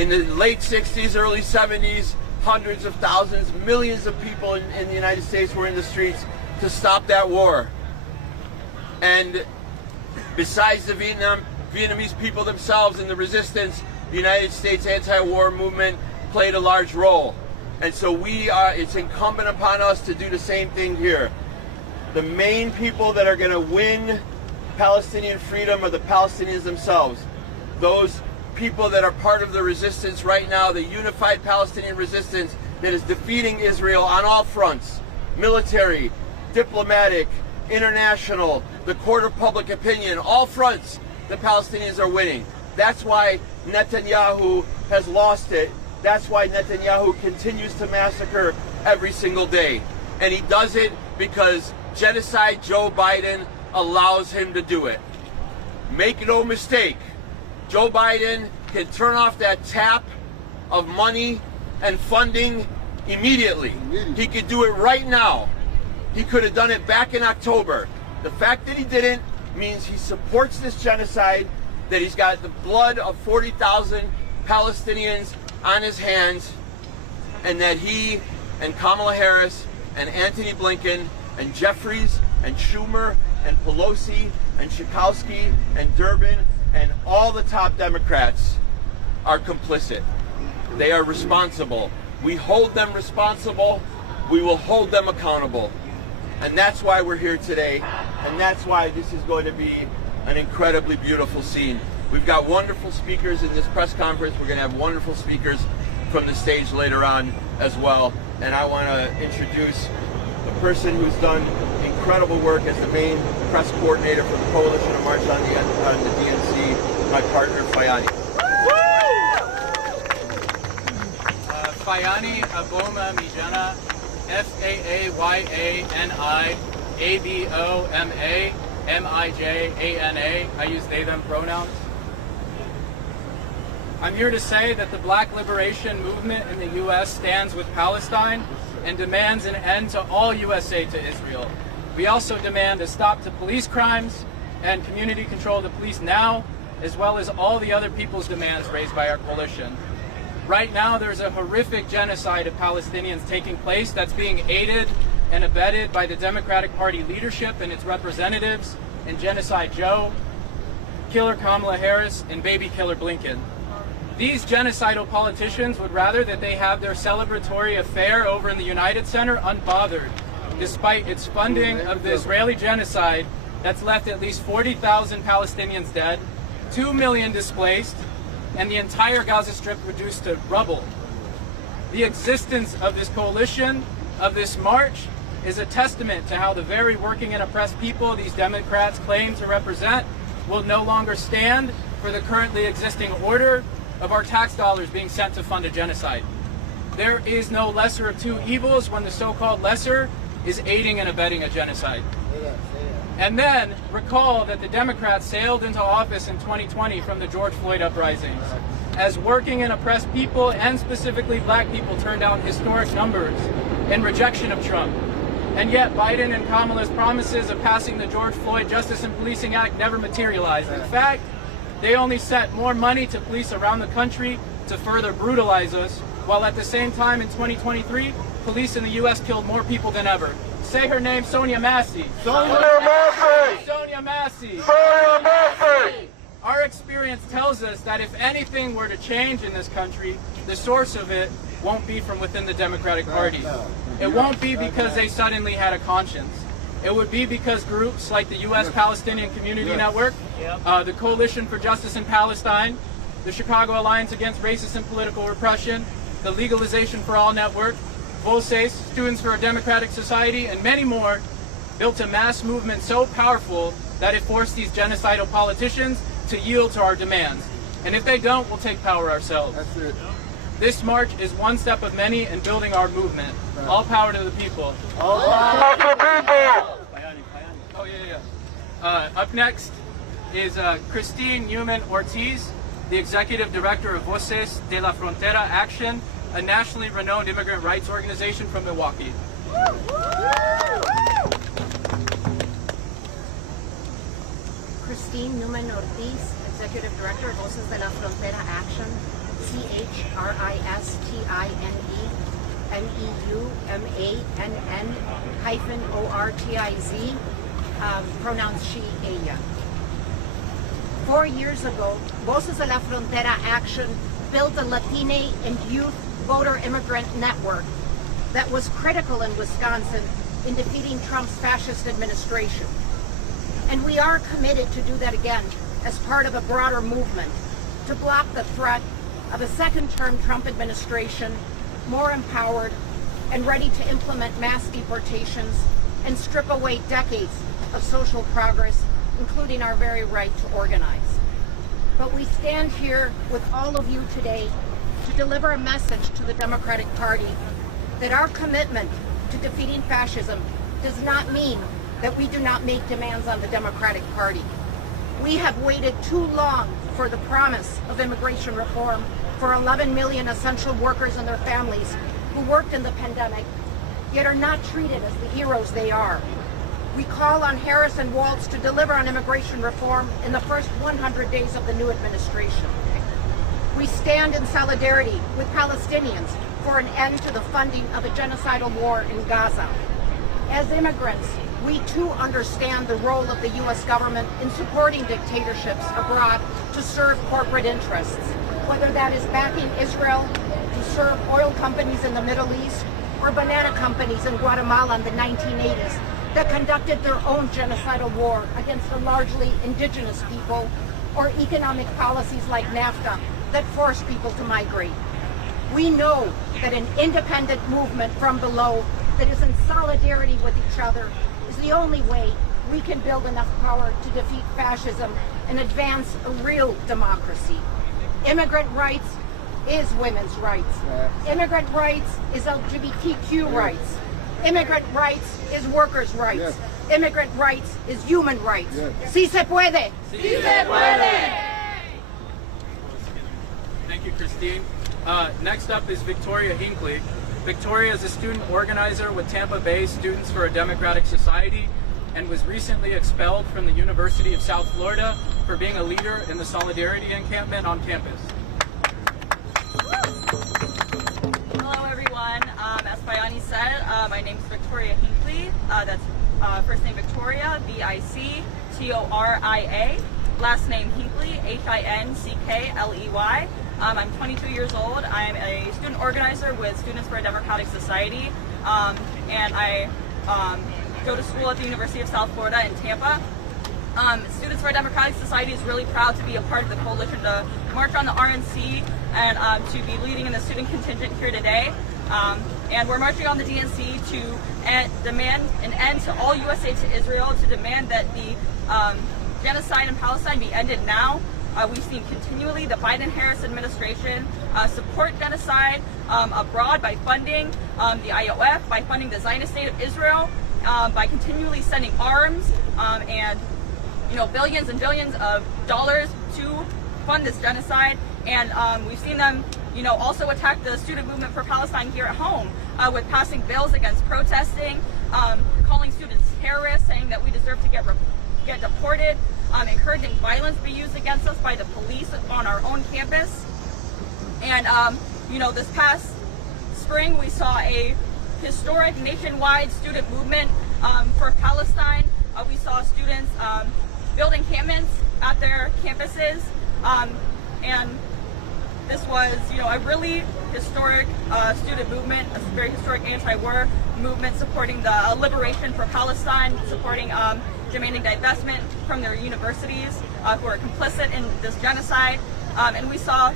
In the late 60s, early 70s, hundreds of thousands, millions of people in the United States were in the streets to stop that war. And besides the Vietnamese people themselves and the resistance, the United States anti-war movement played a large role. And so it's incumbent upon us to do the same thing here. The main people that are going to win Palestinian freedom are the Palestinians themselves. Those people that are part of the resistance right now, the unified Palestinian resistance that is defeating Israel on all fronts, military, diplomatic, international, the court of public opinion, all fronts, the Palestinians are winning. That's why Netanyahu has lost it. That's why Netanyahu continues to massacre every single day. And he does it because genocide Joe Biden allows him to do it. Make no mistake, Joe Biden can turn off that tap of money and funding immediately. He could do it right now. He could have done it back in October. The fact that he didn't means he supports this genocide, that he's got the blood of 40,000 Palestinians on his hands, and that he and Kamala Harris and Antony Blinken and Jeffries and Schumer and Pelosi and Schakowsky and Durbin and all the top Democrats are complicit. They are responsible. We hold them responsible. We will hold them accountable. And that's why we're here today. And that's why this is going to be an incredibly beautiful scene. We've got wonderful speakers in this press conference. We're going to have wonderful speakers from the stage later on as well. And I want to introduce a person who's done incredible work as the main press coordinator for the Coalition of March on the DNC, my partner, Fayani. Fayani Aboma Mijana, F-A-A-Y-A-N-I A-B-O-M-A M-I-J-A-N-A. I use they, them pronouns. I'm here to say that the Black Liberation Movement in the U.S. stands with Palestine and demands an end to all U.S. aid to Israel. We also demand a stop to police crimes and community control of the police now, as well as all the other people's demands raised by our coalition. Right now, there's a horrific genocide of Palestinians taking place that's being aided and abetted by the Democratic Party leadership and its representatives, and Genocide Joe, Killer Kamala Harris, and Baby Killer Blinken. These genocidal politicians would rather that they have their celebratory affair over in the United Center unbothered, despite its funding of the Israeli genocide that's left at least 40,000 Palestinians dead, 2 million displaced, and the entire Gaza Strip reduced to rubble. The existence of this coalition, of this march, is a testament to how the very working and oppressed people these Democrats claim to represent will no longer stand for the currently existing order of our tax dollars being sent to fund a genocide. There is no lesser of two evils when the so-called lesser is aiding and abetting a genocide. And then recall that the Democrats sailed into office in 2020 from the George Floyd uprisings, as working and oppressed people, and specifically black people, turned down historic numbers in rejection of Trump. And yet Biden and Kamala's promises of passing the George Floyd Justice and Policing Act never materialized. In fact, they only sent more money to police around the country to further brutalize us, while at the same time in 2023, police in the U.S. killed more people than ever. Say her name, Sonia Massey. Sonia Massey! Sonia Massey! Sonia Massey! Our experience tells us that if anything were to change in this country, the source of it won't be from within the Democratic Party. It won't be because they suddenly had a conscience. It would be because groups like the U.S. Palestinian Community Network, the Coalition for Justice in Palestine, the Chicago Alliance Against Racist and Political Repression, the Legalization for All Network, Voces, Students for a Democratic Society, and many more, built a mass movement so powerful that it forced these genocidal politicians to yield to our demands. And if they don't, we'll take power ourselves. That's it. This march is one step of many in building our movement. All power to the people. All power to the people! Oh, yeah. Up next is Christine Newman Ortiz, the Executive Director of Voces de la Frontera Action, a nationally renowned immigrant rights organization from Milwaukee. Christine Newman Ortiz, Executive Director of Voces de la Frontera Action, CHRISTINEMEUMANNORTIZ, pronounced she, ella. 4 years ago, Voces de la Frontera Action built a Latine and youth voter immigrant network that was critical in Wisconsin in defeating Trump's fascist administration. And we are committed to do that again as part of a broader movement to block the threat of a second-term Trump administration, more empowered and ready to implement mass deportations and strip away decades of social progress, including our very right to organize. But we stand here with all of you today to deliver a message to the Democratic Party that our commitment to defeating fascism does not mean that we do not make demands on the Democratic Party. We have waited too long for the promise of immigration reform for 11 million essential workers and their families who worked in the pandemic, yet are not treated as the heroes they are. We call on Harris and Walz to deliver on immigration reform in the first 100 days of the new administration. We stand in solidarity with Palestinians for an end to the funding of a genocidal war in Gaza. As immigrants, we too understand the role of the U.S. government in supporting dictatorships abroad to serve corporate interests, whether that is backing Israel to serve oil companies in the Middle East or banana companies in Guatemala in the 1980s that conducted their own genocidal war against the largely indigenous people, or economic policies like NAFTA that force people to migrate. We know that an independent movement from below that is in solidarity with each other is the only way we can build enough power to defeat fascism and advance a real democracy. Immigrant rights is women's rights. Immigrant rights is LGBTQ rights. Immigrant rights is workers' rights. Yes. Immigrant rights is human rights. Yes. Sí se puede. Sí se puede. Thank you, Christine. Next up is Victoria Hinckley. Victoria is a student organizer with Tampa Bay Students for a Democratic Society and was recently expelled from the University of South Florida for being a leader in the Solidarity encampment on campus. Hello everyone, as Bayani said, my name is Victoria Hinckley. That's first name Victoria, V-I-C-T-O-R-I-A. Last name Hinckley, H-I-N-C-K-L-E-Y. I'm 22 years old. I'm a student organizer with Students for a Democratic Society, and I go to school at the University of South Florida in Tampa. Students for a Democratic Society is really proud to be a part of the coalition to march on the RNC and to be leading in the student contingent here today. And we're marching on the DNC to demand an end to all U.S. aid to Israel, to demand that the genocide in Palestine be ended now. We've seen continually the Biden-Harris administration support genocide abroad by funding the IOF, by funding the Zionist State of Israel, by continually sending arms and billions and billions of dollars to fund this genocide. And we've seen them also attack the student movement for Palestine here at home with passing bills against protesting, calling students terrorists, saying that we deserve to get deported, encouraging violence to be used against us by the police on our own campus. And this past spring we saw a historic nationwide student movement for Palestine. We saw students build encampments at their campuses, and this was a really historic student movement, a very historic anti-war movement supporting the liberation for Palestine, supporting demanding divestment from their universities who are complicit in this genocide. And we saw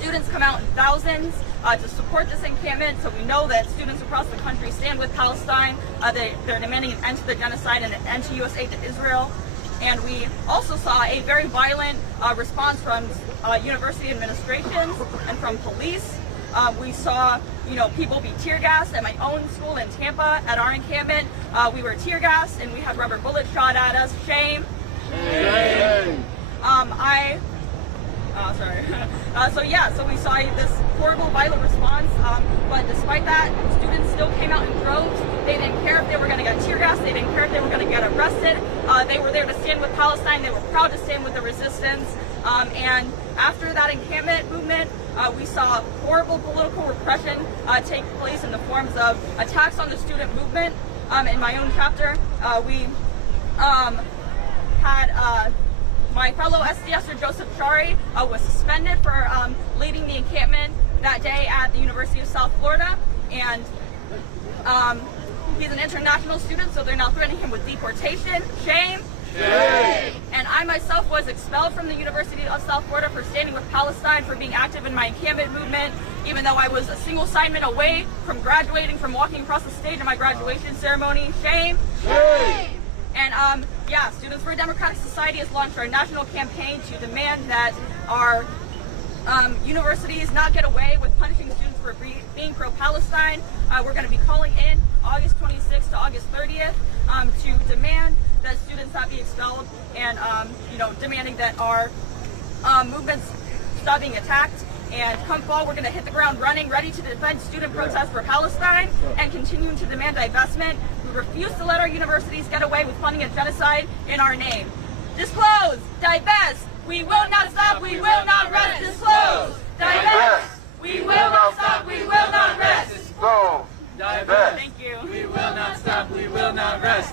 students come out in thousands to support this encampment, so we know that students across the country stand with Palestine. They're demanding an end to the genocide and an end to U.S. aid to Israel. And we also saw a very violent response from university administrations and from police. We saw people be tear gassed at my own school in Tampa at our encampment. We were tear gassed and we had rubber bullets shot at us. Shame. Shame. So we saw this horrible violent response, but despite that, students still came out in droves. They didn't care if they were going to get tear gassed, they didn't care if they were going to get arrested. They were there to stand with Palestine, they were proud to stand with the resistance, and After that encampment movement, we saw horrible political repression take place in the forms of attacks on the student movement. In my own chapter, we had my fellow SDSer Joseph Shari was suspended for leading the encampment that day at the University of South Florida, and he's an international student, so they're now threatening him with deportation. Shame. Shame. And I myself was expelled from the University of South Florida for standing with Palestine, for being active in my encampment movement, even though I was a single assignment away from graduating, from walking across the stage in my graduation ceremony. Shame. Shame. And yeah, Students for a Democratic Society has launched our national campaign to demand that our universities not get away with punishing students for being pro-Palestine. We're going to be calling in August 26th to August 30th to demand that students not be expelled, and demanding that our movements stop being attacked. And come fall, we're going to hit the ground running, ready to defend student protests for Palestine, and continuing to demand divestment. We refuse to let our universities get away with funding a genocide in our name. Disclose, divest. We will not stop, we will not rest. Disclose, divest. We will not stop, we will not rest. Disclose, divest. Thank you. We will not stop, we will not rest.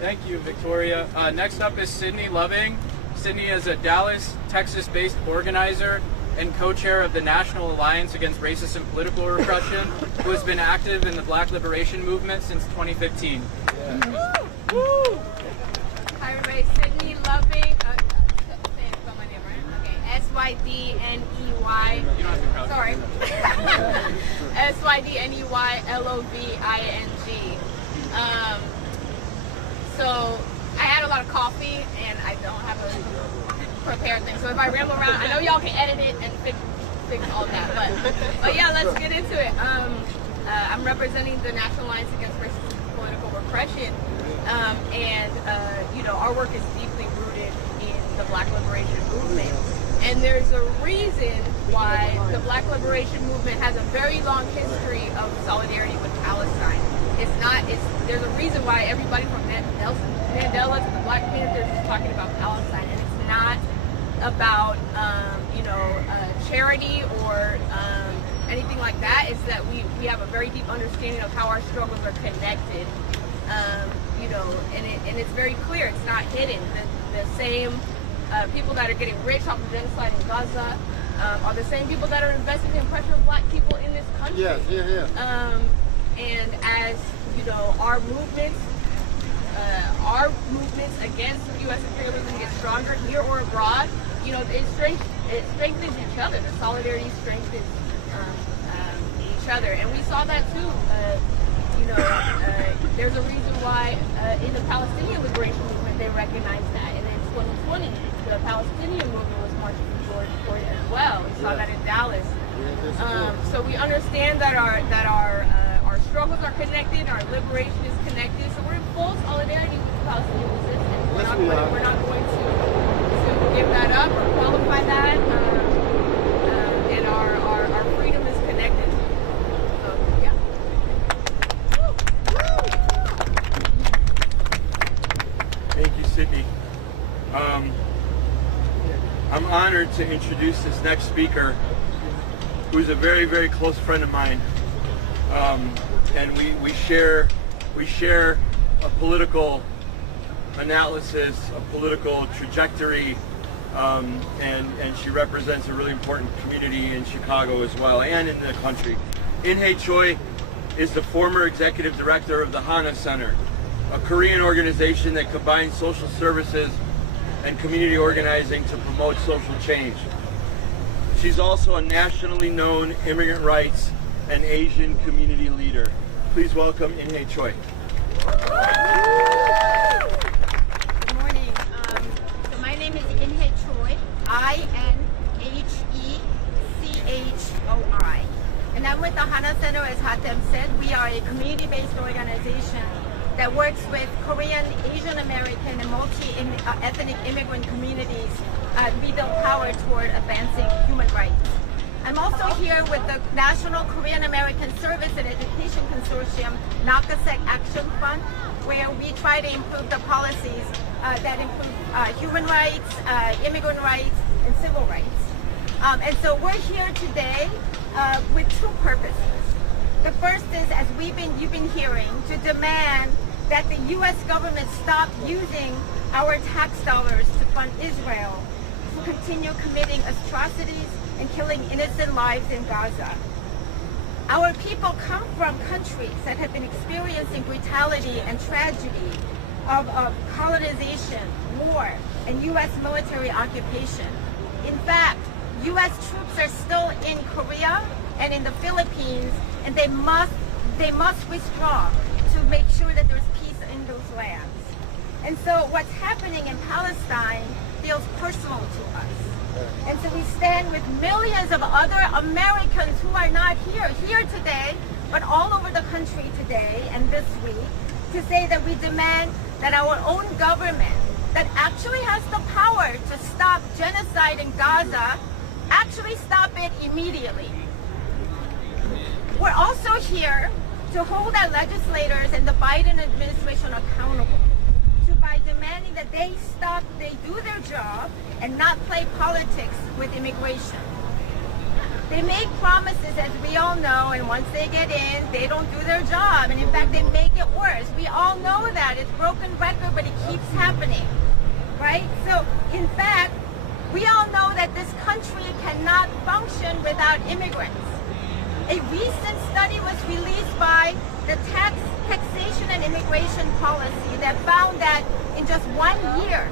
Thank you, Victoria. Next up is Sydney Loving. Sydney is a Dallas, Texas-based organizer and co-chair of the National Alliance Against Racist and Political Repression, who has been active in the Black Liberation Movement since 2015. Yeah. Woo! Hi everybody, Sydney Loving. Spell my name right? Okay, S-Y-D-N-E-Y. You don't have to be proud. Sorry. S-Y-D-N-E-Y-L-O-V-I-N-G. So I had a lot of coffee and I don't have a prepared thing. So if I ramble around, I know y'all can edit it and fix all that. But yeah, let's get into it. I'm representing the National Alliance Against Racist and Political Repression, and our work is deeply rooted in the Black Liberation Movement. And there's a reason why the Black Liberation Movement has a very long history of solidarity with Palestine. There's a reason why everybody from Nelson Mandela to the Black Panthers is talking about Palestine, and it's not about charity or anything like that. It's that we have a very deep understanding of how our struggles are connected, and it's very clear. It's not hidden. The same people that are getting rich off of genocide in Gaza are the same people that are investing in pressure of Black people in this country. Yes, yeah. And as our movements against U.S. imperialism get stronger here or abroad, it strengthens each other. The solidarity strengthens each other, and we saw that too. There's a reason why in the Palestinian liberation movement they recognized that, and in 2020 the Palestinian movement was marching for it as well. We saw that in Dallas. So we understand that our struggles are connected, our liberation is connected, so we're in full solidarity with the Palestinian resistance. We're not going to give that up or qualify that, and our freedom is connected. So, yeah. Thank you, Sydney. I'm honored to introduce this next speaker, who is a very, very close friend of mine. And we share a political analysis, a political trajectory, and she represents a really important community in Chicago as well, and in the country. In-Hae Choi is the former executive director of the Hana Center, a Korean organization that combines social services and community organizing to promote social change. She's also a nationally known immigrant rights and Asian community leader. Please welcome In-Hae Choi. Good morning. So my name is In-Hae Choi, I-N-H-E-C-H-O-I. And I'm with the Hana Center, as Hatem said. We are a community-based organization that works with Korean, Asian American, and multi-ethnic immigrant communities to build power toward advancing human rights. I'm also here with the National Korean American Service and Education Consortium, Nakasek Action Fund, where we try to improve the policies that improve human rights, immigrant rights, and civil rights. And so we're here today with two purposes. The first is, as you've been hearing, to demand that the U.S. government stop using our tax dollars to fund Israel to continue committing atrocities and killing innocent lives in Gaza. Our people come from countries that have been experiencing brutality and tragedy of colonization, war, and U.S. military occupation. In fact, U.S. troops are still in Korea and in the Philippines, and they must withdraw to make sure that there's peace in those lands. And so what's happening in Palestine feels personal to us. And so we stand with millions of other Americans who are not here today, but all over the country today and this week, to say that we demand that our own government, that actually has the power to stop genocide in Gaza, actually stop it immediately. We're also here to hold our legislators and the Biden administration accountable by demanding that they do their job and not play politics with immigration. They make promises, as we all know, and once they get in, they don't do their job. And in fact, they make it worse. We all know that. It's broken record, but it keeps happening, right? So, in fact, we all know that this country cannot function without immigrants. A recent study was released by the Taxation and Immigration Policy that found that in just 1 year,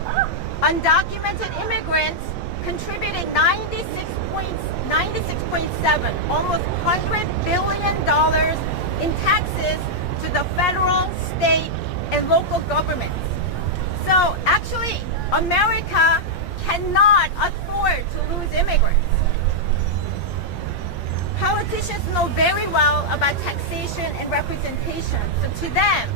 undocumented immigrants contributed 96.7, almost $100 billion in taxes to the federal, state, and local governments. So actually, America cannot afford to lose immigrants. Politicians know very well about taxation and representation. So to them,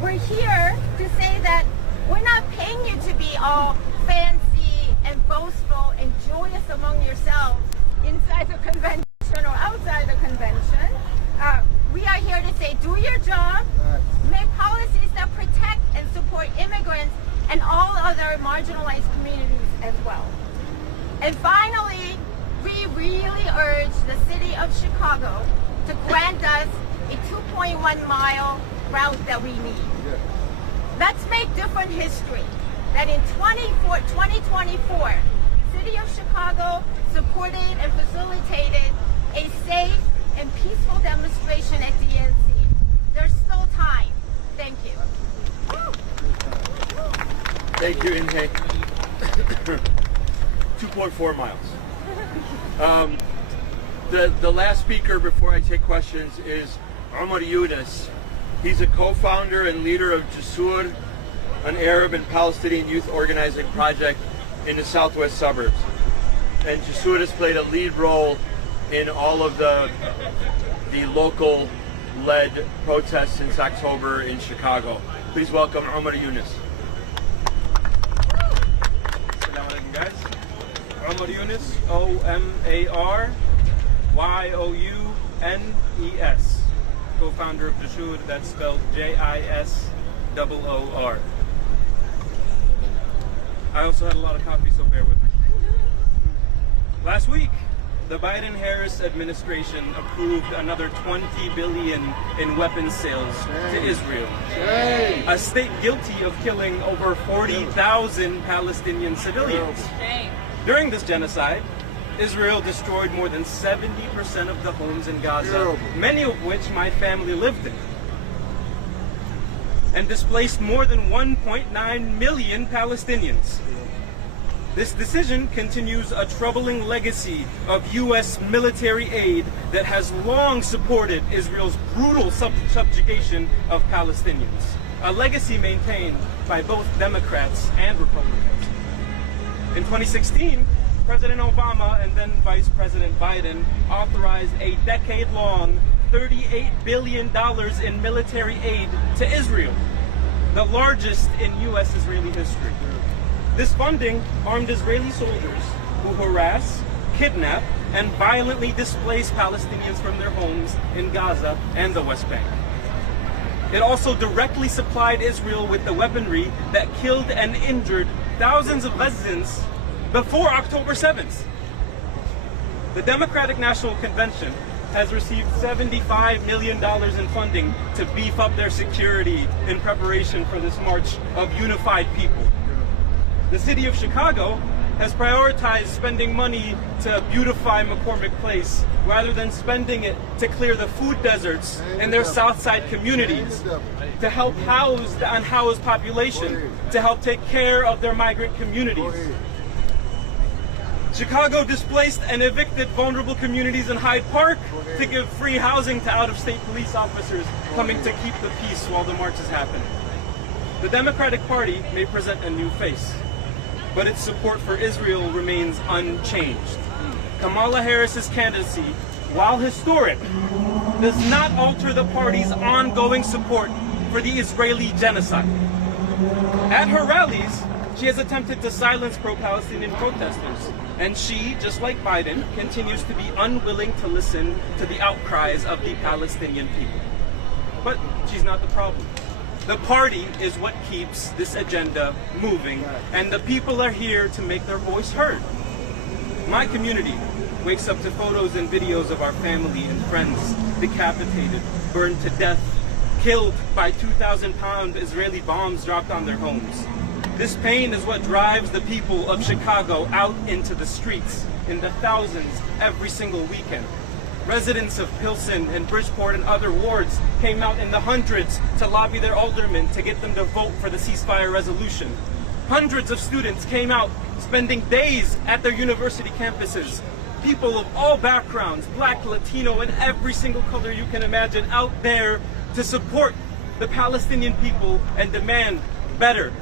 we're here to say that we're not paying you to be all fancy and boastful and joyous among yourselves inside the convention or outside the convention. We are here to say, do your job, make policies that protect and support immigrants and all other marginalized communities as well. And finally, we really urge the city of Chicago to grant us a 2.1-mile route that we need. Let's make different history. That in 2024, city of Chicago supported and facilitated a safe and peaceful demonstration at DNC. There's still time. Thank you. Thank you, Inhe. 2.4 miles. The last speaker before I take questions is Omar Yunus. He's a co-founder and leader of Jusur, an Arab and Palestinian youth organizing project in the southwest suburbs. And Jusur has played a lead role in all of the local-led protests since October in Chicago. Please welcome Omar Yunus. Assalamu alaikum, guys. Omar Yunus, O-M-A-R-Y-O-U-N-E-S. Co-founder of Jusur, that's spelled J-I-S-O-O-R. I also had a lot of coffee, so bear with me. Last week, the Biden-Harris administration approved another $20 billion in weapons sales to Israel. A state guilty of killing over 40,000 Palestinian civilians. During this genocide, Israel destroyed more than 70% of the homes in Gaza, many of which my family lived in, and displaced more than 1.9 million Palestinians. This decision continues a troubling legacy of U.S. military aid that has long supported Israel's brutal subjugation of Palestinians, a legacy maintained by both Democrats and Republicans. In 2016, President Obama and then Vice President Biden authorized a decade-long $38 billion in military aid to Israel, the largest in U.S.-Israeli history. This funding armed Israeli soldiers who harass, kidnap, and violently displace Palestinians from their homes in Gaza and the West Bank. It also directly supplied Israel with the weaponry that killed and injured thousands of residents before October 7th. The Democratic National Convention has received $75 million in funding to beef up their security in preparation for this march of unified people. The city of Chicago has prioritized spending money to beautify McCormick Place rather than spending it to clear the food deserts in their South Side communities, to help house the unhoused population, to help take care of their migrant communities. Chicago displaced and evicted vulnerable communities in Hyde Park to give free housing to out-of-state police officers coming to keep the peace while the marches happen. The Democratic Party may present a new face, but its support for Israel remains unchanged. Kamala Harris's candidacy, while historic, does not alter the party's ongoing support for the Israeli genocide. At her rallies, she has attempted to silence pro-Palestinian protesters, and she, just like Biden, continues to be unwilling to listen to the outcries of the Palestinian people. But she's not the problem. The party is what keeps this agenda moving, and the people are here to make their voice heard. My community wakes up to photos and videos of our family and friends decapitated, burned to death, killed by 2,000-pound Israeli bombs dropped on their homes. This pain is what drives the people of Chicago out into the streets in the thousands every single weekend. Residents of Pilsen and Bridgeport and other wards came out in the hundreds to lobby their aldermen to get them to vote for the ceasefire resolution. Hundreds of students came out, spending days at their university campuses. People of all backgrounds, Black, Latino, and every single color you can imagine, out there to support the Palestinian people and demand better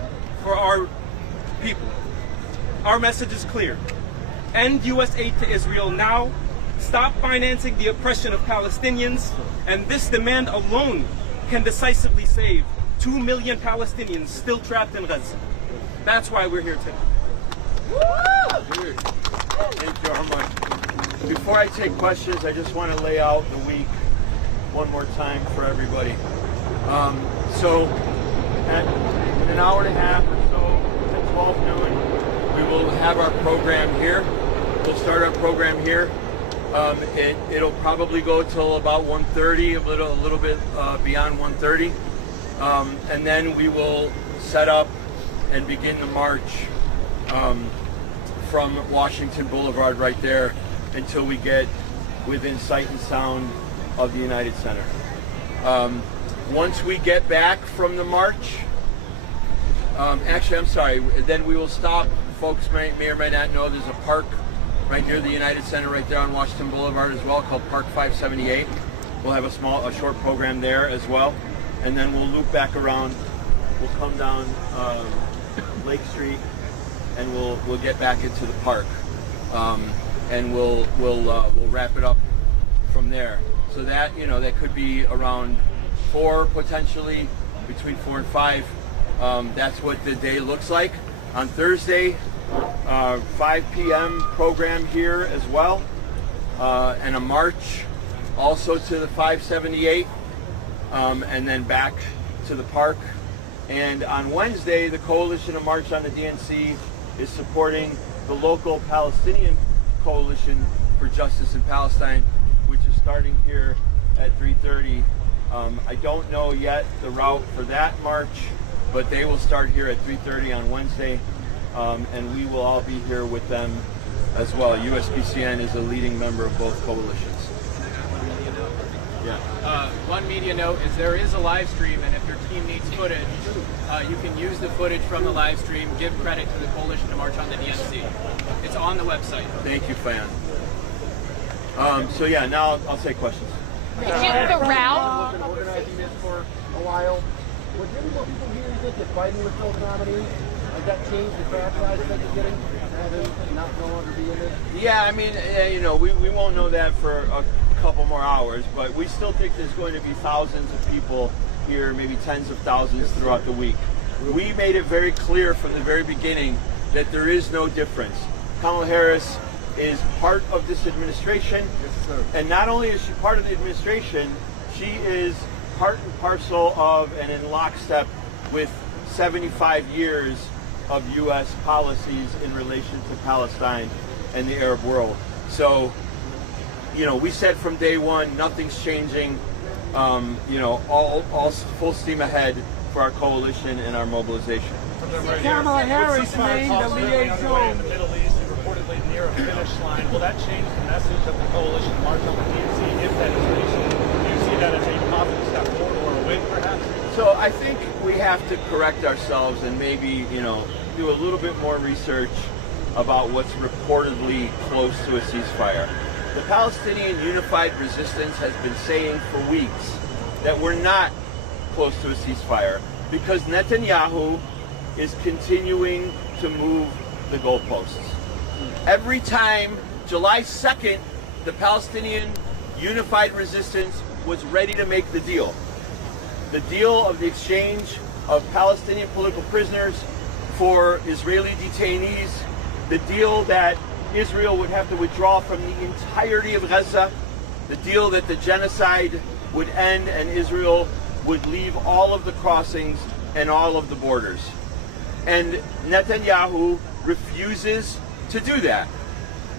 for our people. Our message is clear. End U.S. aid to Israel now. Stop financing the oppression of Palestinians, and this demand alone can decisively save 2 million Palestinians still trapped in Gaza. That's why we're here today. Thank you very much. Before I take questions, I just want to lay out the week one more time for everybody. So, in an hour and a half or so, at 12 noon, we will have our program here. We'll start our program here. It'll probably go till about 1:30, a little bit beyond 1:30, and then we will set up and begin the march from Washington Boulevard right there until we get within sight and sound of the United Center. Once we get back from the march, actually, I'm sorry, then we will stop. Folks may or may not know there's a park right near the United Center, right there on Washington Boulevard as well, called Park 578. We'll have a short program there as well, and then we'll loop back around. We'll come down Lake Street, and we'll get back into the park, and we'll wrap it up from there. So that that could be around 4, potentially between 4 and 5. That's what the day looks like. On Thursday, 5 p.m. program here as well, and a march also to the 578, and then back to the park. And on Wednesday, the Coalition of March on the DNC is supporting the local Palestinian Coalition for Justice in Palestine, which is starting here at 3:30. I don't know yet the route for that march, but they will start here at 3:30 on Wednesday. And we will all be here with them as well. USPCN is a leading member of both coalitions. Yeah. One media note is there is a live stream, and if your team needs footage, you can use the footage from the live stream. Give credit to the Coalition to March on the DNC. It's on the website. Thank you, Fan. So yeah, now I'll take questions. Did you the route? I've been organizing this for a while. Was there any more people here you think if Biden was still nominee? Has that changed the crowd size that you're getting? Not no longer be in this? Yeah, I mean, we won't know that for a couple more hours, but we still think there's going to be thousands of people here, maybe tens of thousands throughout the week. We made it very clear from the very beginning that there is no difference. Kamala Harris is part of this administration, and not only is she part of the administration, she is part and parcel of and in lockstep with 75 years of U.S. policies in relation to Palestine and the Arab world. So, you know, we said from day one, nothing's changing. You know, all full steam ahead for our coalition and our mobilization. Kamala Harris named the liaison in the Middle East and reportedly near a finish line. Will that change the message of the coalition march on the DNC if that is reached? Do you see that as a positive step forward or a win, perhaps? So I think we have to correct ourselves and maybe, you know, do a little bit more research about what's reportedly close to a ceasefire. The Palestinian Unified Resistance has been saying for weeks that we're not close to a ceasefire because Netanyahu is continuing to move the goalposts. Every time, July 2nd, the Palestinian Unified Resistance was ready to make the deal. The deal of the exchange of Palestinian political prisoners for Israeli detainees, the deal that Israel would have to withdraw from the entirety of Gaza, the deal that the genocide would end and Israel would leave all of the crossings and all of the borders. And Netanyahu refuses to do that.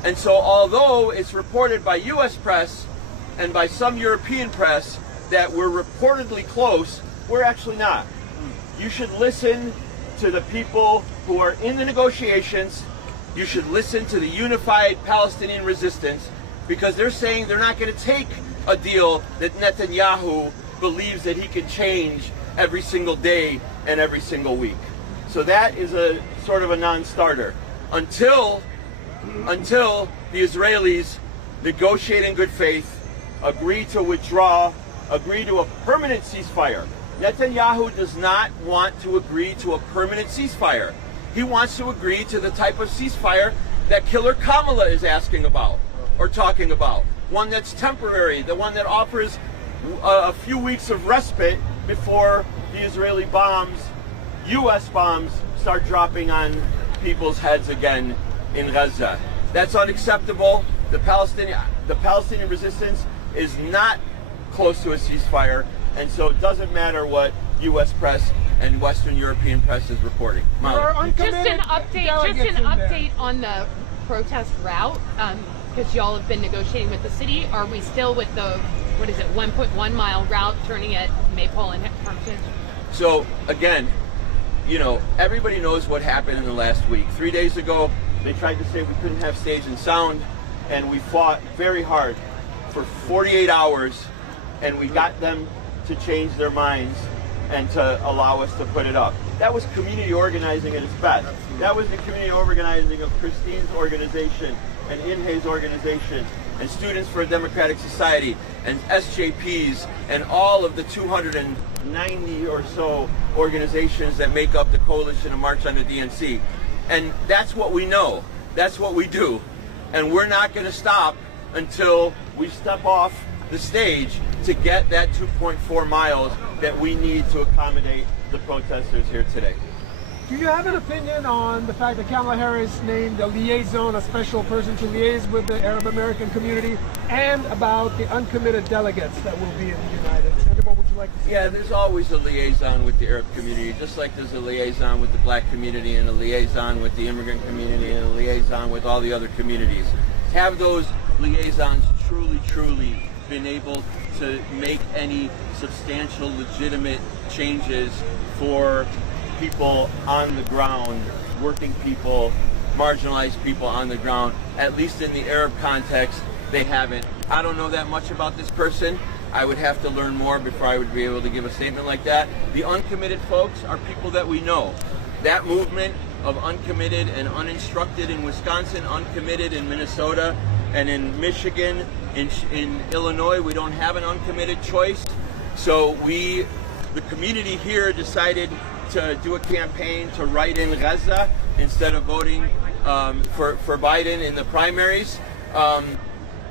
And so although it's reported by US press and by some European press that we're reportedly close, we're actually not. You should listen to the people who are in the negotiations. You should listen to the Unified Palestinian Resistance because they're saying they're not going to take a deal that Netanyahu believes that he can change every single day and every single week. So that is a sort of a non-starter until the Israelis negotiate in good faith, agree to withdraw, agree to a permanent ceasefire. Netanyahu does not want to agree to a permanent ceasefire. He wants to agree to the type of ceasefire that Killer Kamala is asking about or talking about. One that's temporary, the one that offers a few weeks of respite before the Israeli bombs, US bombs, start dropping on people's heads again in Gaza. That's unacceptable. The Palestinian resistance is not close to a ceasefire, and so it doesn't matter what US press and Western European press is reporting. Just an update on the protest route, because y'all have been negotiating with the city. Are we still with the, 1.1 mile route turning at Maypole and Hermitage? So again, you know, everybody knows what happened in the last week. 3 days ago, they tried to say we couldn't have stage and sound, and we fought very hard for 48 hours, and we got them to change their minds and to allow us to put it up. That was community organizing at its best. That was the community organizing of Christine's organization and Inhe's organization and Students for a Democratic Society and SJPs and all of the 290 or so organizations that make up the coalition of March on the DNC. And that's what we know. That's what we do. And we're not going to stop until we step off the stage to get that 2.4 miles that we need to accommodate the protesters here today. Do you have an opinion on the fact that Kamala Harris named a liaison, a special person to liaise with the Arab American community, and about the uncommitted delegates that will be in the United States? What would you like to see? Yeah, there's always a liaison with the Arab community, just like there's a liaison with the black community and a liaison with the immigrant community and a liaison with all the other communities. Have those liaisons truly been able to make any substantial, legitimate changes for people on the ground, working people, marginalized people on the ground? At least in the Arab context, they haven't. I don't know that much about this person. I would have to learn more before I would be able to give a statement like that. The uncommitted folks are people that we know. That movement of uncommitted and uninstructed in Wisconsin, uncommitted in Minnesota, and in Michigan, in Illinois, we don't have an uncommitted choice. So the community here decided to do a campaign to write in Gaza instead of voting for Biden in the primaries.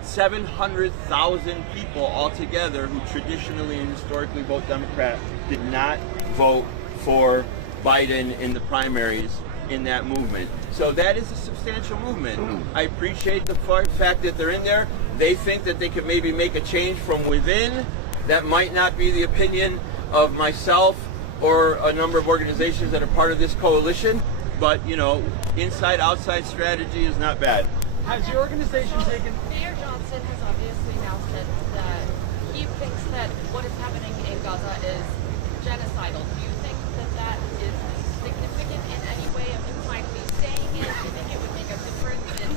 700,000 people altogether who traditionally and historically vote Democrat did not vote for Biden in the primaries in that movement. So that is a substantial movement. I appreciate the fact that they're in there. They think that they could maybe make a change from within. That might not be the opinion of myself or a number of organizations that are part of this coalition, But, you know, inside-outside strategy is not bad. Has your organization taken... Mayor Johnson has obviously now said that he thinks that what is happening in Gaza is genocidal. Do you think that that is significant in any way of him finally saying it? Do you think it would make a difference in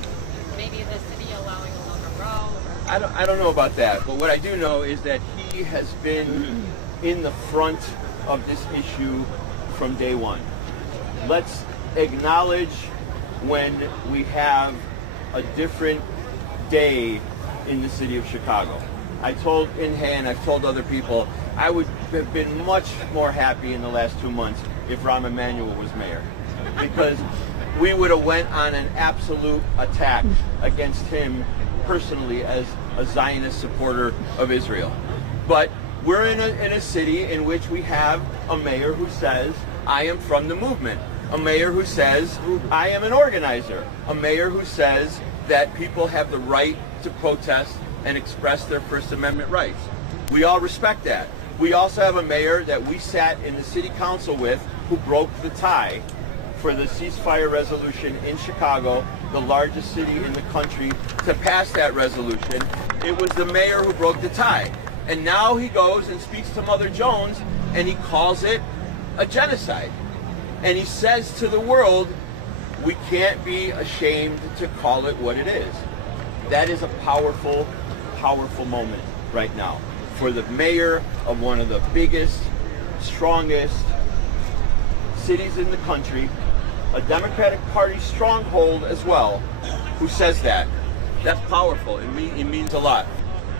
maybe the city allowing a longer route? I don't know about that, but what I do know is that he has been in the front of this issue from day one. Let's acknowledge when we have a different day in the city of Chicago. I told Inhe and I've told other people, I would have been much more happy in the last 2 months if Rahm Emanuel was mayor, because we would have went on an absolute attack against him personally as a Zionist supporter of Israel. But we're in a city in which we have a mayor who says, I am from the movement. A mayor who says, I am an organizer. A mayor who says that people have the right to protest and express their First Amendment rights. We all respect that. We also have a mayor that we sat in the city council with who broke the tie for the ceasefire resolution in Chicago, the largest city in the country, to pass that resolution. It was the mayor who broke the tie. And now he goes and speaks to Mother Jones and he calls it a genocide. And he says to the world, we can't be ashamed to call it what it is. That is a powerful, powerful moment right now for the mayor of one of the biggest, strongest cities in the country, a Democratic Party stronghold as well, who says that. That's powerful. It means a lot.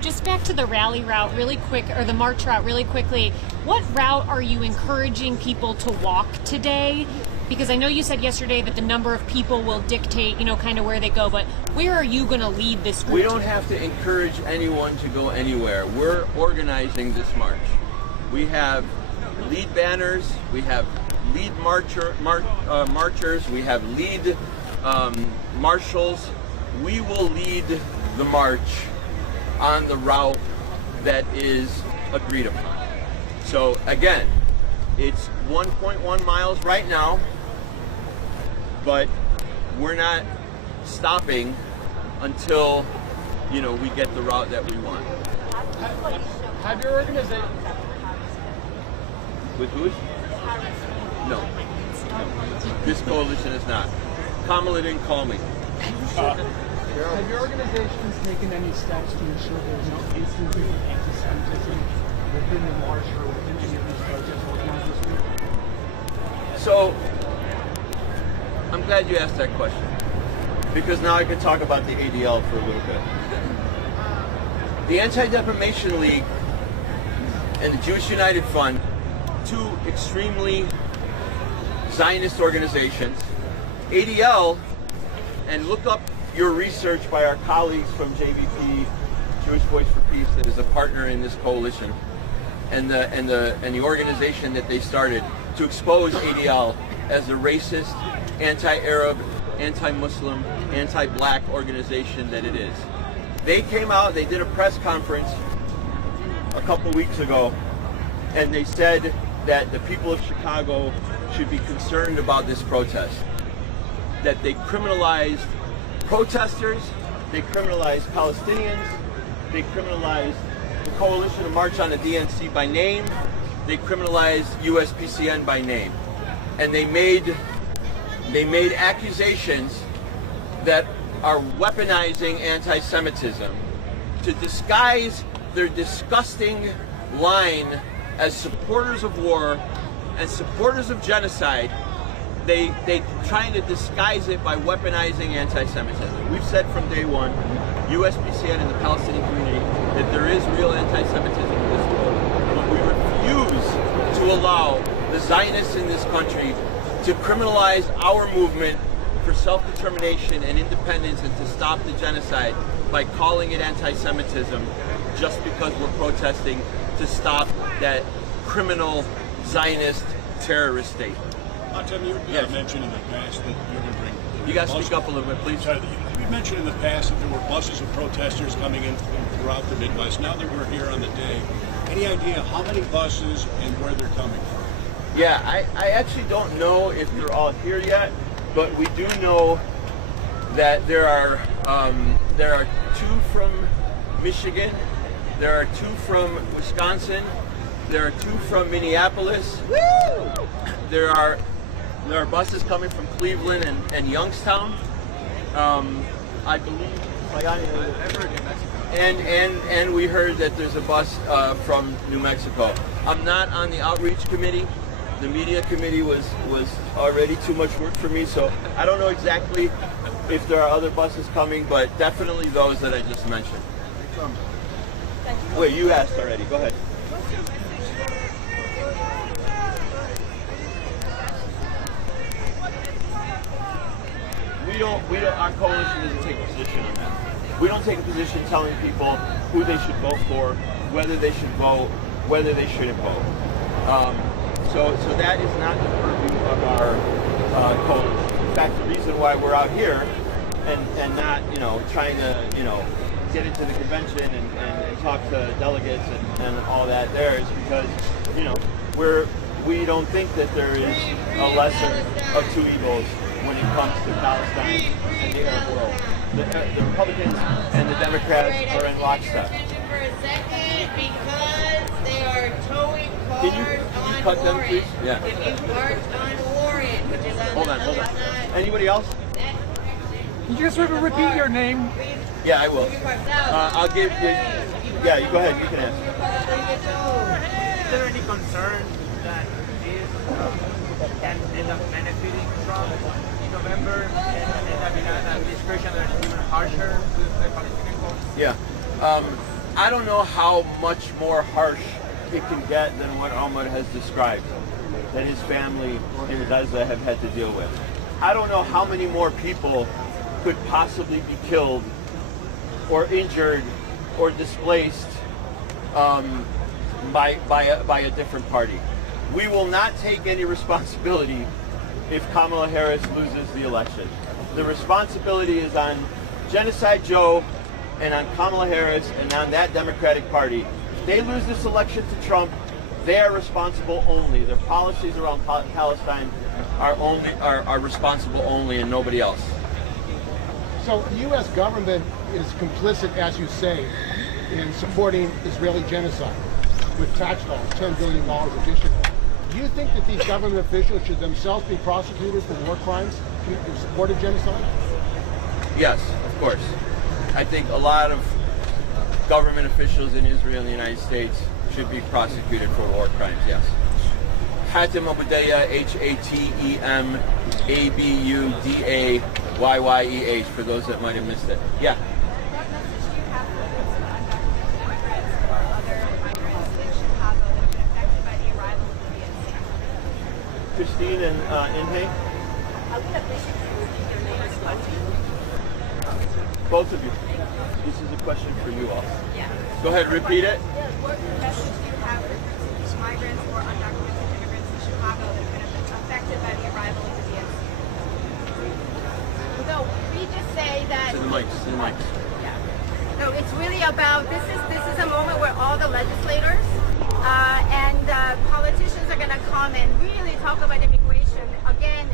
Just back to the rally route really quick, or the march route really quickly. What route are you encouraging people to walk today? Because I know you said yesterday that the number of people will dictate, you know, kind of where they go, but where are you going to lead this group? We don't have to encourage anyone to go anywhere. We're organizing this march. We have lead banners, we have lead marchers, we have lead marshals. We will lead the march on the route that is agreed upon. So again, it's 1.1 miles right now, but we're not stopping until, you know, we get the route that we want. Have your organization... With who? No. This coalition is not. Kamala didn't call me. Have your organizations taken any steps to ensure there's no instances of anti-Semitism within the march or within any of these protests organized this week? So, I'm glad you asked that question, because now I can talk about the ADL for a little bit. The Anti-Defamation League and the Jewish United Fund, two extremely Zionist organizations. ADL, and look up your research by our colleagues from JVP, Jewish Voice for Peace, that is a partner in this coalition, and the organization that they started to expose ADL as a racist, anti-Arab, anti-Muslim, anti-black organization that it is. They came out, they did a press conference a couple weeks ago, and they said that the people of Chicago should be concerned about this protest, that they criminalized protesters, they criminalized Palestinians, they criminalized the Coalition to March on the DNC by name, they criminalized USPCN by name, and they made accusations that are weaponizing anti-Semitism to disguise their disgusting line as supporters of war and supporters of genocide. They trying to disguise it by weaponizing anti-Semitism. We've said from day one, USPCN and the Palestinian community, that there is real anti-Semitism in this world. But we refuse to allow the Zionists in this country to criminalize our movement for self-determination and independence and to stop the genocide by calling it anti-Semitism just because we're protesting to stop that criminal Zionist terrorist state. You mentioned in the past that you're going to bring... You got to speak up a little bit, please. You mentioned in the past that there were buses of protesters coming in throughout the Midwest. Now that we're here on the day, any idea how many buses and where they're coming from? Yeah, I actually don't know if they're all here yet. but we do know that there are 2 from Michigan, there are 2 from Wisconsin, there are 2 from Minneapolis. Woo! There are buses coming from Cleveland and Youngstown. I believe, and we heard that there's a bus from New Mexico. I'm not on the outreach committee. The media committee was already too much work for me, so I don't know exactly if there are other buses coming, but definitely those that I just mentioned. Wait, you asked already. Go ahead. We don't, our coalition doesn't take a position on that. We don't take a position telling people who they should vote for, whether they should vote, whether they shouldn't vote. So that is not the purview of our coalition. In fact, the reason why we're out here and not, trying to, get into the convention and talk to delegates and all that there is because, we don't think that there is a lesser of 2 evils when it comes to Palestine and the Arab world. The Republicans and the Democrats are in lockstep. For a second, because they are towing cars Can you cut them, please? Yeah. If you marched on Warren, which is on Hold on. Anybody else? Can you just repeat your name? Yeah, I will. I'll give you. Yeah, you go ahead. You can ask. Is there any concern that this can end up benefiting Trump in November and end up in an administration that is even harsher with the Palestinian cause? Yeah. I don't know how much more harsh it can get than what Ahmad has described, that his family in Gaza have had to deal with. I don't know how many more people could possibly be killed or injured or displaced by a different party. We will not take any responsibility if Kamala Harris loses the election. The responsibility is on Genocide Joe and on Kamala Harris and on that Democratic Party. If they lose this election to Trump, they are responsible only. Their policies around Palestine are responsible only and nobody else. So the U.S. government is complicit, as you say, in supporting Israeli genocide with tax dollars, $10 billion additional. Do you think that these government officials should themselves be prosecuted for war crimes in support of genocide? Yes, of course. I think a lot of government officials in Israel and the United States should be prosecuted for war crimes, yes. Hatem Abudayah, Hatemabudayeh, for those that might have missed it. Yeah. What message do you have for those immigrants or other migrants in Chicago that have been affected by the arrival of the DNC? Christine and Inhe? I would appreciate you repeat your name as well. Both of you. This is a question for you all. Yeah. Go ahead, repeat it. What message do you have for migrants or undocumented immigrants in Chicago that have been affected by the arrival of the DNC? No, we just say that. To the mics, Yeah. No, it's really about this is a moment where all the legislators and politicians are going to come and really talk about immigration again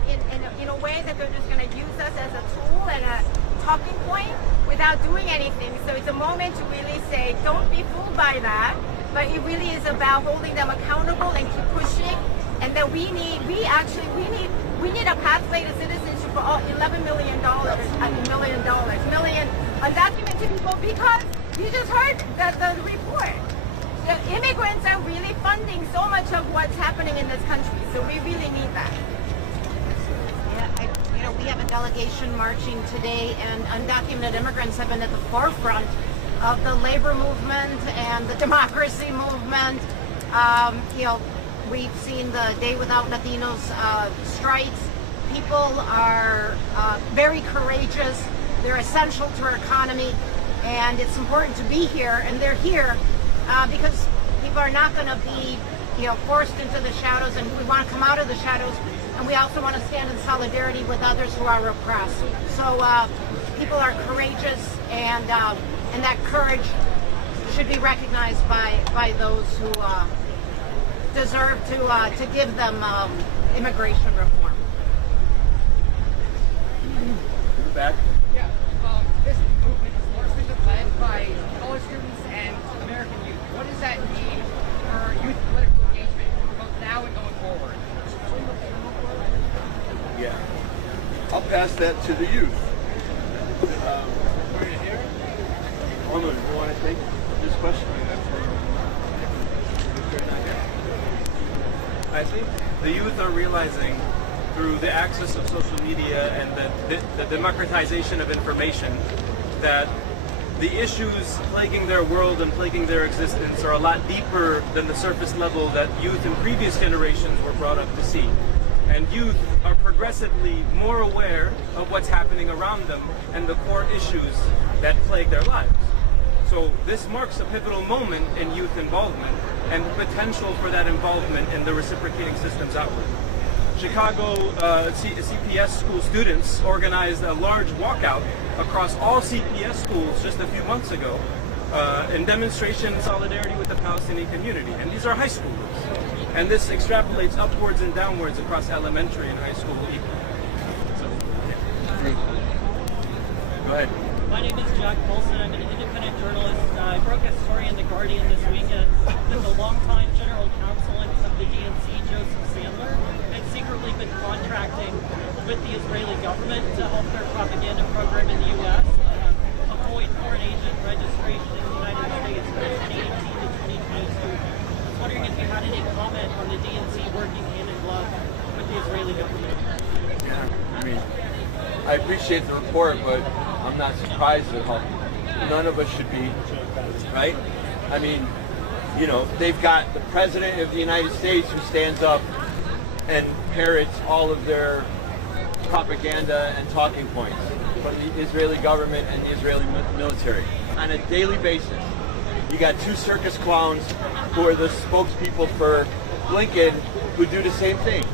in a way that they're just going to use us as a tool and a talking point without doing anything. So it's a moment to really say, don't be fooled by that. But it really is about holding them accountable and keep pushing. And that we need a pathway to citizenship for all $11 million undocumented people, because you just heard the report. The immigrants are really funding so much of what's happening in this country. So we really need that. Yeah, we have a delegation marching today, and undocumented immigrants have been at the forefront of the labor movement and the democracy movement. We've seen the Day Without Latinos strikes. People are very courageous. They're essential to our economy, and it's important to be here. And they're here because people are not going to be, forced into the shadows, and we want to come out of the shadows. And we also want to stand in solidarity with others who are oppressed. So people are courageous, and that courage should be recognized by those who deserve to give them immigration reform. the back. Yeah, this movement is largely been led by college students and American youth. What does that mean for youth political engagement, both now and going forward? Yeah. I'll pass that to the youth. Roland, you want to take this question? I think the youth are realizing through the access of social media and the democratization of information that the issues plaguing their world and plaguing their existence are a lot deeper than the surface level that youth in previous generations were brought up to see. And youth are progressively more aware of what's happening around them and the core issues that plague their lives. So this marks a pivotal moment in youth involvement and the potential for that involvement in the reciprocating systems outward. Chicago CPS school students organized a large walkout across all CPS schools just a few months ago in demonstration in solidarity with the Palestinian community. And these are high schoolers. And this extrapolates upwards and downwards across elementary and high school equally. So, yeah. Go ahead. My name is Jack Paulson. I'm an independent journalist. I broke a story in The Guardian this weekend that the longtime general counsel of the DNC, Joseph Sandler, had secretly been contracting with the Israeli government to help their propaganda program in the U.S. Avoid foreign agent registration in the United States from 2018 to 2022. I was wondering if you had any comment on the DNC working hand in glove with the Israeli government. Yeah, I mean, I appreciate the report, but I'm not surprised at all. None of us should be, right? I mean, you know, they've got the President of the United States who stands up and parrots all of their propaganda and talking points from the Israeli government and the Israeli military on a daily basis. You got two circus clowns who are the spokespeople for Blinken who do the same thing.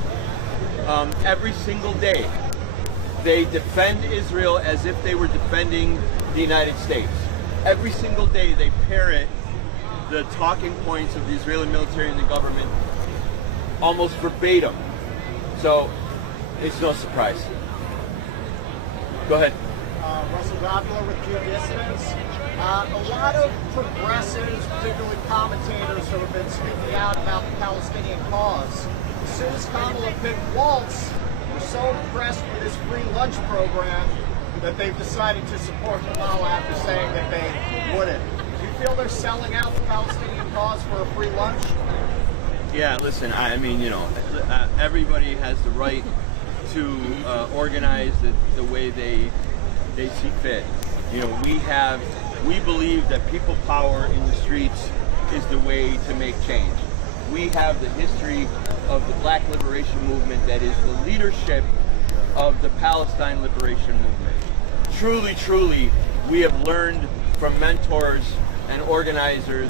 Every single day, they defend Israel as if they were defending the United States. Every single day, they parrot the talking points of the Israeli military and the government almost verbatim. So it's no surprise. Go ahead. Russell Gobler with Geodissidents. A lot of progressives, particularly commentators who have been speaking out about the Palestinian cause. As soon as Kamala picked Waltz, were so impressed with his free lunch program that they've decided to support Kamala after saying that they wouldn't. Do you feel they're selling out the Palestinian cause for a free lunch? Yeah, listen, I mean, you know, everybody has the right to organize the way they see fit. You know, we believe that people power in the streets is the way to make change. We have the history of the Black Liberation Movement that is the leadership of the Palestine Liberation Movement. Truly, truly, we have learned from mentors and organizers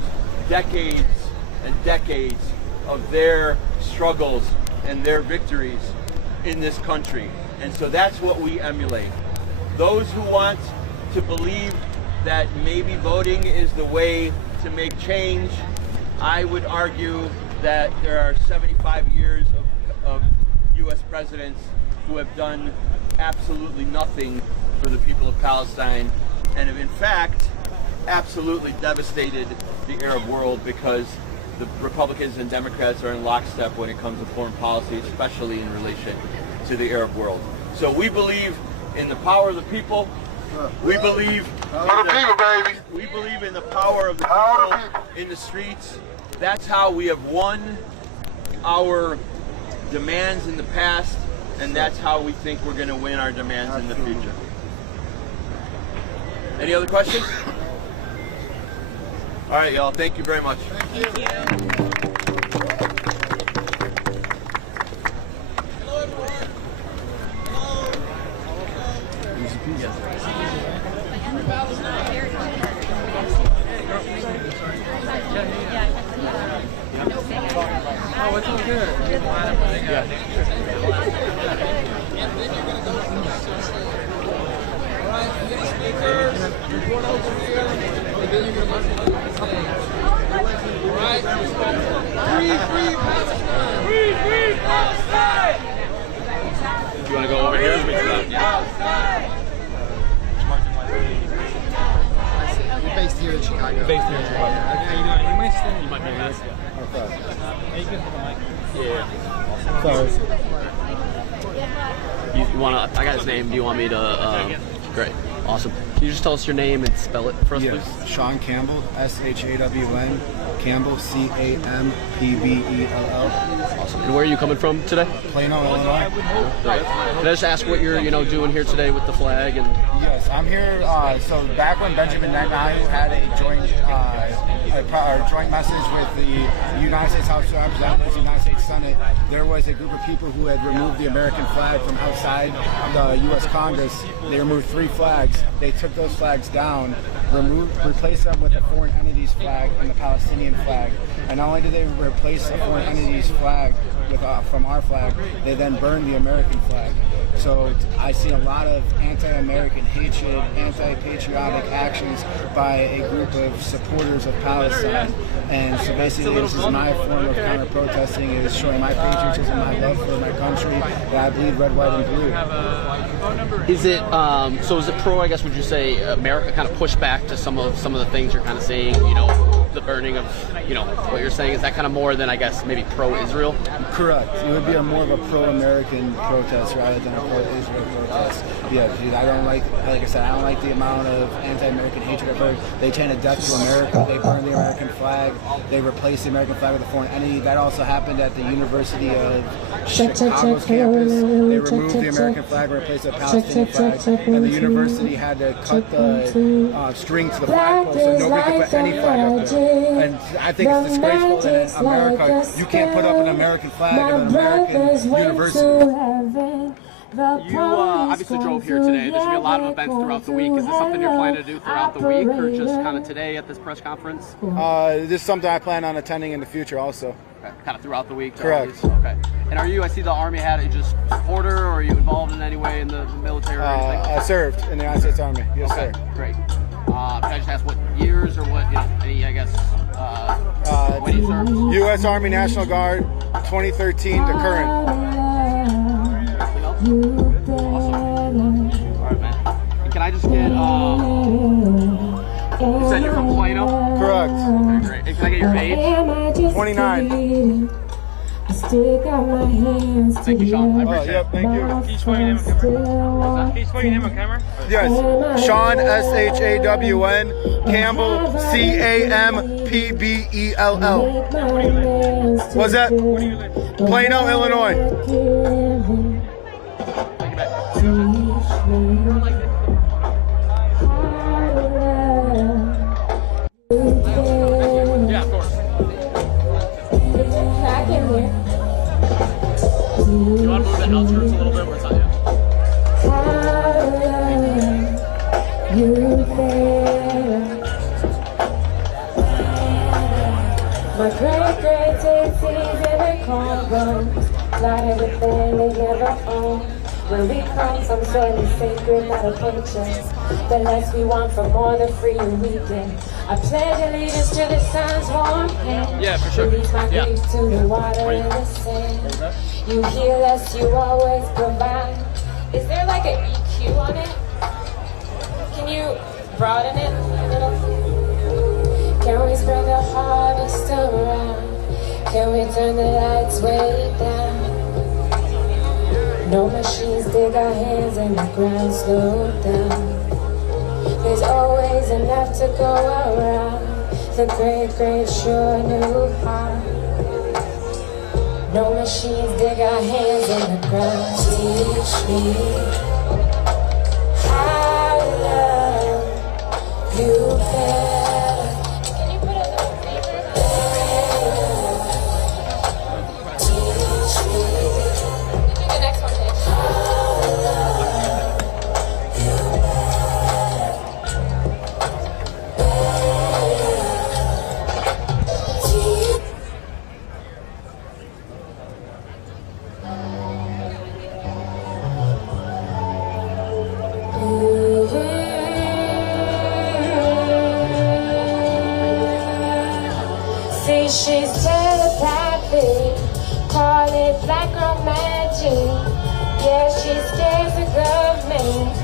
decades and decades of their struggles and their victories in this country. And so that's what we emulate. Those who want to believe that maybe voting is the way to make change, I would argue that there are 75 years of U.S. presidents who have done absolutely nothing for the people of Palestine and have in fact absolutely devastated the Arab world, because the Republicans and Democrats are in lockstep when it comes to foreign policy, especially in relation to the Arab world. So we believe in the power of the people. We believe we believe in the power of the people in the streets. That's how we have won our demands in the past, and that's how we think we're going to win our demands in the future. Any other questions? All right, y'all. Thank you very much. Thank you. Hello, everyone. Hello. Oh, it's all good. Report over here, and then you're going to Free Palestine! Free Palestine! You want to go over here? Palestine! You might be on this. Yeah. Sorry. You want to? I got his name. Do you want me to? Great. Awesome. Can you just tell us your name and spell it for us, please? Sean Campbell, S-H-A-W-N, Campbell, C-A-M-P-B-E-L-L. Awesome. And where are you coming from today? Plano, Illinois. Great. Can I just ask what you're, doing here today with the flag? And Yes, I'm here. So back when Benjamin Netanyahu had a joint message with the United States House of Representatives, the United States Senate, there was a group of people who had removed the American flag from outside the U.S. Congress. They removed 3 flags. They took those flags down, replaced them with the foreign entities flag and the Palestinian flag. And not only did they replace the foreign entities flag from our flag, they then burned the American flag. So I see a lot of anti-American hatred, anti-patriotic actions by a group of supporters of Palestine. And so basically this is my form of counter-protesting, is showing my patriotism, my love for my country, that I bleed red, white, and blue. is it is it pro? I guess would you say America kind of pushed back to some of the things you're kind of saying? The burning of what you're saying, is that kind of more than I guess maybe pro-Israel? Correct. It would be more of a pro-American protest rather than a pro-Israel protest. Yeah, dude, I don't like I said, I don't like the amount of anti-American hatred I've heard. They chanted death to America. They burned the American flag. They replaced the American flag with a foreign entity. That also happened at the University of Chicago's campus. They removed the American flag and replaced it with a Palestinian flag. And the university had to cut the string to the flagpole so nobody could put any flag up there. And I think it's disgraceful that in America you can't put up an American flag at an American university. You obviously drove here today. There's going to be a lot of events throughout the week. Is this something you're planning to do throughout the week, or just kind of today at this press conference? This is something I plan on attending in the future also. Okay. Kind of throughout the week? Correct. Okay. And are you, I see the Army hat, are you just a supporter, or are you involved in any way in the military or anything? I served in the United States Army. Yes, okay, sir. Great. Can I just ask what years or what, any, I guess, when you served? U.S. Army National Guard, 2013 to current. Awesome. All right, man. And can I just get, you said you're from Plano? Correct. Okay, great. And can I get your age? 29. Thank you, Sean. I appreciate it. Thank you. Can you spell your name on camera? Can you spell your name on camera? Yes. Sean, S-H-A-W-N, Campbell, C-A-M-P-B-E-L-L. What's that? Plano, Illinois. Yeah, of course. You want to move the outskirts a little bit, or it's not yet? My great takes in the Congo, not everything they never own. Where we come from, certainly sacred, not a purchase. The less we want from more, the freer we get. I pledge allegiance to the sun's warm hand. Yeah, for sure. Release my grief to the water and the sand. You heal us, you always provide. Is there like an EQ on it? Can you broaden it a little? Can we spread the harvest around? Can we turn the lights way down? No machines dig our hands in the ground, slow down. There's always enough to go around. The great, great sure knew how. No machines dig our hands in the ground. Teach me how to love you better. Can you put a little paper? Teach me. Do the next one, Jake. See, she's telepathic, call it black girl magic. Yeah, she scares the government,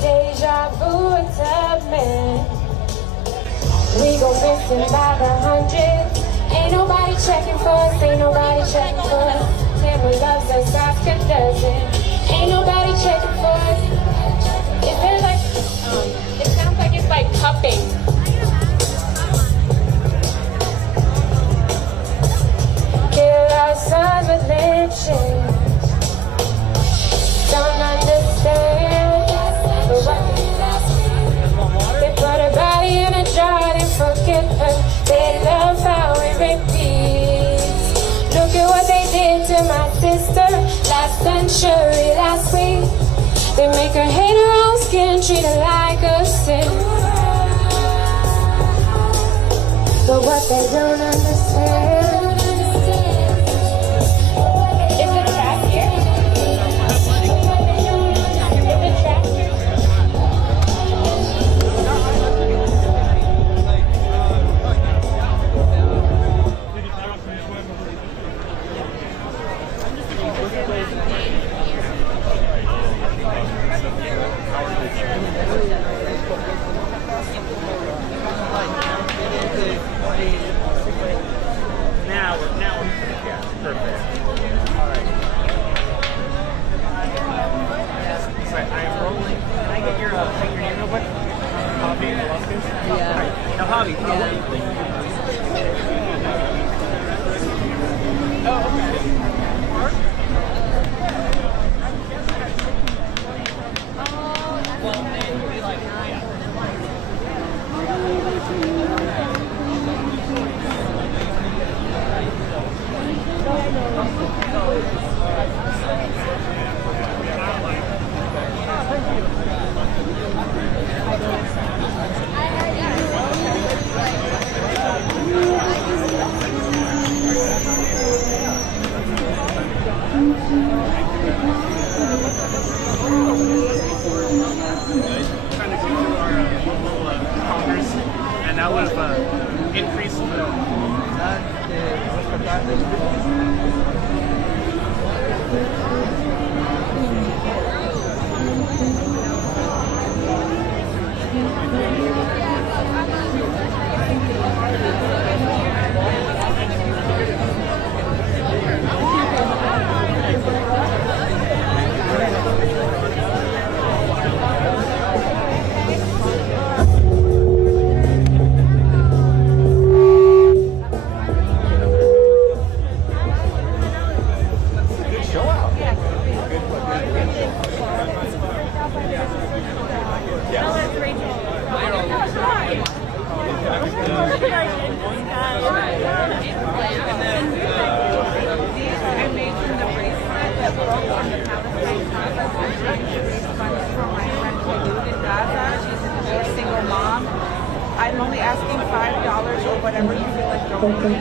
deja vu and tubman. We go missing by the hundreds. as us Oscar does it. Ain't nobody checking for us. Is there like, it sounds like it's like cupping. Kill our son with lynching. Don't understand. But what they put her body in a jar and forget her. They love how it repeats. Look at what they did to my sister last century, last week. They make her hate her own skin, treat her like a sin. But what they don't understand is the trap here. Is the trap here? Now, yeah, perfect. All right. Sorry, I'm Roland. Can I get your name real quick? Javi Velasquez? Yeah. All right. Now, Javi, how old are you? Oh, okay. Well, then we like, yeah. Trying to go through our local Congress, and that would have increased the I'm only asking $5 or whatever you feel like donating.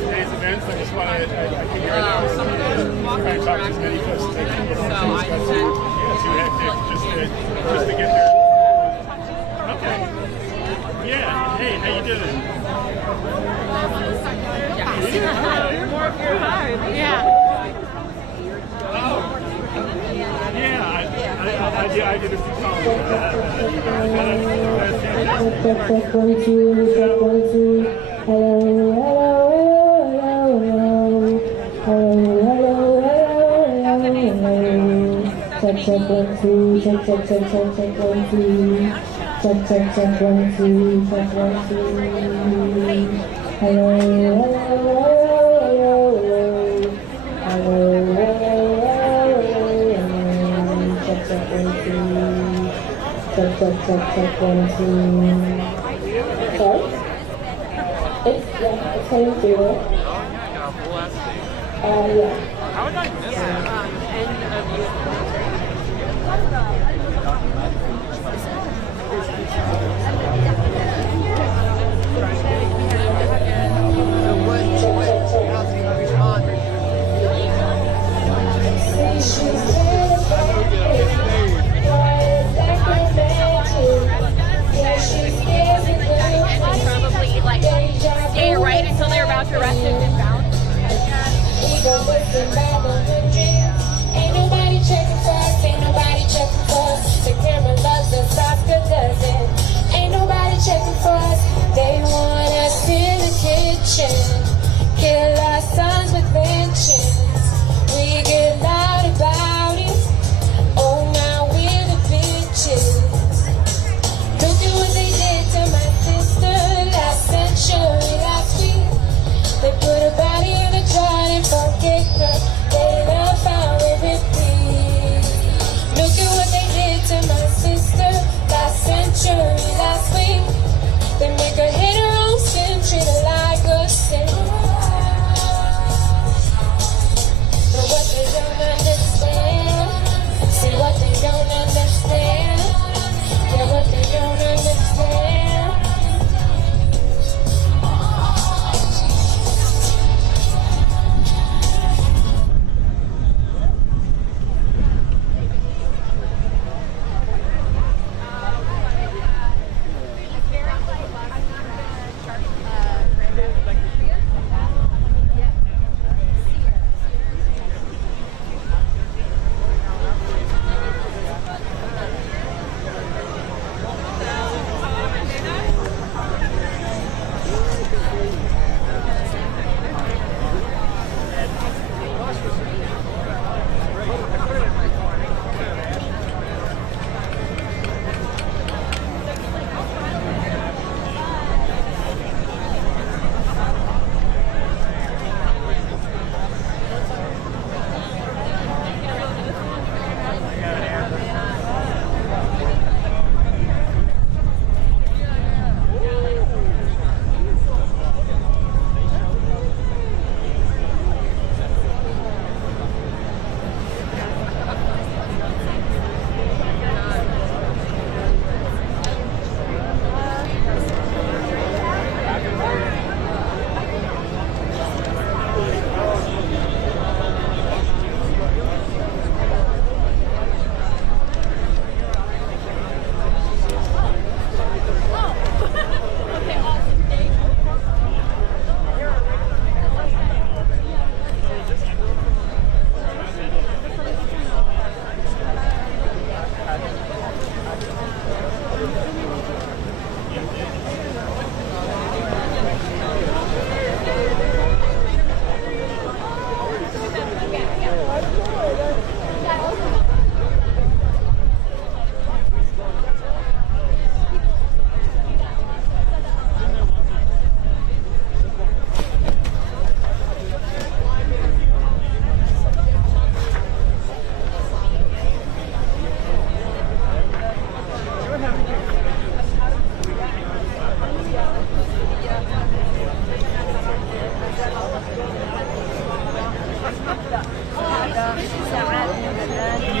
Today's events, I just want to try and talk to as many folks as I can. It's too hectic just to get there. Okay. Yeah. Hey, how you doing? More of your time. Yeah. I did a few songs for that. Check, 1, 2. Sorry? It's coming through. Yeah. How would I miss Probably like stay right until they're about to arrest him and bound.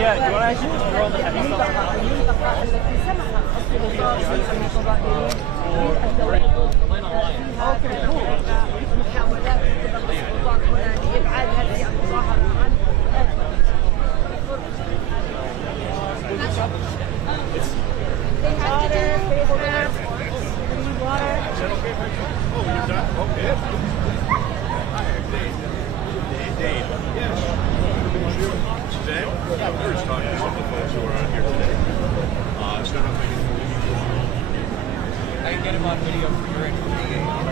Yeah, do you want to actually just throw the heavy stuff Okay, cool. Oh, you're done? Okay. Dave. Yes. Suzanne? Yeah, we were just talking to some of the folks who are out here today. So I'm thinking I can get him on video for your information.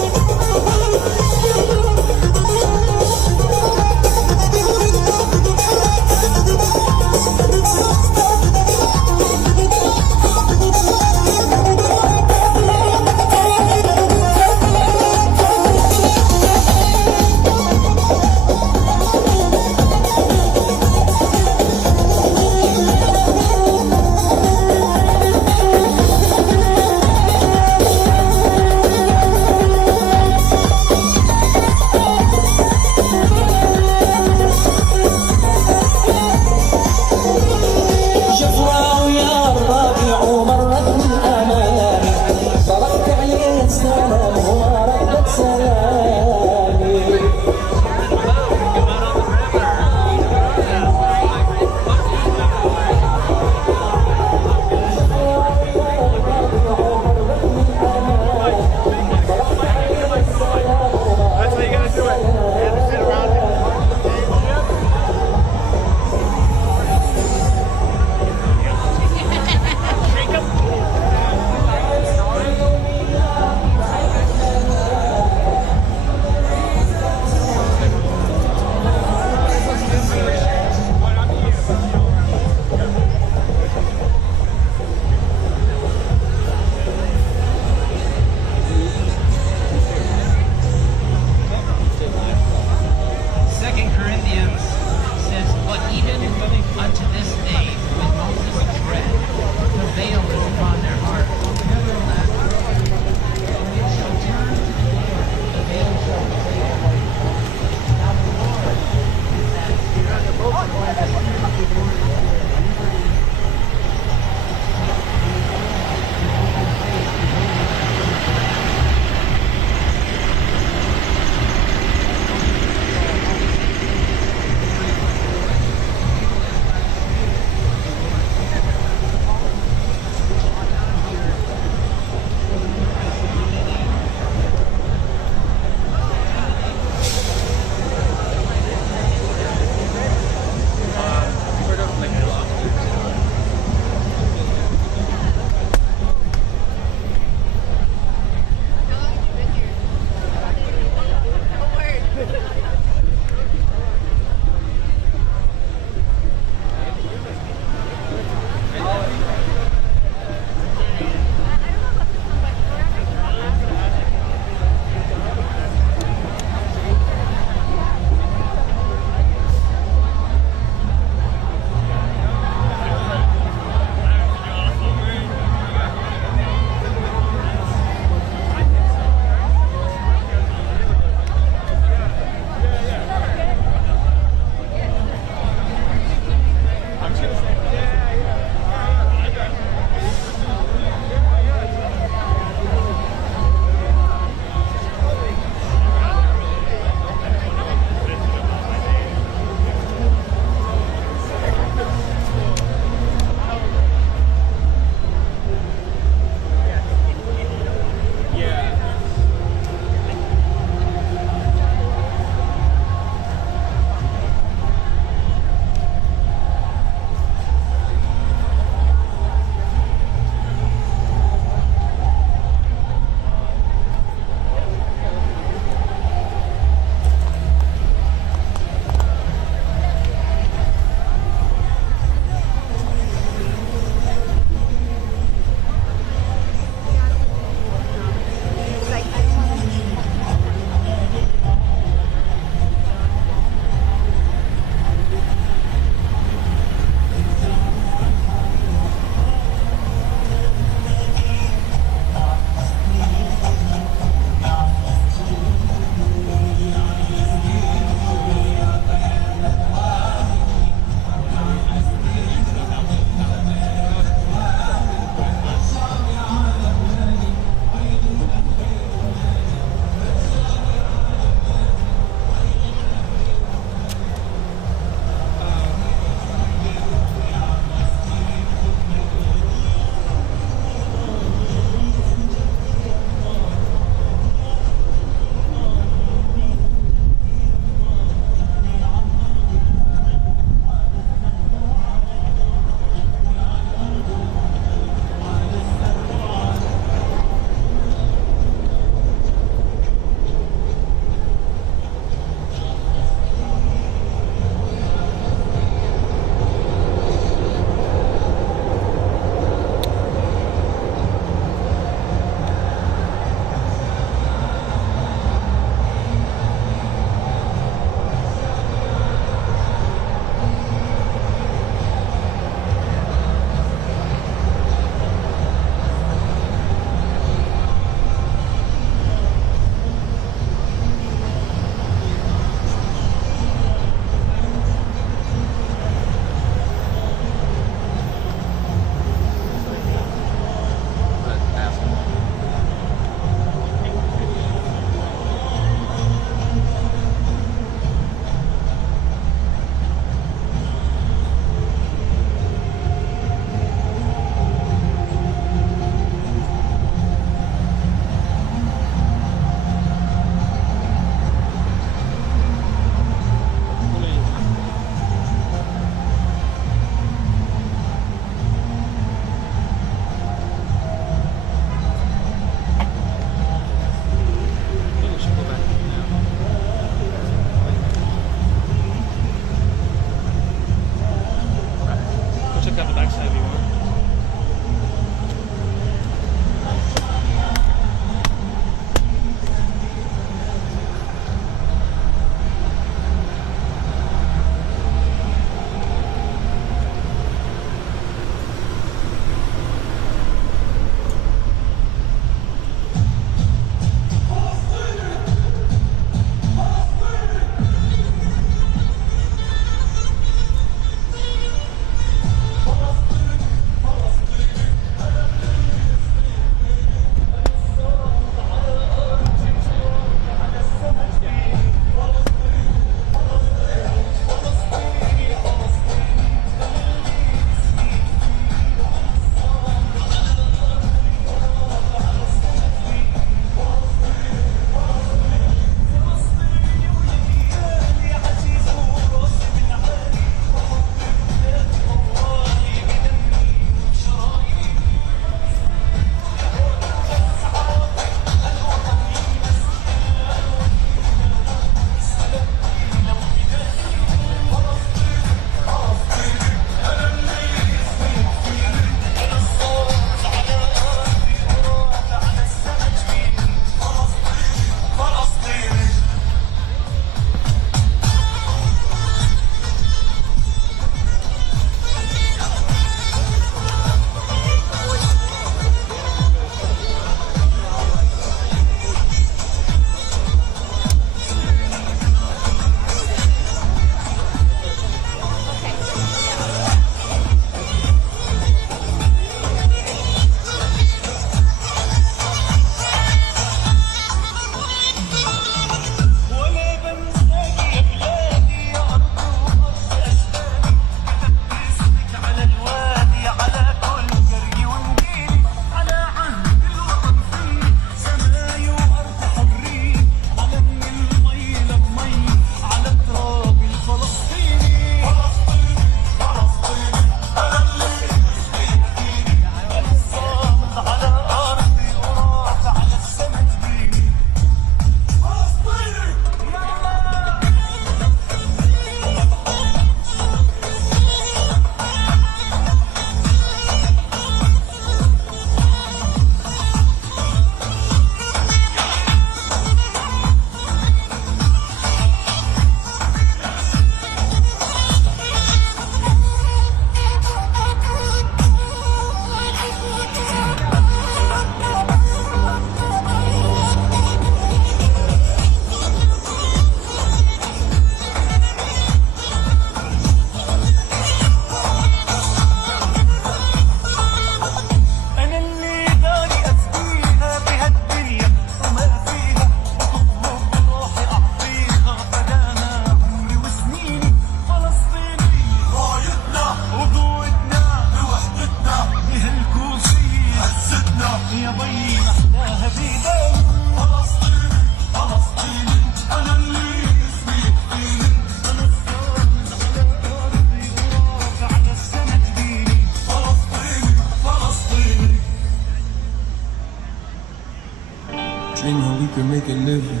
Dreaming we could make a living.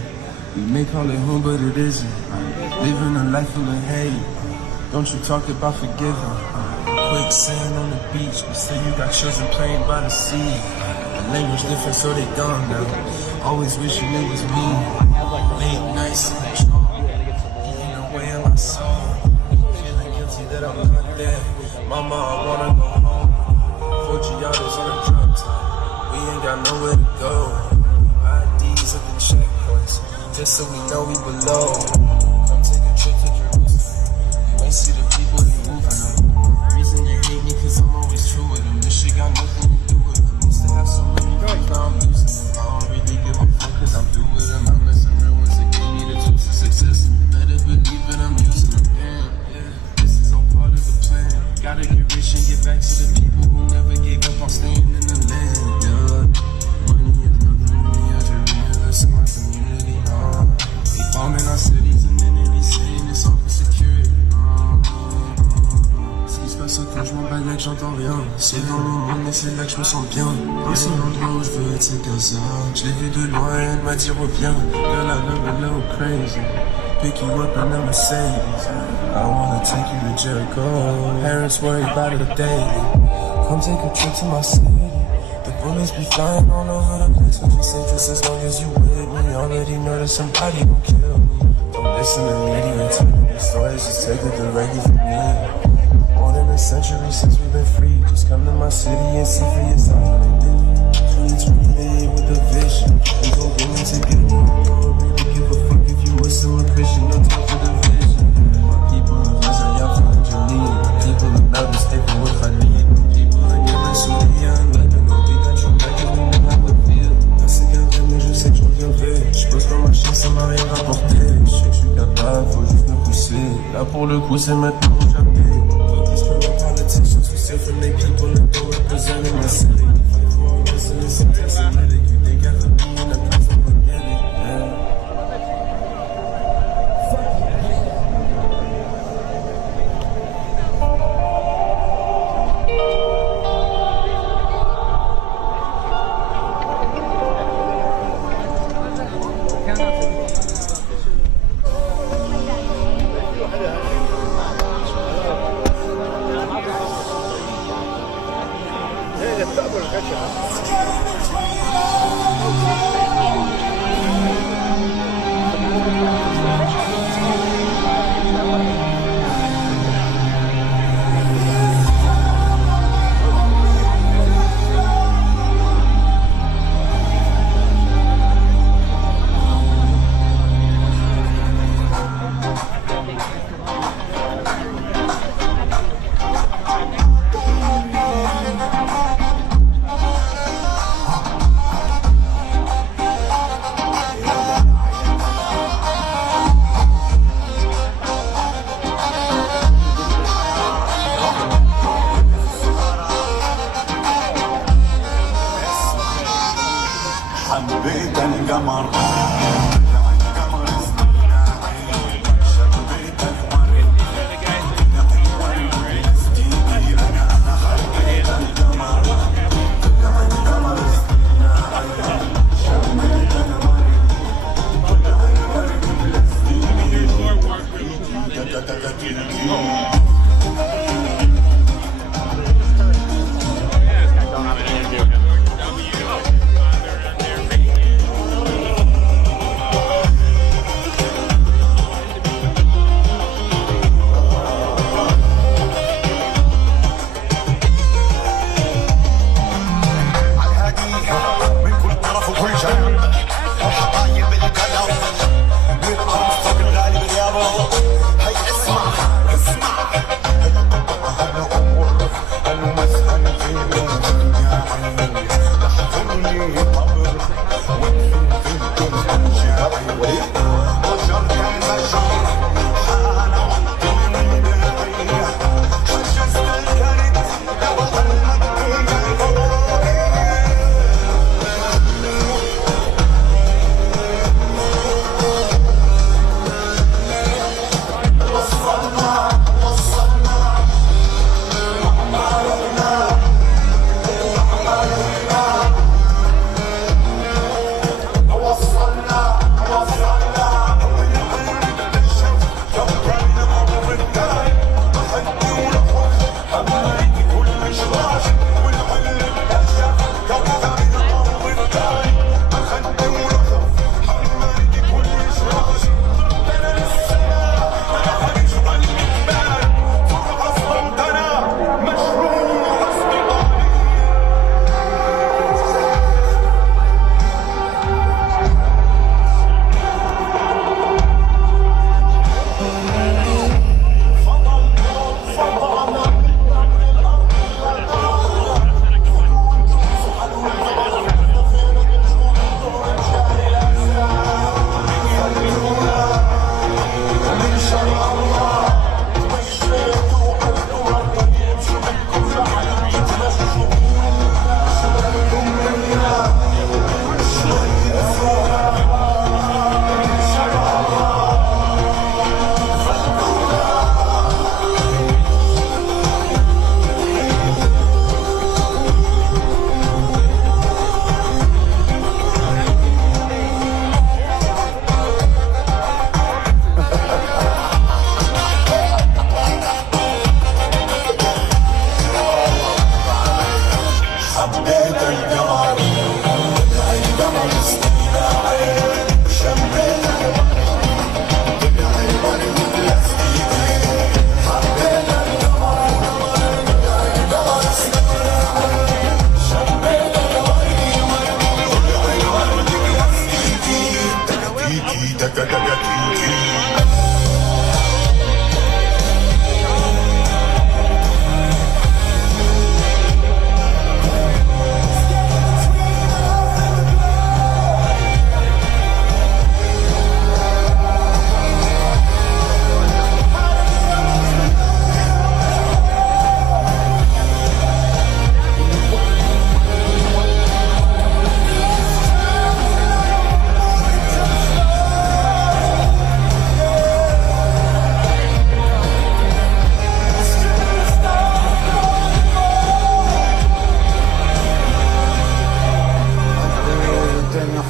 We may call it home, but it isn't. Living a life full of hate. Don't you talk about forgiving. Quicksand on the beach, but still you got children playing by the sea. The language different, so they gone now. Always wishing it was me. Late nights in the trunk, eating away in my soul. Feeling guilty that I'm not there. Mama, I wanna go home. 40 yards on a drug time. We ain't got nowhere to go. IDs at the checkpoints, just so we know we belong. Come take a trip to Jerusalem. You ain't see the people they moving on. Reason they hate me, cause I'm always true with them. This shit got nothing to do with them. Used to have so many friends, now I'm losing them. I don't really give a fuck, cause I'm through with them. I'm messing real ones that gave me the tools to success. Better believe it, I'm using them. Damn, yeah, this is all part of the plan. Gotta get rich and get back to the people who never gave up on staying in the land. Yeah, money is nothing to me, I just reinvest in my community. They bombing our cities and then they be saying it's all for security. Ce qui se passe quand je m'en balade, j'entends rien. C'est dans le monde, mais c'est là que je me sens bien. Un seul endroit où je veux être, c'est Gaza. Je l'ai vu de loin, elle m'a dit reviens. Girl, I love a little crazy. Pick you up in a Mercedes. I wanna take you to Jericho. Parents worry about it daily. Come take a trip to my city. The bullets be flying all over the place. But you say just as long as you with me. Already know that somebody gon' kill me. Don't listen to media, tell me stories. Just take it directly from me. More than a century since we've been free. Just come to my city and see for yourself how they did it. 2028 with a vision. We gon' get me together. Really give a fuck if you Muslim or Christian. No time for division. People of Gaza, y'all find your need. People of Melbourne, stay for what I need. People in Yemen, Syria, and Lebanon. We got you back and we know how it feel. Dans ces cas-là, mais je sais que je reviendrai. J'pose dans ma chaise, ça m'a rien rapporté. Je sais que je suis capable, faut juste me pousser. Là pour le coup, c'est maintenant ou jamais. Politicians who steal from their people and go representing my city. Fight for all residents and anti-Semitic. You think I could be in a place to forget it? Yeah.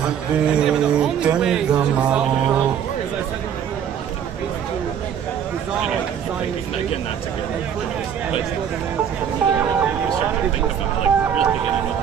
حبيت الجمال. Again, not to get but you start to think about like really beginning of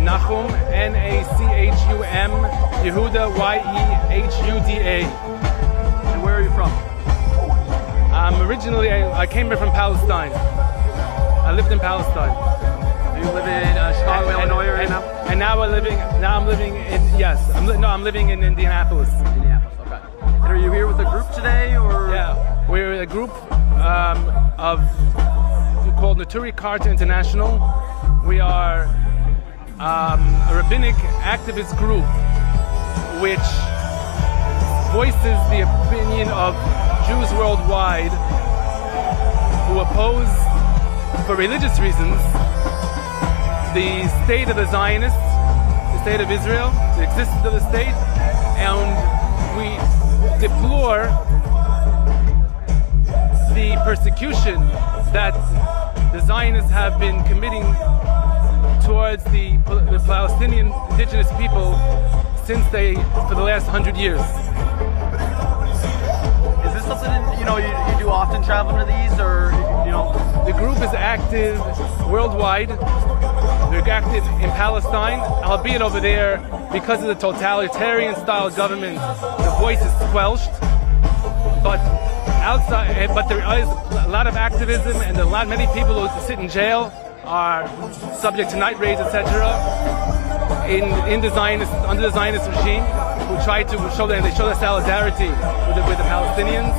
Nachum, Yehuda, Yehuda. And where are you from? Originally, I came here from Palestine. I lived in Palestine. Do you live in Chicago, Illinois, right now? And now I'm living in, yes, I'm living in Indianapolis. Indianapolis, okay. And are you here with a group today, or? Yeah, we're a group called Naturi Karta International. We are a rabbinic activist group which voices the opinion of Jews worldwide who oppose, for religious reasons, the state of the Zionists, the state of Israel, the existence of the state, and we deplore the persecution that the Zionists have been committing towards the Palestinian indigenous people for the last 100 years. Is this something you do often traveling to these, or The group is active worldwide. They're active in Palestine, albeit over there because of the totalitarian style government, the voice is squelched. But there is a lot of activism, and many people who sit in jail are subject to night raids, etc. Under the Zionist regime, who try to show their solidarity with the Palestinians.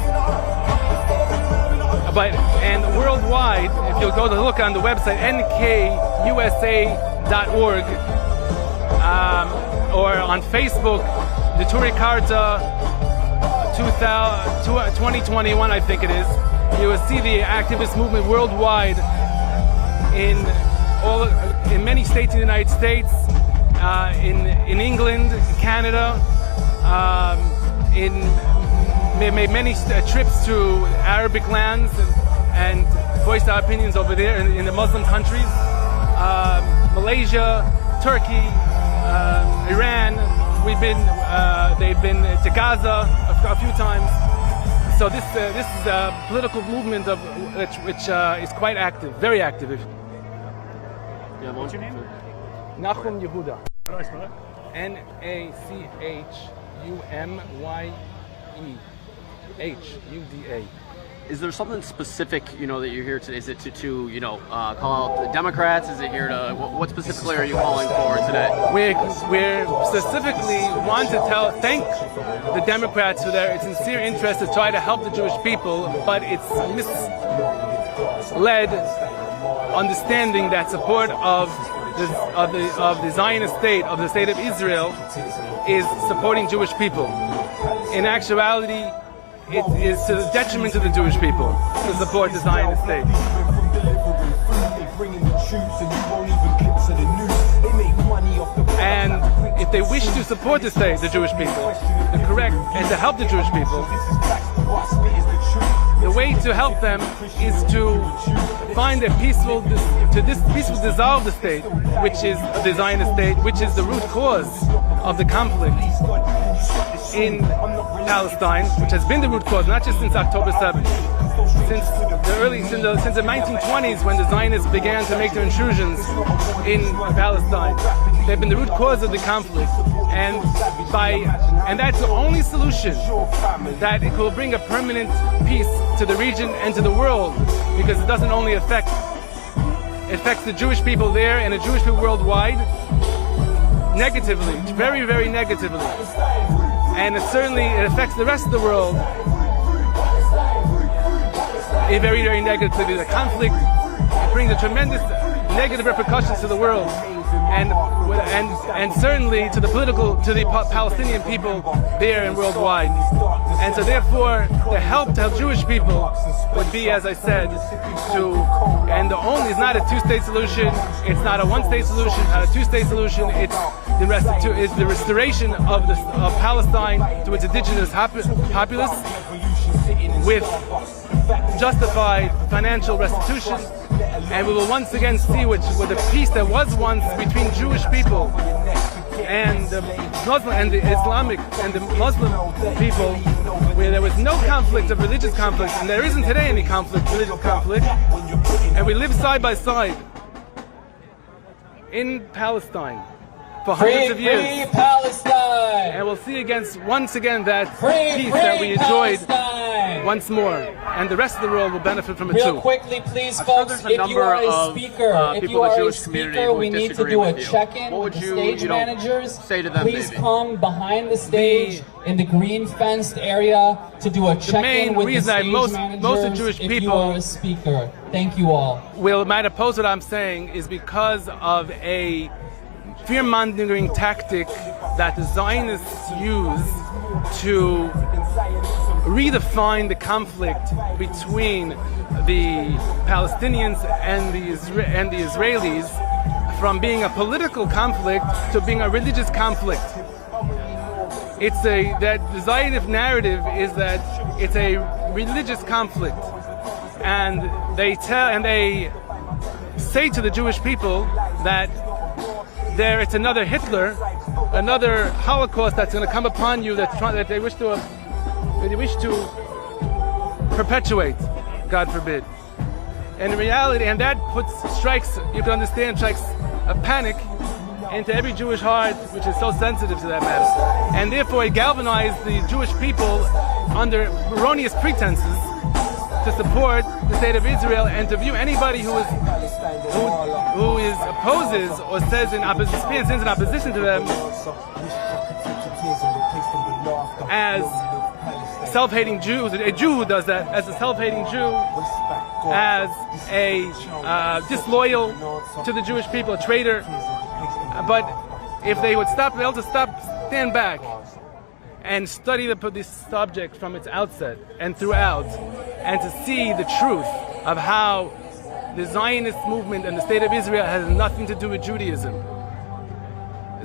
And worldwide, if you'll go to look on the website nkusa.org, or on Facebook, the Naturi Karta 2021, I think it is, you will see the activist movement worldwide in many states in the United States, in England, in Canada, made many trips to Arabic lands and voiced our opinions over there in the Muslim countries, Malaysia, Turkey, Iran. They've been to Gaza a few times. So this is a political movement which is quite active, very active. Yeah, what's your name? Nachum Yehuda. How do I spell it? NachumyehUda. is there something specific, you know, that you're here to? Is it to you know, call out the Democrats? Is it here to what specifically are you calling for today? We're specifically want to thank the Democrats for their sincere interest to try to help the Jewish people, but it's misled understanding that support of the Zionist state, of the state of Israel, is supporting Jewish people. In actuality, it is to the detriment of the Jewish people to support the Zionist state. And if they wish to support the state, the Jewish people, and to help the Jewish people, the way to help them is to find a peaceful dissolve the state, which is the Zionist state, which is the root cause of the conflict in Palestine, which has been the root cause not just since October 7th, since the 1920s when the Zionists began to make their intrusions in Palestine. They've been the root cause of the conflict, and that's the only solution that it will bring a permanent peace to the region and to the world, because it doesn't only affects the Jewish people there and the Jewish people worldwide negatively, very, very negatively, and it affects the rest of the world very, very negatively. The conflict brings a tremendous negative repercussions to the world, and certainly to the Palestinian people there and worldwide. And so therefore, the help to help Jewish people would be, as I said, it's not a two-state solution, it's not a one-state solution, not a two-state solution, it's the restoration of Palestine to its indigenous populace with justified financial restitution, and we will once again see what the peace that was once between Jewish people and the Muslim and the Islamic and the Muslim people, where there was no conflict of religious conflict, and there isn't today any religious conflict, and we live side by side in Palestine for hundreds of years. Free Palestine! And we'll see once again that peace that we enjoyed once more, and the rest of the world will benefit from it too. Real quickly, please, folks, if you are a speaker, we need to do a check-in with the stage managers. Please come behind the stage in the green fenced area to do a check-in with the stage managers. Most of Jewish if you are a speaker. Thank you all. Might oppose what I'm saying is because of a fear-mongering tactic that the Zionists use to redefine the conflict between the Palestinians and the Israelis from being a political conflict to being a religious conflict. That the Zionist narrative is that it's a religious conflict, and they say to the Jewish people that it's another Hitler, another Holocaust that's going to come upon you that they wish to perpetuate, God forbid. And in reality, and that strikes a panic into every Jewish heart, which is so sensitive to that matter. And therefore it galvanized the Jewish people under erroneous pretenses to support the state of Israel and to view anybody who opposes or stands in opposition to them as self-hating Jews, a Jew who does that, as a self-hating Jew, as a disloyal to the Jewish people, a traitor. But if they would stand back and study this subject from its outset and throughout, and to see the truth of how the Zionist movement and the state of Israel has nothing to do with Judaism.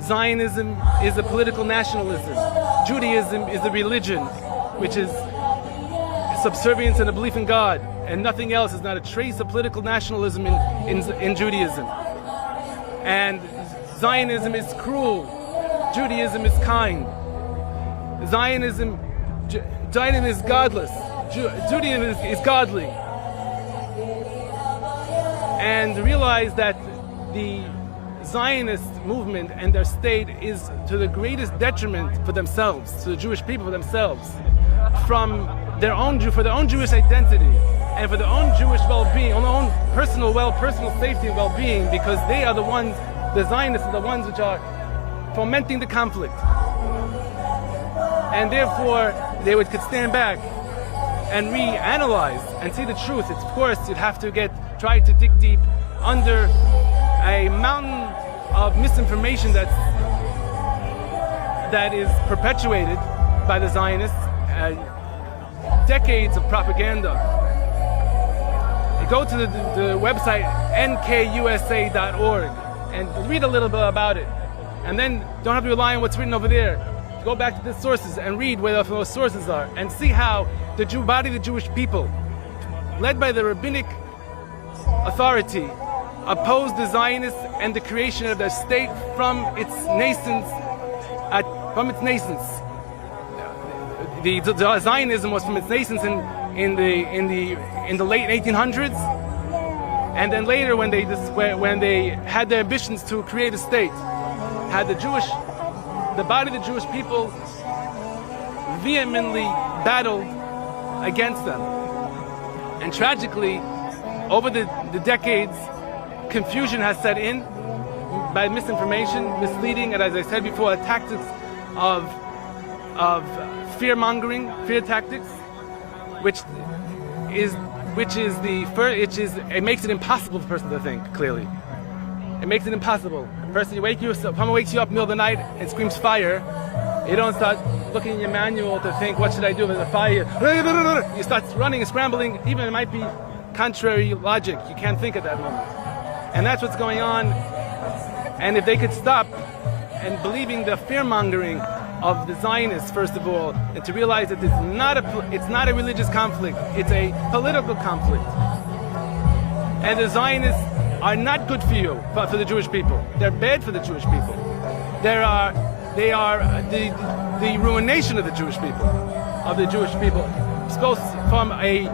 Zionism is a political nationalism. Judaism is a religion, which is subservience and a belief in God, and nothing else. Is not a trace of political nationalism in Judaism. And Zionism is cruel. Judaism is kind. Zionism is godless. Judaism is godly. And realize that the Zionist movement and their state is to the greatest detriment for themselves, to the Jewish people for themselves, from for their own Jewish identity and for their own Jewish well-being, on their own personal safety and well-being, because they are the ones, the Zionists are the ones which are fomenting the conflict. And therefore, they could stand back and reanalyze and see the truth. Of course, you'd have to try to dig deep under a mountain of misinformation that is perpetuated by the Zionists, decades of propaganda. You go to the website nkusa.org and read a little bit about it, and then don't have to rely on what's written over there. Go back to the sources and read where those sources are, and see how the body of the Jewish people, led by the rabbinic authority, opposed the Zionists and the creation of their state from its nascence. The Zionism was from its nascence in the late 1800s, and then later when they had their ambitions to create a state, had the body of the Jewish people vehemently battled against them. And tragically, over the decades, confusion has set in by misinformation, misleading, and as I said before, tactics of fear-mongering, fear tactics, which it makes it impossible for a person to think clearly. It makes it impossible. A person, someone wakes you up in the middle of the night and screams fire, you don't start looking in your manual to think, what should I do if there's a fire? You start running and scrambling, even it might be contrary logic. You can't think at that moment. And that's what's going on. And if they could stop and believing the fear-mongering of the Zionists, first of all, and to realize that it's not a religious conflict, it's a political conflict. And the Zionists are not good for you, but for the Jewish people. They're bad for the Jewish people. They are the ruination of the Jewish people, both from a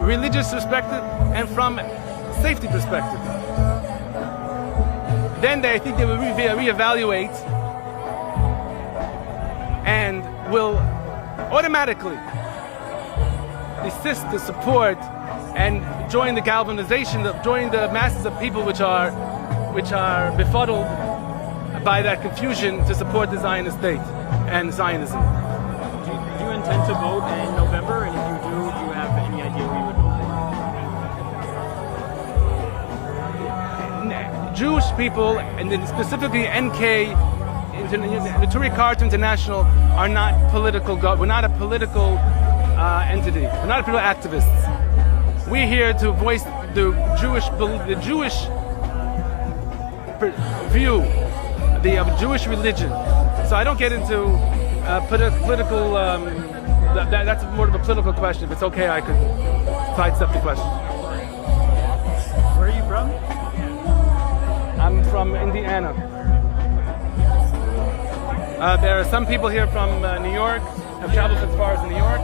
religious perspective and from safety perspective. Then I think they will reevaluate and will automatically desist to support and join the galvanization, join the masses of people which are befuddled by that confusion to support the Zionist state and Zionism. Do you intend to vote in November? And if you do you have any idea who you would vote for? Jewish people, and then specifically NK, Neturei Karta International, are not political. We're not a political entity. We're not political activists. We're here to voice the Jewish view, the Jewish religion. So I don't get into political. That's more of a political question. If it's okay, I could sidestep the question. Where are you from? I'm from Indiana. There are some people here from New York, have traveled as far as New York.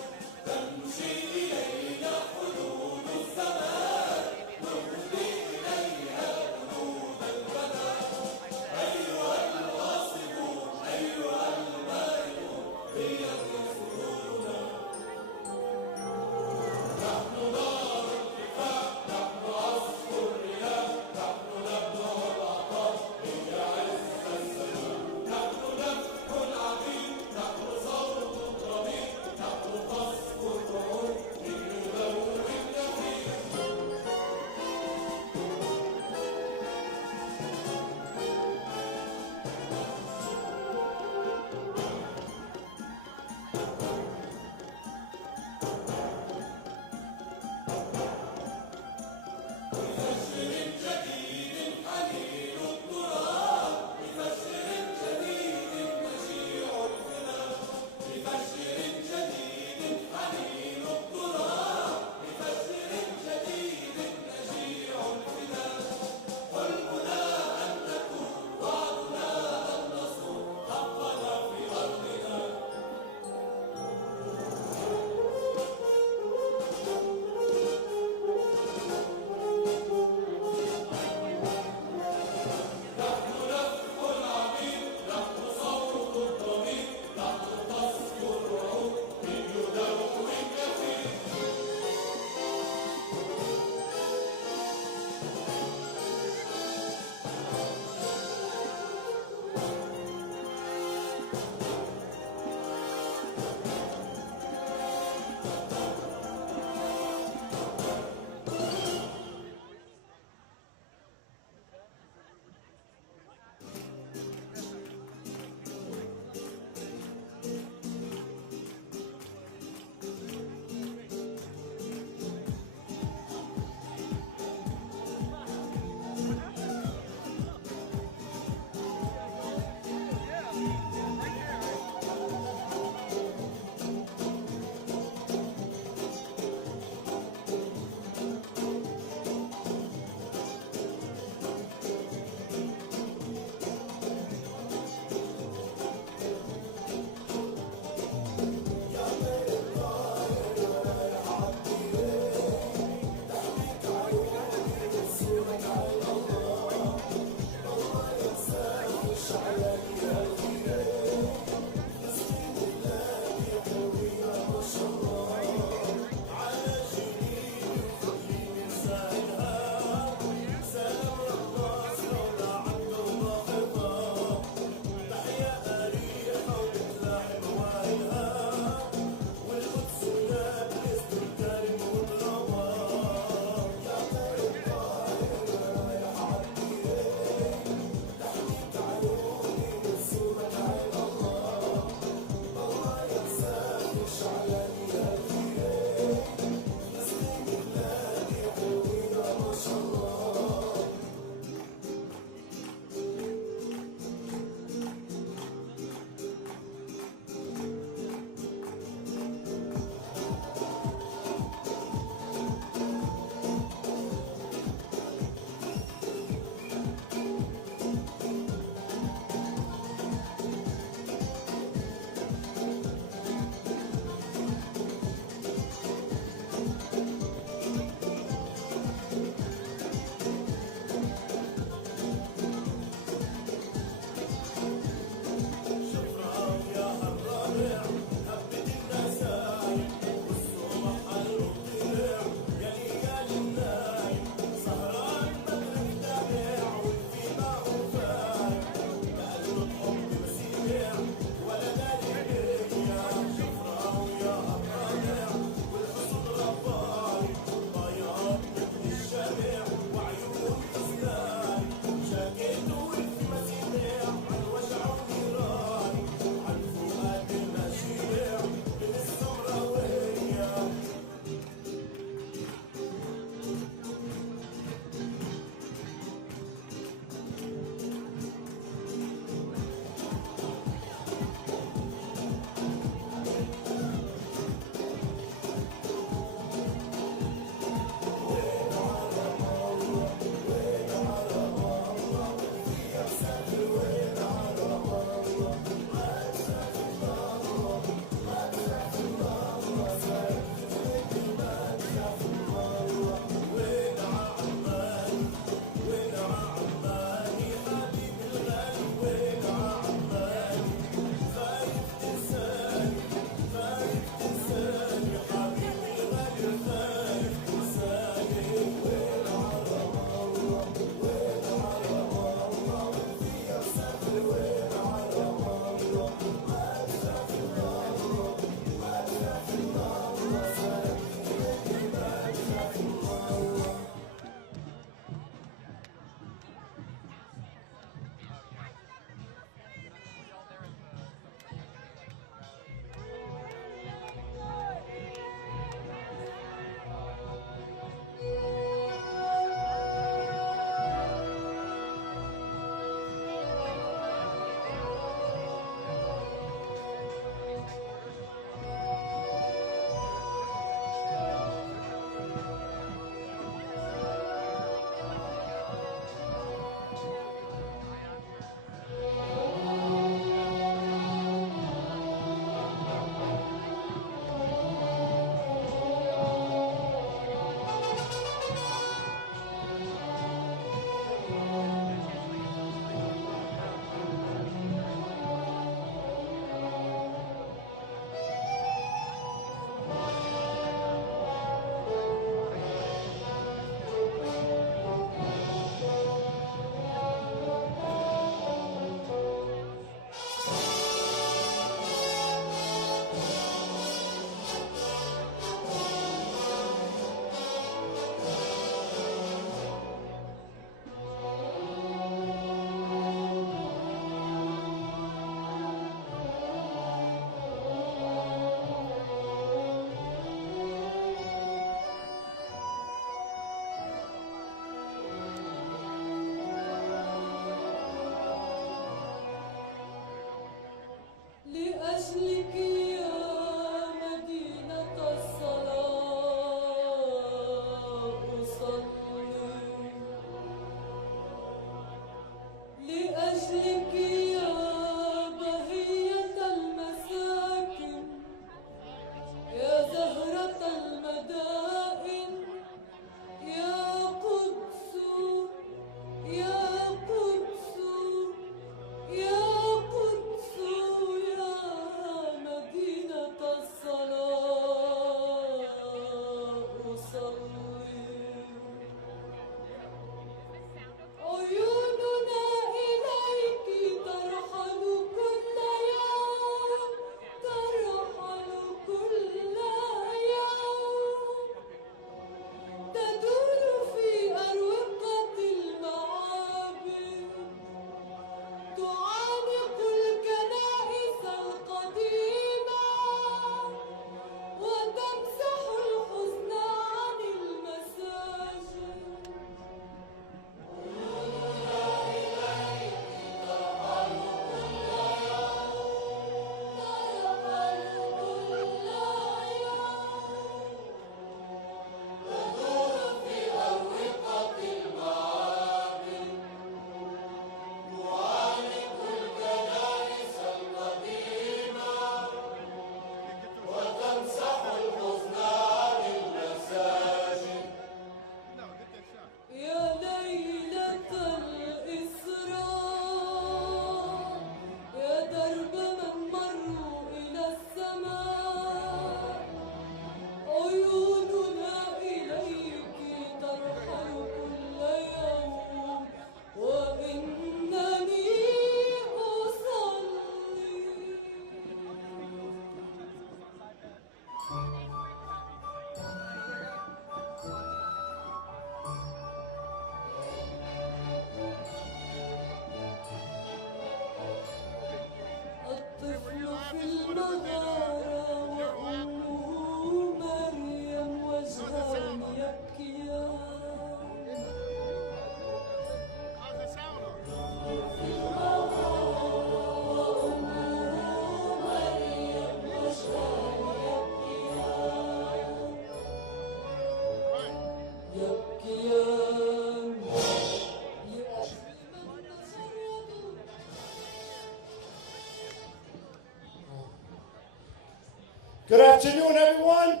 Good afternoon, everyone.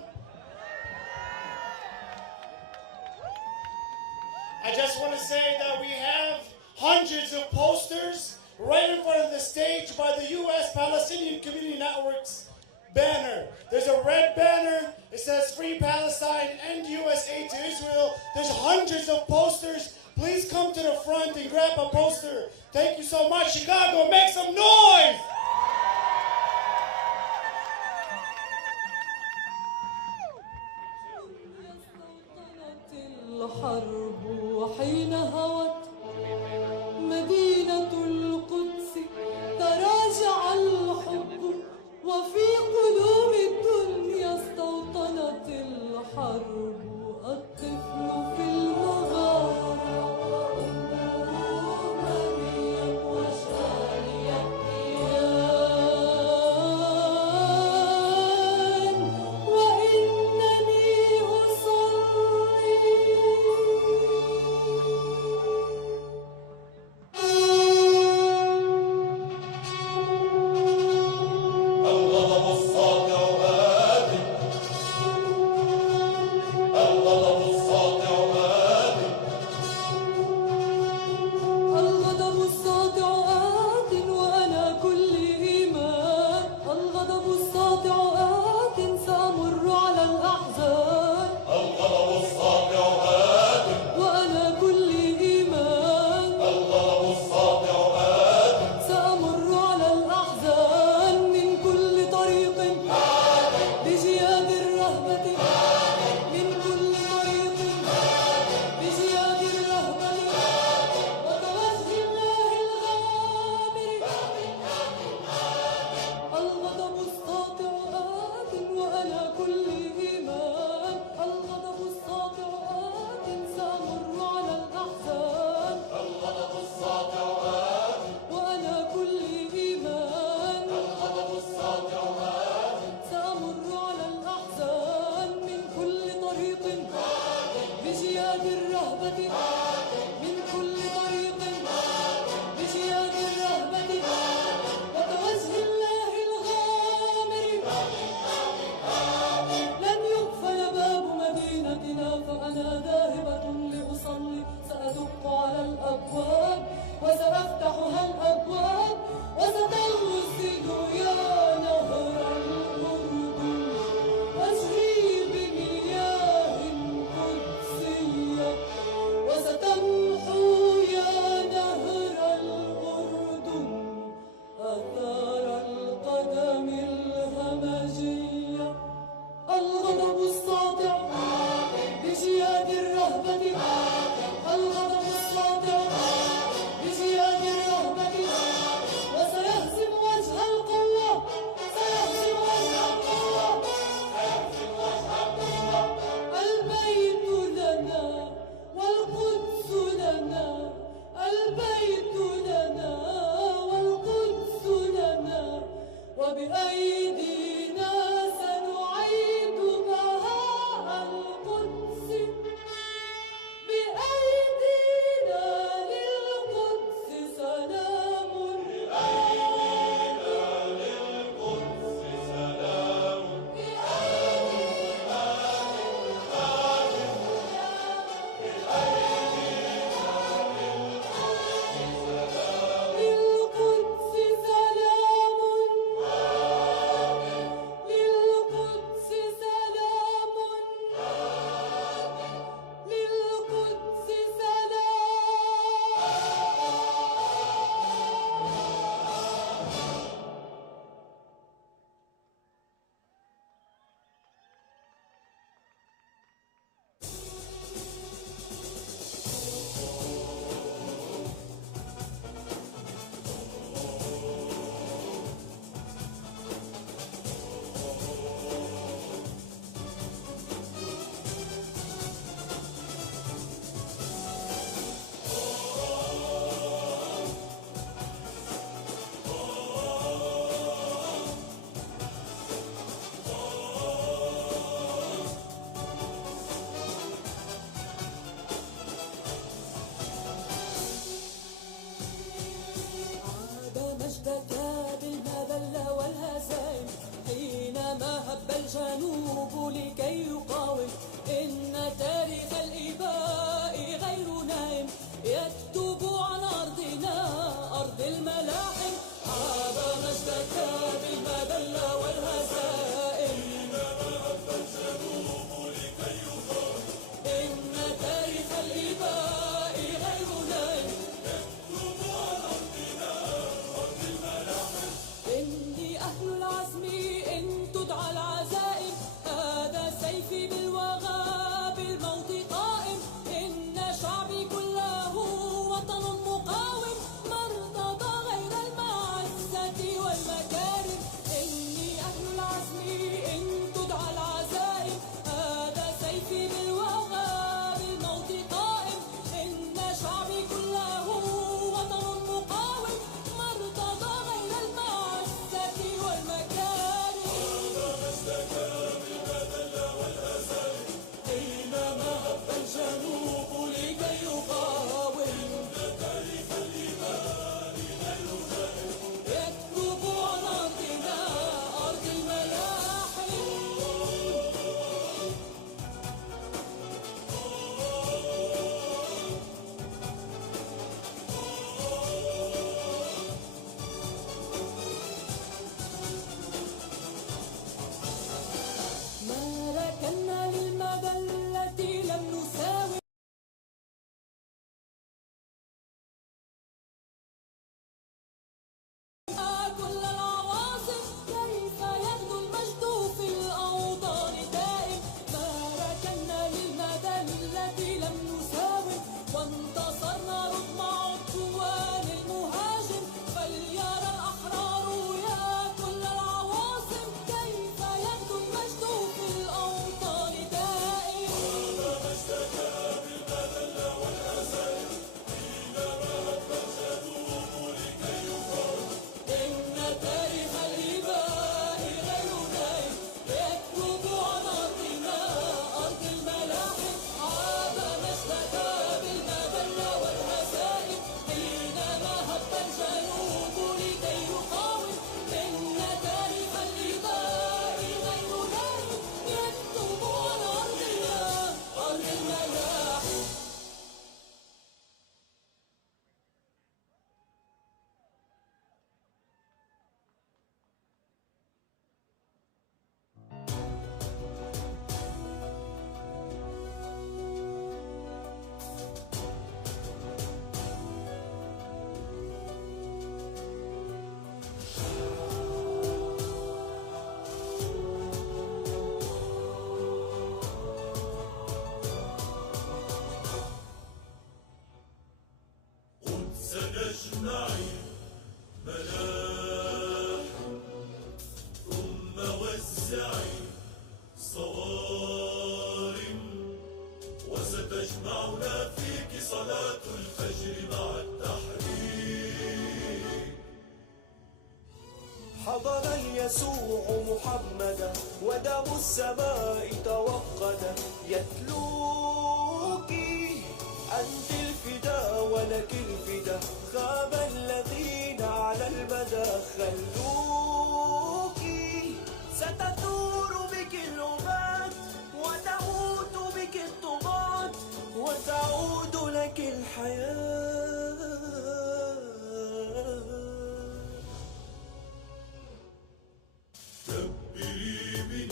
I just want to say that we have hundreds of posters right in front of the stage by the U.S. Palestinian Community Network's banner. There's a red banner. It says Free Palestine and U.S. aid to Israel. There's hundreds of posters. Please come to the front and grab a poster. Thank you so much. Chicago, make some noise! الحرب حين هوت مدينة القدس تراجع الحب وفي قلوب الدنيا استوطنت الحرب الطفل في المغارة وأمه مريم وشان يبكيان وبأيدينا سنعيد بهاء القدس بأيدينا للقدس سلام بأيدينا للقدس سلام بأيدينا الجنوب لكي يقاوم إن تاريخ الإباء غير نائم يكتب عن أرضنا أرض الملاحم عاب مجدك بالمذلة والهزائم إنما هب الجنوب لكي يقاوم إن تاريخ الإباء غير نائم يكتب عن أرضنا أرض الملاحم إني أهل العزم إن تدعى العزائم هذا سيفي بالوغى بالموت حضر اليسوع محمدا ودم السماء توقدا يتلوك أنت الفدا ولك الفدا خاب الذين على المدى خلوك ستثور بك اللغات وتموت بك الطغاة وتعود لك الحياة. كبري من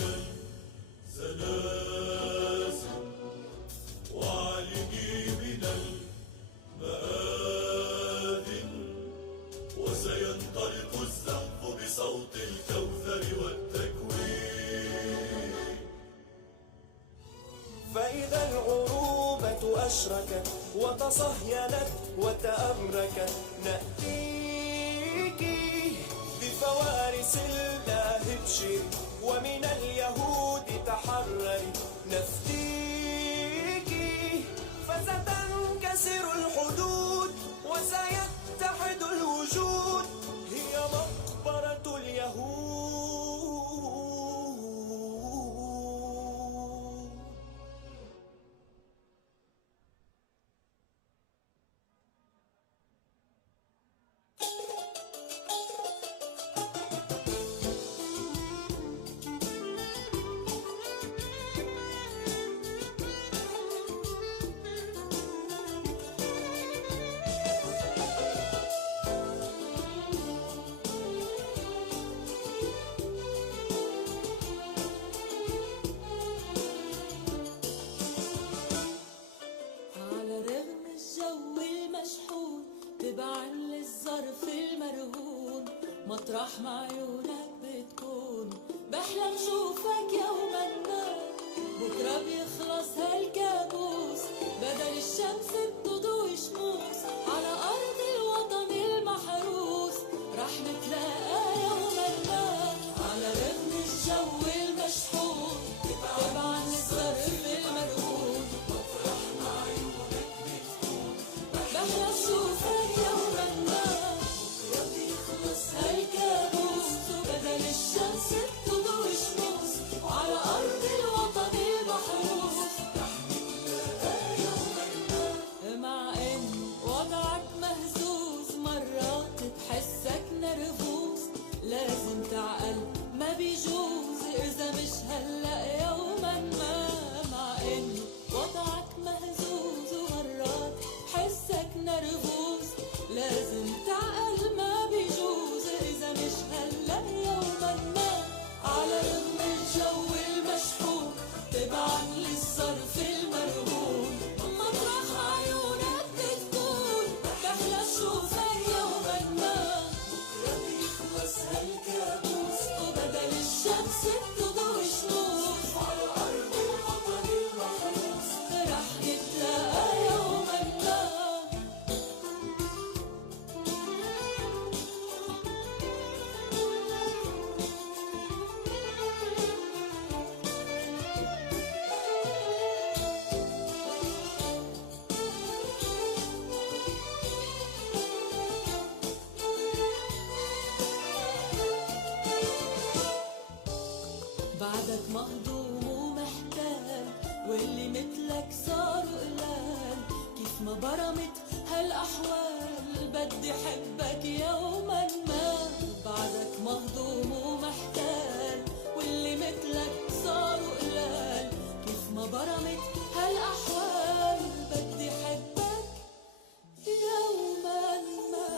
الزلازل واعلني من المآذن وسينطلق الزحف بصوت الكوثر والتكوين. فإذا العروبة أشركت وتصهينت وتأمركت نأتيك بفوارس الله ابشري ومن اليهود تحرري نفديك فستنكسر الحدود وسيتحد الوجود هي مقبرة اليهود. مطرح ما عيونك بتكون بحلم شوفك يوما ما بكرة بيخلص هالكابوس بدل الشمس بتضوي شموس على أرض الوطن المحروس رح نتلاقى يوما ما على رغم الجو المشحون تبعا الظرف المرهون مطرح ما عيونك بتكون بحلم شوفك يوما ما هالكابوس وبدل الشمس بتضوي شموس وعلى أرض الوطن المحروس رح نتلاقى يوما ما. مع إن وضعك مهزوز مرات بحسك نرفوز لازم تعقل ما بيجوز إذا مش هلأ يوما ما. مع إن وضعك مهزوز ومرات بحسك نرفوز لازم تعقل ما بيجوز إذا مش هلأ يوما ما. على رغم الجو المشحون تبعا للصرف المرهون مطرح عيونك بتكون بحلى شوفك يوما ما بكرة بيخلص هالكابوس وبدل الشمس بتضوي شموس على أرض الوطن المحروس رح نتلاقى يوما ما. بعدك مهضوم ومحتال واللي مثلك صاروا قلال كيف ما برمت هالأحوال بدي حبك يوما ما. بعدك مهضوم ومحتال واللي مثلك صاروا قلال كيف ما برمت هالأحوال بدي حبك يوما ما.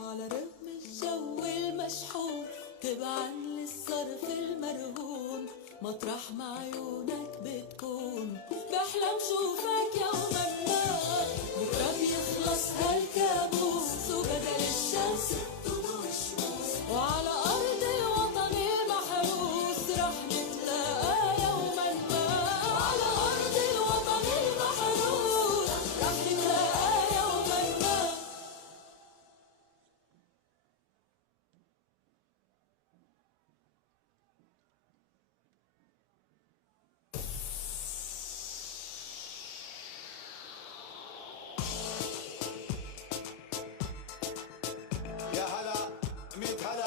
وعلى رغم الجو المشحون تبعا للصرف المرهون مطرح ما عيونك بتكون بحلم شوفك يوما ما بكرة بيخلص هالكابوس وبدل الشمس بتضوي شموس وعلى أرض الوطن المحروس رح نتلاقى يوما ما. على أرض الوطن المحروس رح نتلاقى يوما ما. يا هلا ميت هلا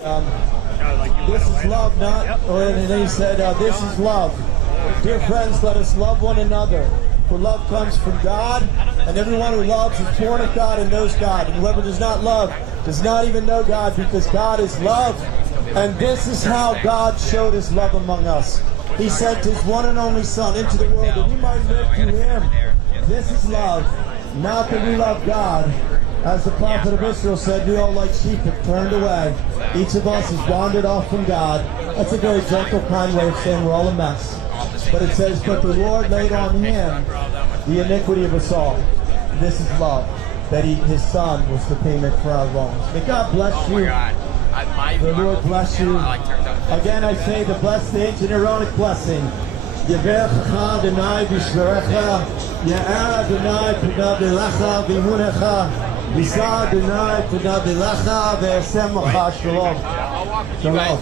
This is love, not, and then he said, this is love. Dear friends, let us love one another. For love comes from God, and everyone who loves is born of God and knows God. And whoever does not love does not even know God, because God is love. And this is how God showed his love among us. He sent his one and only Son into the world that we might live through him. This is love, not that we love God. As the prophet of Israel said, we all like sheep have turned away. Each of us has wandered off from God. That's a very gentle, kind way of saying we're all a mess. But it says, but the Lord laid on him the iniquity of us all. This is love, that his Son was the payment for our wrongs. May God bless you. The Lord bless you. Again, I say the blessed ancient Aaronic blessing. Yeverecha Adonai b'shmerecha, Ye'er Adonai p'nah b'lecha v'yimunecha, V'sa Adonai p'nah b'lecha v'yasem lecha shalom. Shalom.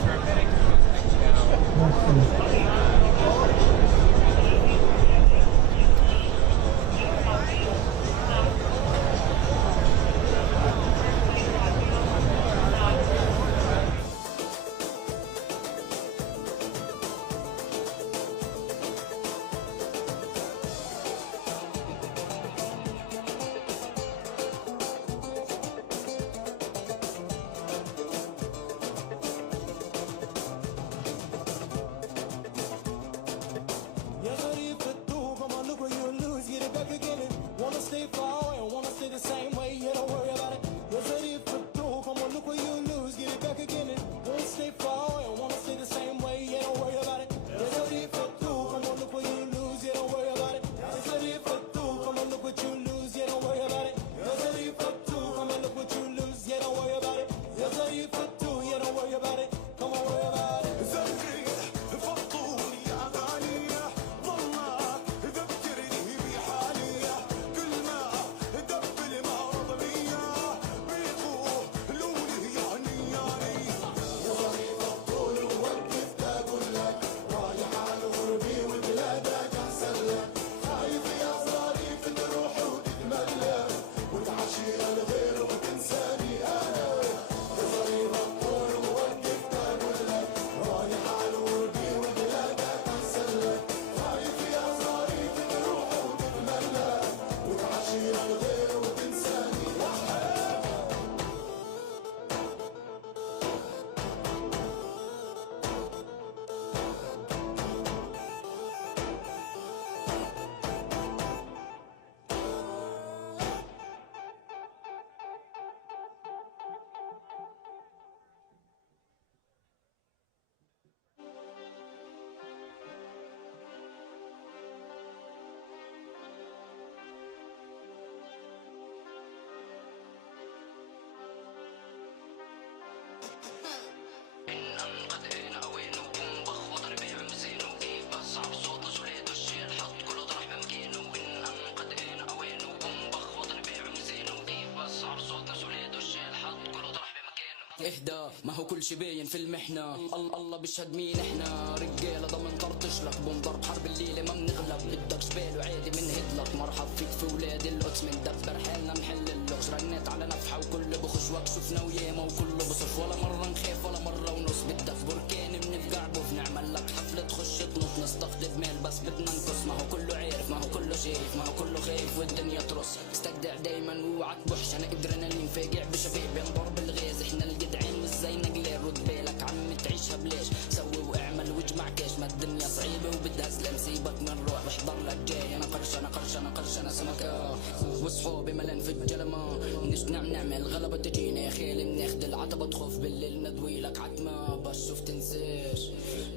اهدى ما هو كل شي باين في المحنة الله بيشهد مين احنا رجالة ضمن طرطش لك بنضرب حرب الليلة ما بنغلب بدك جبال وعادي منهدلك مرحب فيك في ولاد القدس مندبر حالنا نحل اللغز رنيت على نفحة وكل بخش وقت شفنا وياما وكله بصف ولا مرة نخاف ولا مرة ونص بدك بركان بنفقع بوف نعمل لك حفلة تخش تنط نستخدم مال بس بدنا نقص ما هو كله عارف ما هو كله شايف ما هو كله خايف والدنيا ترص استجدع دايما ووعك بوحش انا ادرينالين فاجع بشباب ضرب الغاز احنا الجدعين مش زي نقلال رد بالك عم تعيشها بلاش سوي واعمل واجمع كاش ما الدنيا صعيبة وبدها سلام سيبك من روح واحضر لك جاي انا قرش انا قرش انا قرش انا سمكة وصحابي ملان في الجلمة نصنع نعمل غلبة تجينا يا خيل بناخد العتبة تخوف بالليل ندوي لك عتمة بشوف تنساش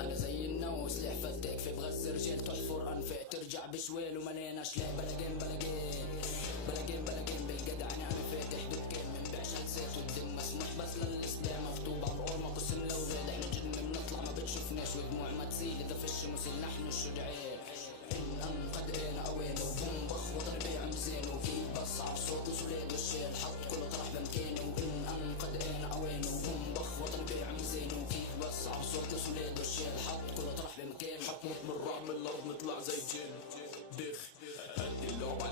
انا زي النوس ليه فتاك في بغز رجال تحفر انفاق ترجع بشوال ومليانة اشلاء بلاجين بلاجين بلاجين بلاجين بالجدعنة انا فاتح دكان من بيع جلسات والدم مسموح بس للاسلام مكتوب على القرمة قسم الاولاد احنا جن بنطلع ما بتشوفناش ودموع ما تسيل اذا فش مسيل نحن الشجعان ان قد انا اوانه وبنبخ وطن بيع مزين وفي بصعب صوت وسولاد والشيل حط كله طرح بمكانه ان قد انا اوانه وبنبخ وطن بيع مزين وفي بصعب صوت وسولاد والشيل حط كله طرح بمكانه حتموت من الرعب من الارض نطلع زي جن دخ هدي اللعبة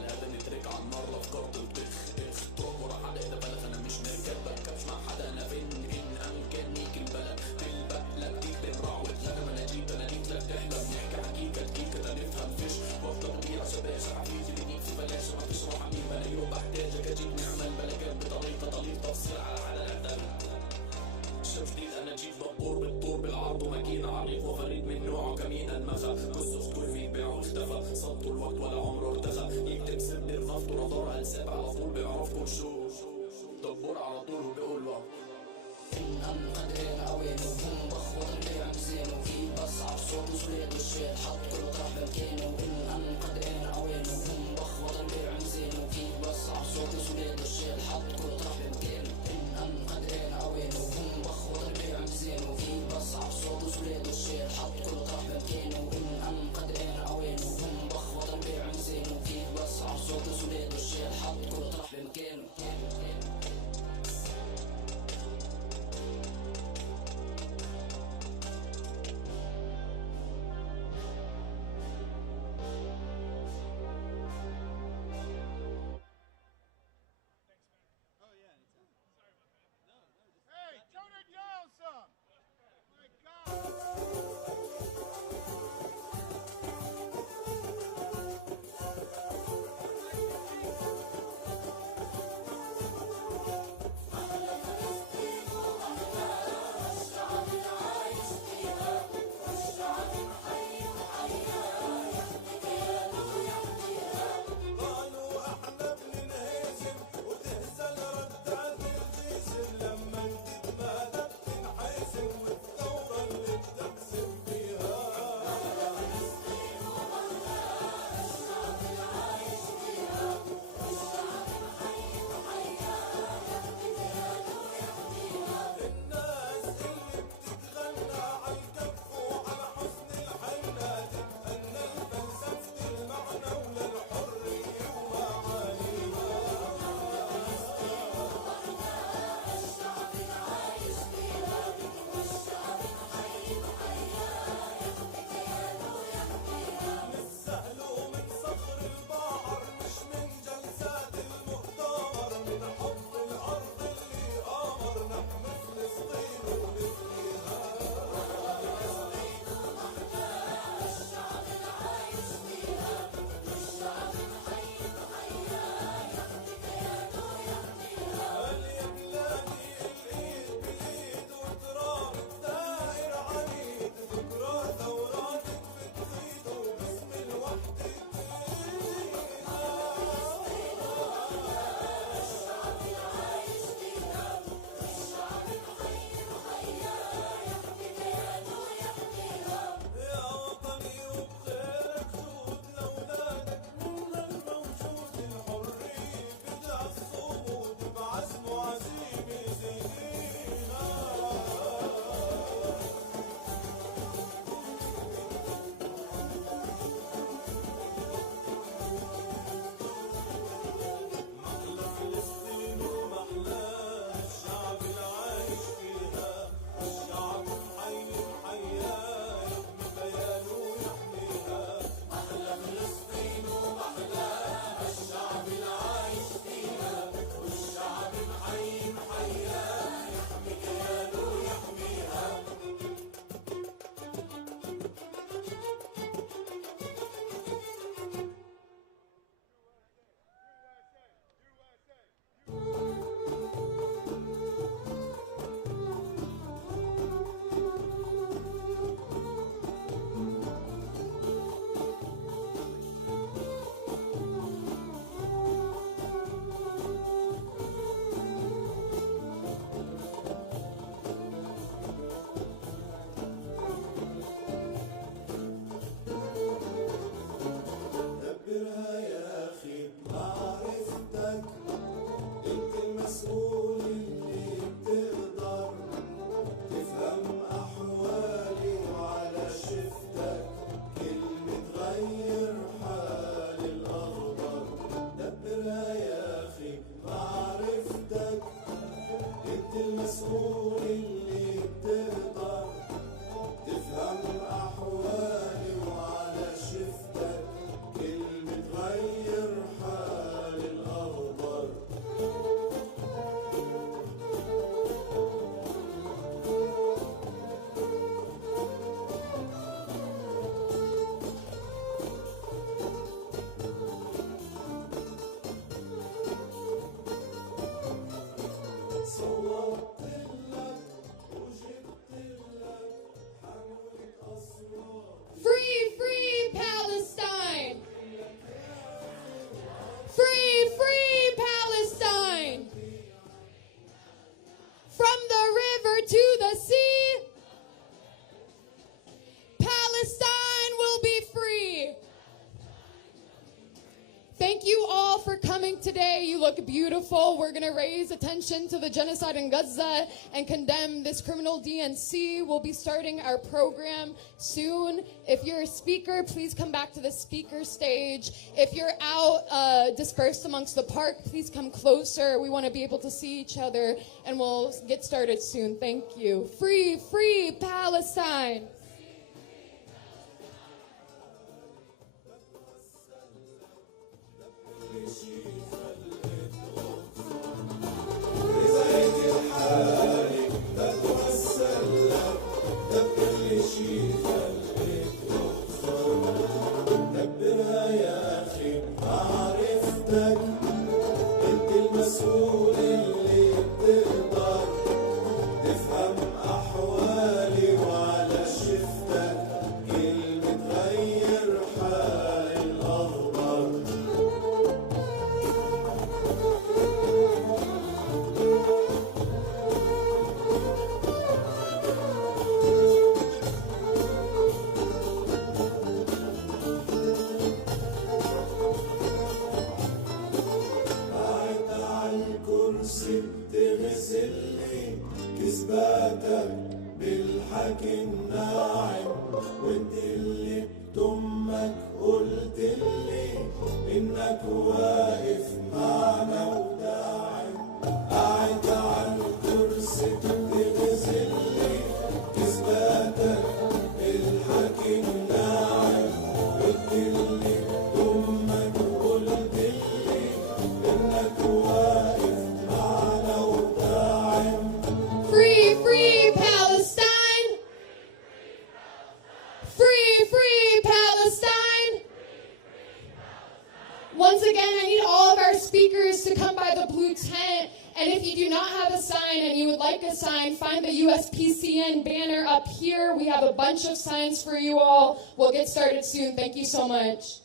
اختفى صد الوقت ولا عمره ارتخى يكتب سر النفط ورادار على السابع على طول بيعرف كل شو دبور على طول وبيقول له إنهم قادرين عوينهم بخوض البيع بزينو في بصعب صوت وصليد والشيل حط كل طرح بمكينو إنهم قادرين عوينهم بخوض البيع بزينو في بصعب صوت وصليد والشيل حط كل طرح بمكينو إنهم قادرين عوينهم بخوض البيع بزينو في بصعب صوت وصليد والشيل حط كل طرح بمكينو إنهم قادرين عوينهم بخوض البيع بزينو في بصعب صوت وصليد والشيل حط كل طرح بمكينو for coming today. You look beautiful. We're going to raise attention to the genocide in Gaza and condemn this criminal DNC. We'll be starting our program soon. If you're a speaker, please come back to the speaker stage. If you're out dispersed amongst the park, please come closer. We want to be able to see each other, and we'll get started soon. Thank you. Free, free Palestine. Once again, I need all of our speakers to come by the blue tent. And if you do not have a sign and you would like a sign, find the USPCN banner up here. We have a bunch of signs for you all. We'll get started soon. Thank you so much.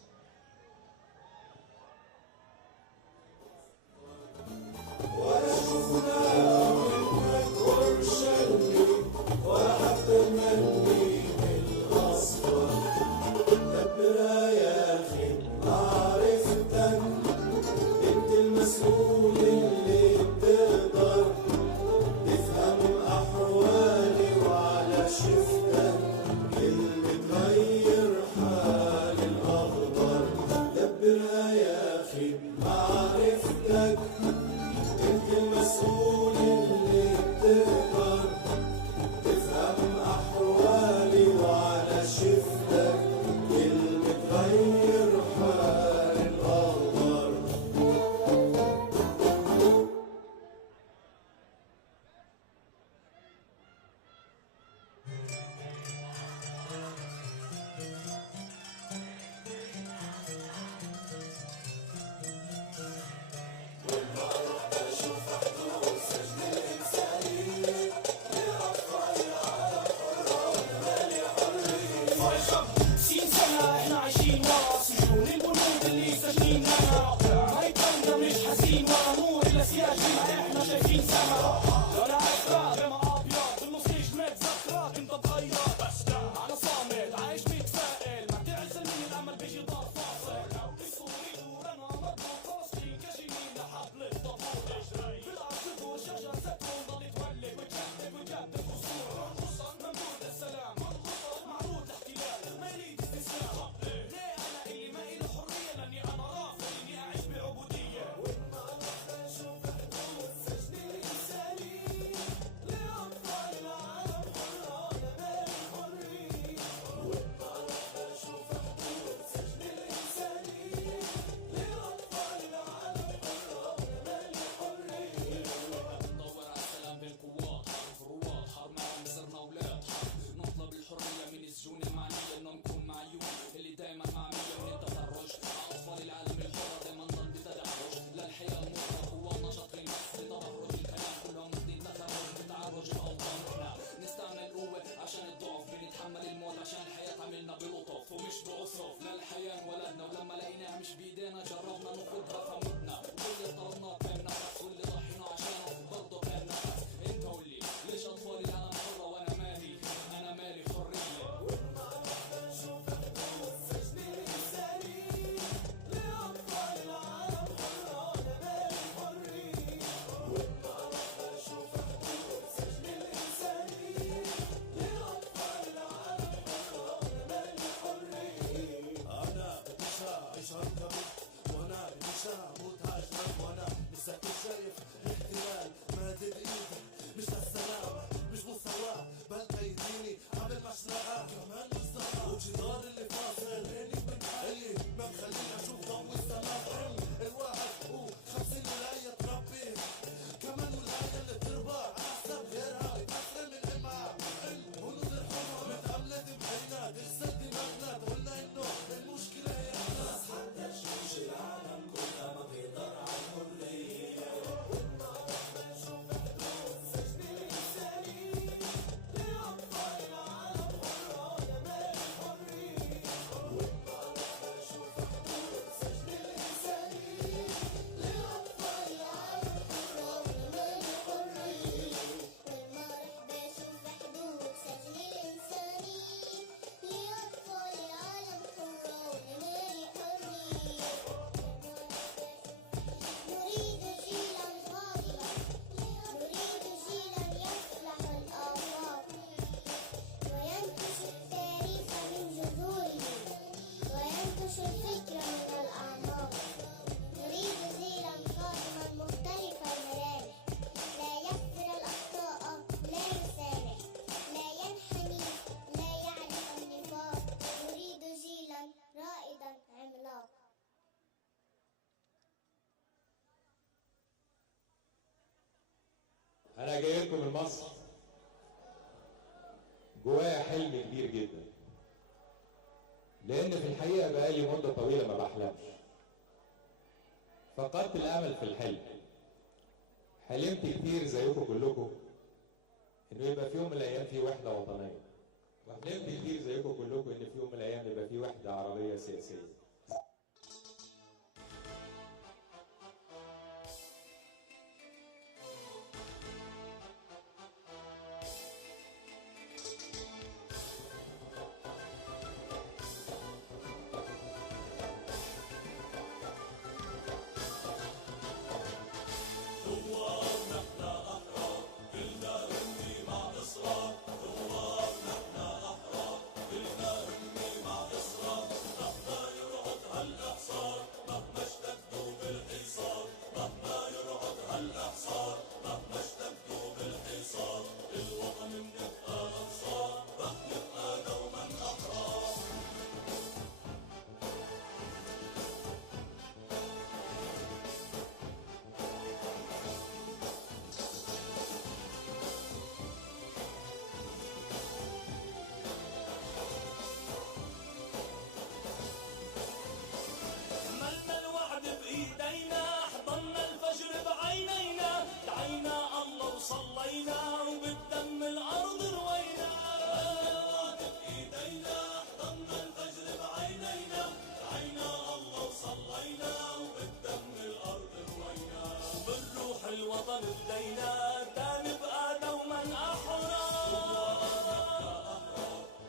بقى كمان الزهق والجدار اللي فاصل بيني وبين اهلي ما مخليني اشوف ضوء السماء. الواحد هو 50 ولاية تربي كمان ولاية اللي تربى على حساب غيرها يتأثر من إمها الهنود الحمر متأملة بحينا تغسل دماغنا تقولنا إنه المشكلة هي إحنا حتى شوش العالم كلها ما بيقدر على الحرية والنهار بنشوف حدود سجن الإنساني لأطفال العالم حرة يا مال الحرية والنهار بنشوف حدود سجن الإنساني لأطفال العالم حرة يا مال الحرية والمرح بشوف حدود سجن الإنساني لأطفال العالم حرة ونمال حرية نريد جيلا فاضلا نريد جيلا يصلح الآفاق وينكش التاريخ من جذوره وينكش الفكر من الأعماق نريد جيلا قادما مختلف الملامح لا يغفر الأخطاء لا يسامح لا ينحني لا يعرف النفاق نريد جيلا رائدا عملاق. أنا جاي لكم من مصر جوايا حلم كبير جدا، لأن في الحقيقة بقالي مدة طويلة ما بحلمش. فقدت الأمل في الحلم. حلمت كتير زيكم كلكم إنه يبقى في يوم من الأيام في وحدة وطنية، وحلمت كتير زيكم كلكم إن في يوم من الأيام يبقى في وحدة عربية سياسية. ثوارنا احنا احرار كلنا رمي مع اصرار ثوارنا احنا احرار كلنا رمي مع اصرار مهما يرعد هالاحصار مهما اشتدوا بالحصار مهما يرعد هالاحصار مهما اشتدوا بالحصار الوطن بنبقى انصار رح نبقى دوما احرار. عملنا الوعد بإيدينا حضنا الفجر بعينينا دعينا الله وصلينا وبالدم الأرض روينا. عملنا الوعد بإيدينا حضنا الفجر بعينينا دعينا الله وصلينا وبالدم الأرض روينا. بالروح الوطن بدينا تا نبقى دوما أحرار.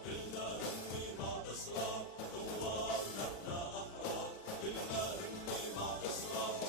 كلنا رمي مع إصرار ثوارنا احنا أحرار كلنا رمي مع إصرار.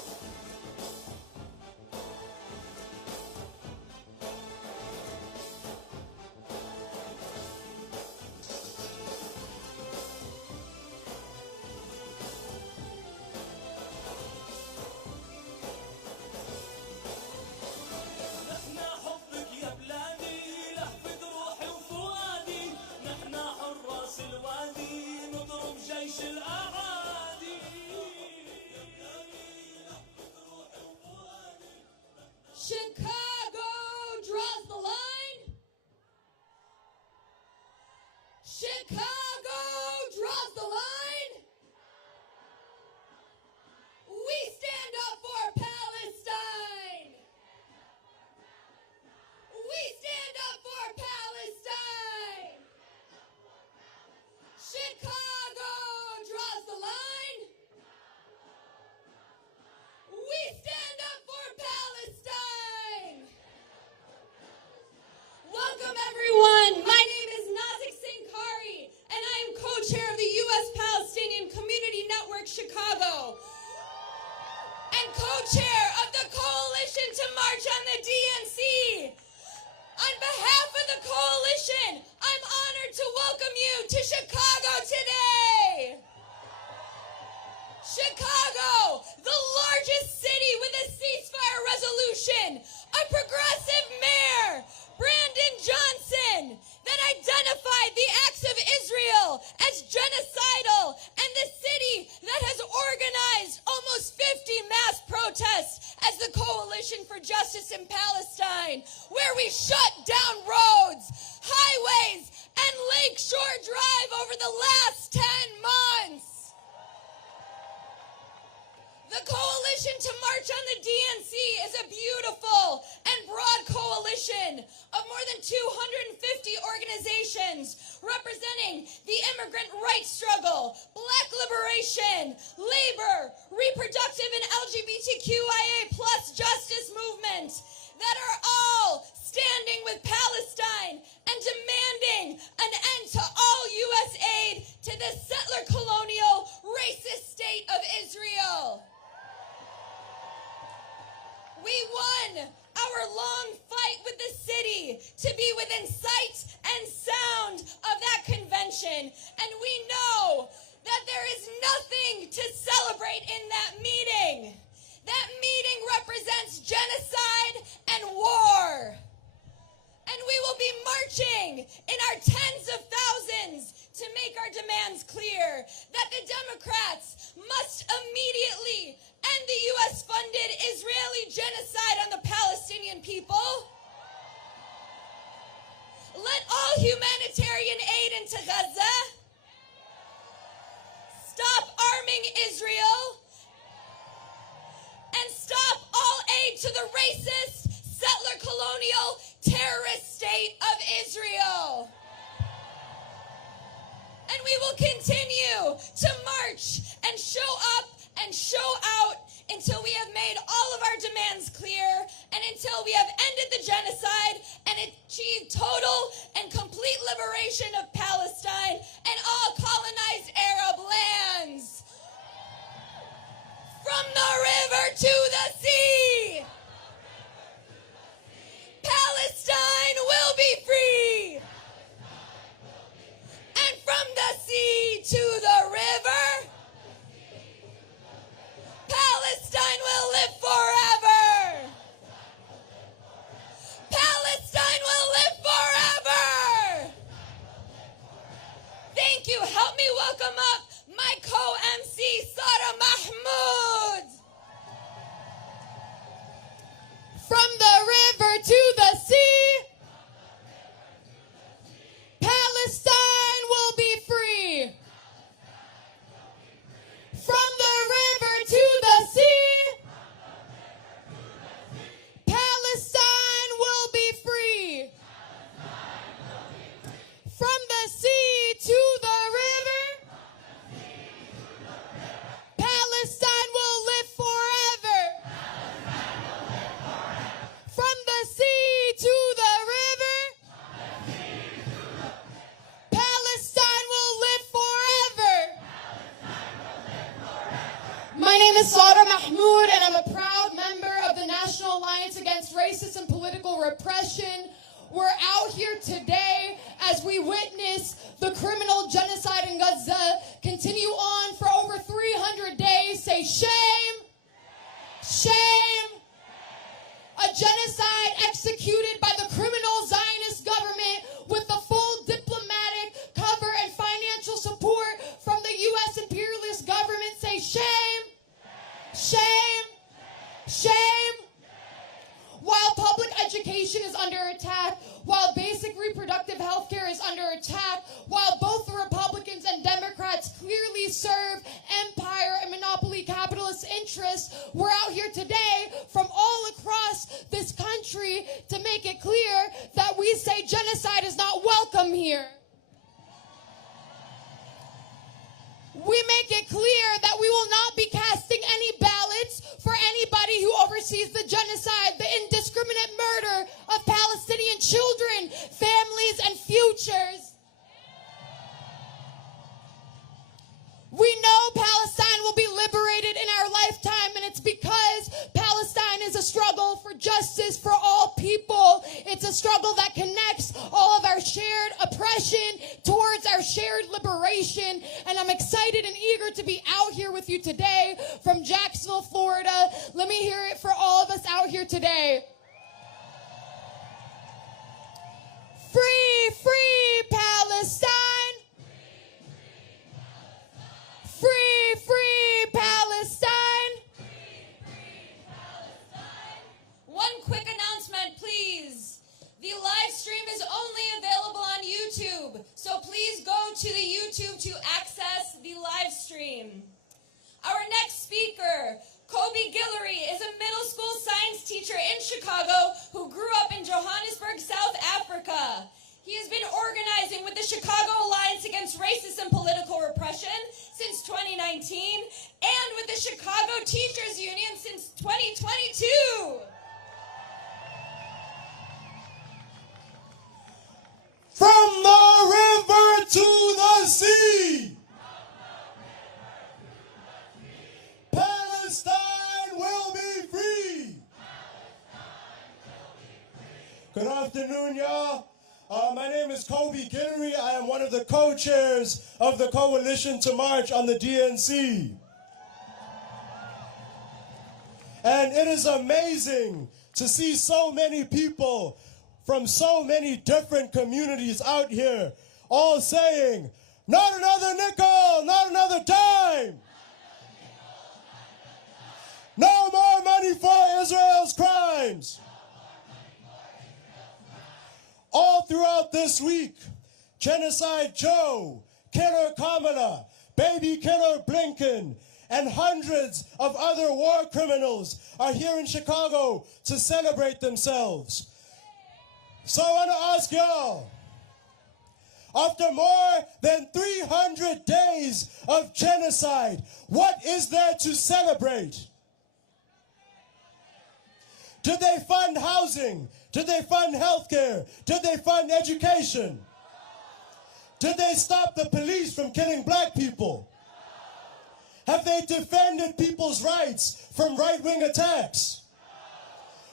نحن حبك يا بلادي لهفة روحي وفؤادي نحن حراس الوادي نضرب جيش الأعادي. Chicago draws the line. Chicago draws the line. We stand up for Palestine. We stand up for Palestine. Chicago draws the line. We stand up for Palestine. Welcome everyone. My name is Nazik Singhari, and Lakeshore Drive over the last 10 months. The coalition to march on the DNC is a beautiful and broad coalition of more than 250 organizations representing the immigrant rights struggle, black liberation, labor, reproductive and LGBTQIA+ justice movement that are all standing with Palestine and demanding an end to all U.S. aid to the settler colonial racist state of Israel. We won our long fight with the city to be within sight and sound of that convention, and we know that there is nothing to celebrate in that meeting. That meeting represents genocide and war. And we will be marching in our tens of thousands to make our demands clear that the Democrats must immediately end the U.S.-funded Israeli genocide on the Palestinian people. Let all humanitarian aid into Gaza. Stop arming Israel. And stop all aid to the racist, settler colonial, terrorist state of Israel. And we will continue to march and show up and show out until we have made all of our demands clear and until we have ended the genocide and achieved total and complete liberation of Palestine and all colonized Arab lands. From the river to the sea, Palestine will be free. And from the sea to the river, Palestine will live forever. Palestine will live forever. Thank you. Help me welcome up my co-MC, Sara Mahmoud. From the river to the sea, Palestine will be free. From the river to the sea, Palestine will be free. From the sea to the river, Palestine will live forever. From the sea to the river, Palestine will live forever. My name is Sara Mahmoud, and I'm a proud member of the National Alliance Against Racist and Political Repression. We're out here today as we witness the criminal genocide in Gaza continue on for over 300 days. Say shame, shame. A genocide executed by the criminal Zionist government with the full diplomatic cover and financial support from the U.S. imperialist government. Say shame, shame, shame. While public education is under attack, while basic reproductive health care is under attack, while both the Republicans and Democrats clearly serve empire and monopoly capitalist interests, we're out here today from all across this country to make it clear that we say genocide is not welcome here. We make it clear that we will not be casting any ballots for anybody who oversees the genocide, the indiscriminate murder of Palestinian children, families, and futures. We know Palestine will be liberated in our lifetime, and it's because Palestine is a struggle for justice for all people. It's a struggle that connects all of our shared oppression towards our shared liberation. And I'm excited and eager to be out here with you today from Jacksonville, Florida. Let me hear it for all of us out here today. Free, free Palestine. Free, free Palestine. One quick announcement, please. The live stream is only available on YouTube, so please please go to the YouTube to access the live stream. Our next speaker, Kobe Guillory, is a middle school science teacher in Chicago who grew up in Johannesburg, South Africa. He has been organizing with the Chicago Alliance Against Racist and Political Repression since 2019 and with the Chicago Teachers Union since 2022. From the river to the sea. Palestine will be free. Good afternoon, y'all. My name is Kobe Guillory. I am one of the co-chairs of the Coalition to March on the DNC. And it is amazing to see so many people from so many different communities out here all saying, not another nickel, not another dime. No more money for Israel's crimes. All throughout this week, Genocide Joe, Killer Kamala, Baby Killer Blinken, and hundreds of other war criminals are here in Chicago to celebrate themselves. So I want to ask y'all, after more than 300 days of genocide, what is there to celebrate? Did they fund housing? Did they fund healthcare? Did they fund education? Did they stop the police from killing black people? Have they defended people's rights from right-wing attacks?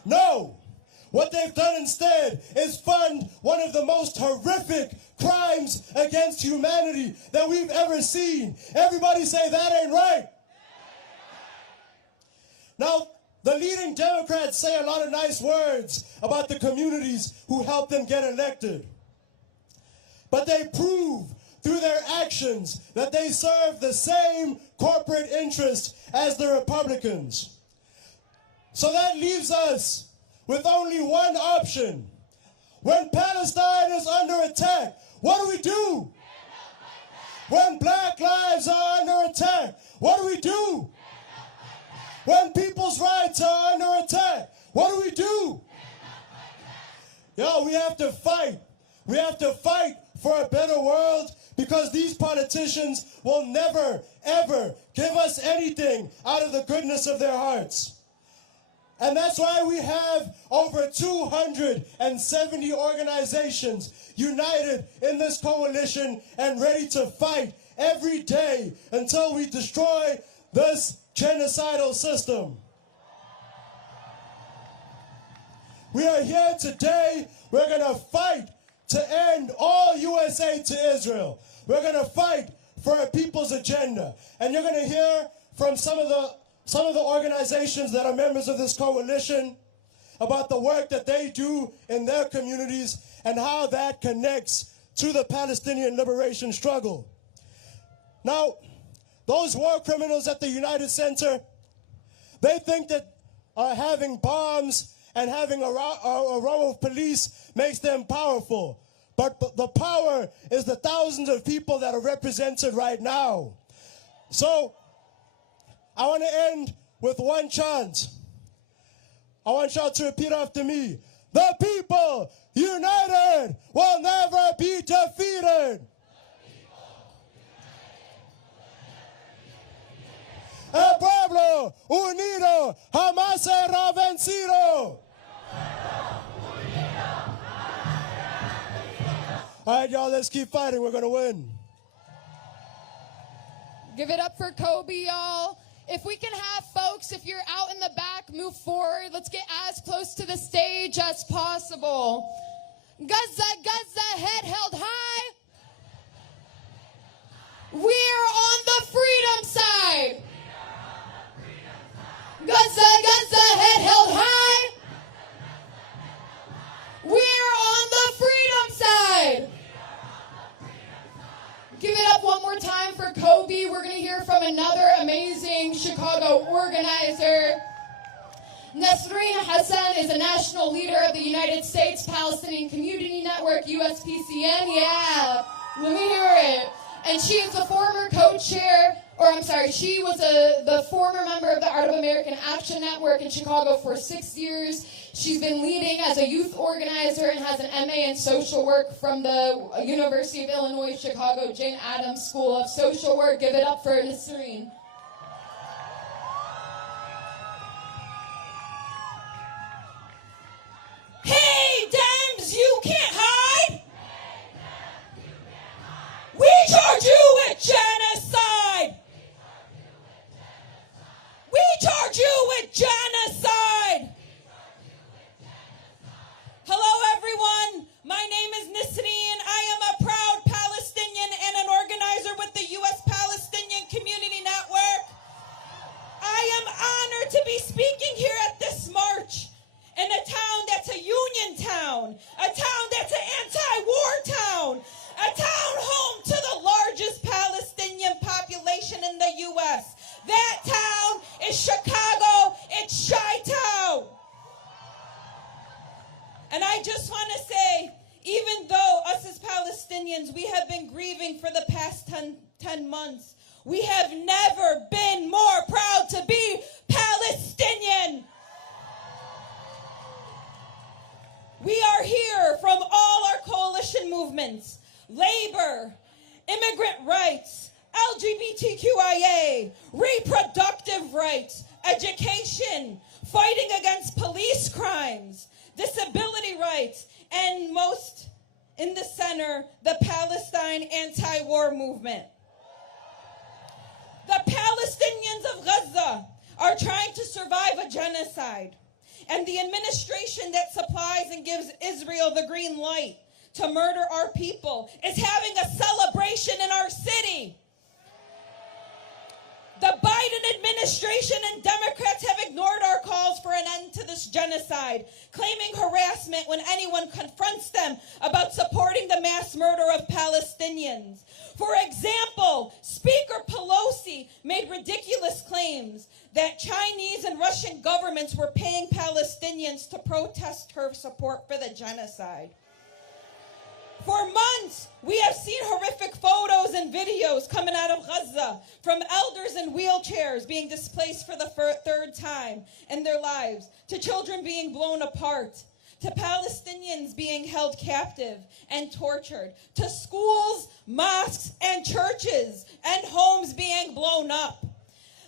No. What they've done instead is fund one of the most horrific crimes against humanity that we've ever seen. Everybody say that ain't right. Now, the leading Democrats say a lot of nice words about the communities who helped them get elected. But they prove through their actions that they serve the same corporate interests as the Republicans. So that leaves us with only one option. When Palestine is under attack, what do we do? When black lives are under attack, what do we do? When people's rights are under attack, what do we do? Yo, we have to fight. We have to fight for a better world because these politicians will never, ever give us anything out of the goodness of their hearts. And that's why we have over 270 organizations united in this coalition and ready to fight every day until we destroy this genocidal system. We are here today. We're going to fight to end all USA to Israel. We're going to fight for a people's agenda. And you're going to hear from some of the organizations that are members of this coalition about the work that they do in their communities and how that connects to the Palestinian liberation struggle. Now, those war criminals at the United Center, they think that having bombs and having a row of police makes them powerful. But the power is the thousands of people that are represented right now. So I want to end with one chant. I want y'all to repeat after me. The people united will never be defeated. El pueblo unido jamás será vencido. All right, y'all, let's keep fighting. We're going to win. Give it up for Kobe, y'all. If we can have folks, if you're out in the back, move forward. Let's get as close to the stage as possible. Gaza, Gaza, head held high. We're on the freedom side. Gaza, Gaza, head held high. We're on the freedom side. Give it up one more time for Kobe. We're going to hear from another amazing Chicago organizer. Nasreen Hassan is a national leader of the United States Palestinian Community Network, USPCN. Yeah. Let me hear it. And she is the former co-chair, she was the former member of the Art of American Action Network in Chicago for 6 years. She's been leading as a youth organizer and has an MA in social work from the University of Illinois, Chicago, Jane Addams School of Social Work. Give it up for Nisreen. Hey, Dems, you can't hide! We charge you with genocide! We charge you with genocide! Hello, everyone. My name is Nisreen. I am a proud Palestinian and an organizer with the U.S. Palestinian Community Network. I am honored to be speaking here at this march in a town that's a union town, a town that's an anti-war town, a town home to the largest Palestinian population in the U.S. That town is Chicago. It's Chi-Town. And I just want to say, even though us as Palestinians, we have been grieving for the past 10 months, we have never been more proud to be Palestinian. We are here from all our coalition movements: labor, immigrant rights, LGBTQIA, reproductive rights, education, fighting against police crimes, disability rights, and most in the center, the Palestine anti-war movement. The Palestinians of Gaza are trying to survive a genocide, and the administration that supplies and gives Israel the green light to murder our people is having a celebration in our city. The Biden administration and Democrats have ignored our calls for an end to this genocide, claiming harassment when anyone confronts them about supporting the mass murder of Palestinians. For example, Speaker Pelosi made ridiculous claims that Chinese and Russian governments were paying Palestinians to protest her support for the genocide. For months, we have seen horrific photos and videos coming out of Gaza from elders in wheelchairs being displaced for the third time in their lives, to children being blown apart, to Palestinians being held captive and tortured, to schools, mosques, and churches and homes being blown up.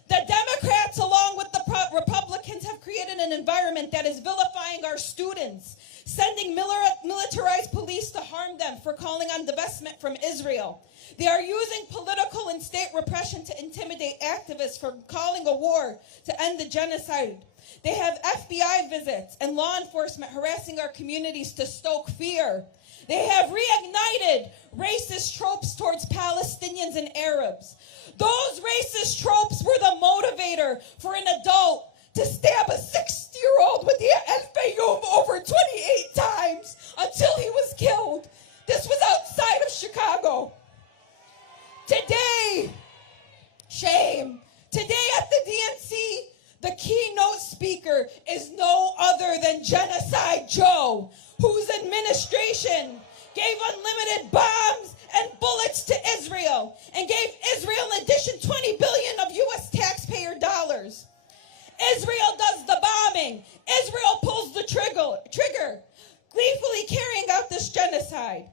The Democrats, along with the Republicans, have created an environment that is vilifying our students, sending militarized police to harm them for calling on divestment from Israel. They are using political and state repression to intimidate activists for calling a war to end the genocide. They have FBI visits and law enforcement harassing our communities to stoke fear. They have reignited racist tropes towards Palestinians and Arabs. Those racist tropes were the motivator for an adult to stab a 60-year-old with the Al-Fayoum over 28 times until he was killed. This was outside of Chicago. Today, shame. Today at the DNC, the keynote speaker is no other than Genocide Joe, whose administration gave unlimited bombs and bullets to Israel and gave Israel in addition $20 billion of U.S. taxpayer dollars. Israel does the bombing. Israel pulls the trigger, gleefully carrying out this genocide.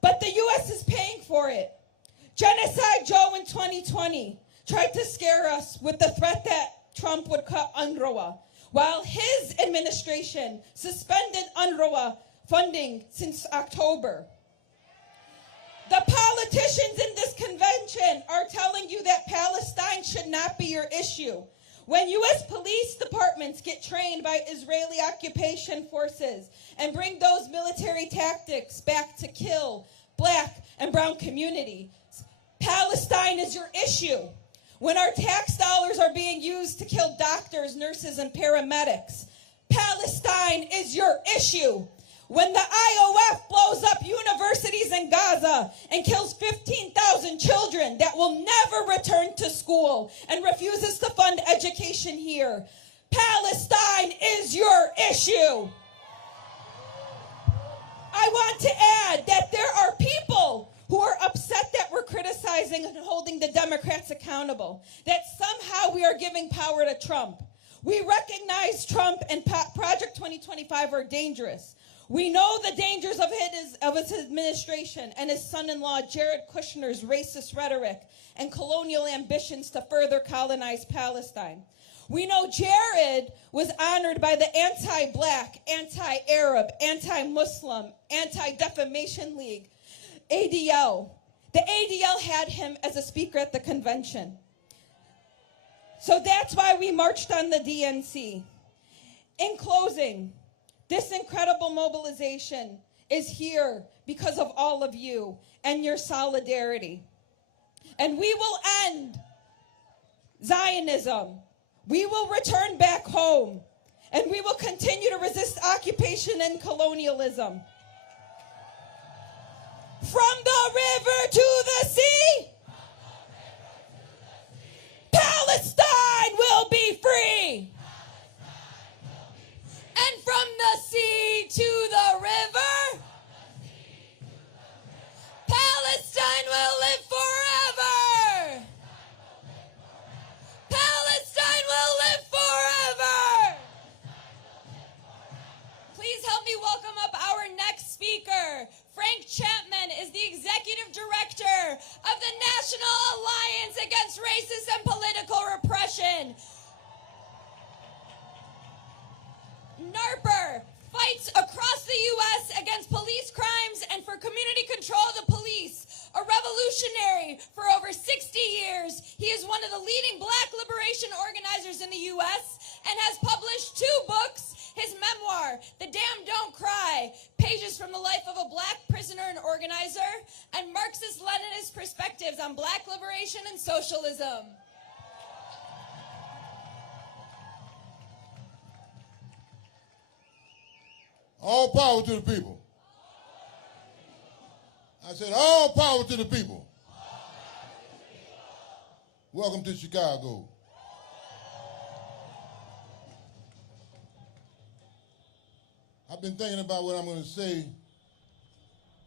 But the U.S. is paying for it. Genocide Joe in 2020 tried to scare us with the threat that Trump would cut UNRWA, while his administration suspended UNRWA funding since October. The politicians in this convention are telling you that Palestine should not be your issue. When U.S. police departments get trained by Israeli occupation forces and bring those military tactics back to kill black and brown communities, Palestine is your issue. When our tax dollars are being used to kill doctors, nurses, and paramedics, Palestine is your issue. When the IOF blows up universities in Gaza and kills 15,000 children that will never return to school and refuses to fund education here, Palestine is your issue. I want to add that there are people who are upset that we're criticizing and holding the Democrats accountable, that somehow we are giving power to Trump. We recognize Trump and Project 2025 are dangerous. We know the dangers of his administration and his son-in-law Jared Kushner's racist rhetoric and colonial ambitions to further colonize Palestine. We know Jared was honored by the anti-black, anti-Arab, anti-Muslim, Anti-Defamation League, ADL. The ADL had him as a speaker at the convention. So that's why we marched on the DNC. In closing, this incredible mobilization is here because of all of you and your solidarity. And we will end Zionism. We will return back home, and we will continue to resist occupation and colonialism. From the river to the sea, Palestine will be free. And from the sea to the river, Palestine will live forever. Palestine will live forever. Please help me welcome up our next speaker. Frank Chapman is the Executive Director of the National Alliance Against Racist and Political Repression. NARPR fights across the U.S. against police crimes and for community control of the police. A revolutionary for over 60 years, he is one of the leading black liberation organizers in the U.S. and has published 2 books. His memoir, The Damn Don't Cry, pages from the life of a black prisoner and organizer, and Marxist-Leninist perspectives on black liberation and socialism. All power to the people. I said, all power to the people. Welcome to Chicago. I've been thinking about what I'm going to say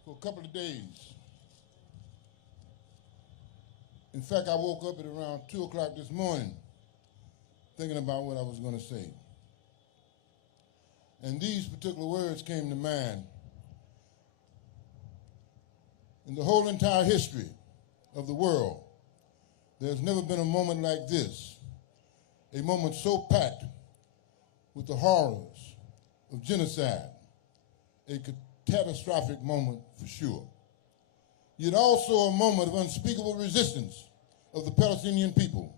for a couple of days. In fact, I woke up at around 2 o'clock this morning thinking about what I was going to say. And these particular words came to mind. In the whole entire history of the world, there's never been a moment like this, a moment so packed with the horrors of genocide, a catastrophic moment for sure. Yet also a moment of unspeakable resistance of the Palestinian people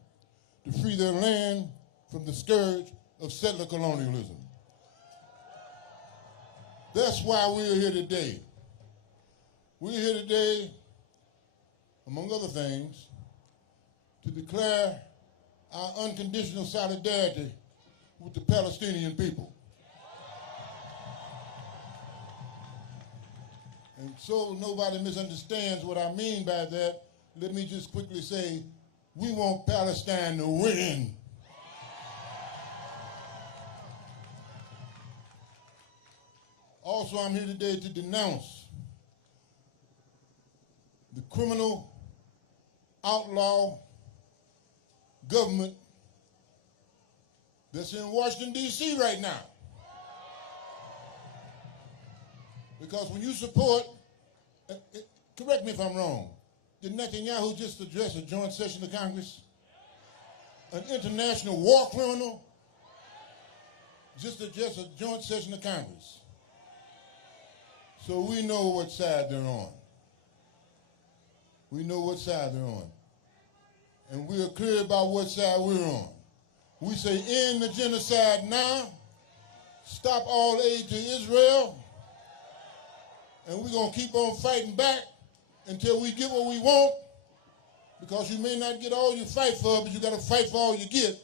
to free their land from the scourge of settler colonialism. That's why we're here today. We're here today, among other things, to declare our unconditional solidarity with the Palestinian people. And so nobody misunderstands what I mean by that, let me just quickly say, we want Palestine to win. Also, I'm here today to denounce the criminal, outlaw government that's in Washington, D.C. right now. Because when you support, correct me if I'm wrong, did Netanyahu just address a joint session of Congress? An international war criminal just addressed a joint session of Congress. So we know what side they're on. We know what side they're on. And we are clear about what side we're on. We say end the genocide now, stop all aid to Israel, and we're going to keep on fighting back until we get what we want, because you may not get all you fight for, but you got to fight for all you get.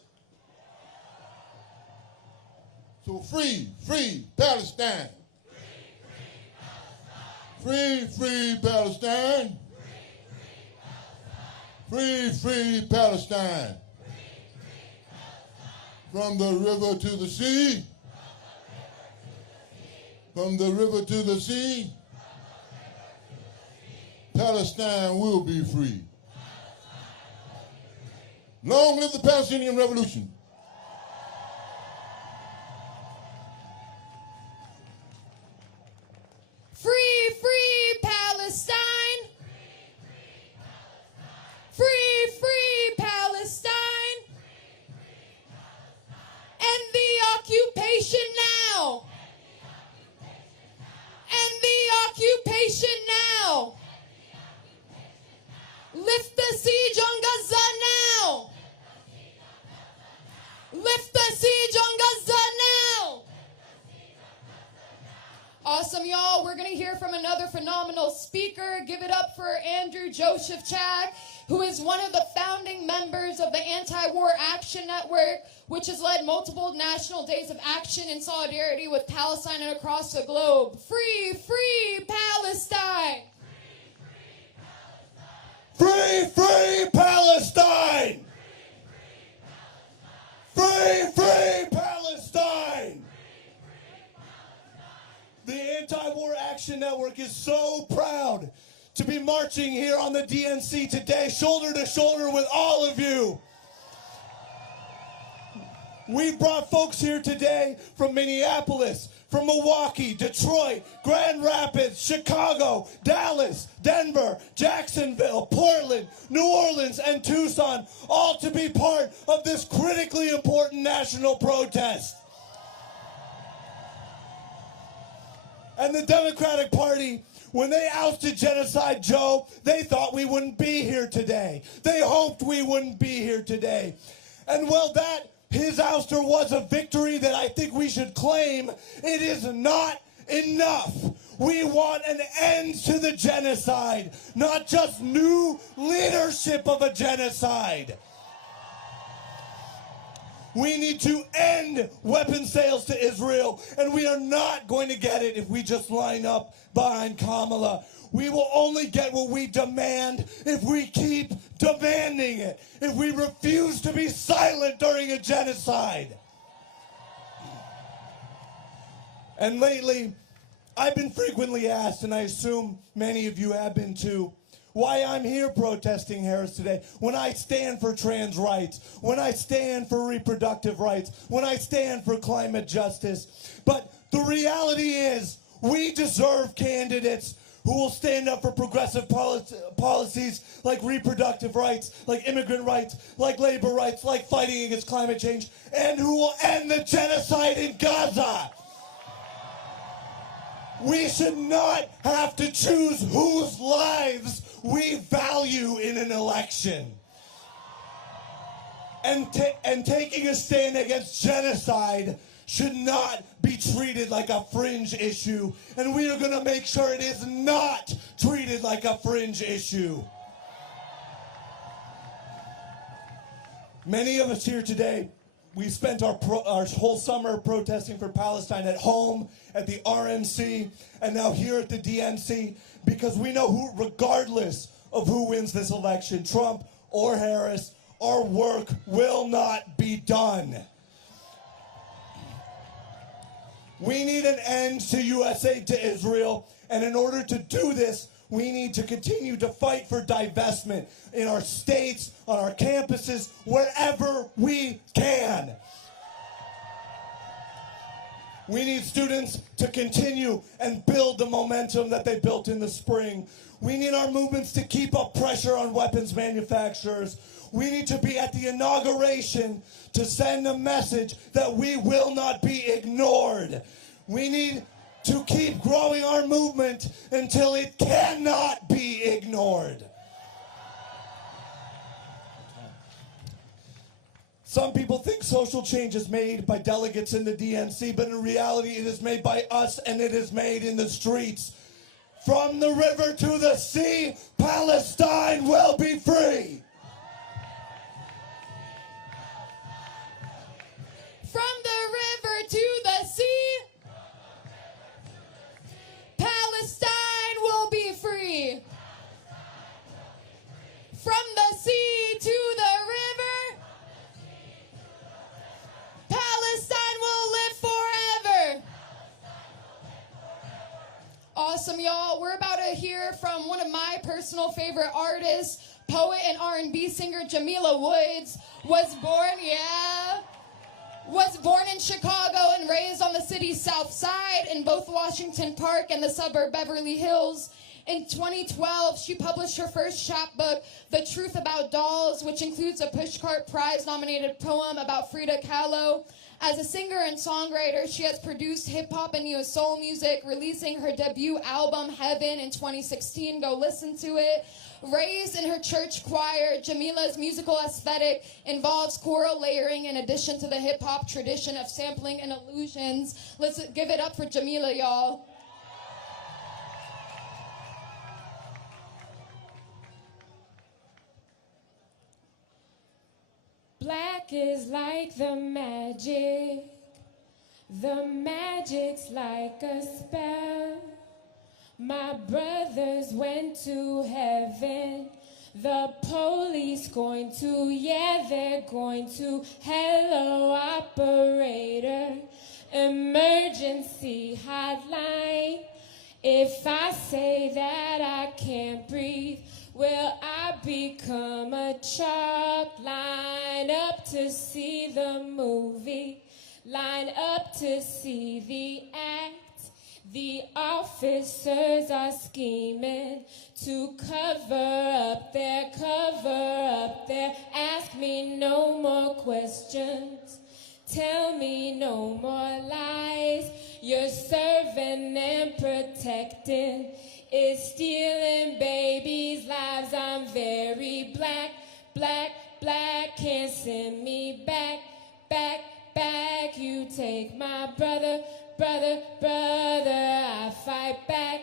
So free Palestine. Free Palestine. Free Palestine. From the river to the sea. From the river to the sea. Palestine will be free. Long live the Palestinian Revolution. Free, free Palestine. Free, free Palestine. End the occupation now. End the occupation now. Lift the siege on Gaza now. Lift the siege on Gaza now. Awesome, y'all. We're going to hear from another phenomenal speaker. Give it up for Andrew Josephchak, who is one of the founding members of the Anti-War Action Network, which has led multiple national days of action in solidarity with Palestine and across the globe. Free, free Palestine! Free, free Palestine! Free, free Palestine! The Anti-War Action Network is so proud to be marching here on the DNC today, shoulder to shoulder with all of you. We've brought folks here today from Minneapolis, from Milwaukee, Detroit, Grand Rapids, Chicago, Dallas, Denver, Jacksonville, Portland, New Orleans, and Tucson, all to be part of this critically important national protest. And the Democratic Party, when they ousted Genocide Joe, they thought we wouldn't be here today. They hoped we wouldn't be here today. And well, his ouster was a victory that I think we should claim. It is not enough. We want an end to the genocide, not just new leadership of a genocide. We need to end weapons sales to Israel, and we are not going to get it if we just line up behind Kamala. We will only get what we demand if we keep demanding it, if we refuse to be silent during a genocide. And lately, I've been frequently asked, and I assume many of you have been too, why I'm here protesting Harris today, when I stand for trans rights, when I stand for reproductive rights, when I stand for climate justice. But the reality is, we deserve candidates who will stand up for progressive policies like reproductive rights, like immigrant rights, like labor rights, like fighting against climate change, and who will end the genocide in Gaza. We should not have to choose whose lives we value in an election. And taking a stand against genocide should not be treated like a fringe issue. And we are going to make sure it is not treated like a fringe issue. Many of us here today, we spent our whole summer protesting for Palestine at home, at the RNC, and now here at the DNC, because we know who, regardless of who wins this election, Trump or Harris, our work will not be done. We need an end to U.S. aid to Israel, and in order to do this, we need to continue to fight for divestment in our states, on our campuses, wherever we can. We need students to continue and build the momentum that they built in the spring. We need our movements to keep up pressure on weapons manufacturers. We need to be at the inauguration to send a message that we will not be ignored. We need to keep growing our movement until it cannot be ignored. Some people think social change is made by delegates in the DNC, but in reality it is made by us, and it is made in the streets. From the river to the sea, Palestine will be free. From the river to the sea, Palestine will be free. From the sea to the river, Palestine will live forever. Awesome, y'all. We're about to hear from one of my personal favorite artists, poet and R&B singer Jamila Woods, was born in Chicago and raised on the city's south side in both Washington Park and the suburb Beverly Hills. In 2012, she published her first chapbook, The Truth About Dolls, which includes a Pushcart Prize-nominated poem about Frida Kahlo. As a singer and songwriter, she has produced hip-hop and neo-soul music, releasing her debut album, Heaven, in 2016. Go listen to it. Raised in her church choir, Jamila's musical aesthetic involves choral layering in addition to the hip-hop tradition of sampling and illusions. Let's give it up for Jamila, y'all. Black is like the magic's like a spell. My brothers went to heaven. The police going to, yeah, they're going to. Hello, operator, emergency hotline. If I say that I can't breathe, will I become a chalk? Line up to see the movie, line up to see the act. The officers are scheming to cover up their. Ask me no more questions, tell me no more lies. You're serving and protecting is stealing babies' lives. I'm very black, can't send me back. You take my brother, I fight back.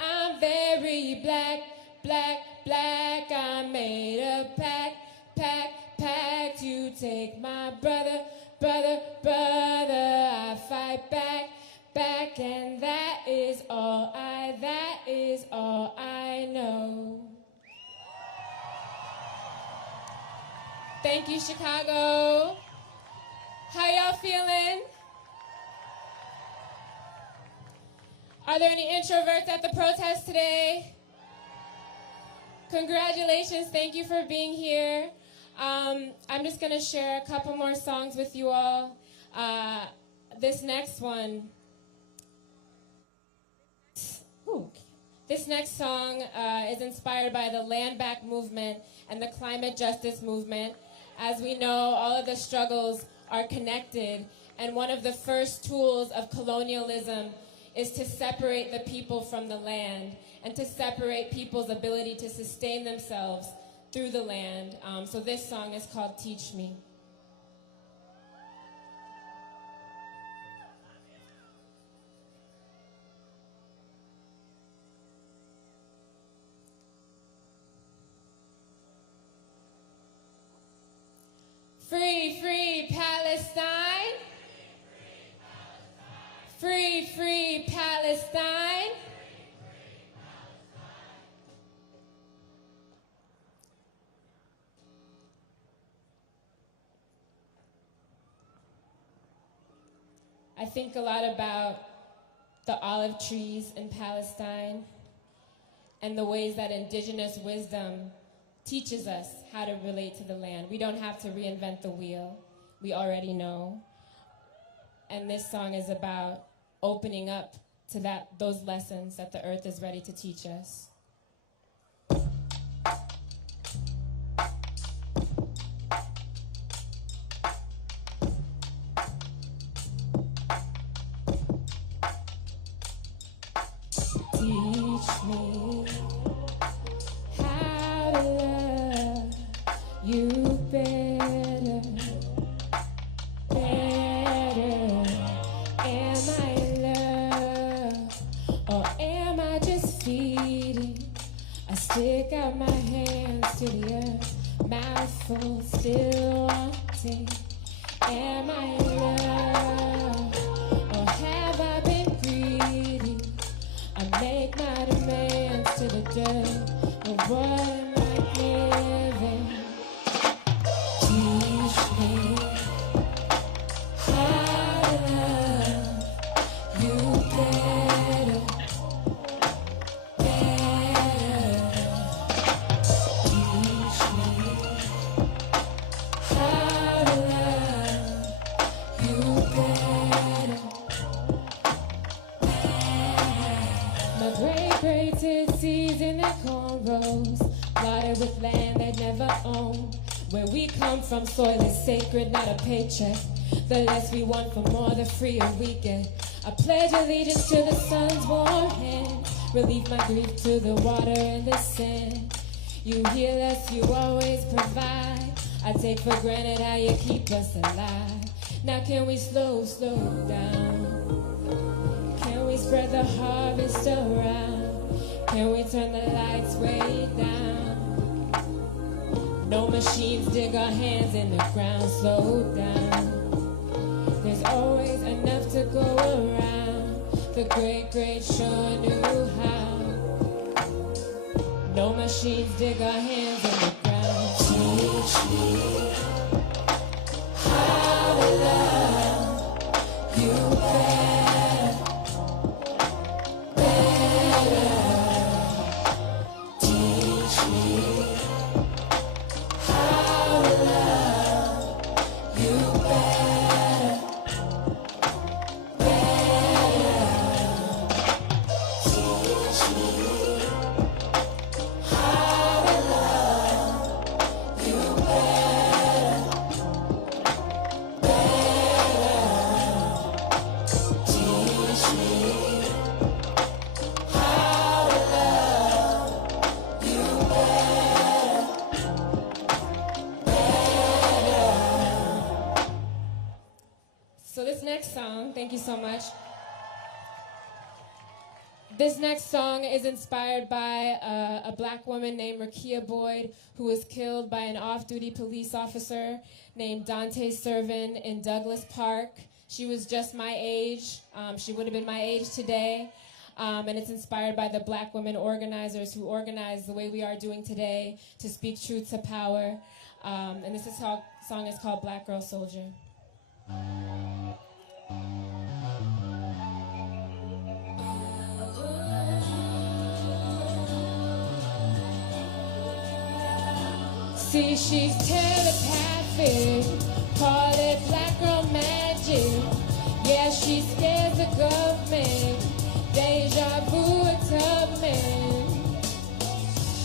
I'm very black, I made a pact. You take my brother, I fight back. And that is all I know. Thank you, Chicago. How y'all feeling? Are there any introverts at the protest today? Congratulations, thank you for being here. I'm just gonna share a couple more songs with you all. This next song is inspired by the Land Back movement and the climate justice movement. As we know, all of the struggles are connected, and one of the first tools of colonialism is to separate the people from the land and to separate people's ability to sustain themselves through the land. So this song is called Teach Me. Free, free Palestine. Free, free Palestine. I think a lot about the olive trees in Palestine and the ways that indigenous wisdom teaches us how to relate to the land. We don't have to reinvent the wheel. We already know. And this song is about opening up to those lessons that the earth is ready to teach us. Teach me how to love you better, better. Am I love or am I just feeding? I stick out my hands to the earth, mouthful still wanting. Am I love or have I been greedy? I make my demands to the dirt, but what am I giving? Teach me how to love you better, satisfied with land they never owned. Where we come from, soil is sacred, not a paycheck. The less we want for more, the freer we get. I pledge allegiance to the sun's warm hand. Relieve my grief to the water and the sand. You heal us, you always provide. I take for granted how you keep us alive. Now can we slow down? Can we spread the harvest around? Can we turn the lights way down? No machines dig our hands in the ground. Slow down. There's always enough to go around. The great, great sure knew how. No machines dig our hands in the ground. Teach me how to love you better, better. Teach me how to love you better, better. Teach me how to love you better, better. Teach me how to love you better, better. So this next song, thank you so much. This next song is inspired by a black woman named Rakia Boyd, who was killed by an off-duty police officer named Dante Servin in Douglas Park. She was just my age. She would have been my age today. And it's inspired by the black women organizers who organized the way we are doing today to speak truth to power. And this song is called Black Girl Soldier. See, she's telepathic, call it black girl magic. Yeah, she scares the government, deja vu a Tubman.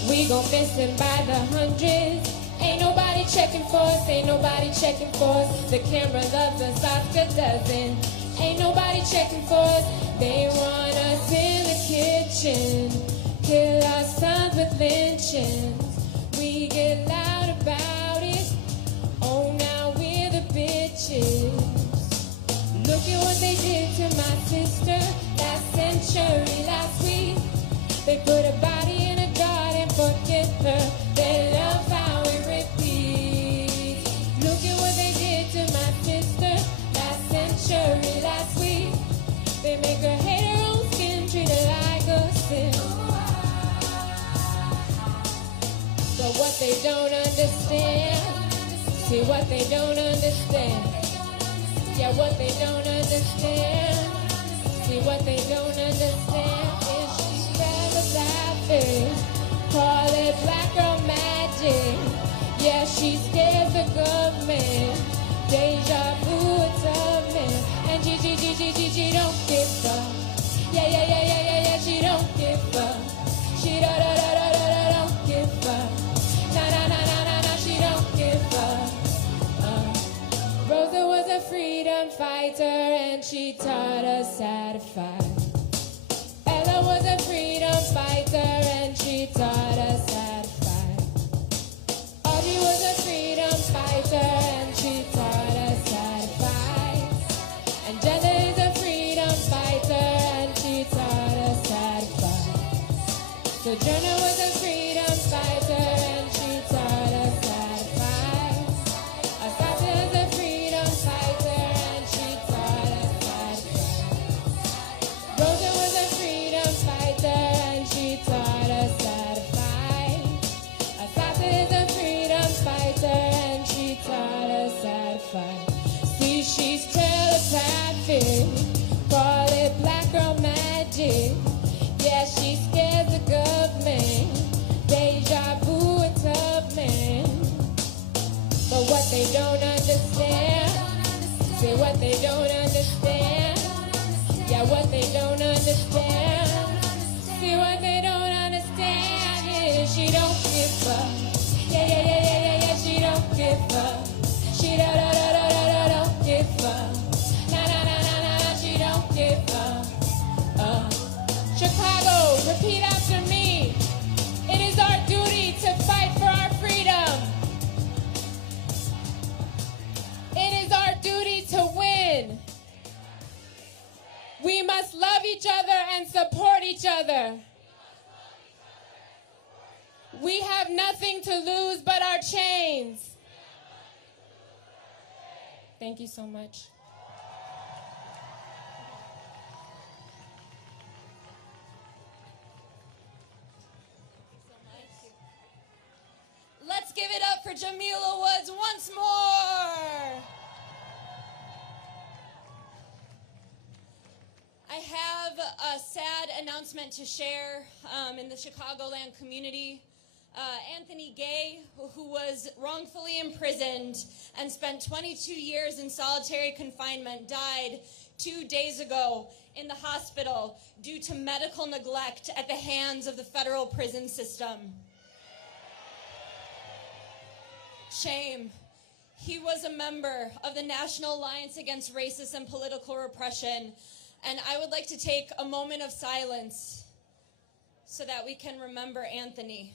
We gon' miss him by the hundreds. Ain't nobody checking for us, ain't nobody checking for us. The camera loves us, Oscar doesn't. Ain't nobody checking for us. They want us in the kitchen, kill our sons with lynchings. We get loud about it. Oh, now we're the bitches. Look at what they did to my sister last century, last week. They put a body in a garden for Hitler. They love how it repeats. Look at what they did to my sister last century, last week. They make her hate her own skin, treat her like a sin. But what they don't understand, see what they don't understand. Yeah, what they don't understand, see what they don't understand is she's telepathic, call it black girl magic. Yeah, she scares the government, deja vu a Tubman. And she don't give up. Yeah, she don't give up. She don't give up. Nah, she don't give up. Rosa was a freedom fighter and she taught us how to fight. Ella was a freedom fighter and she taught us how to fight. Audrey was a freedom fighter and she taught us how to fight. And Jella is a freedom fighter and she taught us how to fight. Sojourner was a freedom fighter and she taught us how to fight. Asata is a freedom fighter and she taught us how to fight. Rosa was a freedom fighter and she taught us how to fight. Asata is a freedom fighter and she taught us how to fight. See, she's telepathic, call it black girl magic. Yeah, she scares the government, deja vu a Tubman. But what they don't understand, say what they don't understand. Yeah, what they don't understand, see what they don't understand is she don't give up. nothing to lose but our chains. Thank you so much. Let's give it up for Jamila Woods once more. I have a sad announcement to share in the Chicagoland community. Anthony Gay, who was wrongfully imprisoned and spent 22 years in solitary confinement, died 2 days ago in the hospital due to medical neglect at the hands of the federal prison system. Shame. He was a member of the National Alliance Against Racist and Political Repression, and I would like to take a moment of silence so that we can remember Anthony.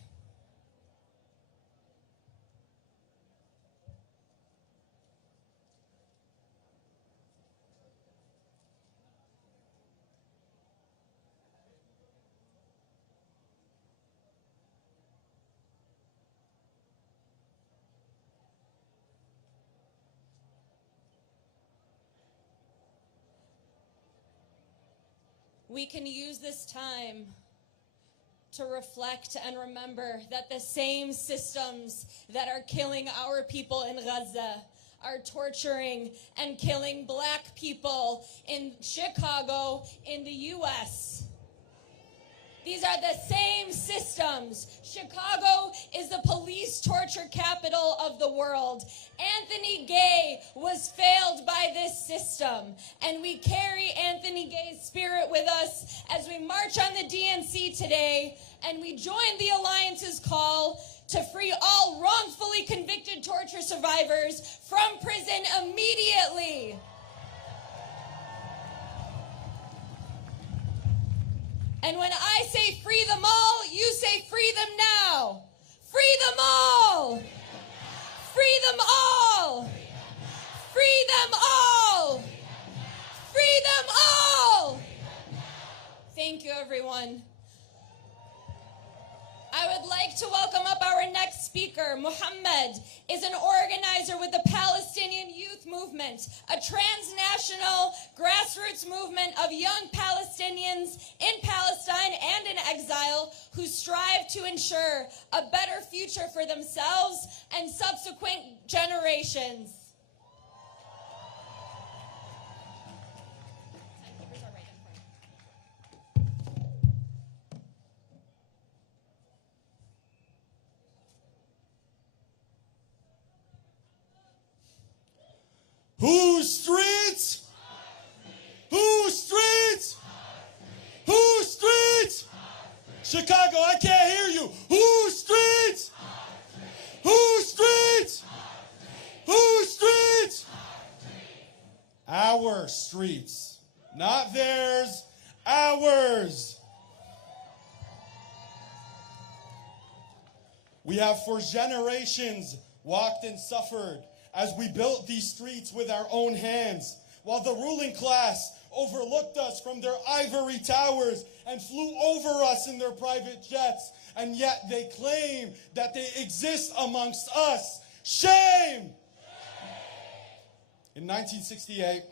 We can use this time to reflect and remember that the same systems that are killing our people in Gaza are torturing and killing black people in Chicago, in the U.S. These are the same systems. Chicago is the police torture capital of the world. Anthony Gay was failed by this system, and we carry Anthony Gay's spirit with us as we march on the DNC today, and we join the Alliance's call to free all wrongfully convicted torture survivors from prison immediately. And when I say free them all, you say free them now. Free them all. Free them all. Free them all. Free them all. Thank you, everyone. I would like to welcome up our next speaker. Muhammad is an organizer with the Palestinian Youth Movement, a transnational grassroots movement of young Palestinians in Palestine and in exile who strive to ensure a better future for themselves and subsequent generations. Whose streets? Whose streets? Whose streets? Chicago, I can't hear you. Whose streets? Whose streets? Whose streets? Our streets. Not theirs, ours. We have for generations walked and suffered as we built these streets with our own hands, while the ruling class overlooked us from their ivory towers and flew over us in their private jets, and yet they claim that they exist amongst us. Shame! In 1968,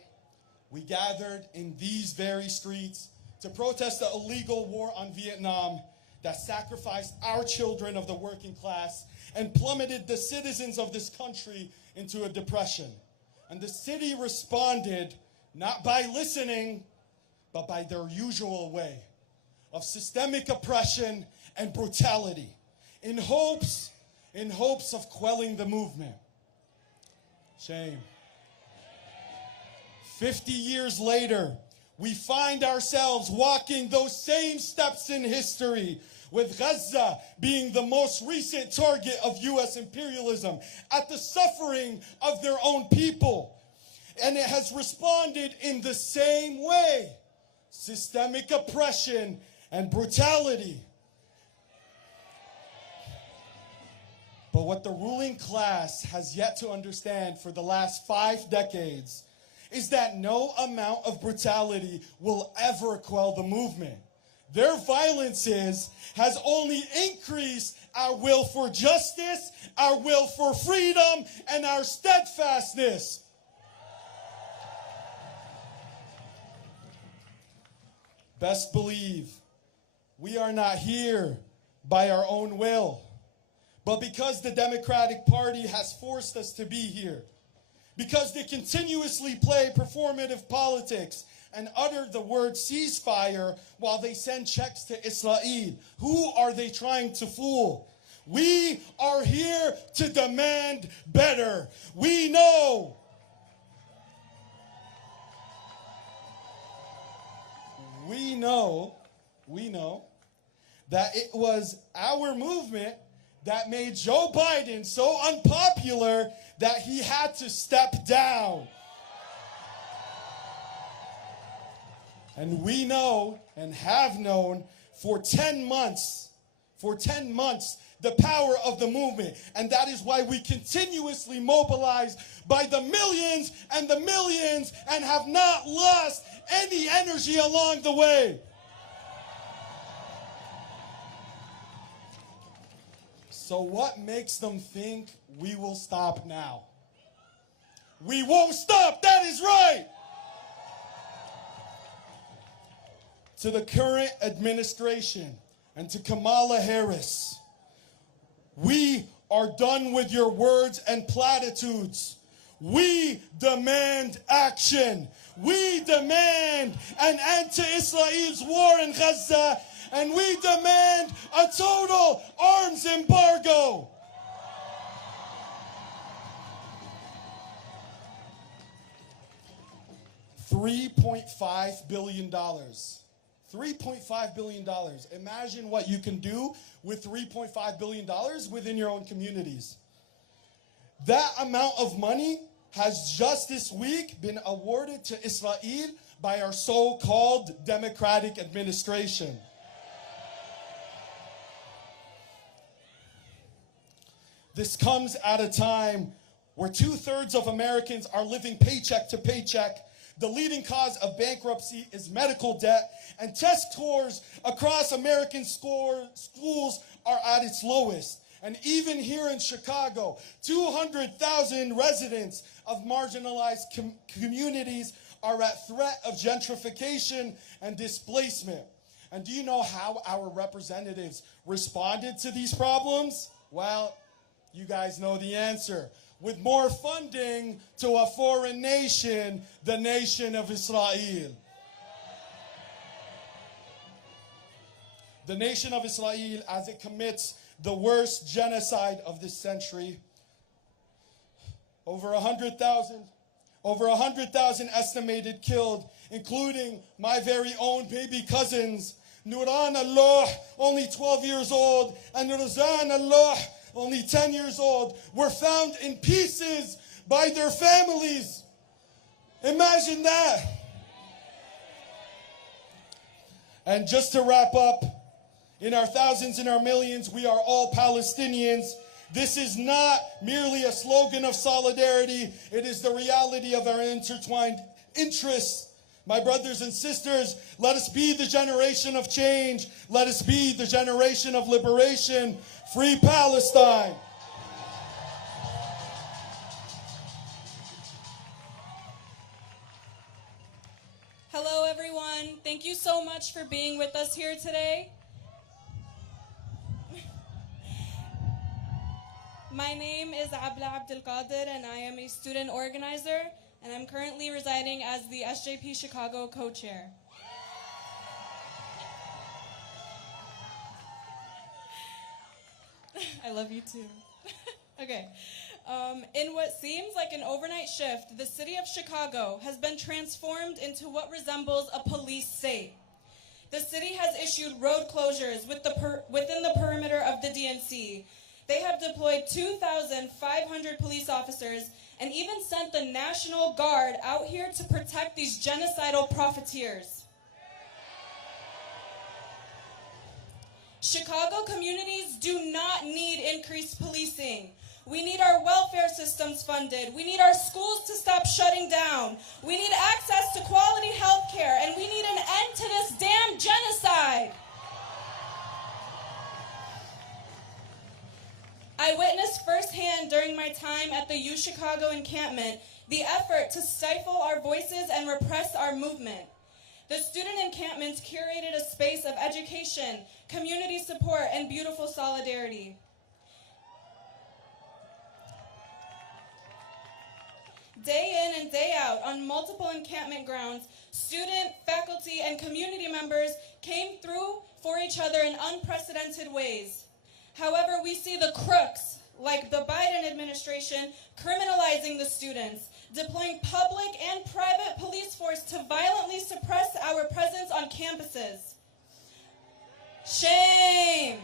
we gathered in these very streets to protest the illegal war on Vietnam that sacrificed our children of the working class and plummeted the citizens of this country into a depression. And the city responded not by listening, but by their usual way of systemic oppression and brutality, in hopes of quelling the movement. Shame. 50 years later, we find ourselves walking those same steps in history, with Gaza being the most recent target of U.S. imperialism at the suffering of their own people. And it has responded in the same way: systemic oppression and brutality. But what the ruling class has yet to understand for the last 5 decades is that no amount of brutality will ever quell the movement. Their violence has only increased our will for justice, our will for freedom, and our steadfastness. Best believe we are not here by our own will, but because the Democratic Party has forced us to be here, because they continuously play performative politics and utter the word ceasefire while they send checks to Israel. Who are they trying to fool? We are here to demand better. We know that it was our movement that made Joe Biden so unpopular that he had to step down. And we know and have known for 10 months, the power of the movement. And that is why we continuously mobilize by the millions and have not lost any energy along the way. So what makes them think we will stop now? We won't stop, that is right! To the current administration and to Kamala Harris, we are done with your words and platitudes. We demand action. We demand an end to Israel's war in Gaza, and we demand a total arms embargo. $3.5 billion. $3.5 billion. Imagine what you can do with $3.5 billion within your own communities. That amount of money has just this week been awarded to Israel by our so-called Democratic administration. This comes at a time where 2/3 of Americans are living paycheck to paycheck. The leading cause of bankruptcy is medical debt, and test scores across American schools are at its lowest. And even here in Chicago, 200,000 residents of marginalized communities are at threat of gentrification and displacement. And do you know how our representatives responded to these problems? Well, you guys know the answer. With more funding to a foreign nation, the nation of Israel. The nation of Israel, as it commits the worst genocide of this century. Over 100,000 estimated killed, including my very own baby cousins, Nuran Allah, only 12 years old, and Razan Allah, only 10 years old, were found in pieces by their families. Imagine that. And just to wrap up, in our thousands and our millions, we are all Palestinians. This is not merely a slogan of solidarity. It is the reality of our intertwined interests. My brothers and sisters, let us be the generation of change. Let us be the generation of liberation. Free Palestine. Hello, everyone. Thank you so much for being with us here today. My name is Abla Abdelkader, and I am a student organizer, and I'm currently residing as the SJP Chicago co-chair. I love you too. Okay. In what seems like an overnight shift, the city of Chicago has been transformed into what resembles a police state. The city has issued road closures within the perimeter of the DNC. They have deployed 2,500 police officers and even sent the National Guard out here to protect these genocidal profiteers. Chicago communities do not need increased policing. We need our welfare systems funded. We need our schools to stop shutting down. We need access to quality health care, and we need an end to this damn genocide. firsthand during my time at the UChicago encampment the effort to stifle our voices and repress our movement. The student encampments curated a space of education, community support, and beautiful solidarity. Day in and day out, on multiple encampment grounds, student, faculty, and community members came through for each other in unprecedented ways. However, we see the crooks, like the Biden administration, criminalizing the students, deploying public and private police force to violently suppress our presence on campuses. Shame!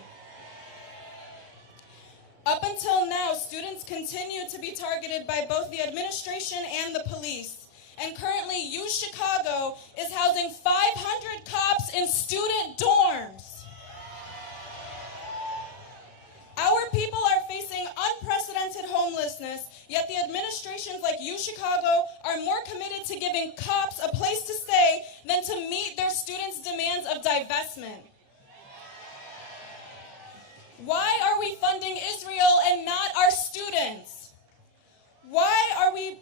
Up until now, students continue to be targeted by both the administration and the police. And currently, UChicago is housing 500 cops in student dorms. Our people are facing unprecedented homelessness, yet the administrations like UChicago are more committed to giving cops a place to stay than to meet their students' demands of divestment. Why are we funding Israel and not our students? Why are the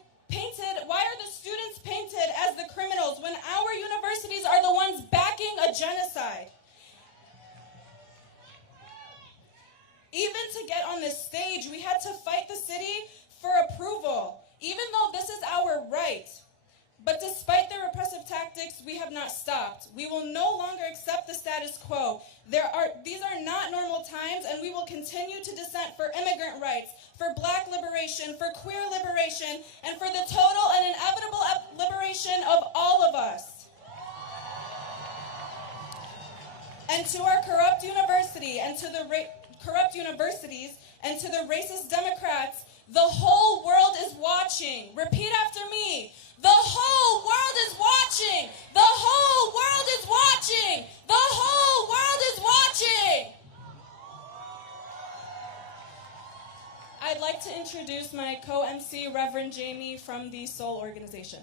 students painted as the criminals when our universities are the ones backing a genocide? Even to get on this stage, we had to fight the city for approval, even though this is our right. But despite their repressive tactics, we have not stopped. We will no longer accept the status quo. These are not normal times, and we will continue to dissent for immigrant rights, for Black liberation, for queer liberation, and for the total and inevitable liberation of all of us. And to our corrupt university and to the corrupt universities and to the racist Democrats, the whole world is watching. Repeat after me. The whole world is watching. The whole world is watching. The whole world is watching. I'd like to introduce my co-MC, Reverend Jamie from the Soul Organization.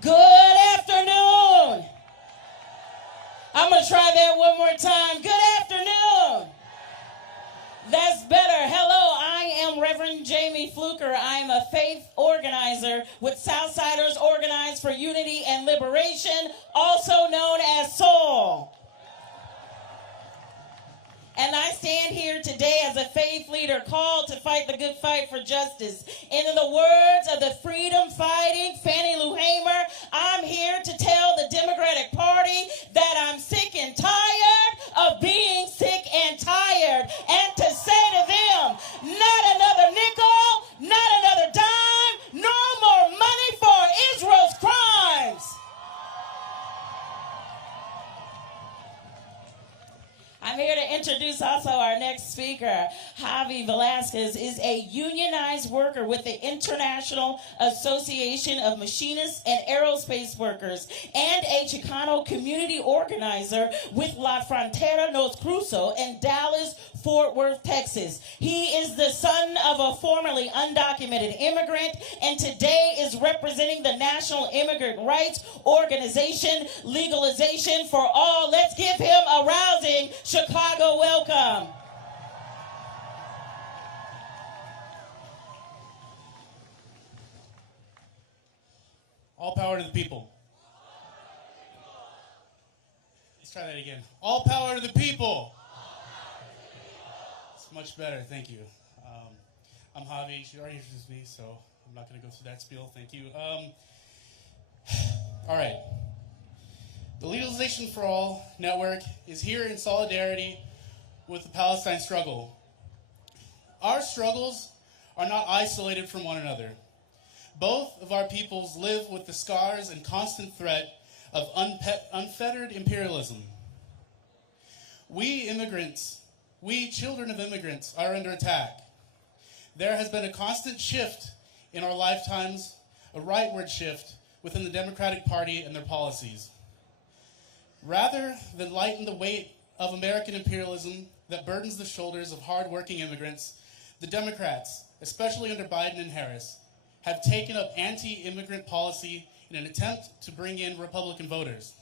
Good afternoon. I'm going to try that one more time. Good afternoon. That's better. Hello, I am Reverend Jamie Fluker. I am a faith organizer with Southsiders Organized for Unity and Liberation, also known as SOUL. And I stand here today as a faith leader called to fight the good fight for justice. And in the words of the freedom-fighting Fannie Lou Hamer, I'm here to tell the Democratic Party that I'm sick and tired of being sick and tired. And to say to them, not another nickel, not another dime, no more money for Israel's crimes. I'm here to introduce also our next speaker. Javi Velasquez is a unionized worker with the International Association of Machinists and Aerospace Workers and a Chicano community organizer with La Frontera Nos Cruzo in Dallas, Fort Worth, Texas. He is the son of a formerly undocumented immigrant and today is representing the National Immigrant Rights Organization, Legalization for All. Let's give him a rousing Chicago welcome. All power to the people. Let's try that again. All power to the people. It's much better, thank you. I'm Javi, she already introduced me, so I'm not going to go through that spiel, thank you. All right. The Legalization for All network is here in solidarity with the Palestine struggle. Our struggles are not isolated from one another. Both of our peoples live with the scars and constant threat of unfettered imperialism. We immigrants, we children of immigrants, are under attack. There has been a constant shift in our lifetimes, a rightward shift within the Democratic Party and their policies. Rather than lighten the weight of American imperialism that burdens the shoulders of hard-working immigrants, the Democrats, especially under Biden and Harris, have taken up anti-immigrant policy in an attempt to bring in Republican voters.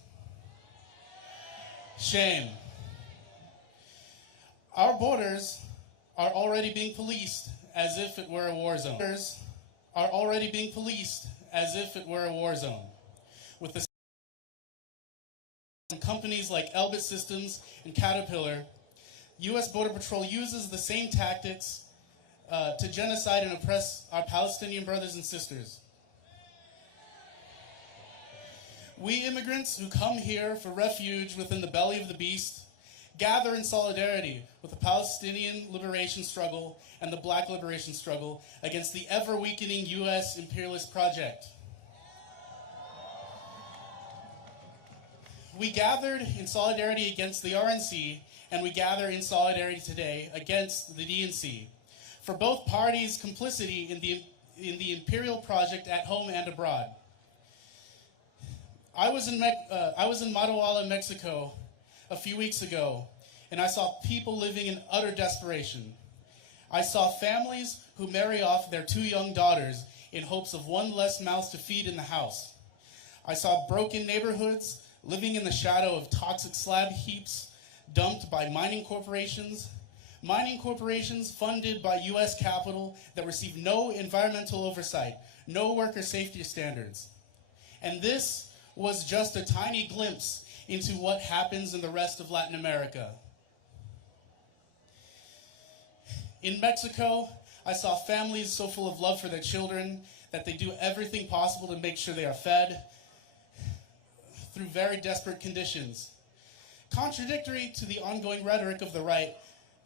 Shame. Our borders are already being policed as if it were a war zone. Borders are already being policed as if it were a war zone. With the companies like Elbit Systems and Caterpillar, U.S. Border Patrol uses the same tactics to genocide and oppress our Palestinian brothers and sisters. We immigrants who come here for refuge within the belly of the beast gather in solidarity with the Palestinian liberation struggle and the Black liberation struggle against the ever-weakening U.S. imperialist project. We gathered in solidarity against the RNC, and we gather in solidarity today against the DNC for both parties' complicity in the imperial project at home and abroad. I was in Matahuala, Mexico, a few weeks ago, and I saw people living in utter desperation. I saw families who marry off their 2 young daughters in hopes of one less mouth to feed in the house. I saw broken neighborhoods living in the shadow of toxic slab heaps dumped by mining corporations funded by U.S. capital that receive no environmental oversight, no worker safety standards. And this was just a tiny glimpse into what happens in the rest of Latin America. In Mexico, I saw families so full of love for their children that they do everything possible to make sure they are fed through very desperate conditions. Contradictory to the ongoing rhetoric of the right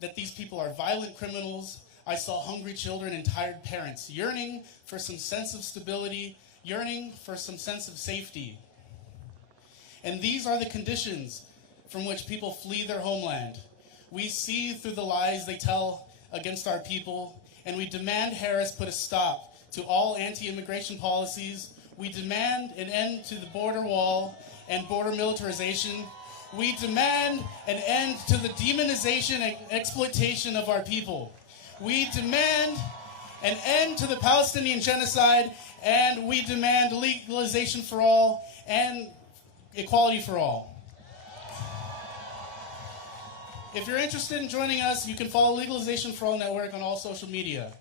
that these people are violent criminals, I saw hungry children and tired parents yearning for some sense of stability, yearning for some sense of safety. And these are the conditions from which people flee their homeland. We see through the lies they tell against our people, and we demand Harris put a stop to all anti-immigration policies. We demand an end to the border wall and border militarization. We demand an end to the demonization and exploitation of our people. We demand an end to the Palestinian genocide, and we demand legalization for all and equality for all. If you're interested in joining us, you can follow Legalization for All Network on all social media.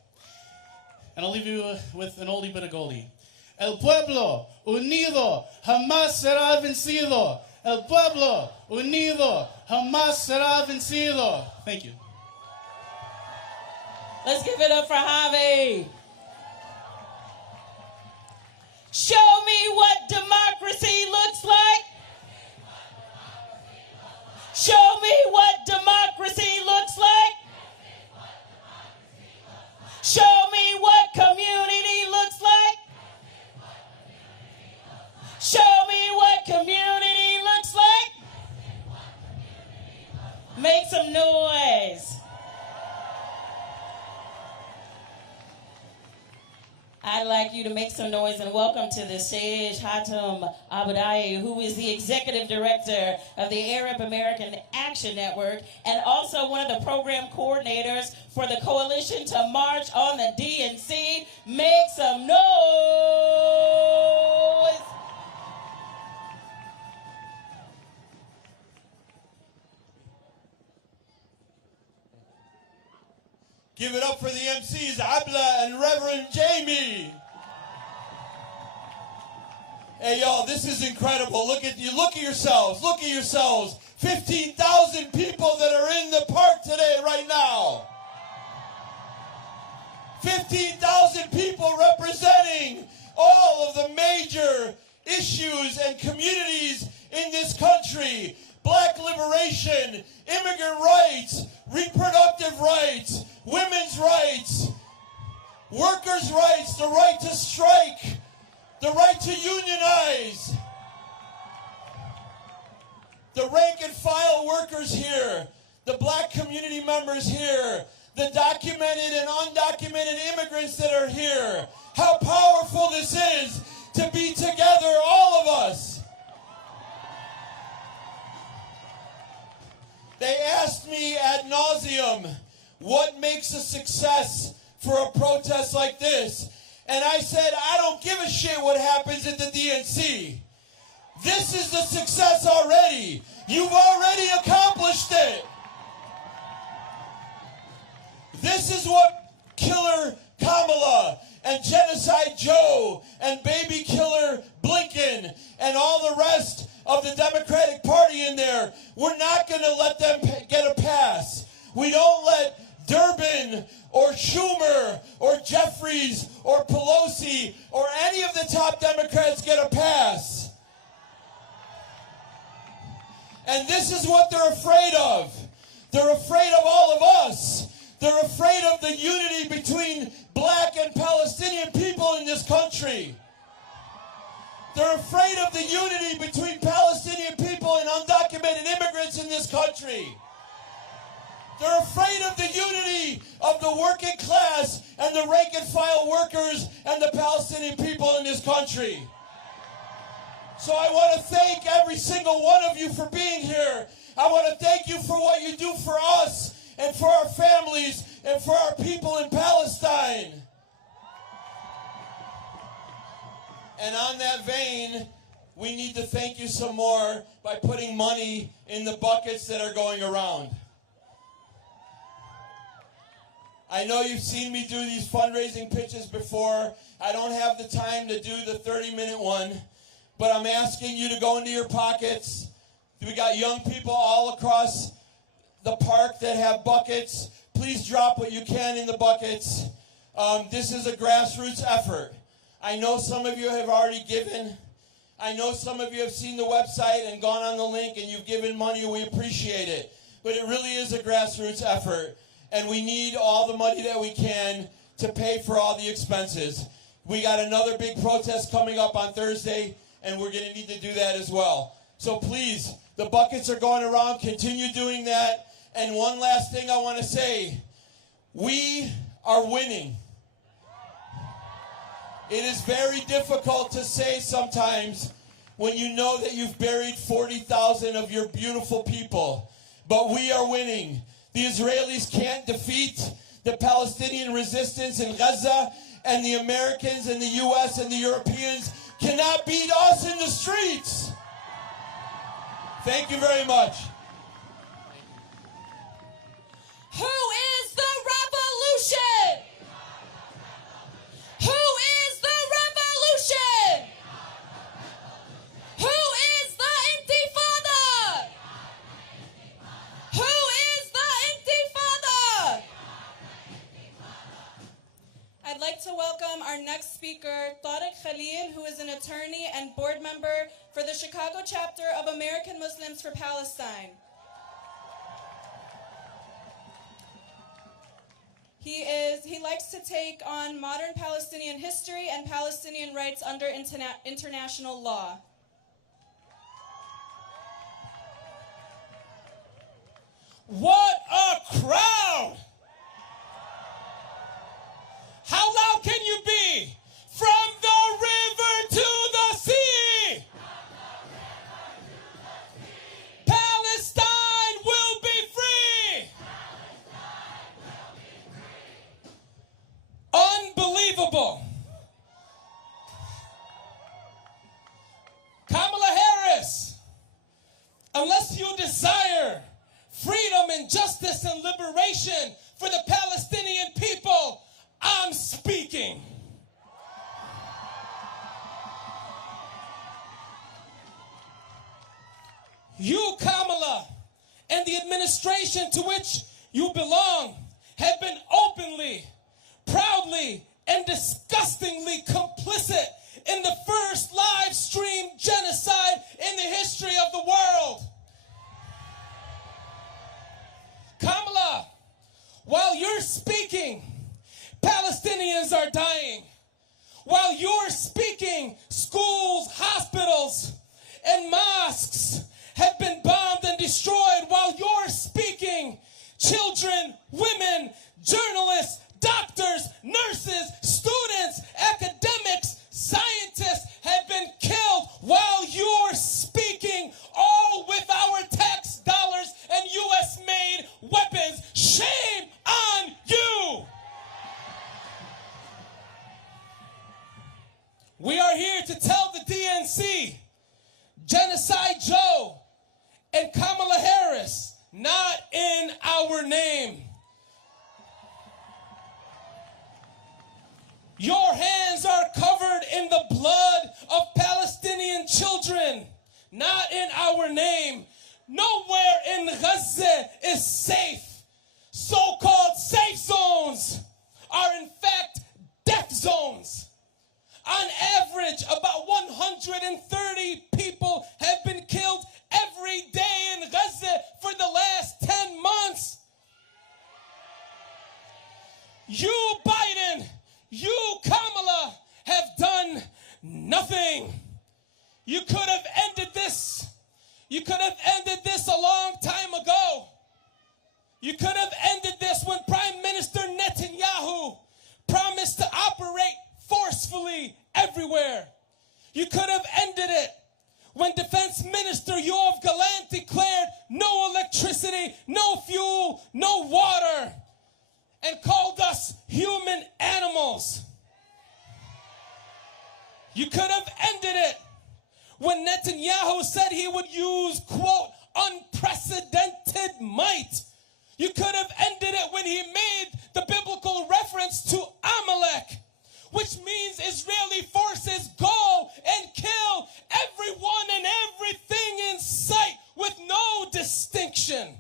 And I'll leave you with an oldie but a goldie. El pueblo unido jamás será vencido. El pueblo unido jamás será vencido. Thank you. Let's give it up for Javi. Show me what democracy looks like. Show me what democracy looks like. Show me what community looks like. Show me what community looks like. Make some noise. I'd like you to make some noise and welcome to the stage Hatem Abudai, who is the executive director of the Arab American Action Network and also one of the program coordinators for the Coalition to March on the DNC. Make some noise. Give it up for the MCs, Abla and Reverend Jamie. Hey, y'all, this is incredible. Look at you. Look at yourselves. Look at yourselves. 15,000 people that are in the park today right now. 15,000 people representing all of the major issues and communities in this country. Black liberation, immigrant rights, reproductive rights, women's rights, workers' rights, the right to strike, the right to unionize. The rank and file workers here, the black community members here, the documented and undocumented immigrants that are here. How powerful this is to be together, all of us. They asked me ad nauseum, what makes a success for a protest like this? And I said, I don't give a shit what happens at the DNC. This is the success already. You've already accomplished it. This is what Killer Kamala and Genocide Joe and Baby Killer Blinken and all the rest of the Democratic Party in there, we're not going to let them get a pass. We don't let Durbin or Schumer or Jeffries or Pelosi or any of the top Democrats get a pass. And this is what they're afraid of. They're afraid of all of us. They're afraid of the unity between black and Palestinian people in this country. They're afraid of the unity between Palestinian people and undocumented immigrants in this country. They're afraid of the unity of the working class and the rank and file workers and the Palestinian people in this country. So I want to thank every single one of you for being here. I want to thank you for what you do for us and for our families and for our people in Palestine. And on that vein, we need to thank you some more by putting money in the buckets that are going around. I know you've seen me do these fundraising pitches before. I don't have the time to do the 30-minute one, but I'm asking you to go into your pockets. We got young people all across the park that have buckets. Please drop what you can in the buckets. This is a grassroots effort. I know some of you have already given. I know some of you have seen the website and gone on the link and you've given money. We appreciate it. But it really is a grassroots effort. And we need all the money that we can to pay for all the expenses. We got another big protest coming up on Thursday, and we're going to need to do that as well. So please, the buckets are going around. Continue doing that. And one last thing I want to say. We are winning. It is very difficult to say sometimes when you know that you've buried 40,000 of your beautiful people. But we are winning. The Israelis can't defeat the Palestinian resistance in Gaza, and the Americans and the U.S. and the Europeans cannot beat us in the streets. Thank you very much. Who is the revolution? Who is the revolution? Who is the Intifada? Who is the Intifada? I'd like to welcome our next speaker, Tariq Khalil, who is an attorney and board member for the Chicago chapter of American Muslims for Palestine. He likes to take on modern Palestinian history and Palestinian rights under international law. What a crowd! How loud can you be? From the river to the sea! Palestine will be free! Unbelievable. Kamala Harris, unless you desire freedom and justice and liberation for the Palestinian people, I'm speaking. You, Kamala, and the administration to which you belong have been openly, proudly, and disgustingly complicit in the first live stream genocide in the history of the world. Kamala, while you're speaking, Palestinians are dying. While you're speaking, schools, hospitals, and mosques have been bombed and destroyed. While you're speaking, children, women, journalists, doctors, nurses, students, academics, scientists have been killed. While you're speaking, all with our tax dollars and U.S.-made weapons. Shame on you! We are here to tell the DNC, Genocide Joe and Kamala Harris, not in our name. Your hands are covered in the blood of Palestinian children, not in our name. Nowhere in Gaza is safe. So-called safe zones are in fact death zones. On average, about 130 people have been killed every day in Gaza for the last 10 months. You, Biden, you, Kamala, have done nothing. You could have ended this. You could have ended this a long time ago. You could have ended this when Prime Minister Netanyahu promised to operate forcefully everywhere. You could have ended it when Defense Minister Yoav Gallant declared no electricity, no fuel, no water, and called us human animals. You could have ended it when Netanyahu said he would use, quote, unprecedented might. You could have ended it when he made the biblical reference to Amalek, which means Israeli forces go and kill everyone and everything in sight with no distinction.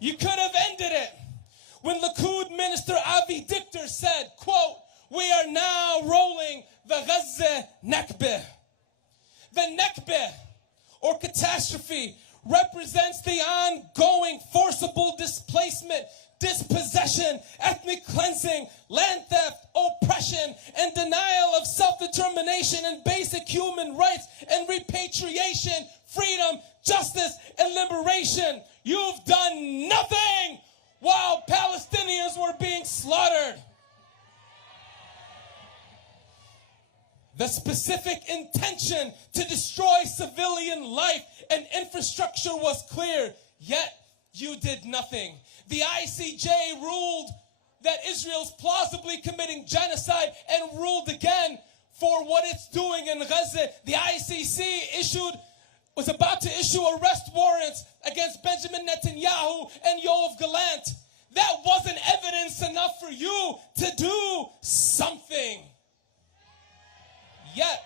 You could have ended it when Likud Minister Avi Dichter said, quote, we are now rolling the Gaza Nakbeh. The Nakbeh, or catastrophe, represents the ongoing forcible displacement, dispossession, ethnic cleansing, land theft, oppression, and denial of self-determination and basic human rights, and repatriation, freedom, justice, and liberation. You've done nothing while Palestinians were being slaughtered. The specific intention to destroy civilian life and infrastructure was clear, yet you did nothing. The ICJ ruled that Israel's plausibly committing genocide and ruled again for what it's doing in Gaza. The ICC was about to issue arrest warrants against Benjamin Netanyahu and Yoav Gallant. That wasn't evidence enough for you to do something. Yet,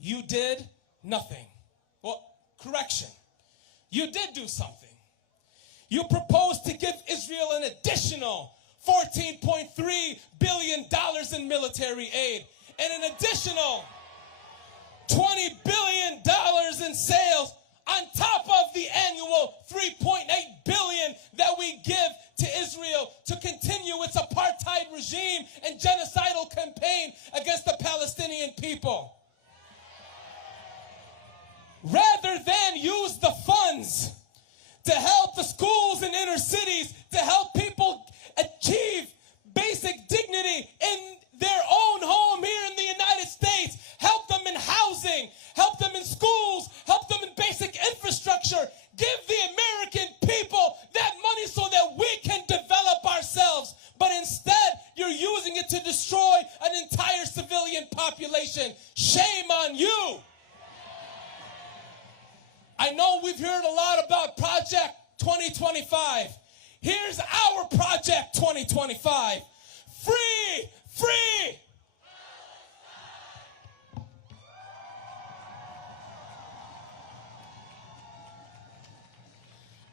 you did nothing. Well, correction. You did do something. You proposed to give Israel an additional $14.3 billion in military aid and an additional $20 billion in sales on top of the annual $3.8 billion that we give to Israel to continue its apartheid regime and genocidal campaign against the Palestinian people. Rather than use the funds to help the schools in inner cities, to help people achieve basic dignity in their own home here in the United States, help them in housing, help them in schools, help them in basic infrastructure, give the American people that money so that we can develop ourselves. But instead, you're using it to destroy an entire civilian population. Shame on you. I know we've heard a lot about Project 2025. Here's our Project 2025. Free, free.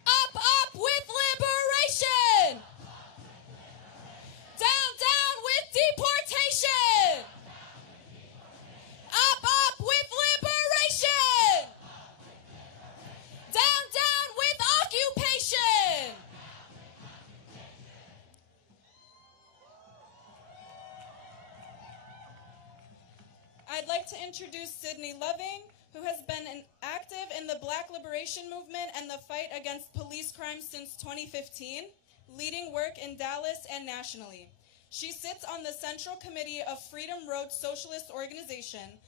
Up with liberation. Down with deportation. Up with liberation. Down with occupation. I'd like to introduce Sydney Loving, who has been active in the Black liberation movement and the fight against police crime since 2015, leading work in Dallas and nationally. She sits on the Central Committee of Freedom Road Socialist Organization,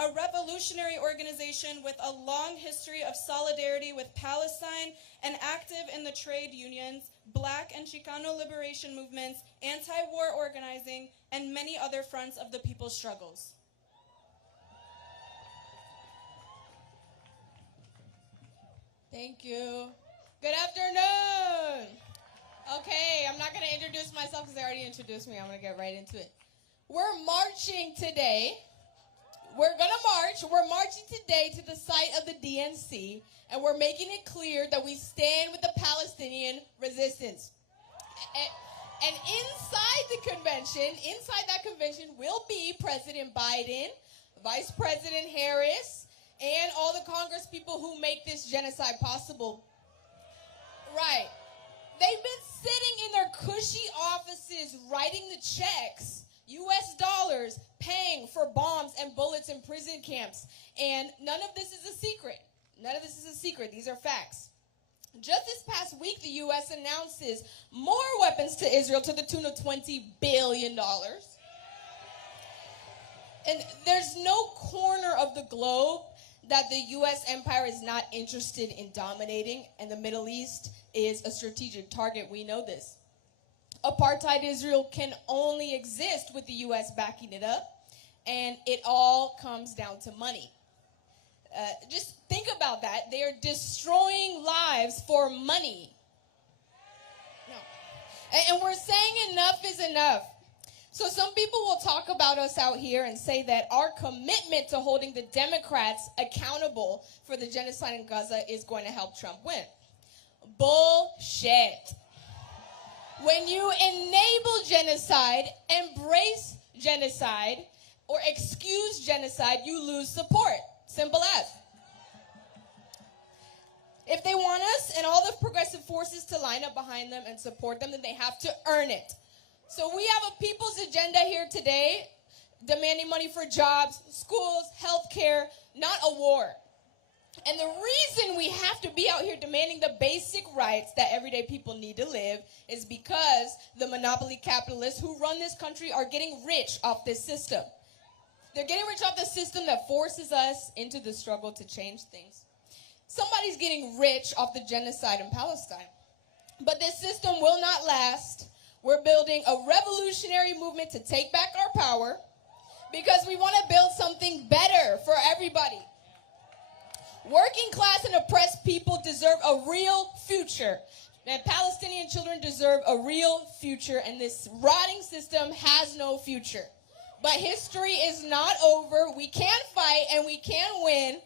a revolutionary organization with a long history of solidarity with Palestine and active in the trade unions, Black and Chicano liberation movements, anti-war organizing, and many other fronts of the people's struggles. Thank you. Good afternoon. Okay, I'm not going to introduce myself because they already introduced me. I'm going to get right into it. We're marching today. We're going to march. We're marching today to the site of the DNC, and we're making it clear that we stand with the Palestinian resistance. And inside that convention will be President Biden, Vice President Harris, and all the Congress people who make this genocide possible. Right. They've been sitting in their cushy offices writing the checks, U.S. dollars, paying for bombs and bullets in prison camps. And none of this is a secret. None of this is a secret. These are facts. Just this past week, the U.S. announces more weapons to Israel to the tune of $20 billion. And there's no corner of the globe that the U.S. empire is not interested in dominating, and the Middle East is a strategic target. We know this. Apartheid Israel can only exist with the U.S. backing it up, and it all comes down to money. Just think about that. They are destroying lives for money. No. And we're saying enough is enough. So some people will talk about us out here and say that our commitment to holding the Democrats accountable for the genocide in Gaza is going to help Trump win. Bullshit. When you enable genocide, embrace genocide, or excuse genocide, you lose support. Simple as. If they want us and all the progressive forces to line up behind them and support them, then they have to earn it. So we have a people's agenda here today, demanding money for jobs, schools, healthcare, not a war. And the reason we have to be out here demanding the basic rights that everyday people need to live is because the monopoly capitalists who run this country are getting rich off this system. They're getting rich off the system that forces us into the struggle to change things. Somebody's getting rich off the genocide in Palestine. But this system will not last. We're building a revolutionary movement to take back our power because we want to build something better for everybody. Working class and oppressed people deserve a real future. And Palestinian children deserve a real future, and this rotting system has no future. But history is not over. We can fight and we can win.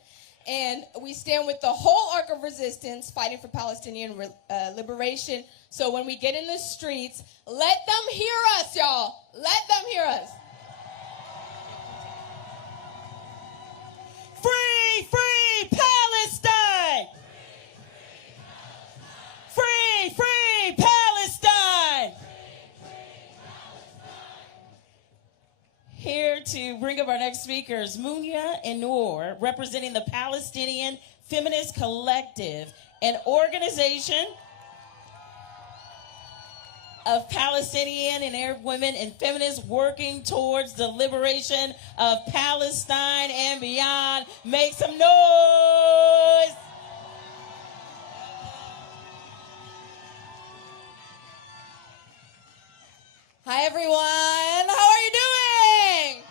And we stand with the whole arc of resistance fighting for Palestinian liberation. So when we get in the streets, let them hear us, y'all. Let them hear us. Free, free Palestine! Free, free Palestine! Here to bring up our next speakers, Munya and Noor, representing the Palestinian Feminist Collective, an organization of Palestinian and Arab women and feminists working towards the liberation of Palestine and beyond. Make some noise! Hi, everyone. How are you doing?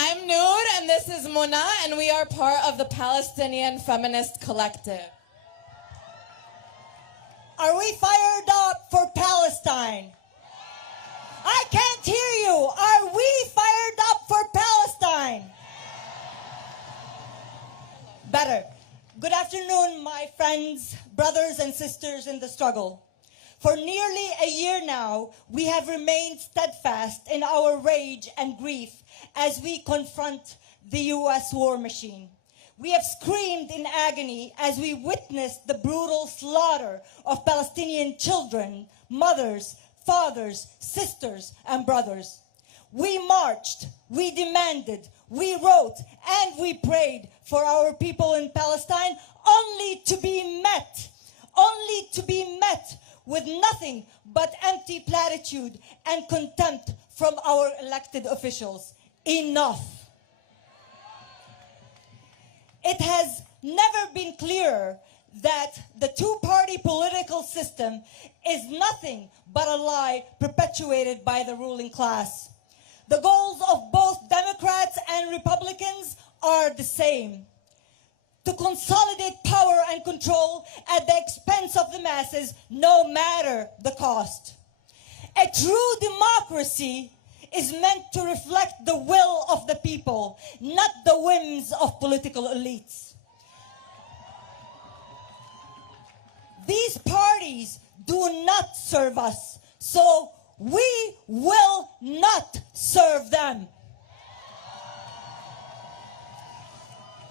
I'm Noor, and this is Mona, and we are part of the Palestinian Feminist Collective. Are we fired up for Palestine? I can't hear you. Are we fired up for Palestine? Better. Good afternoon, my friends, brothers, and sisters in the struggle. For nearly a year now, we have remained steadfast in our rage and grief as we confront the U.S. war machine. We have screamed in agony as we witnessed the brutal slaughter of Palestinian children, mothers, fathers, sisters, and brothers. We marched, we demanded, we wrote, and we prayed for our people in Palestine only to be met with nothing but empty platitude and contempt from our elected officials. Enough. It has never been clearer that the two-party political system is nothing but a lie perpetuated by the ruling class. The goals of both Democrats and Republicans are the same: to consolidate power and control at the expense of the masses, no matter the cost. A true democracy is meant to reflect the will of the people, not the whims of political elites. These parties do not serve us, so we will not serve them.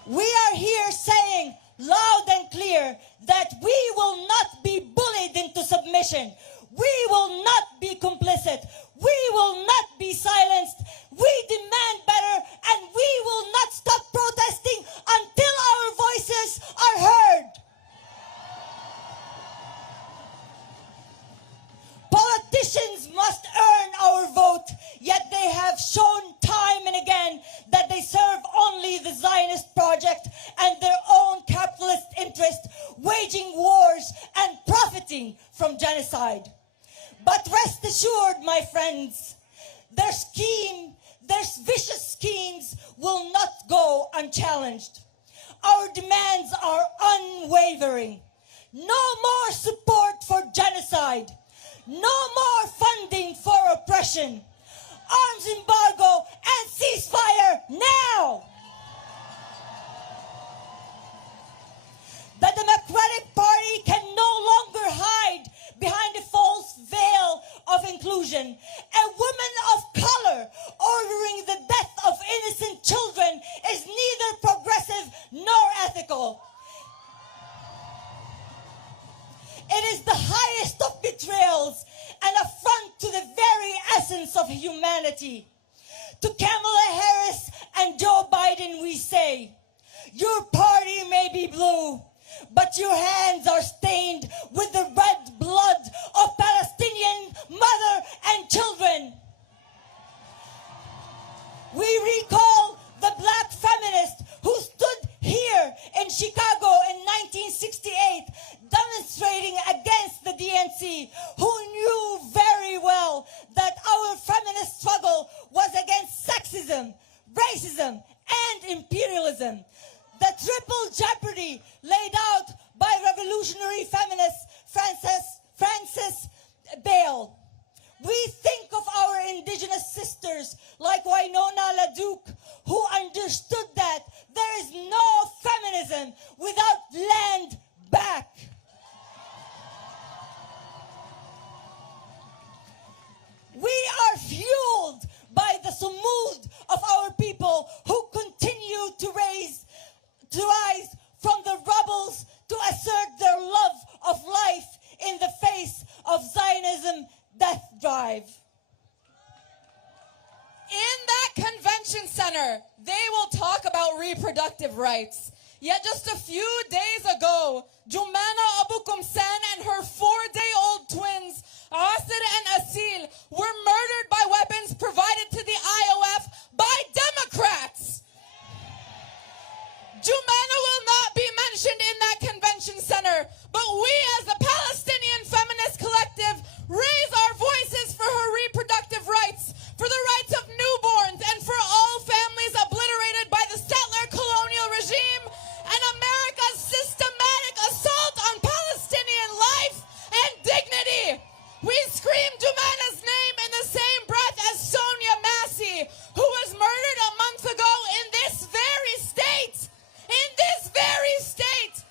We are here saying loud and clear that we will not be bullied into submission. We will not be complicit. We will not be silenced. We demand better, and we will not stop protesting until our voices are heard. Politicians must earn our vote, yet they have shown time and again that they serve only the Zionist project and their own capitalist interest, waging wars and profiting from genocide. But rest assured, my friends, their vicious schemes will not go unchallenged. Our demands are unwavering. No more support for genocide. No more funding for oppression. Arms embargo and ceasefire now. The Democratic Party can no longer hide behind a false veil of inclusion. A woman of color ordering the death of innocent children is neither progressive nor ethical. It is the highest of betrayals, an affront to the very essence of humanity. To Kamala Harris and Joe Biden we say, your party may be blue, but your hands are stained with the red blood of Palestinian mother and children. We recall the black feminist who stood here in Chicago in 1968 demonstrating against the DNC, who knew very well that our feminist struggle was against sexism, racism, and imperialism. The triple jeopardy laid out by revolutionary feminist Frances Bale. We think of our indigenous sisters like Winona LaDuke, who understood that there is no feminism without land back. We are fueled by the sumud of our people who continue to rise from the rubbles to assert their love of life in the face of Zionism death drive. In that convention center, they will talk about reproductive rights. Yet just a few days ago, Jumana Abu Kumsan and her 4-day-old twins, Asir and Asil, were murdered by weapons provided to the IOF by Democrats. Jumana will not be mentioned in that convention center, but we as the Palestinian Feminist Collective raise our voices for her reproductive rights, for the rights of newborns, and for all families obliterated by the settler colonial regime and America's systematic assault on Palestinian life and dignity. We scream Jumana's name in the same breath as Sonia Massey, who was murdered a month ago in this very state. In this very state.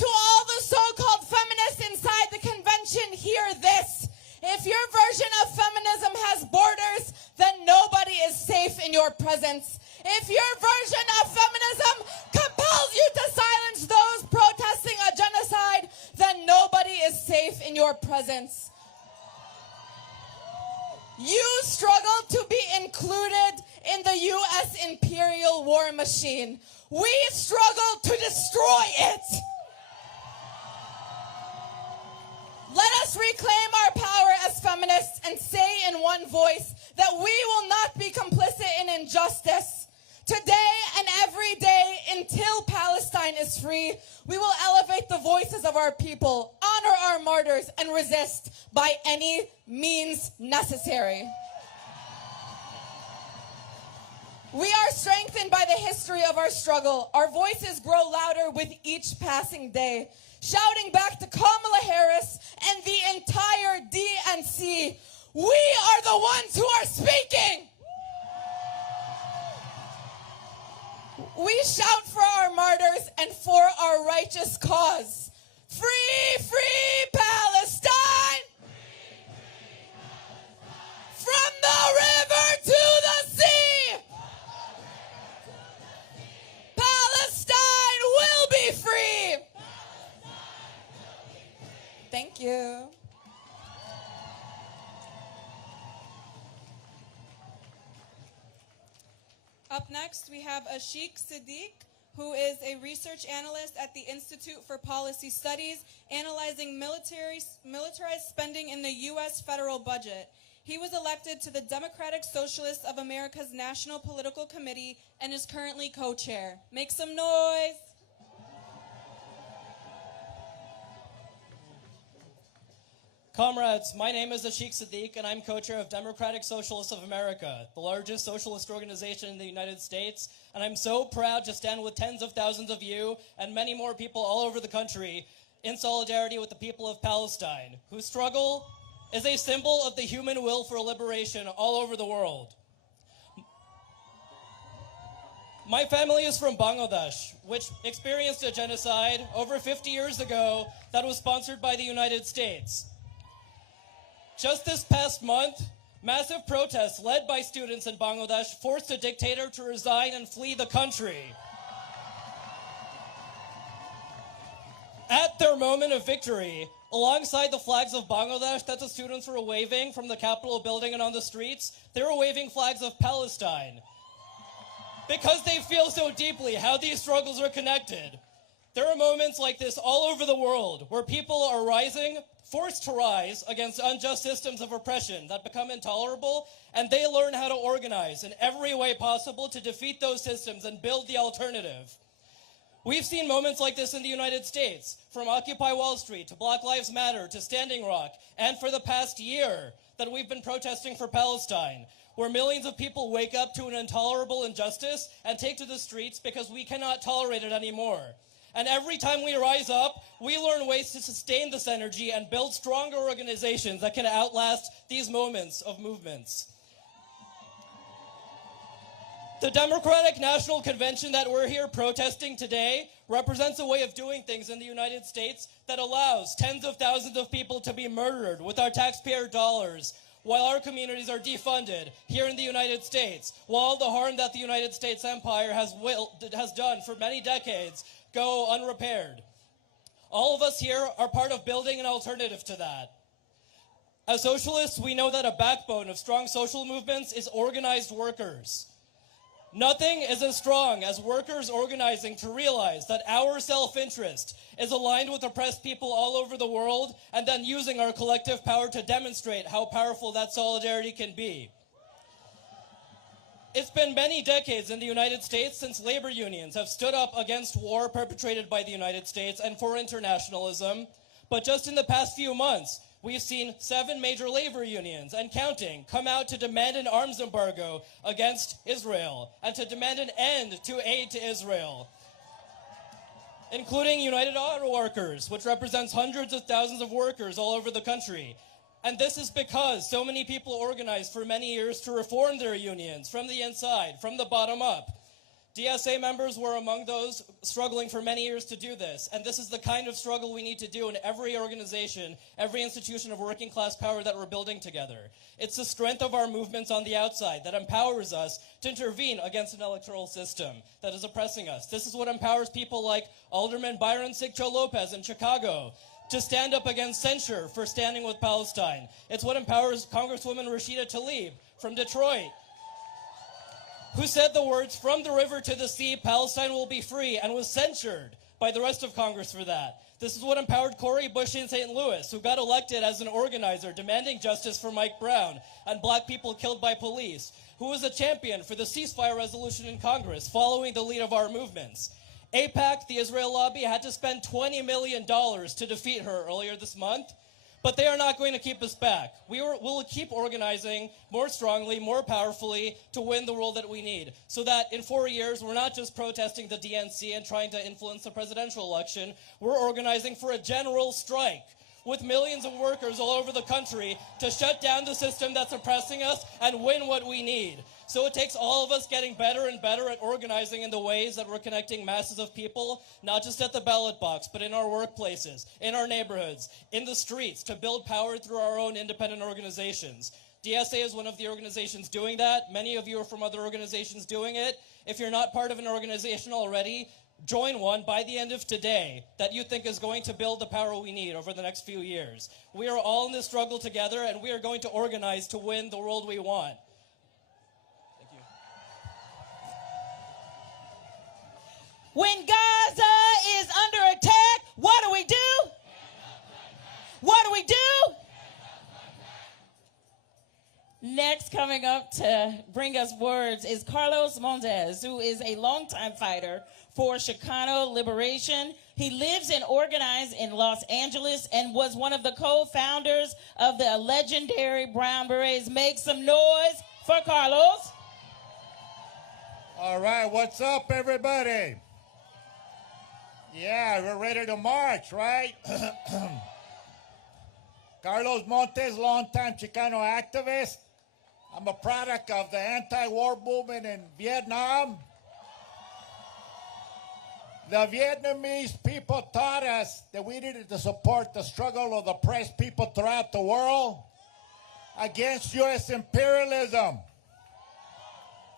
To all the so-called feminists inside the convention, hear this. If your version of feminism has borders, then nobody is safe in your presence. If your version of feminism compels you to silence those protesting a genocide, then nobody is safe in your presence. You struggle to be included in the U.S. imperial war machine. We struggle to destroy it. Let us reclaim our power as feminists and say in one voice that we will not be complicit in injustice. Today and every day until Palestine is free, we will elevate the voices of our people, honor our martyrs, and resist by any means necessary. We are strengthened by the history of our struggle. Our voices grow louder with each passing day, shouting back to Kamala Harris and the entire DNC, we are the ones who are speaking. We shout for our martyrs and for our righteous cause. Free, free Palestine! From the river to the sea! Palestine will be free! Thank you. Up next, we have Ashik Siddiq, who is a research analyst at the Institute for Policy Studies, analyzing militarized spending in the U.S. federal budget. He was elected to the Democratic Socialist of America's National Political Committee and is currently co-chair. Make some noise. Comrades, my name is Ashik Siddiq, and I'm co-chair of Democratic Socialists of America, the largest socialist organization in the United States, and I'm so proud to stand with tens of thousands of you and many more people all over the country in solidarity with the people of Palestine, whose struggle is a symbol of the human will for liberation all over the world. My family is from Bangladesh, which experienced a genocide over 50 years ago that was sponsored by the United States. Just this past month, massive protests led by students in Bangladesh forced a dictator to resign and flee the country. At their moment of victory, alongside the flags of Bangladesh that the students were waving from the Capitol building and on the streets, they were waving flags of Palestine. Because they feel so deeply how these struggles are connected. There are moments like this all over the world where people are rising, forced to rise against unjust systems of oppression that become intolerable, and they learn how to organize in every way possible to defeat those systems and build the alternative. We've seen moments like this in the United States, from Occupy Wall Street to Black Lives Matter to Standing Rock, and for the past year that we've been protesting for Palestine, where millions of people wake up to an intolerable injustice and take to the streets because we cannot tolerate it anymore. And every time we rise up, we learn ways to sustain this energy and build stronger organizations that can outlast these moments of movements. The Democratic National Convention that we're here protesting today represents a way of doing things in the United States that allows tens of thousands of people to be murdered with our taxpayer dollars while our communities are defunded here in the United States, while the harm that the United States empire has done for many decades go unrepaired. All of us here are part of building an alternative to that. As socialists, we know that a backbone of strong social movements is organized workers. Nothing is as strong as workers organizing to realize that our self-interest is aligned with oppressed people all over the world, and then using our collective power to demonstrate how powerful that solidarity can be. It's been many decades in the United States since labor unions have stood up against war perpetrated by the United States and for internationalism. But just in the past few months, we've seen 7 major labor unions and counting come out to demand an arms embargo against Israel and to demand an end to aid to Israel, including United Auto Workers, which represents hundreds of thousands of workers all over the country. And this is because so many people organized for many years to reform their unions from the inside, from the bottom up. DSA members were among those struggling for many years to do this. And this is the kind of struggle we need to do in every organization, every institution of working class power that we're building together. It's the strength of our movements on the outside that empowers us to intervene against an electoral system that is oppressing us. This is what empowers people like Alderman Byron Sigcho Lopez in Chicago to stand up against censure for standing with Palestine. It's what empowers Congresswoman Rashida Tlaib from Detroit, who said the words, "From the river to the sea, Palestine will be free," and was censured by the rest of Congress for that. This is what empowered Cori Bush in St. Louis, who got elected as an organizer demanding justice for Mike Brown and black people killed by police, who was a champion for the ceasefire resolution in Congress following the lead of our movements. AIPAC, the Israel lobby, had to spend $20 million to defeat her earlier this month. But they are not going to keep us back. We'll keep organizing more strongly, more powerfully to win the world that we need. So that in 4 years, we're not just protesting the DNC and trying to influence the presidential election. We're organizing for a general strike with millions of workers all over the country to shut down the system that's oppressing us and win what we need. So it takes all of us getting better and better at organizing in the ways that we're connecting masses of people, not just at the ballot box, but in our workplaces, in our neighborhoods, in the streets, to build power through our own independent organizations. DSA is one of the organizations doing that. Many of you are from other organizations doing it. If you're not part of an organization already, join one by the end of today that you think is going to build the power we need over the next few years. We are all in this struggle together, and we are going to organize to win the world we want. When Gaza is under attack, what do we do? What do we do? Next, coming up to bring us words is Carlos Montes, who is a longtime fighter for Chicano liberation. He lives and organized in Los Angeles and was one of the co-founders of the legendary Brown Berets. Make some noise for Carlos. All right, what's up, everybody? Yeah, we're ready to march, right? Carlos Montes, longtime Chicano activist. I'm a product of the anti-war movement in Vietnam. The Vietnamese people taught us that we needed to support the struggle of the oppressed people throughout the world against U.S. imperialism.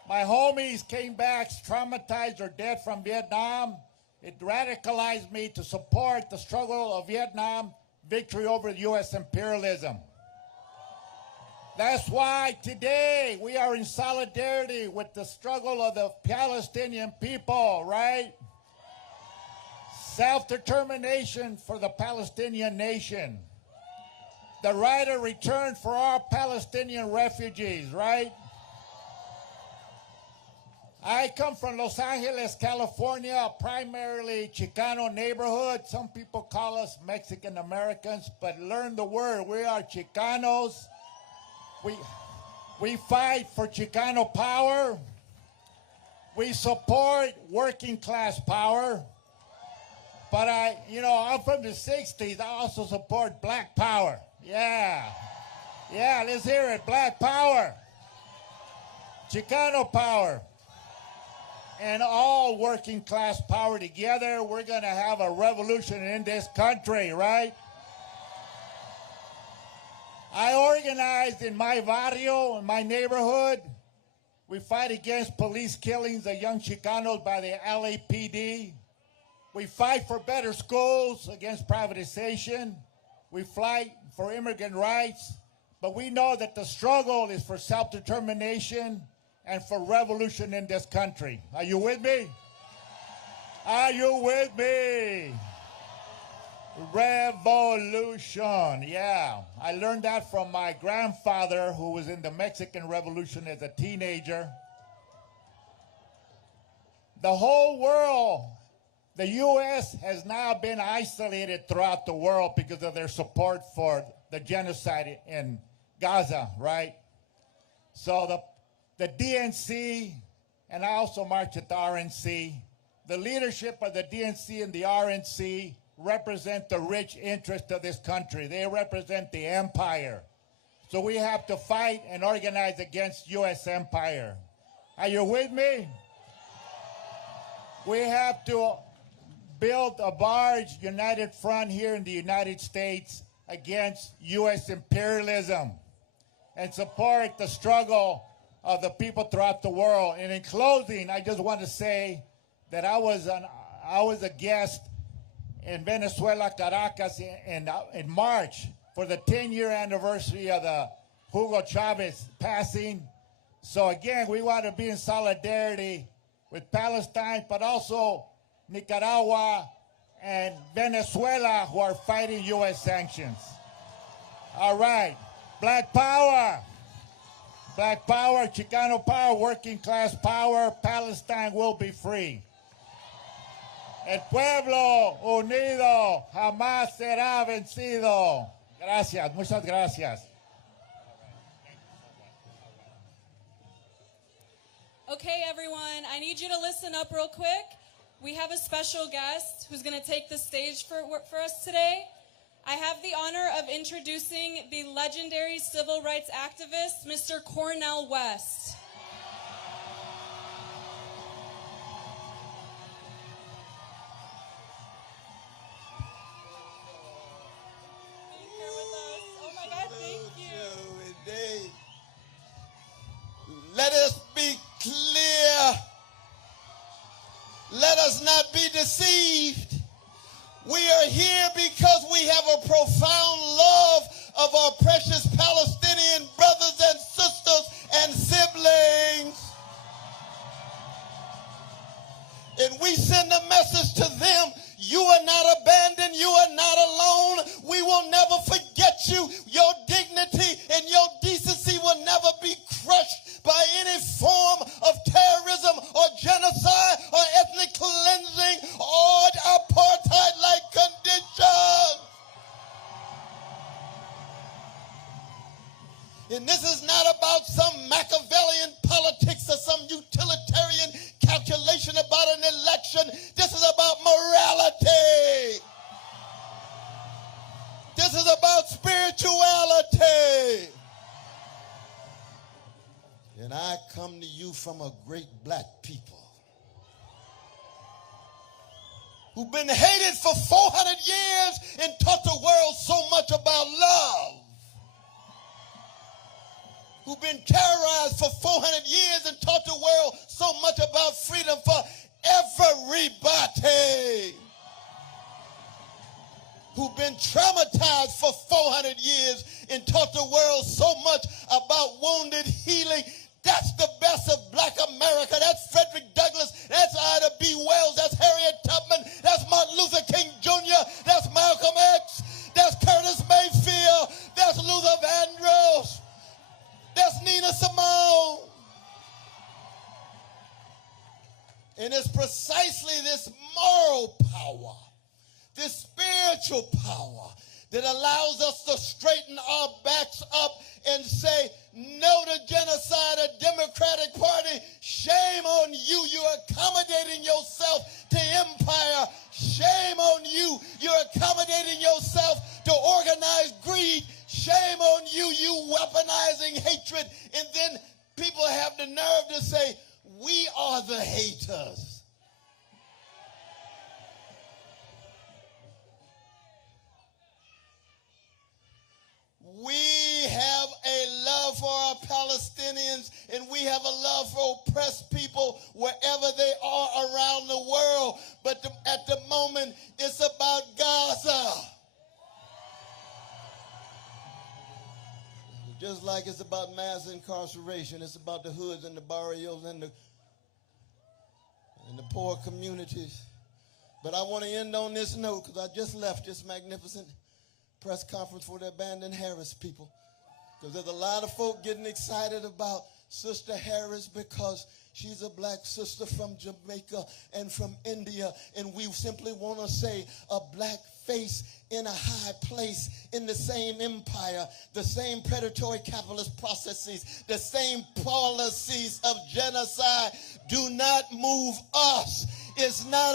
My homies came back traumatized or dead from Vietnam. It radicalized me to support the struggle of Vietnam, victory over U.S. imperialism. That's why today we are in solidarity with the struggle of the Palestinian people, right? Self-determination for the Palestinian nation. The right of return for our Palestinian refugees, right? I come from Los Angeles, California, a primarily Chicano neighborhood. Some people call us Mexican Americans, but learn the word. We are Chicanos. We fight for Chicano power. We support working class power. But I'm from the 60s. I also support black power. Yeah. Yeah, let's hear it. Black power. Chicano power. And all working class power together, we're going to have a revolution in this country, right? I organized in my barrio, in my neighborhood. We fight against police killings of young Chicanos by the LAPD. We fight for better schools against privatization. We fight for immigrant rights. But we know that the struggle is for self-determination and for revolution in this country. Are you with me? Are you with me? Revolution, yeah. I learned that from my grandfather, who was in the Mexican Revolution as a teenager. The whole world, the U.S. has now been isolated throughout the world because of their support for the genocide in Gaza, right? So the DNC, and I also march at the RNC, the leadership of the DNC and the RNC represent the rich interest of this country. They represent the empire. So we have to fight and organize against U.S. empire. Are you with me? We have to build a large united front here in the United States against U.S. imperialism and support the struggle of the people throughout the world. And in closing, I just want to say that I was a guest in Venezuela, Caracas, in March for the 10-year anniversary of the Hugo Chavez passing. So again, we want to be in solidarity with Palestine, but also Nicaragua and Venezuela, who are fighting U.S. sanctions. All right, Black Power. Black power, Chicano power, working class power, Palestine will be free. El pueblo unido jamás será vencido. Gracias, muchas gracias. Okay, everyone, I need you to listen up real quick. We have a special guest who's going to take the stage for us today. I have the honor of introducing the legendary civil rights activist, Mr. Cornel West. Oh my God, thank you. Indeed. Let us be clear. Let us not be deceived. We are here because we have a profound love of our precious Palestinian brothers and sisters and siblings. And we send a message to them. You are not abandoned. You are not alone. We will never forget you. Your dignity and your decency will never be crushed by any form of terrorism or genocide or ethnic cleansing or apartheid-like conditions. And this is not about some Machiavellian politics or some utilitarian calculation about an election. This is about morality. This is about spirituality. And I come to you from a great black people who've been hated for 400 years and taught the world so much about love. Who've been terrorized for 400 years and taught the world so much about freedom for everybody. Who've been traumatized for 400 years and taught the world so much about wounded healing. That's the best of black America. That's Frederick Douglass. That's Ida B. Wells. That's Harriet Tubman. That's Martin Luther King Jr. That's Malcolm X. That's Curtis Mayfield. That's Luther Vandross. That's Nina Simone. And it's precisely this moral power, this spiritual power that allows us to straighten our backs up and say, no to genocide, a Democratic Party. Shame on you. You're accommodating yourself to empire. Shame on you. You're accommodating yourself to organized greed. Shame on you. You weaponizing hatred. And then people have the nerve to say, we are the haters. We have a love for our Palestinians, and we have a love for oppressed people wherever they are around the world. But at the moment, it's about Gaza. Just like it's about mass incarceration, it's about the hoods and the barrios and the poor communities. But I want to end on this note because I just left this magnificent press conference for the abandoned Harris people. Because there's a lot of folk getting excited about Sister Harris because she's a black sister from Jamaica and from India. And we simply want to say a black face in a high place in the same empire, the same predatory capitalist processes, the same policies of genocide do not move us. It's not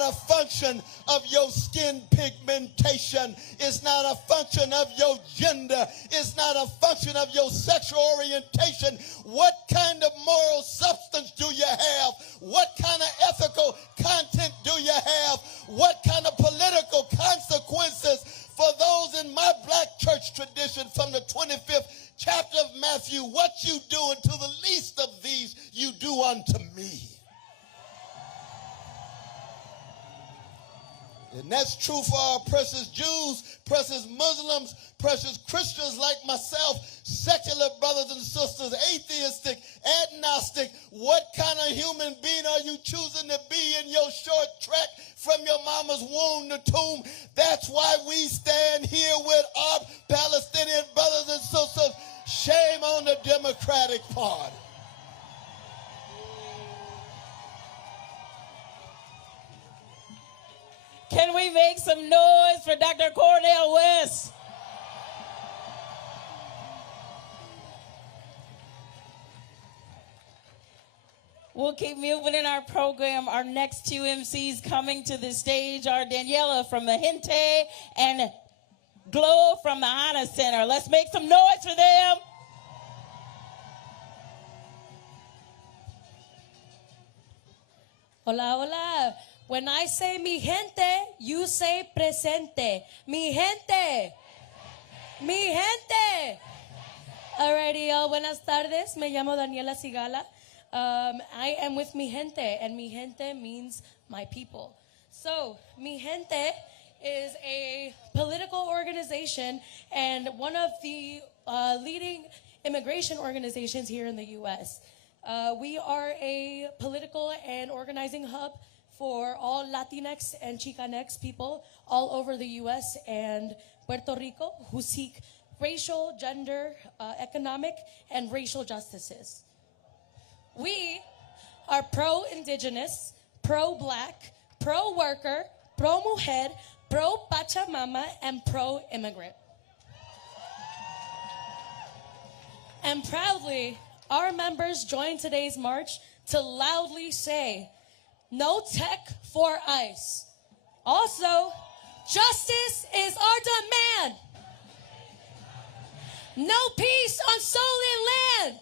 a function of your skin pigmentation. It's not a function of your gender. It's not a function of your sexual orientation. What kind of moral substance do you have? What kind of ethical content do you have? What kind of political consequences for those in my black church tradition from the 25th chapter of Matthew? What you do unto the least of these, you do unto me. And that's true for our precious Jews, precious Muslims, precious Christians like myself, secular brothers and sisters, atheistic, agnostic. What kind of human being are you choosing to be in your short trek from your mama's womb to tomb? That's why we stand here with our Palestinian brothers and sisters. Shame on the Democratic Party. Can we make some noise for Dr. Cornel West? We'll keep moving in our program. Our next two MCs coming to the stage are Daniela from the Gente and Glow from the Hana Center. Let's make some noise for them. Hola, hola. When I say mi gente, you say presente. Mi gente. Mi gente. Alrighty, y'all. Buenas tardes. Me llamo Daniela Sigala. I am with mi gente, and mi gente means my people. So, mi gente is a political organization and one of the leading immigration organizations here in the U.S. We are a political and organizing hub for all Latinx and Chicanx people all over the U.S. and Puerto Rico who seek racial, gender, economic, and racial justices. We are pro-indigenous, pro-black, pro-worker, pro-mujer, pro-Pachamama, and pro-immigrant. And proudly, our members join today's march to loudly say, no tech for ICE. Also, justice is our demand. No peace on stolen land.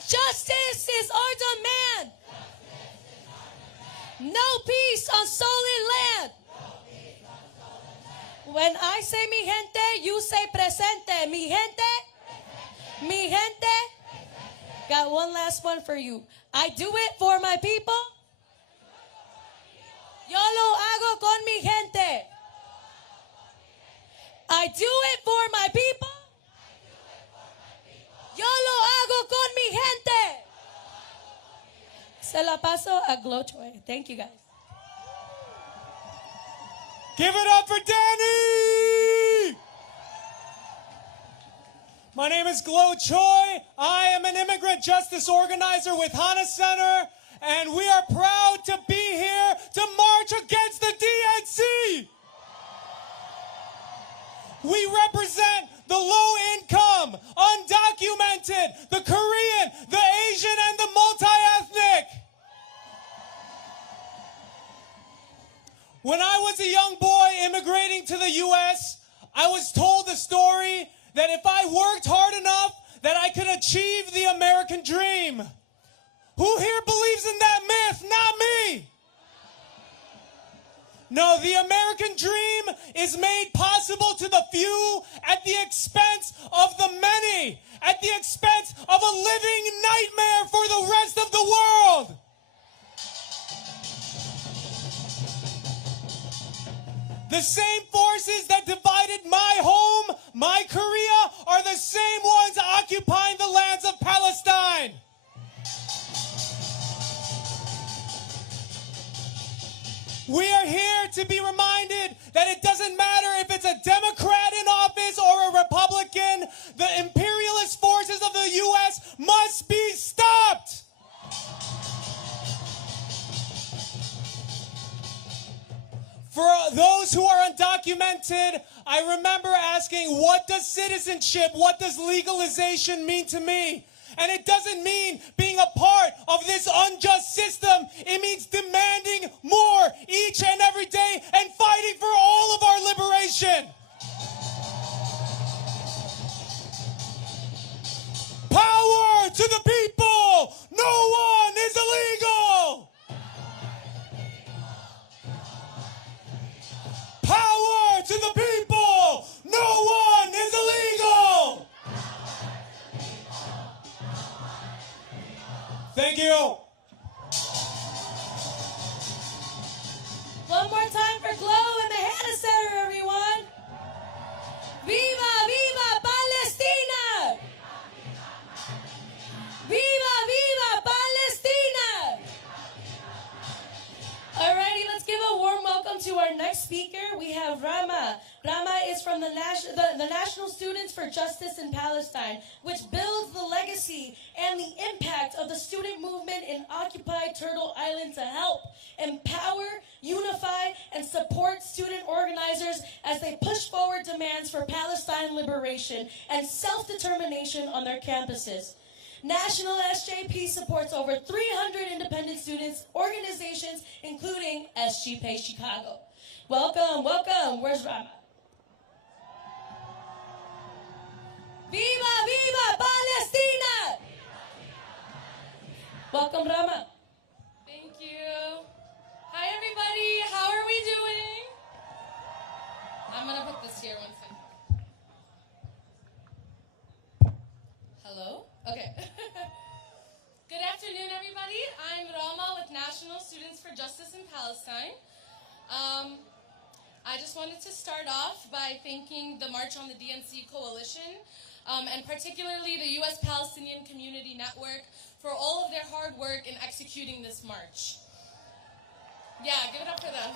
Justice is our demand. No peace on stolen land. When I say mi gente, you say presente. Mi gente. Mi gente. Got one last one for you. I do it for my people. Yo lo hago con mi gente. I do it for my people. Yo lo hago con mi gente. Se la paso a Glow Choi. Thank you, guys. Give it up for Danny! My name is Glow Choi. I am an immigrant justice organizer with Hana Center, and we are proud to be here to march against the DNC. We represent the low-income, undocumented, the Korean, the Asian, and the multi-ethnic. When I was a young boy immigrating to the U.S., I was told the story that if I worked hard enough, that I could achieve the American dream. Who here believes in that myth? Not me. No, the American dream is made possible to the few at the expense of the many, at the expense of a living nightmare for the rest of the world. The same forces that divided my home, my Korea, are the same ones occupying the lands of Palestine. We are here to be reminded that it doesn't matter if it's a Democrat in office or a Republican, the imperialist forces of the U.S. must be stopped. For those who are undocumented, I remember asking, what does citizenship, what does legalization mean to me? And it doesn't mean being a part of this unjust system. It means demanding more each and every day and fighting for all of our liberation. Power to the people! No one is illegal! Power to the people! No one is illegal! Thank you. One more time for Glow and the Hana Center, everyone. Viva, viva Palestina! Viva, viva Palestina! Alrighty, let's give a warm welcome to our next speaker. We have Rama. Rama is from the National Students for Justice in Palestine, which builds the legacy and the impact of the student movement in occupied Turtle Island to help empower, unify, organizers as they push forward demands for Palestine liberation and self-determination on their campuses. National SJP supports over 300 independent students organizations, including SGP Chicago. Welcome, welcome. Where's Rama? Viva, viva Palestina! Welcome, Rama. Thank you. Hi, everybody. How are we doing? I'm going to put this here 1 second. Hello? Okay. Good afternoon, everybody. I'm Rama with National Students for Justice in Palestine. I just wanted to start off by thanking the March on the DNC Coalition, and particularly the U.S. Palestinian Community Network for all of their hard work in executing this march. Yeah, give it up for them.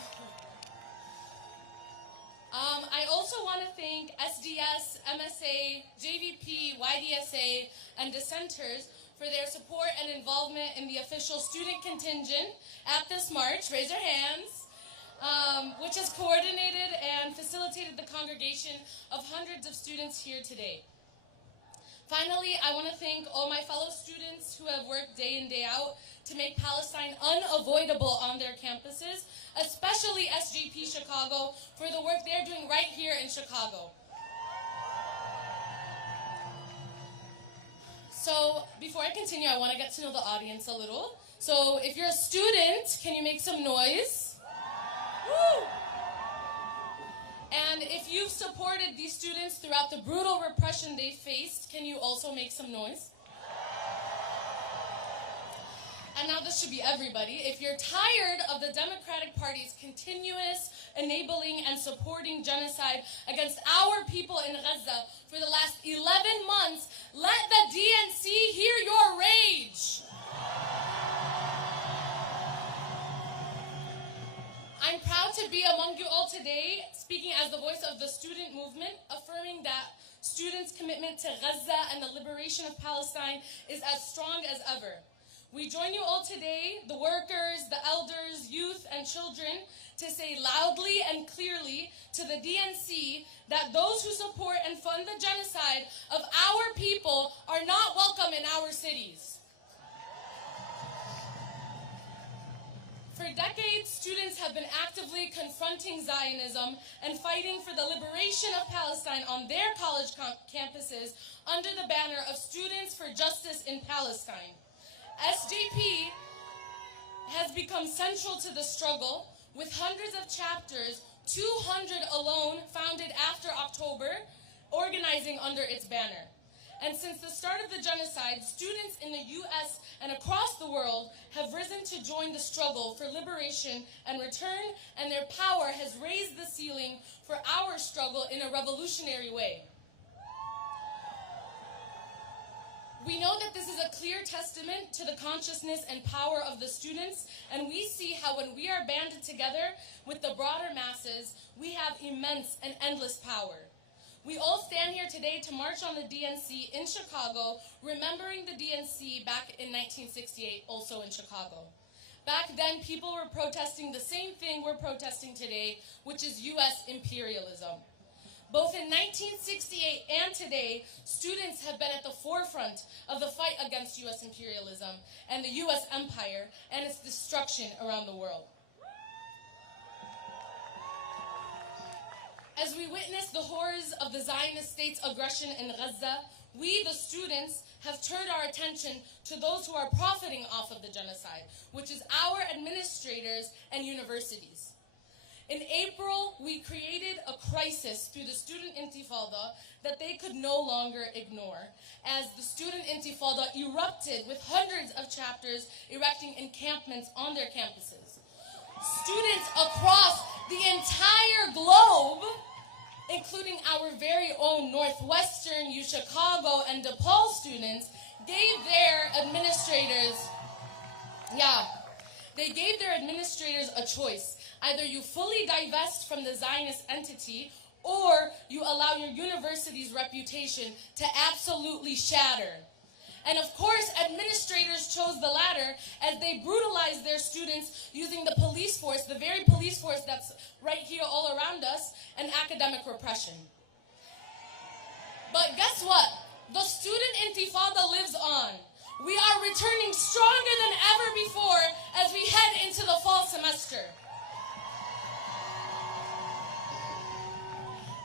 I also want to thank SDS, MSA, JVP, YDSA, and dissenters for their support and involvement in the official student contingent at this march. Raise your hands. Which has coordinated and facilitated the congregation of hundreds of students here today. Finally, I want to thank all my fellow students who have worked day in, day out to make Palestine unavoidable on their campuses, especially SGP Chicago for the work they're doing right here in Chicago. So before I continue, I want to get to know the audience a little. So if you're a student, can you make some noise? Woo! And if you've supported these students throughout the brutal repression they faced, can you also make some noise? And now this should be everybody. If you're tired of the Democratic Party's continuous enabling and supporting genocide against our people in Gaza for the last 11 months, let the DNC hear your rage. I'm proud to be among you all today, speaking as the voice of the student movement, affirming that students' commitment to Gaza and the liberation of Palestine is as strong as ever. We join you all today, the workers, the elders, youth, and children, to say loudly and clearly to the DNC that those who support and fund the genocide of our people are not welcome in our cities. For decades, students have been actively confronting Zionism and fighting for the liberation of Palestine on their college campuses under the banner of Students for Justice in Palestine. SJP has become central to the struggle, with hundreds of chapters, 200 alone founded after October, organizing under its banner. And since the start of the genocide, students in the U.S. and across the world have risen to join the struggle for liberation and return, and their power has raised the ceiling for our struggle in a revolutionary way. We know that this is a clear testament to the consciousness and power of the students, and we see how when we are banded together with the broader masses, we have immense and endless power. We all stand here today to march on the DNC in Chicago, remembering the DNC back in 1968, also in Chicago. Back then, people were protesting the same thing we're protesting today, which is U.S. imperialism. Both in 1968 and today, students have been at the forefront of the fight against U.S. imperialism and the U.S. empire and its destruction around the world. As we witness the horrors of the Zionist state's aggression in Gaza, we, the students, have turned our attention to those who are profiting off of the genocide, which is our administrators and universities. In April, we created a crisis through the student intifada that they could no longer ignore, as the student intifada erupted with hundreds of chapters erecting encampments on their campuses. Students across the entire globe, including our very own Northwestern, UChicago, and DePaul students, gave their administrators, a choice. Either you fully divest from the Zionist entity, or you allow your university's reputation to absolutely shatter. And of course, administrators chose the latter as they brutalized their students using the police force, the very police force that's right here all around us, and academic repression. But guess what? The student intifada lives on. We are returning stronger than ever before as we head into the fall semester.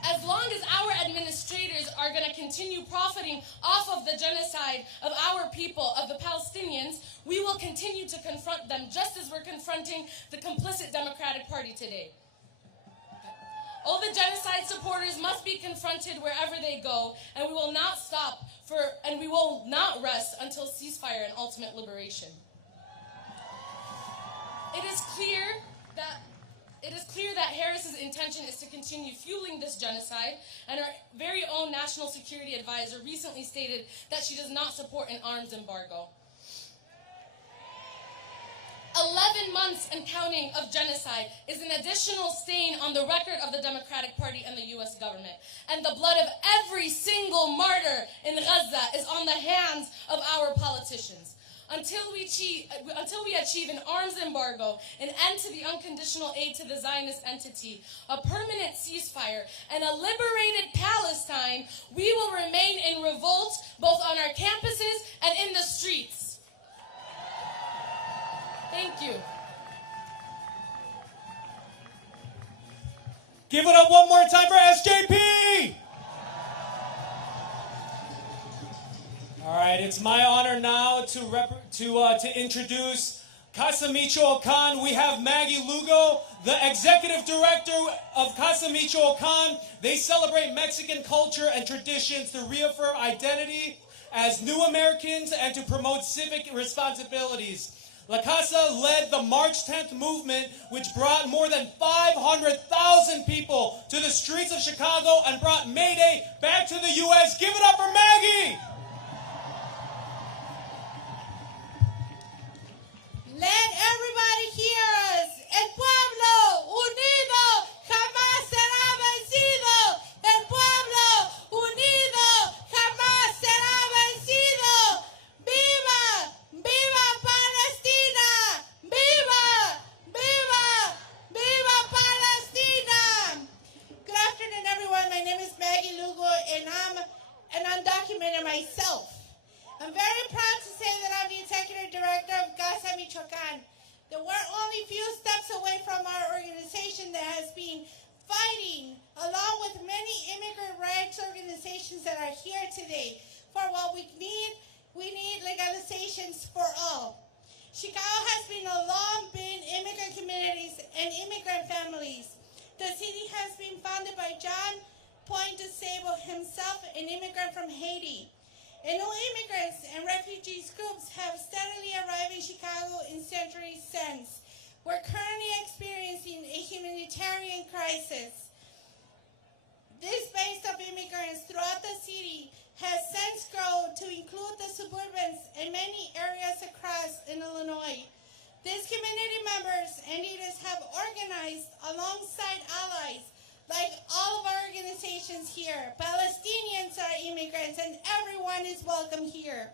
As long as our administrators are going to continue profiting off of the genocide of our people, of the Palestinians, we will continue to confront them just as we're confronting the complicit Democratic Party today. All the genocide supporters must be confronted wherever they go, and we will not stop and we will not rest until ceasefire and ultimate liberation. It is clear that Harris's intention is to continue fueling this genocide, and our very own National Security Advisor recently stated that she does not support an arms embargo. 11 months and counting of genocide is an additional stain on the record of the Democratic Party and the U.S. government. And the blood of every single martyr in Gaza is on the hands of our politicians. Until we achieve an arms embargo, an end to the unconditional aid to the Zionist entity, a permanent ceasefire, and a liberated Palestine, we will remain in revolt both on our campuses and in the streets. Thank you. Give it up one more time for SJP! All right, it's my honor now to introduce Casa Michoacán. We have Maggie Lugo, the executive director of Casa Michoacán. They celebrate Mexican culture and traditions to reaffirm identity as new Americans and to promote civic responsibilities. La Casa led the March 10th movement, which brought more than 500,000 people to the streets of Chicago and brought May Day back to the U.S. Give it up for Maggie! Let everybody hear us. El pueblo unido jamás será vencido. El pueblo unido jamás será vencido. ¡Viva! ¡Viva Palestina! ¡Viva! ¡Viva! ¡Viva Palestina! Good afternoon, everyone. My name is Maggie Lugo, and I'm an undocumented myself. I'm very proud to say that I'm the executive director of Casa Michoacán. That we're only a few steps away from our organization that has been fighting, along with many immigrant rights organizations that are here today, for what we need legalizations for all. Chicago has long been immigrant communities and immigrant families. The city has been founded by John Poindexter himself, an immigrant from Haiti. And new immigrants and refugees groups have steadily arrived in Chicago in centuries since. We're currently experiencing a humanitarian crisis. This base of immigrants throughout the city has since grown to include the suburbans and many areas across in Illinois. These community members and leaders have organized alongside allies like all of our organizations here. Palestinians are immigrants and everyone is welcome here.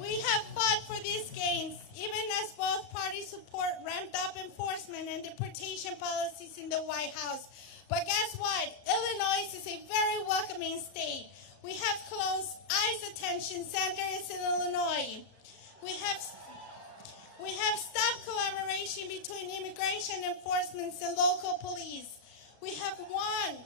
We have fought for these gains, even as both parties support ramped up enforcement and deportation policies in the White House. But guess what? Illinois is a very welcoming state. We have closed ICE detention centers in Illinois. We have stopped collaboration between immigration enforcement and local police. We have won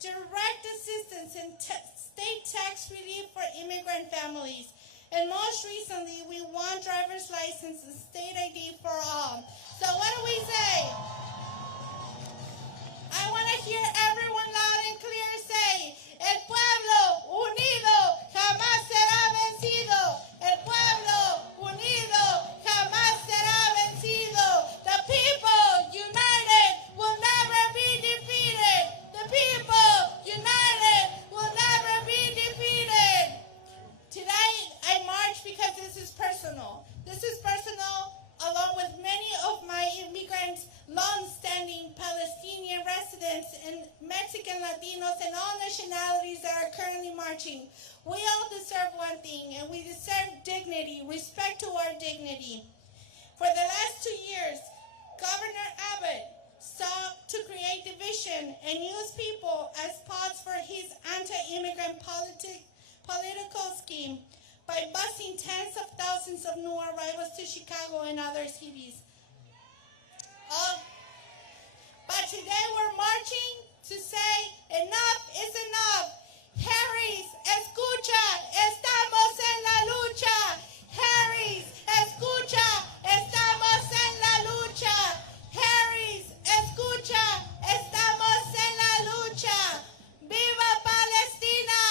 direct assistance and state tax relief for immigrant families. And most recently, we won driver's license and state ID for all. So what do we say? I want to hear everyone loud and clear say, El pueblo unido jamás será vencido. El pueblo unido jamás será vencido. The people united will never be defeated. The people united will never be defeated. Today, I march because this is personal. This is personal along with many of my immigrants, long-standing Palestinian residents, and Mexican Latinos, and all nationalities that are currently marching. We all deserve one thing, and we deserve dignity, respect to our dignity. For the last 2 years, Governor division and use people as pawns for his anti-immigrant political scheme by busing tens of thousands of new arrivals to Chicago and other cities. But today we're marching to say enough is enough. Harris, escucha, estamos en la lucha. Harris, escucha, estamos en la lucha. Harris, escucha, estamos en la lucha. ¡Viva Palestina!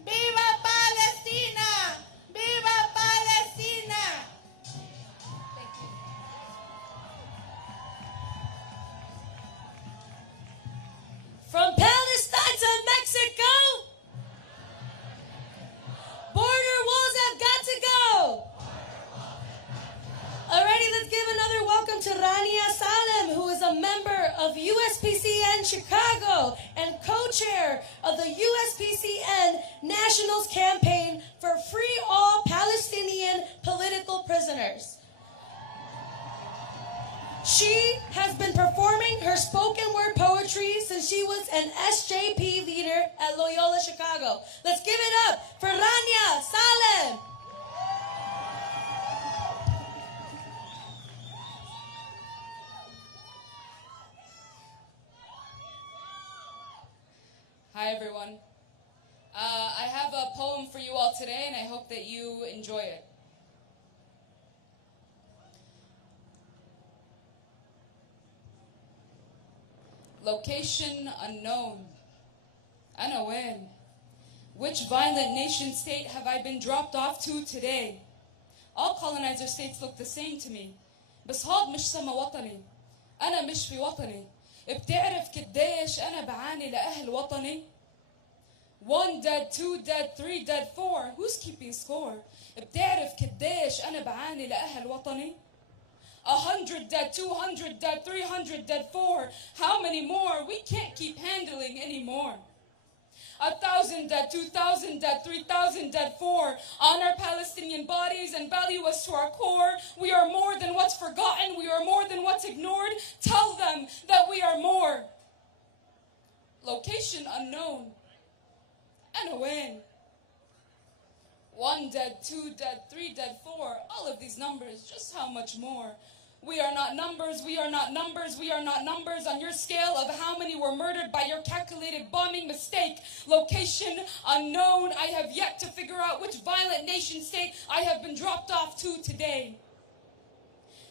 ¡Viva Palestina! ¡Viva Palestina! From Palestine to Mexico, border walls have got to go. Alrighty, let's give another welcome to Rania Salem, who is a member of USPCN Chicago and co-chair of the USPCN Nationals Campaign for Free All Palestinian Political Prisoners. She has been performing her spoken word poetry since she was an SJP leader at Loyola Chicago. Let's give it up for Rania Salem. Hi, everyone. I have a poem for you all today, and I hope that you enjoy it. Location unknown. Ana when? Which violent nation state have I been dropped off to today? All colonizer states look the same to me. بس هاد مش سما وطني. أنا مش في وطني. بتعرف قديش أنا بعاني لأهل وطني؟ 1 dead, 2 dead, 3 dead, 4. Who's keeping score? بتعرف قديش أنا بعاني لأهل وطني؟ 100 dead, 200 dead, 300 dead, 4. How many more? We can't keep handling anymore. 1,000 dead, 2,000 dead, 3,000 dead, 4. Honor Palestinian bodies and value us to our core. We are more than what's forgotten. We are more than what's ignored. Tell them that we are more. Location unknown. And when? 1 dead, 2 dead, 3 dead, 4. All of these numbers, just how much more? We are not numbers, we are not numbers, we are not numbers on your scale of how many were murdered by your calculated bombing mistake. Location unknown. I have yet to figure out which violent nation state I have been dropped off to today.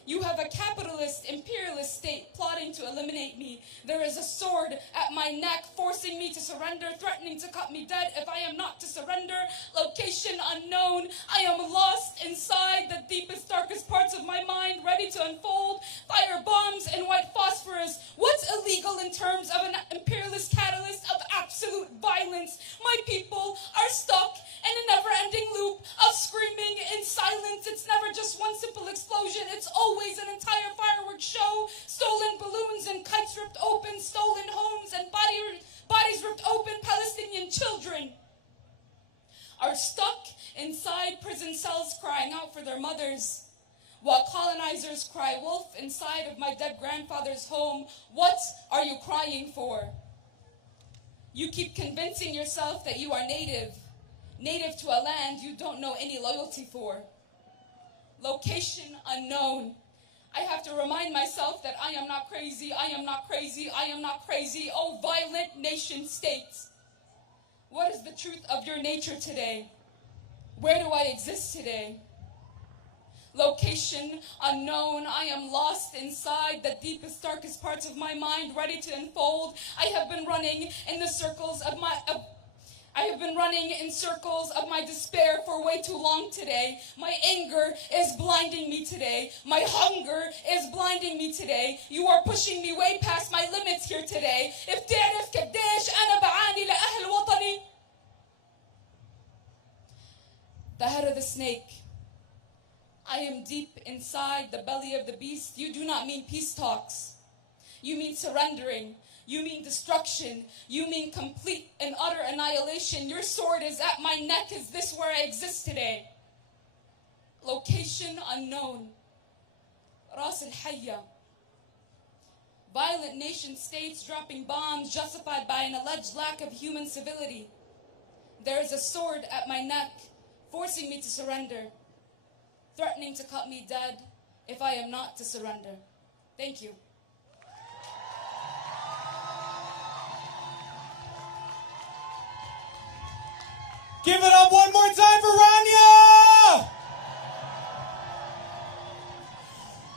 You have a capitalist, imperialist state plotting to eliminate me. There is a sword at my neck forcing me to surrender, threatening to cut me dead if I am not to surrender. Location unknown. I am lost inside the deepest, darkest parts of my mind, ready to unfold. Fire bombs and white phosphorus. What's illegal in terms of an imperialist catalyst of absolute violence? My people are stuck in a never-ending loop of screaming in silence. It's never just one simple explosion. It's always an entire fireworks show. Stolen balloons and kites ripped open. Stolen homes and bodies ripped open. Palestinian children are stuck inside prison cells crying out for their mothers, while colonizers cry wolf inside of my dead grandfather's home. What are you crying for? You keep convincing yourself that you are native to a land you don't know any loyalty for. Location unknown. I have to remind myself that I am not crazy, I am not crazy, I am not crazy. Oh, violent nation states. What is the truth of your nature today? Where do I exist today? Location unknown. I am lost inside the deepest, darkest parts of my mind, ready to unfold. I have been running in the circles of my despair for way too long today. My anger is blinding me today. My hunger is blinding me today. You are pushing me way past my limits here today. If تعرف قديش أنا بعاني لأهل وطني. The head of the snake. I am deep inside the belly of the beast. You do not mean peace talks. You mean surrendering. You mean destruction. You mean complete and utter annihilation. Your sword is at my neck. Is this where I exist today? Location unknown. راس الحية. Violent nation states dropping bombs justified by an alleged lack of human civility. There is a sword at my neck, forcing me to surrender, threatening to cut me dead if I am not to surrender. Thank you. Give it up one more time for Rania!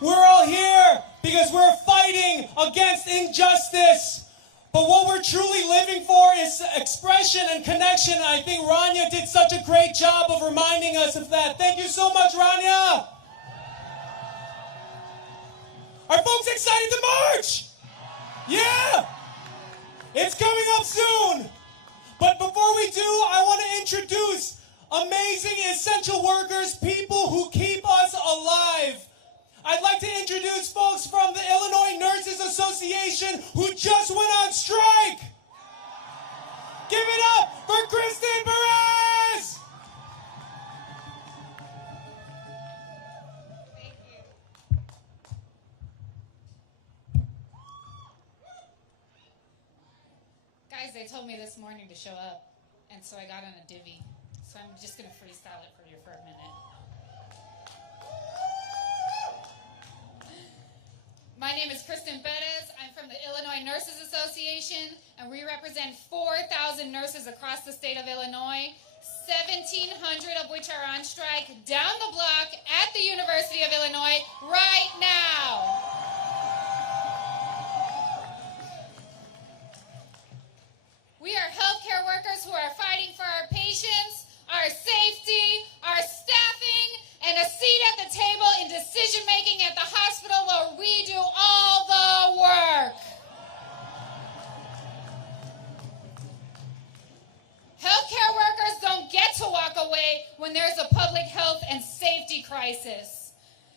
We're all here because we're fighting against injustice. But what we're truly living for is expression and connection. I think Rania did such a great job of reminding us of that. Thank you so much, Rania. Are folks excited to march? Yeah! It's coming up soon. But before we do, I want to introduce amazing essential workers, people who keep us alive. I'd like to introduce folks from the Illinois Nurses Association who just went on strike. Give it up for Kristen Perez! Guys, they told me this morning to show up, and so I got on a divvy. So I'm just going to freestyle it for you for a minute. My name is Kristen Perez. I'm from the Illinois Nurses Association, and we represent 4,000 nurses across the state of Illinois, 1,700 of which are on strike down the block at the University of Illinois right now. We are healthcare workers who are fighting for our patients, our safety, our staffing, and a seat at the table in decision-making at the hospital where we do all the work. Healthcare workers don't get to walk away when there's a public health and safety crisis.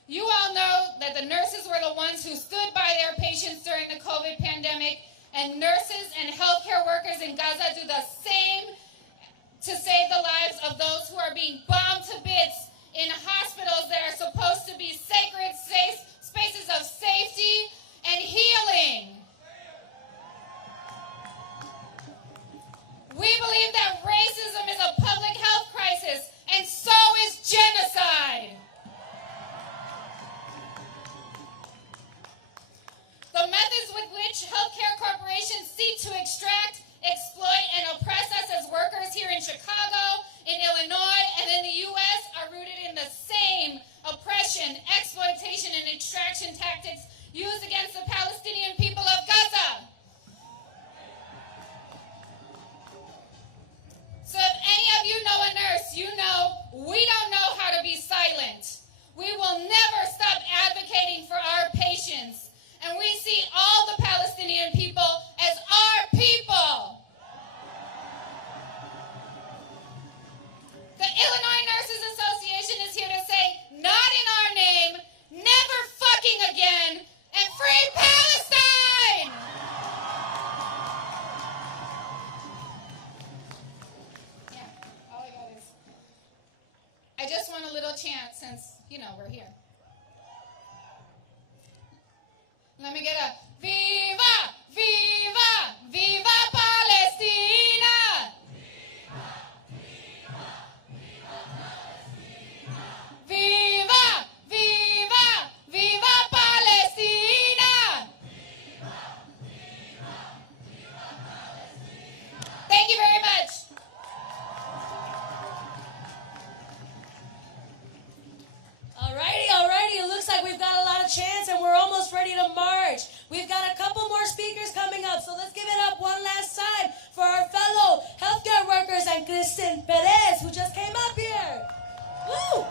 You all know that the nurses were the ones who stood by their patients during the COVID pandemic, and nurses and healthcare workers in Gaza do the same to save the lives of those who are being bombed to bits in hospitals that are supposed to be sacred spaces of safety and healing. We believe that racism is a public health crisis, and so is genocide. The methods with which healthcare corporations seek to extract, exploit, and oppress us as workers here in Chicago, in Illinois, and in the U.S. are rooted in the same oppression, exploitation, and extraction tactics used against the Palestinian people of Gaza. So if any of you know a nurse, you know we don't know how to be silent. We will never stop advocating for our patients. And we see all the Palestinian people as our people. The Illinois Nurses Association is here to say, not in our name, never fucking again, and free Palestine! Yeah, all I got is, I just want a little chant since, we're here. Let me get a Viva, Viva, Viva Palestina! Viva, Viva, Viva Palestina! Thank you very much. Alrighty, it looks like we've got a lot of chants and we're almost ready to march. We've got a couple more speakers coming up, so let's give it up one last time for our fellow healthcare workers and Kristen Perez, who just came up here. Woo!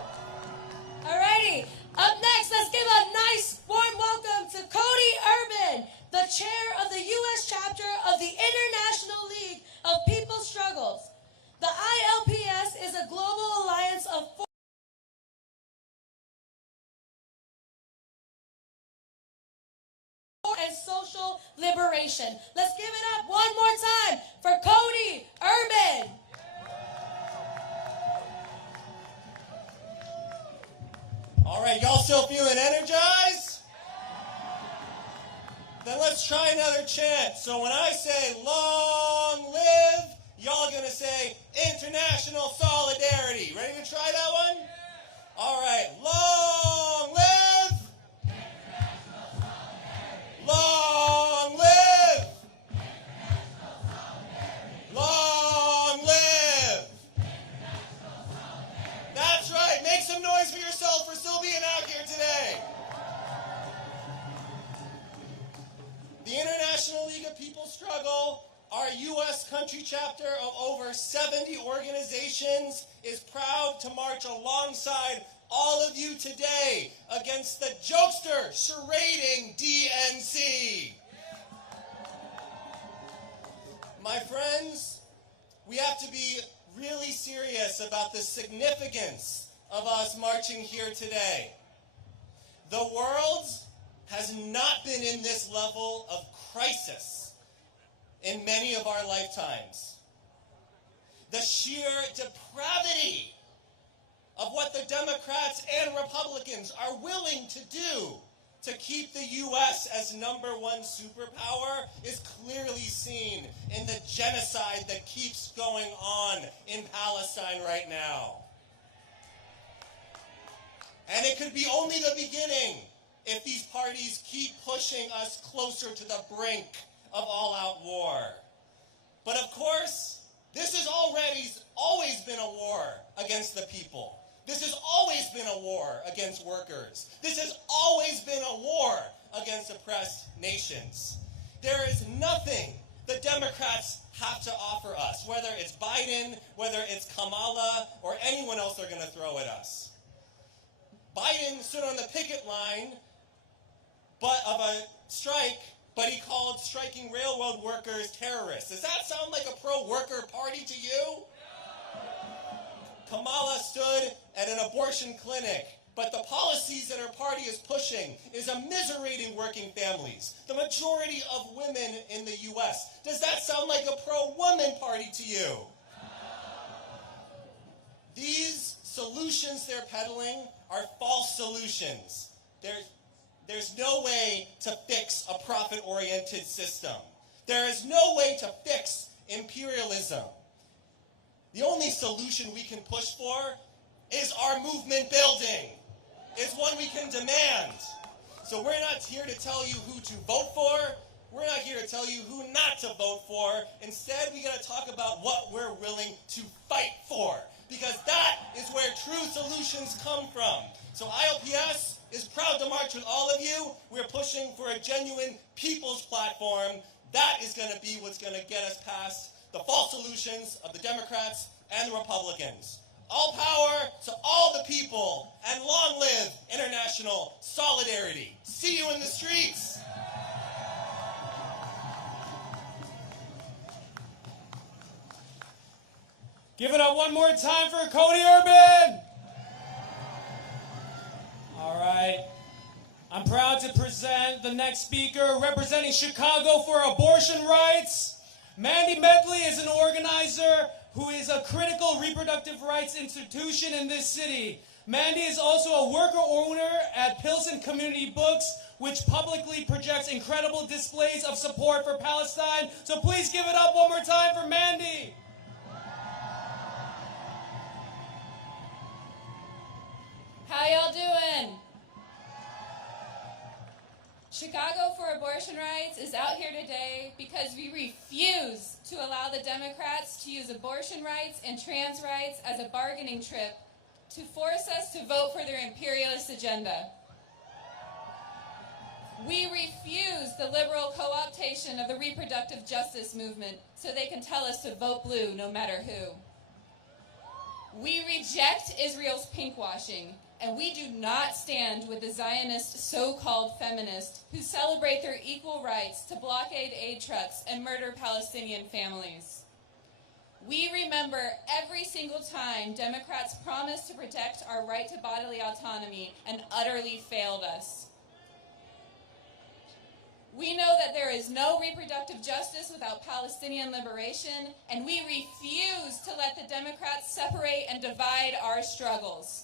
Alrighty, up next, let's give a nice warm welcome to Cody Urban, the chair of the U.S. chapter of the International League of People's Struggles. The ILPS is a global alliance of and social liberation. Let's give it up one more time for Cody Urban. All right, y'all still feeling energized? Then let's try another chant. So when I say long live, y'all gonna say international solidarity. Ready to try that one? Yeah. All right. Long live. International solidarity. Long live. International solidarity. Long live. International solidarity. That's right. Make some noise for yourself for still being out here today. The International League of People Struggle, our U.S. country chapter of over 70 organizations, is proud to march alongside all of you today against the jokester charading DNC. My friends, we have to be really serious about the significance of us marching here today. The world has not been in this level of crisis in many of our lifetimes. The sheer depravity of what the Democrats and Republicans are willing to do to keep the U.S. as #1 superpower is clearly seen in the genocide that keeps going on in Palestine right now. And it could be only the beginning if these parties keep pushing us closer to the brink of all-out war. But of course, this has always been a war against the people. This has always been a war against workers. This has always been a war against oppressed nations. There is nothing the Democrats have to offer us, whether it's Biden, whether it's Kamala, or anyone else they're going to throw at us. Biden stood on the picket line of a strike, but he called striking railroad workers terrorists. Does that sound like a pro-worker party to you? Kamala stood at an abortion clinic, but the policies that her party is pushing is immiserating working families, the majority of women in the U.S. Does that sound like a pro-woman party to you? These solutions they're peddling are false solutions. There's no way to fix a profit-oriented system. There is no way to fix imperialism. The only solution we can push for is our movement building. It's one we can demand. So we're not here to tell you who to vote for. We're not here to tell you who not to vote for. Instead, we got to talk about what we're willing to fight for, because that is where true solutions come from. So ILPS is proud to march with all of you. We're pushing for a genuine people's platform. That is going to be what's going to get us past the false solutions of the Democrats and the Republicans. All power to all the people, and long live international solidarity. See you in the streets. Give it up one more time for Cody Urban. All right. I'm proud to present the next speaker representing Chicago for abortion rights. Mandy Medley is an organizer who is a critical reproductive rights institution in this city. Mandy is also a worker owner at Pilsen Community Books, which publicly projects incredible displays of support for Palestine. So please give it up one more time for Mandy. How y'all doing? Chicago for Abortion Rights is out here today because we refuse to allow the Democrats to use abortion rights and trans rights as a bargaining chip to force us to vote for their imperialist agenda. We refuse the liberal co-optation of the reproductive justice movement so they can tell us to vote blue no matter who. We reject Israel's pinkwashing, and we do not stand with the Zionist so-called feminists who celebrate their equal rights to blockade aid trucks and murder Palestinian families. We remember every single time Democrats promised to protect our right to bodily autonomy and utterly failed us. We know that there is no reproductive justice without Palestinian liberation, and we refuse to let the Democrats separate and divide our struggles.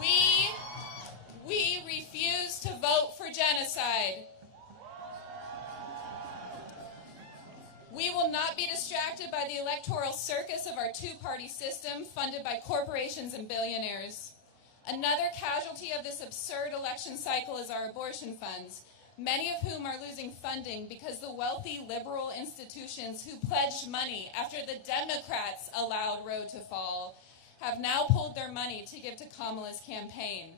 We refuse to vote for genocide. We will not be distracted by the electoral circus of our two-party system funded by corporations and billionaires. Another casualty of this absurd election cycle is our abortion funds, many of whom are losing funding because the wealthy liberal institutions who pledged money after the Democrats allowed Roe to fall have now pulled their money to give to Kamala's campaign,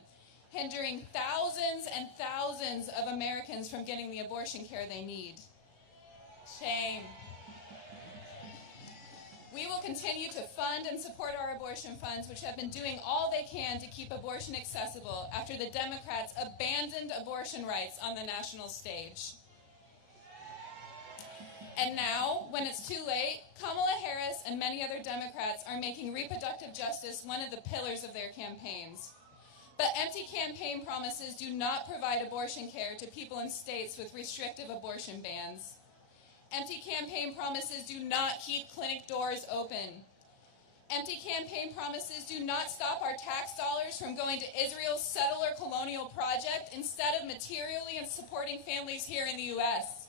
hindering thousands and thousands of Americans from getting the abortion care they need. Shame. We will continue to fund and support our abortion funds, which have been doing all they can to keep abortion accessible after the Democrats abandoned abortion rights on the national stage. And now, when it's too late, Kamala Harris and many other Democrats are making reproductive justice one of the pillars of their campaigns. But empty campaign promises do not provide abortion care to people in states with restrictive abortion bans. Empty campaign promises do not keep clinic doors open. Empty campaign promises do not stop our tax dollars from going to Israel's settler colonial project instead of materially and supporting families here in the U.S.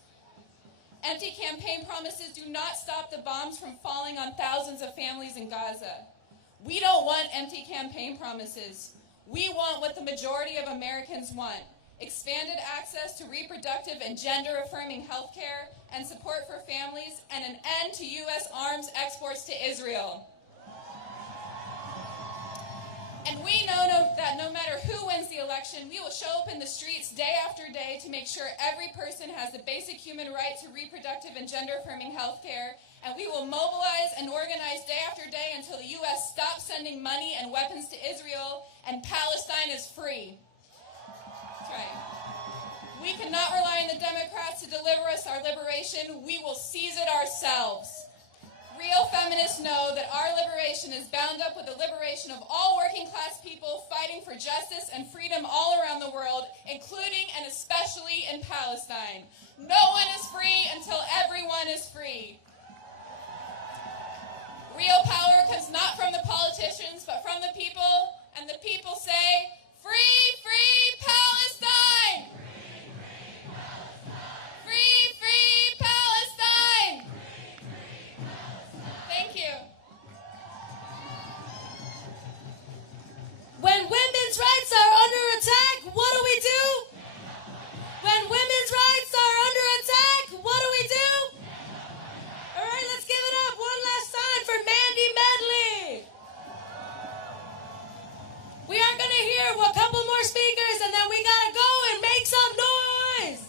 Empty campaign promises do not stop the bombs from falling on thousands of families in Gaza. We don't want empty campaign promises. We want what the majority of Americans want: expanded access to reproductive and gender-affirming health care and support for families, and an end to U.S. arms exports to Israel. And we know that no matter who wins the election, we will show up in the streets day after day to make sure every person has the basic human right to reproductive and gender-affirming health care, and we will mobilize and organize day after day until the U.S. stops sending money and weapons to Israel and Palestine is free. That's right. We cannot rely on the Democrats to deliver us our liberation. We will seize it ourselves. Real feminists know that our liberation is bound up with the liberation of all working class people fighting for justice and freedom all around the world, including and especially in Palestine. No one is free until everyone is free. Real power comes not from the politicians, but from the people, and the people say, "Free, free Palestine! Free, free Palestine!" Thank you. When women's rights are under attack, what do we do? When women's rights are under attack, what do we do? All right, let's give it up one last time for Mandy Medley. We are going to hear a couple more speakers, and then we got to go and make some noise.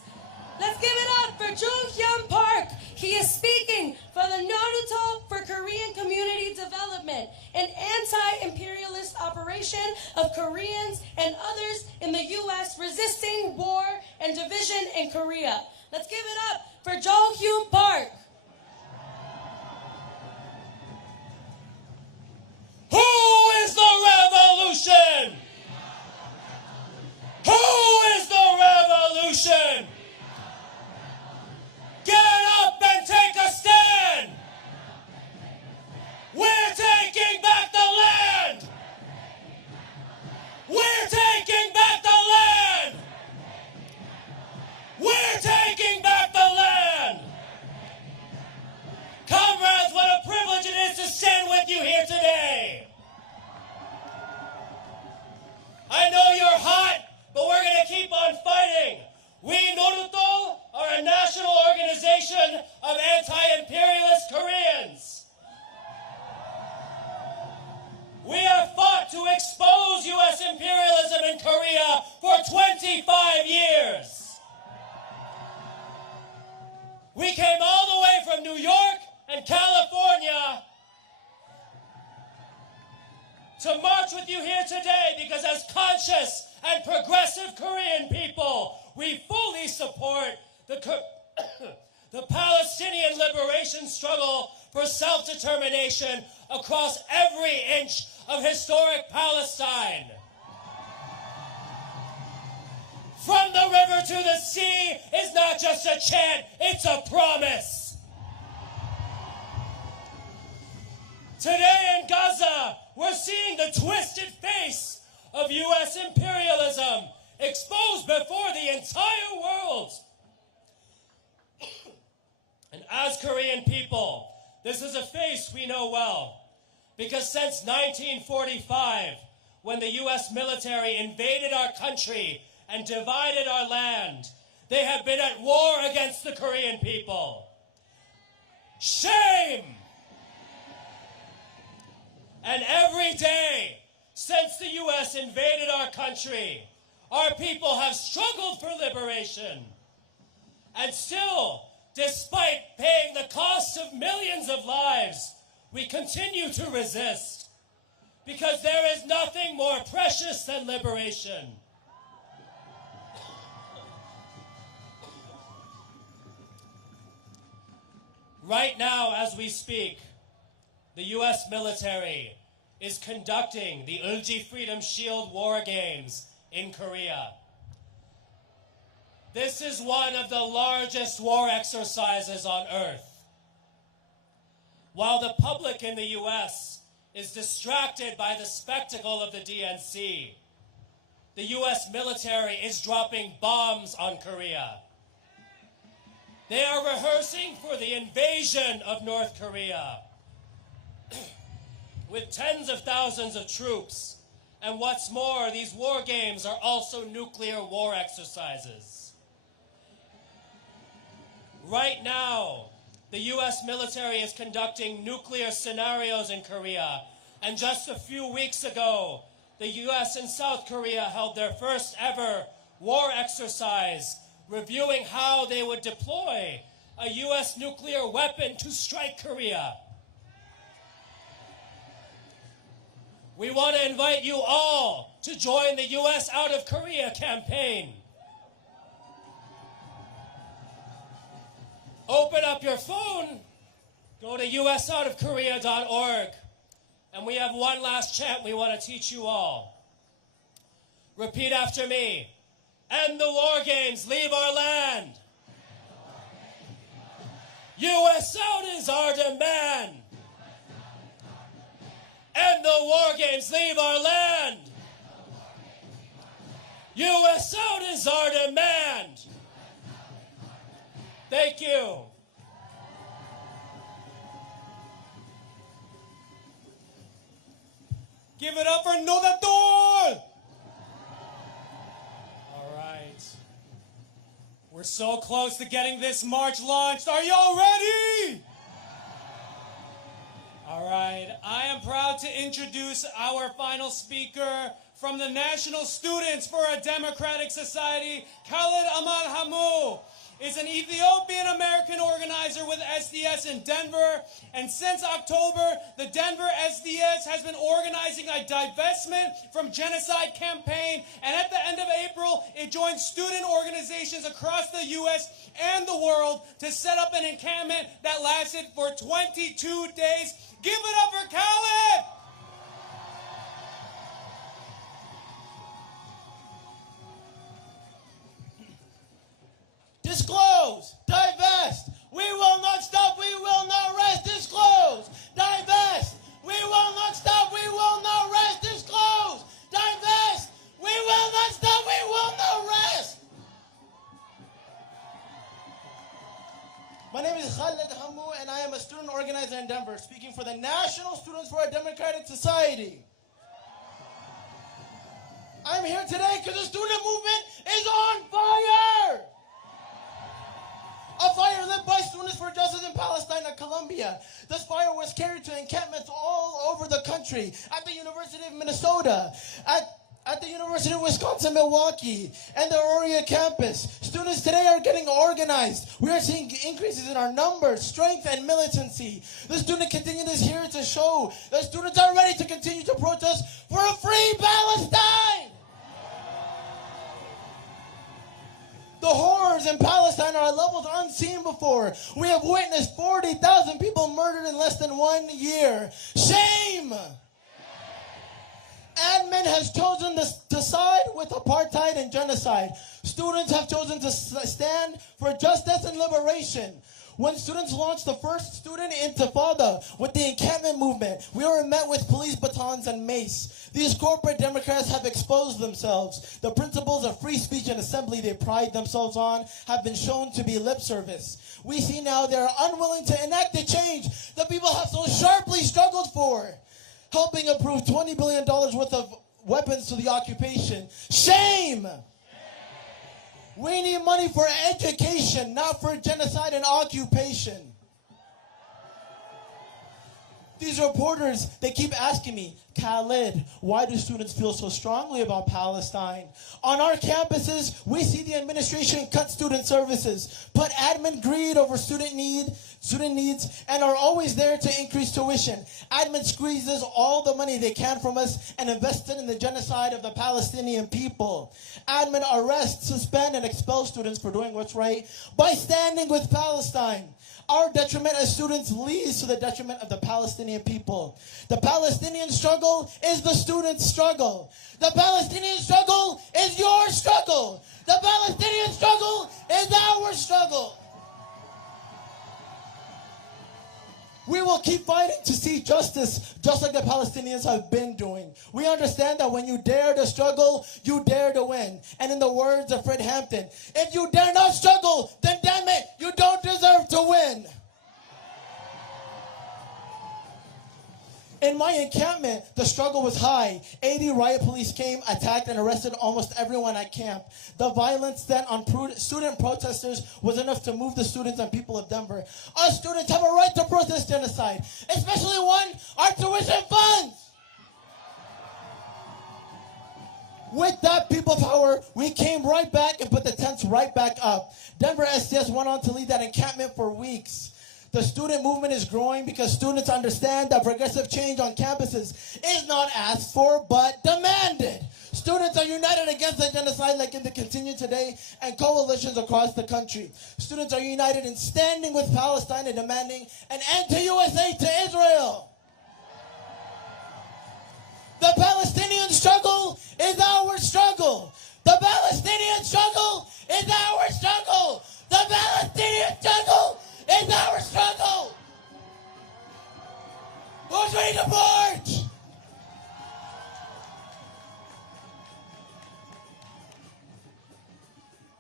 Let's give it up for Jo Hyun Park. He is speaking for the Naruto for Korean Community Development, an anti-imperialist operation of Koreans and others in the U.S. resisting war and division in Korea. Let's give it up for Jo Hyun Park. Who is the revolution? Who is the revolution? Get up and take a stand. We're taking back the land. We're taking back the land. We're taking back the land. Comrades, what a privilege it is to stand with you here today. I know you're hot, but we're going to keep on fighting. We, Naruto, are a national organization of anti-imperialist Koreans. We have fought to expose U.S. imperialism in Korea for 25 years. We came all the way from New York and California to march with you here today because as conscious and progressive Korean people, we fully support the Palestinian liberation struggle for self-determination across every inch of historic Palestine. From the river to the sea is not just a chant, it's a promise. Today in Gaza, we're seeing the twisted face of U.S. imperialism exposed before the entire world. And As Korean people, this is a face we know well, because since 1945, when the U.S. military invaded our country and divided our land, they have been at war against the Korean people. Shame! And every day since the U.S. invaded our country, our people have struggled for liberation. And still, despite paying the cost of millions of lives, we continue to resist. Because there is nothing more precious than liberation. Right now, as we speak, the U.S. military is conducting the Ulji Freedom Shield War Games in Korea. This is one of the largest war exercises on Earth. While the public in the U.S. is distracted by the spectacle of the DNC, the U.S. military is dropping bombs on Korea. They are rehearsing for the invasion of North Korea with tens of thousands of troops. And what's more, these war games are also nuclear war exercises. Right now, the U.S. military is conducting nuclear scenarios in Korea. And just a few weeks ago, the U.S. and South Korea held their first ever war exercise, reviewing how they would deploy a U.S. nuclear weapon to strike Korea. We want to invite you all to join the U.S. Out of Korea campaign. Open up your phone, go to usoutofkorea.org, and we have one last chant we want to teach you all. Repeat after me. End the war games, leave our land. U.S. out is our demand. End the war games, leave our land. U.S. out is our demand. Thank you. Give it up for Nodator! All right. We're so close to getting this march launched. Are y'all ready? All right. I am proud to introduce our final speaker from the National Students for a Democratic Society, Khaled Ahmad Hamu. Is an Ethiopian-American organizer with SDS in Denver, and since October, the Denver SDS has been organizing a divestment from genocide campaign, and at the end of April, it joined student organizations across the U.S. and the world to set up an encampment that lasted for 22 days. Give it up for Khaled! Disclose, divest, we will not stop, we will not rest. Disclose, divest, we will not stop, we will not rest. Disclose, divest, we will not stop, we will not rest. My name is Khaled Hamu, and I am a student organizer in Denver, speaking for the National Students for a Democratic Society. I'm here today because the student movement is on fire! A fire lit by Students for Justice in Palestine at Columbia. This fire was carried to encampments all over the country, at the University of Minnesota, at the University of Wisconsin-Milwaukee, and the Aurora campus. Students today are getting organized. We are seeing increases in our numbers, strength, and militancy. The student continuum is here to show that students are ready to continue to protest for a free Palestine. The horrors in Palestine are at levels unseen before. We have witnessed 40,000 people murdered in less than 1 year. Shame! Admin has chosen to side with apartheid and genocide. Students have chosen to stand for justice and liberation. When students launched the first student intifada with the encampment movement, we were met with police batons and mace. These corporate Democrats have exposed themselves. The principles of free speech and assembly they pride themselves on have been shown to be lip service. We see now they are unwilling to enact the change the people have so sharply struggled for. Helping approve $20 billion worth of weapons to the occupation. Shame! We need money for education, not for genocide and occupation. These reporters, they keep asking me, Khalid, why do students feel so strongly about Palestine? On our campuses, we see the administration cut student services, put admin greed over student needs, and are always there to increase tuition. Admin squeezes all the money they can from us and invest it in the genocide of the Palestinian people. Admin arrests, suspend, and expel students for doing what's right by standing with Palestine. Our detriment as students leads to the detriment of the Palestinian people. The Palestinian struggle is the student's struggle. The Palestinian struggle is your struggle. The Palestinian struggle is our struggle. We will keep fighting to see justice, just like the Palestinians have been doing. We understand that when you dare to struggle, you dare to win. And in the words of Fred Hampton, if you dare not struggle, then damn it, you don't deserve to win. In my encampment, the struggle was high. 80 riot police came, attacked, and arrested almost everyone at camp. The violence then on student protesters was enough to move the students and people of Denver. Us students have a right to protest genocide, especially one, our tuition funds. With that people power, we came right back and put the tents right back up. Denver STS went on to lead that encampment for weeks. The student movement is growing because students understand that progressive change on campuses is not asked for, but demanded. Students are united against the genocide like in the Continue Today and coalitions across the country. Students are united in standing with Palestine and demanding an end to USA to Israel. The Palestinian struggle is our struggle. The Palestinian struggle is our struggle. The Palestinian struggle is our struggle. Who's ready to march?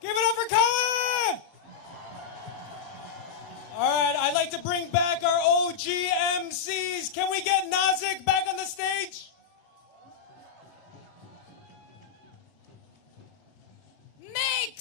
Give it up for Colin! All right, I'd like to bring back our OG MCs. Can we get Nazik back on the stage? Make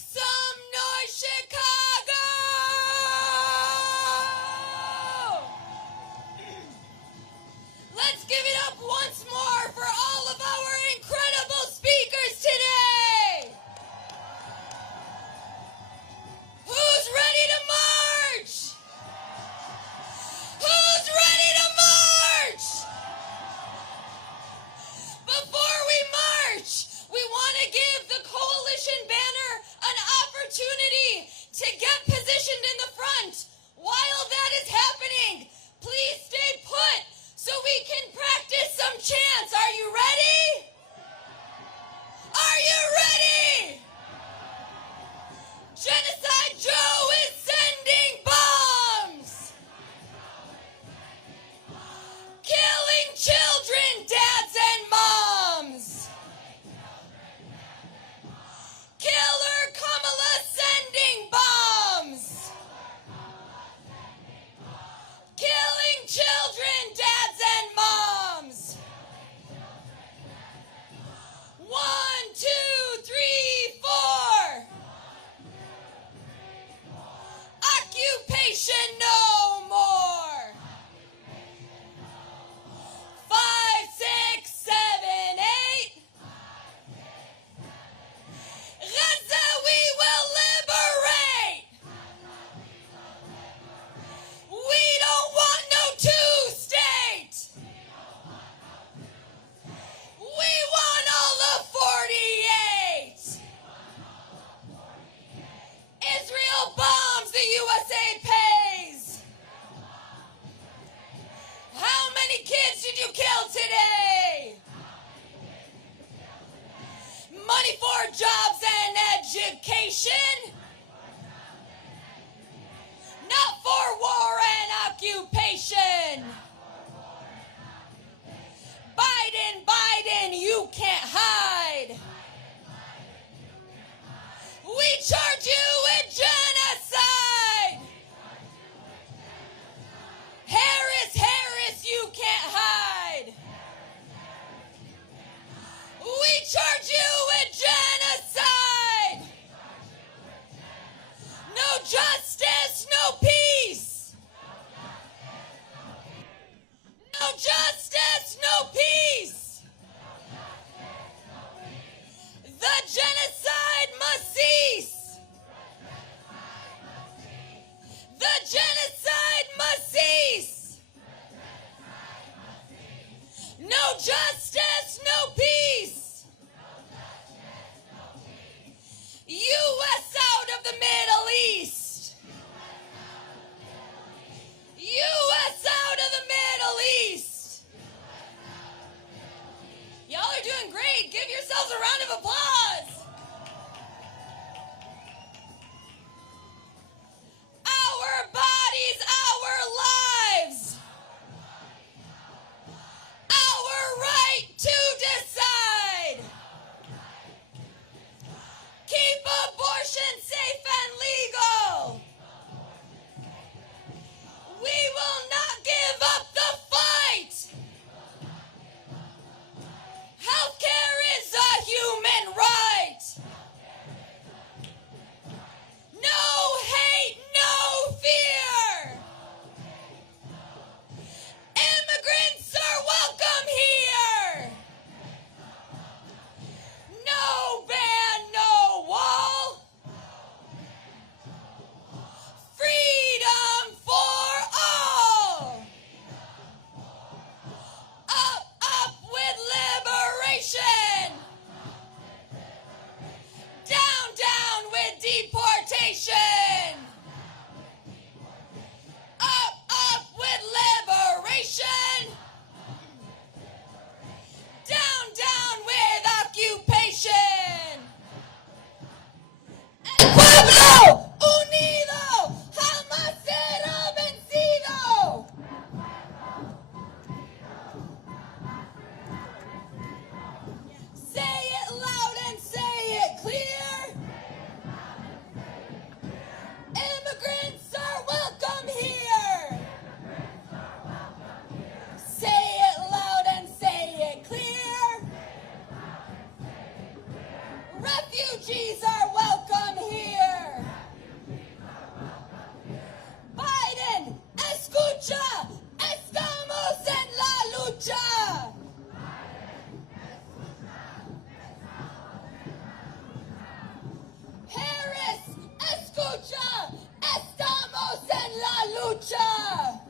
lucha.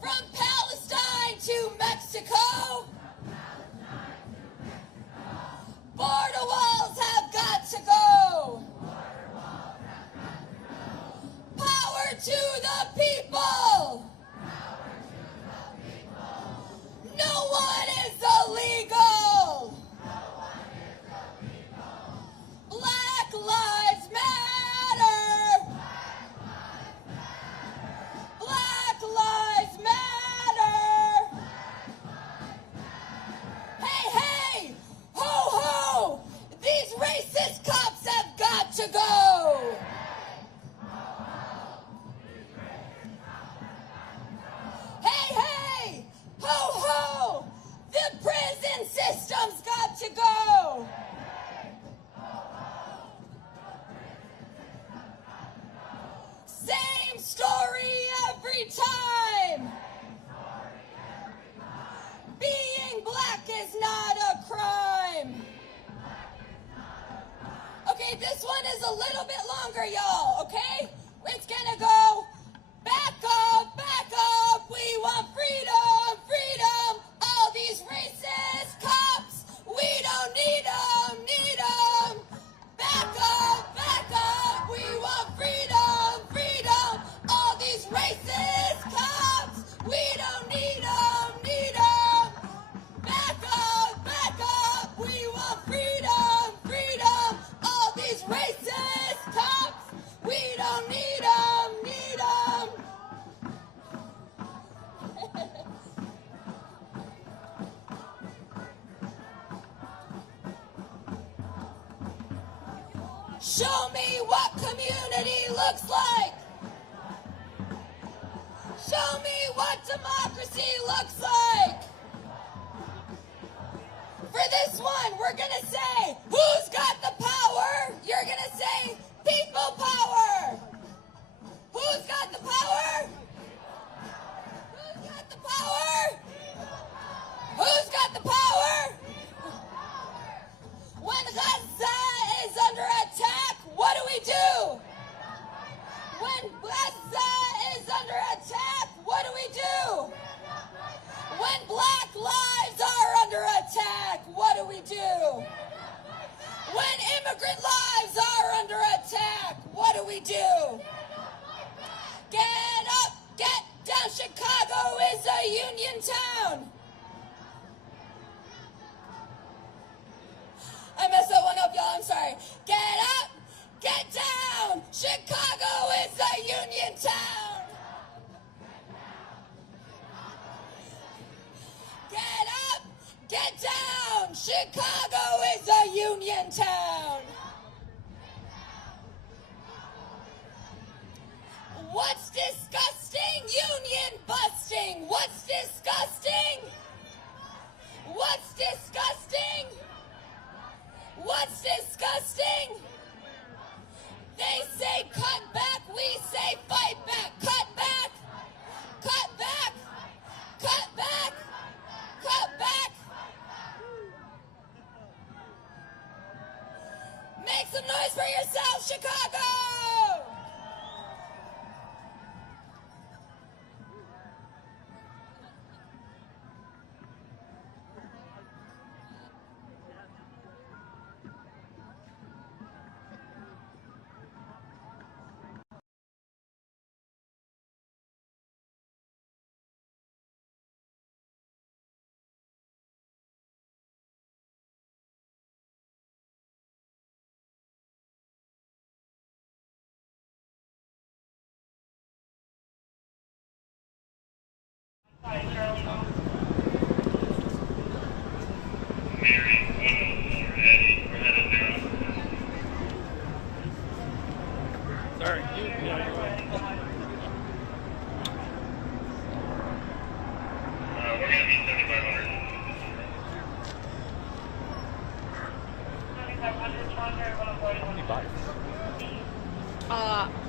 From Palestine to Mexico, border walls have got to go. Power to the people. No one is illegal. Black lives matter. Black lives matter. Hey, hey, ho, ho. These racist cops have got to go. Hey, hey, ho, ho. The prison system's got to go. Same story every time. Being black is not a crime. Okay, this one is a little bit longer, y'all, okay? It's gonna go back up, back up. We want freedom, freedom. All these racist cops, we don't need them, need them. Back up, back up. We want freedom, freedom. All these racist cops, we don't need them, need them. Back up, we want freedom, freedom. All these racist cops, we don't need them, need them. Show me what community looks like. Show me what democracy looks like. For this one, we're gonna say, who's got the power? You're gonna say, people power. Who's got the power? Who's got the power? Who's got the power? When Gaza is under attack, what do? When Gaza is under attack, what do? When black lives are under attack, what do? When immigrant lives are under attack, what do? Get up, get down, Chicago is a union town. I messed that one up, y'all, I'm sorry. Get up, get down, Chicago is a union town. Get up, get down, Chicago is a union town. What's disgusting? Union busting. What's disgusting? What's disgusting? What's disgusting? They say cut back, we say fight back. Cut back, cut back, cut back, cut back. Make some noise for yourself, Chicago!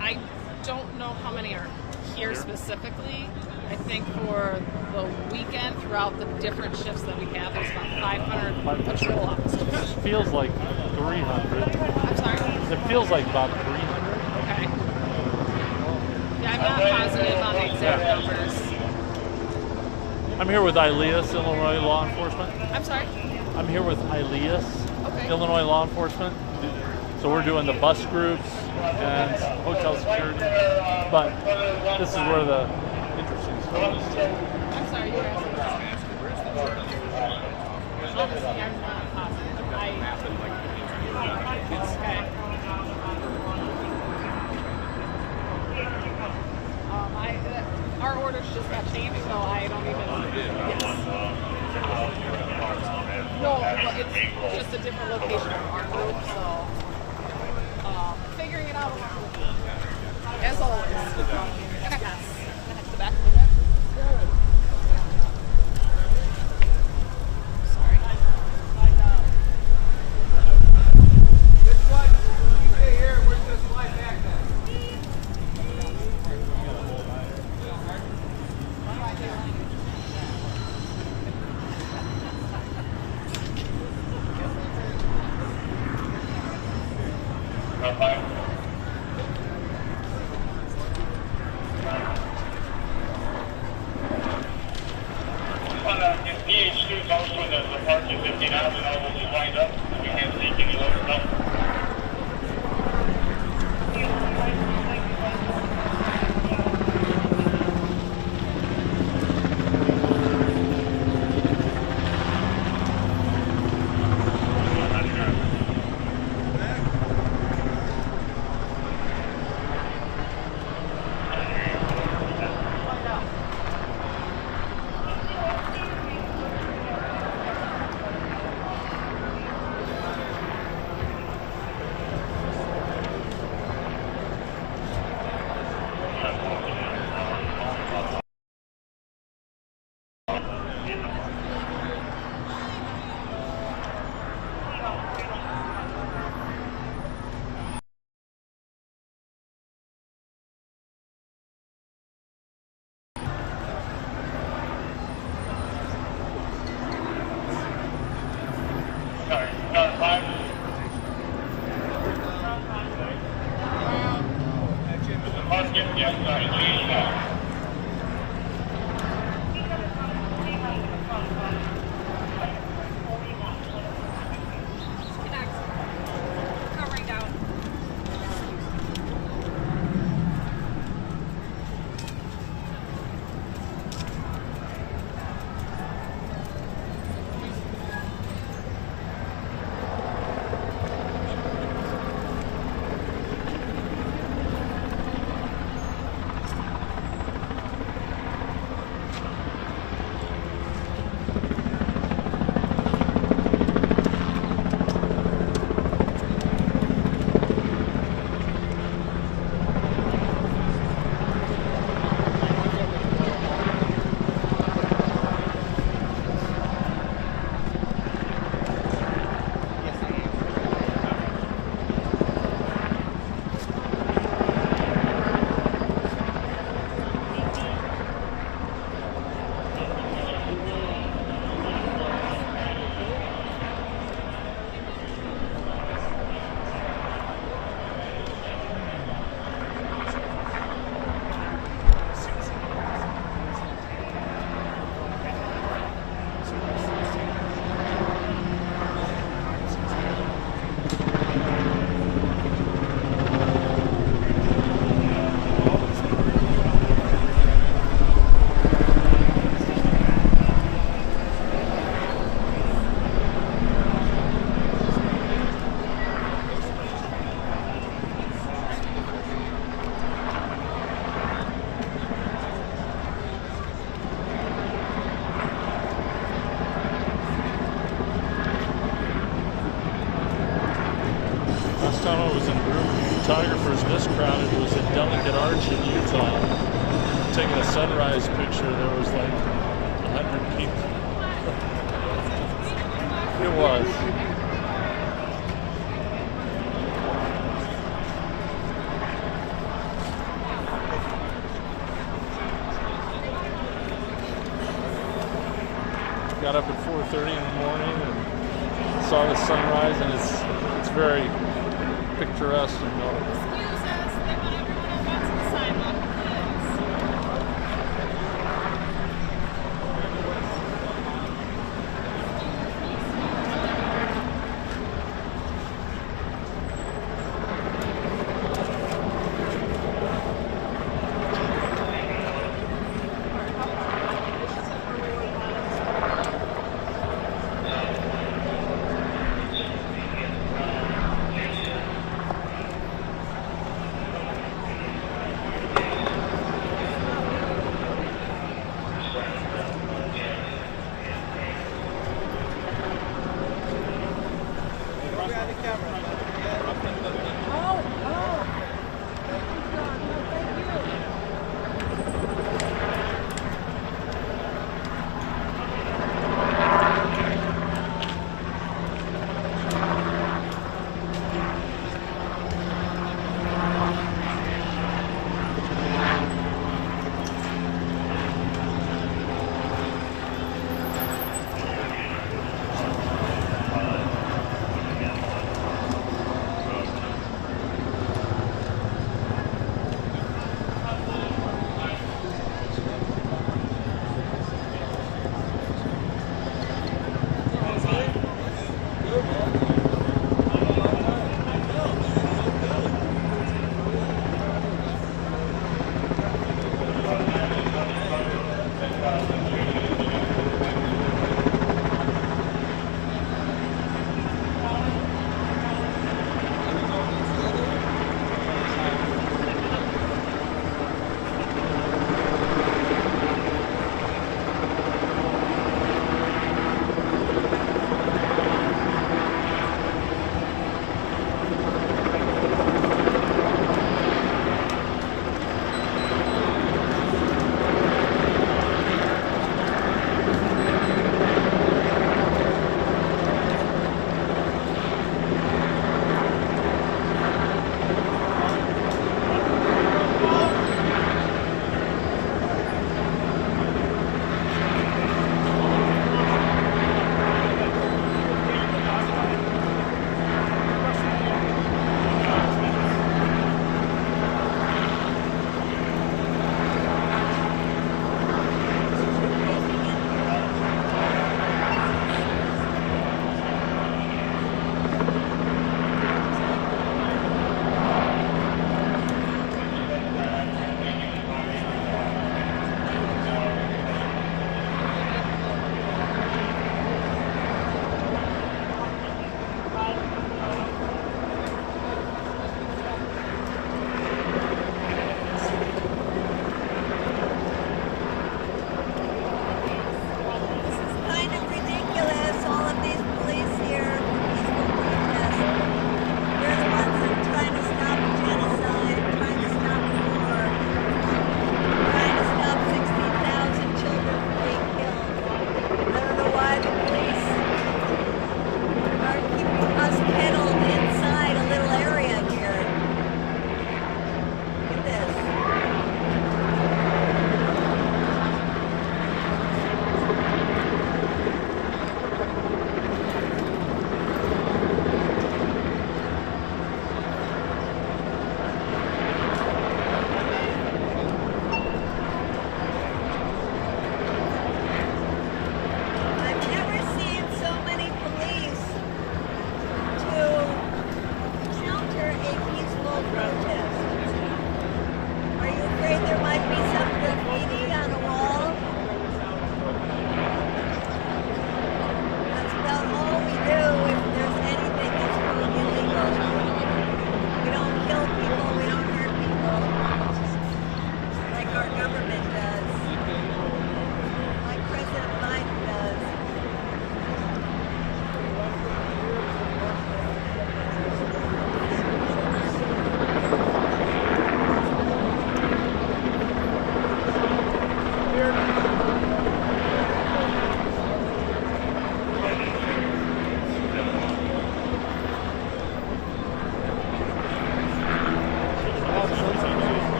I don't know how many are here specifically. I think for the weekend, throughout the different shifts that we have, there's about 500 patrol officers. It feels like 300. I'm sorry? It feels like about 300. Okay. Yeah, I'm not positive on the exact numbers. I'm here with ILEAS, Illinois Law Enforcement. I'm sorry? I'm here with ILEAS, Okay. Illinois Law Enforcement. So we're doing the bus groups and hotel security. But this is where the interesting stuff is. I'm sorry, you were asking. Honestly, I'm not positive. Okay. Our orders just got changed, so I don't even. Yes. No, it's just a different location of our group, so figuring it out along with you. As always. Yes. The back of the deck. Sorry. It was in a group of photographers this crowded. It was in Delicate Arch in Utah. Taking a sunrise picture, there was like 100 people. It was. 4:30 in the morning and saw the sunrise, and it's very picturesque and notable.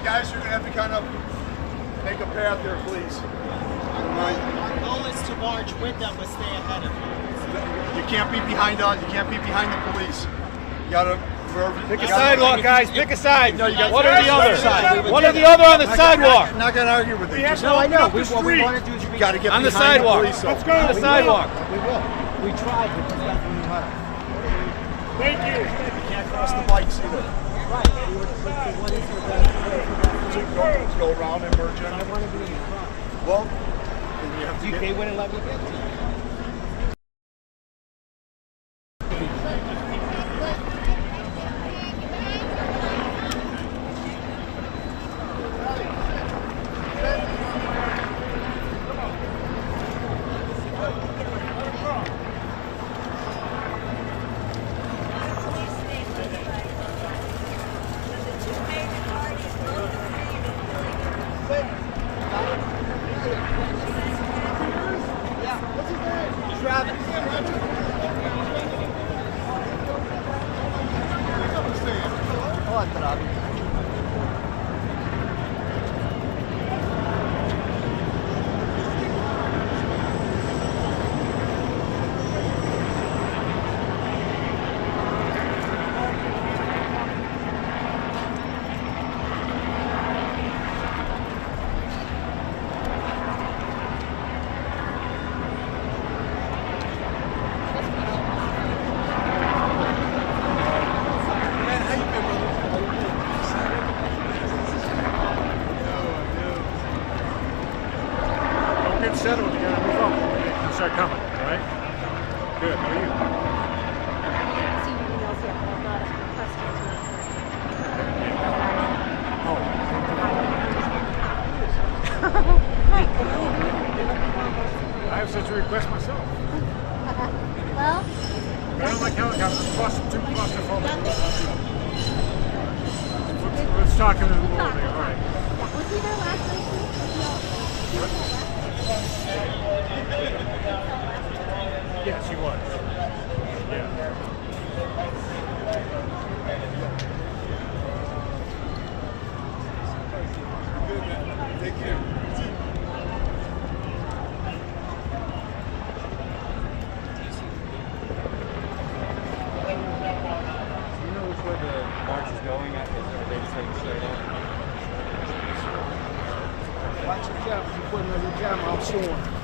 Hey guys, you're gonna have to kind of make a path there, please. Our goal is to march with them, but stay ahead of them. You can't be behind us. You can't be behind the police. You gotta pick a sidewalk, guys. Pick a side. No, you got one or the other. side. One or the other on the sidewalk. I'm not gonna argue with you. No, I know. What we want to do is you gotta get on the behind sidewalk. The police, Let's go. On the sidewalk. We will. We tried, but that's not really hard. Thank you. You can't cross the bikes either. Right. Let's go around and merge in. I want to be in the front. Well, then you have to they wouldn't let me get to you. Settled, you gotta move up. You start coming, all right? Good, how are you? I have such a request myself. Well, I don't like helicopters. Too claustrophobic. Let's talk in a little bit, all right? was he there last week? Yes, he was. Yeah. Take care. Do you know which way the march is going? Is they just heading straight on? Watch your camera. You're putting on your camera. I'm sworn.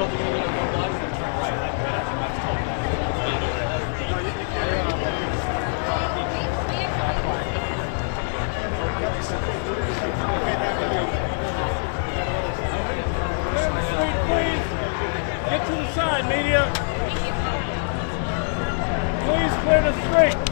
Please, get to the side, media. Please clear the street.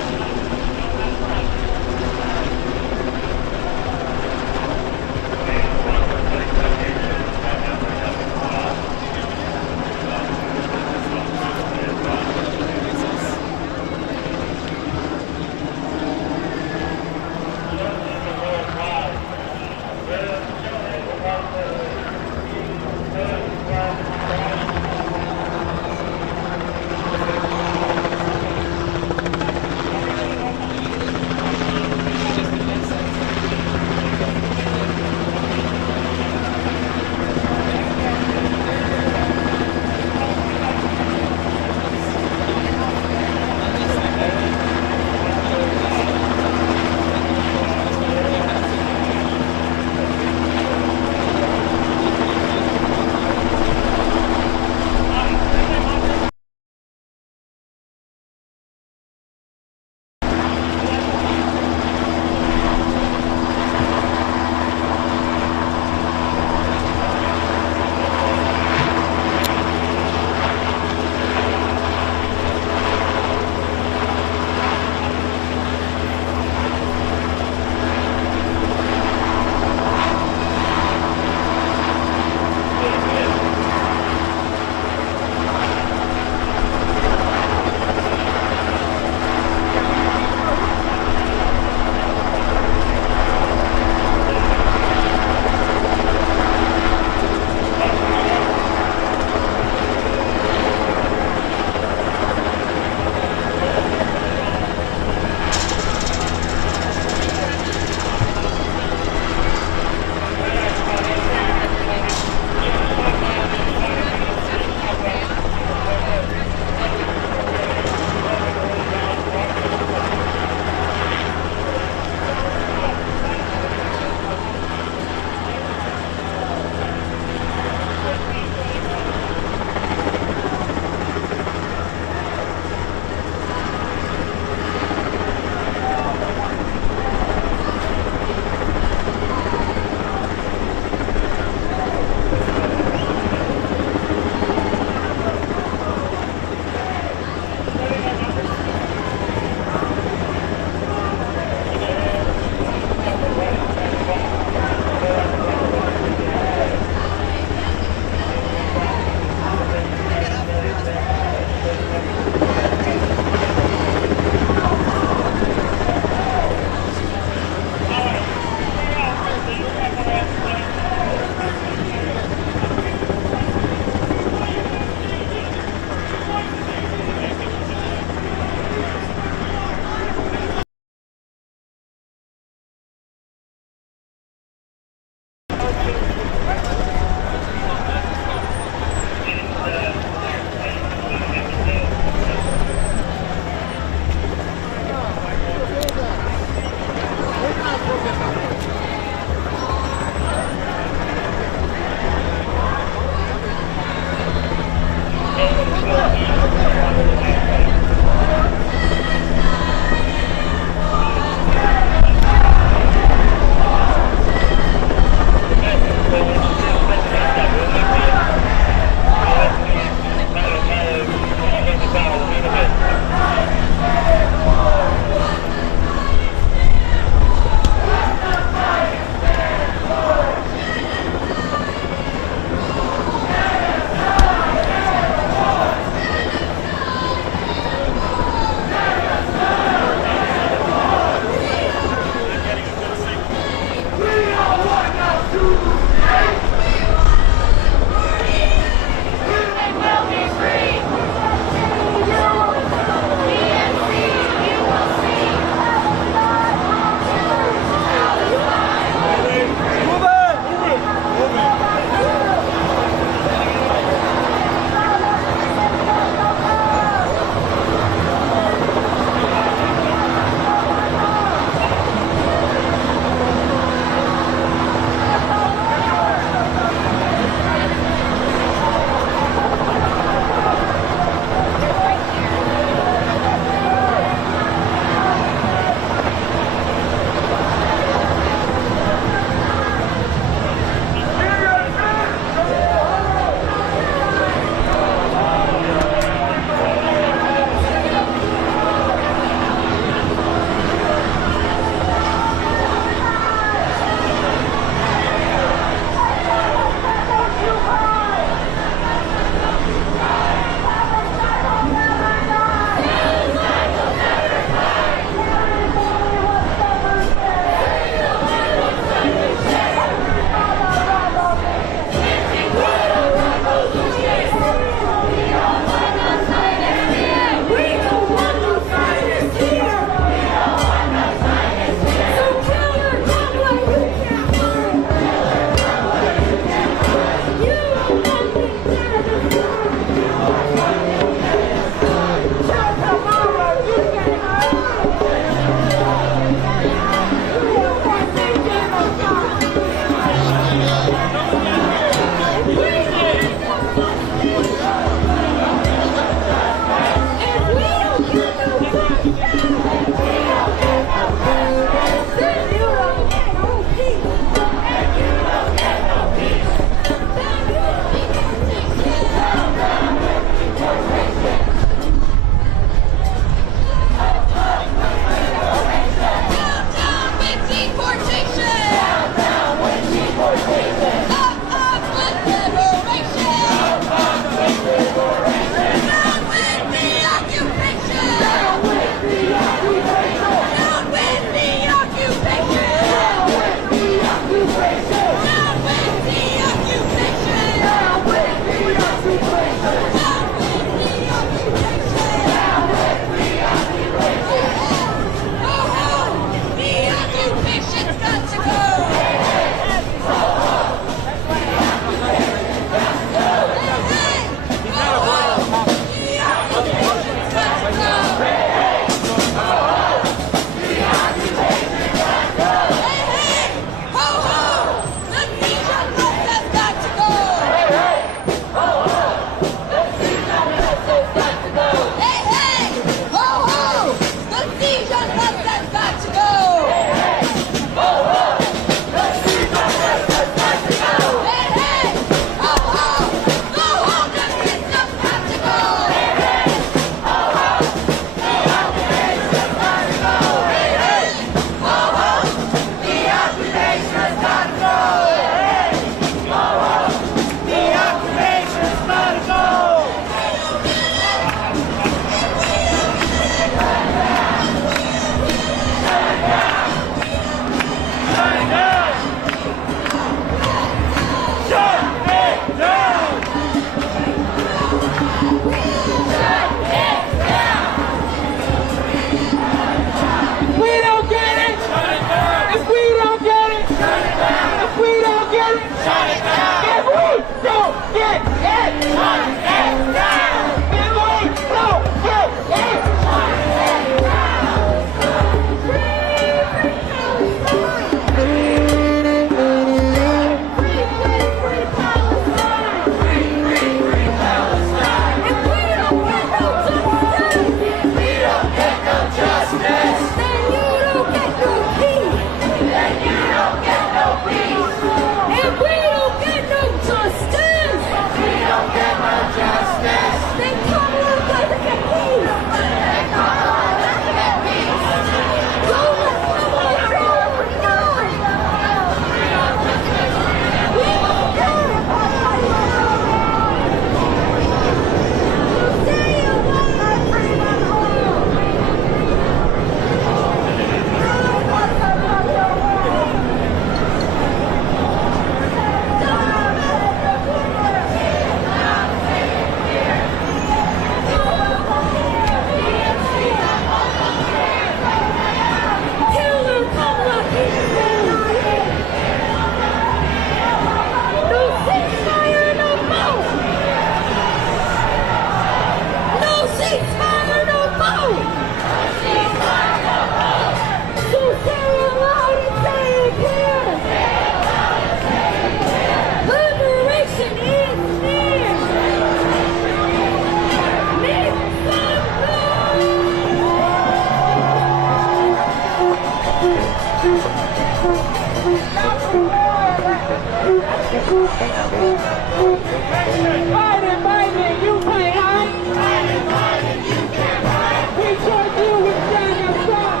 Biden, you can't hide. We charge you with genocide.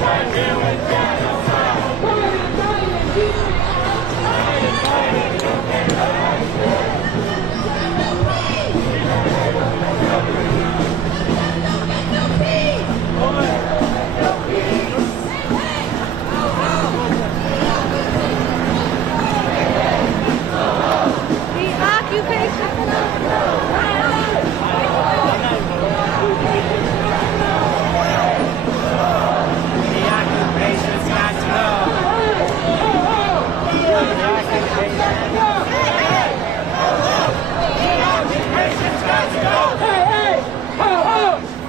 Biden, you can't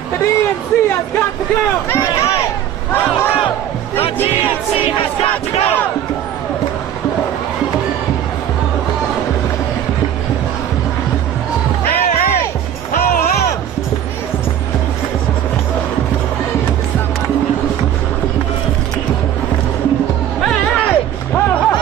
The DNC has got to go! Hey, hey! Ho, ho! The DNC has got to go! Hey, hey! Ho, ho! Hey, hey! Ho, ho!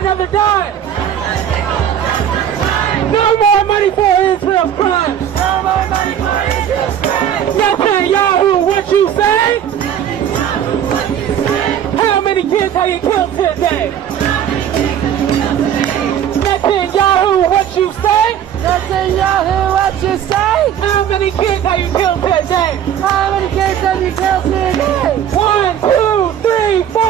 Another dime! No more money for Israel's crimes! No more money for Israel's crimes! Netanyahu, what you say? How many kids have you killed today? Netanyahu, what you say? Netanyahu, what you say? How many kids have you killed today? How many kids have you killed today? 1, 2, 3, 4!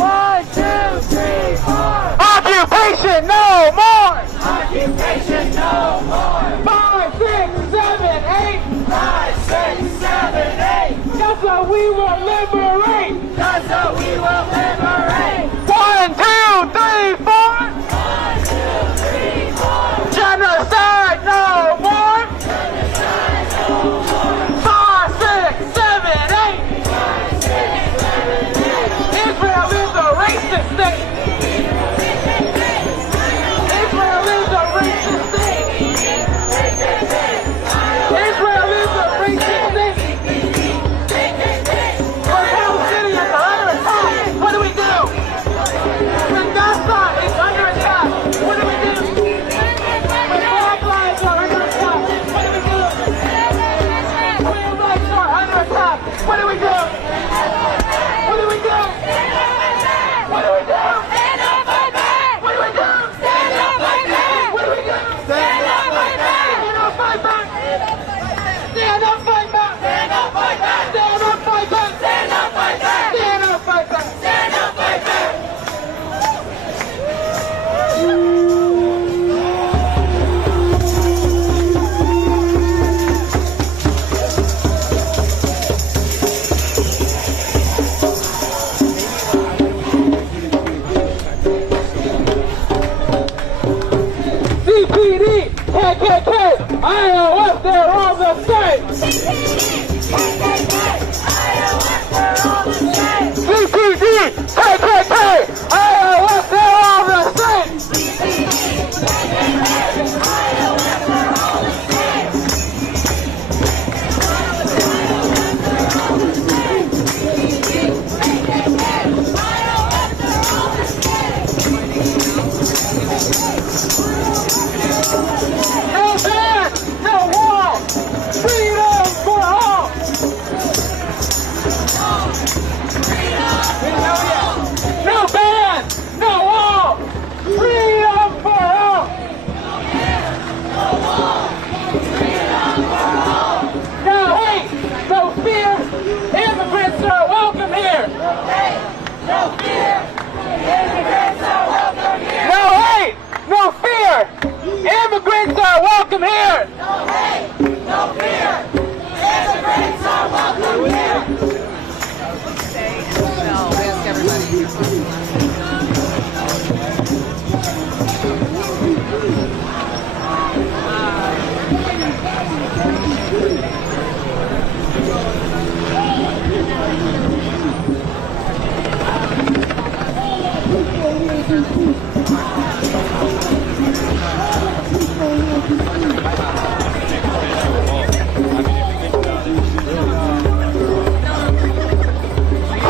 1, 2, 3, 4! Occupation no more! Occupation no more! 5, 6, 7, 8! 5, 6, 7, 8! That's what we will liberate! That's what we will liberate! 1, 2, 3, 4! 1, 2, 3, 4! Genocide no more! Genocide no more! 5, 6, 7, 8! 5, 6, 7, 8! Israel is a racist state! Israel is a racist state! Israel is a racist state! CPD, KKK, IOF, they're all the same. CPD, KKK, IOF, they're all the same. CPD, KKK, IOF, they're all the same. CPD, KKK, IOF, they're all the same. No ban, no wall, freedom for all. No ban, no wall, freedom for all. No hate, no fear, immigrants are welcome here. No fear, immigrants are welcome here. No hate, no fear, immigrants are welcome here. No hate, no fear, immigrants are welcome here. No, we ask everybody.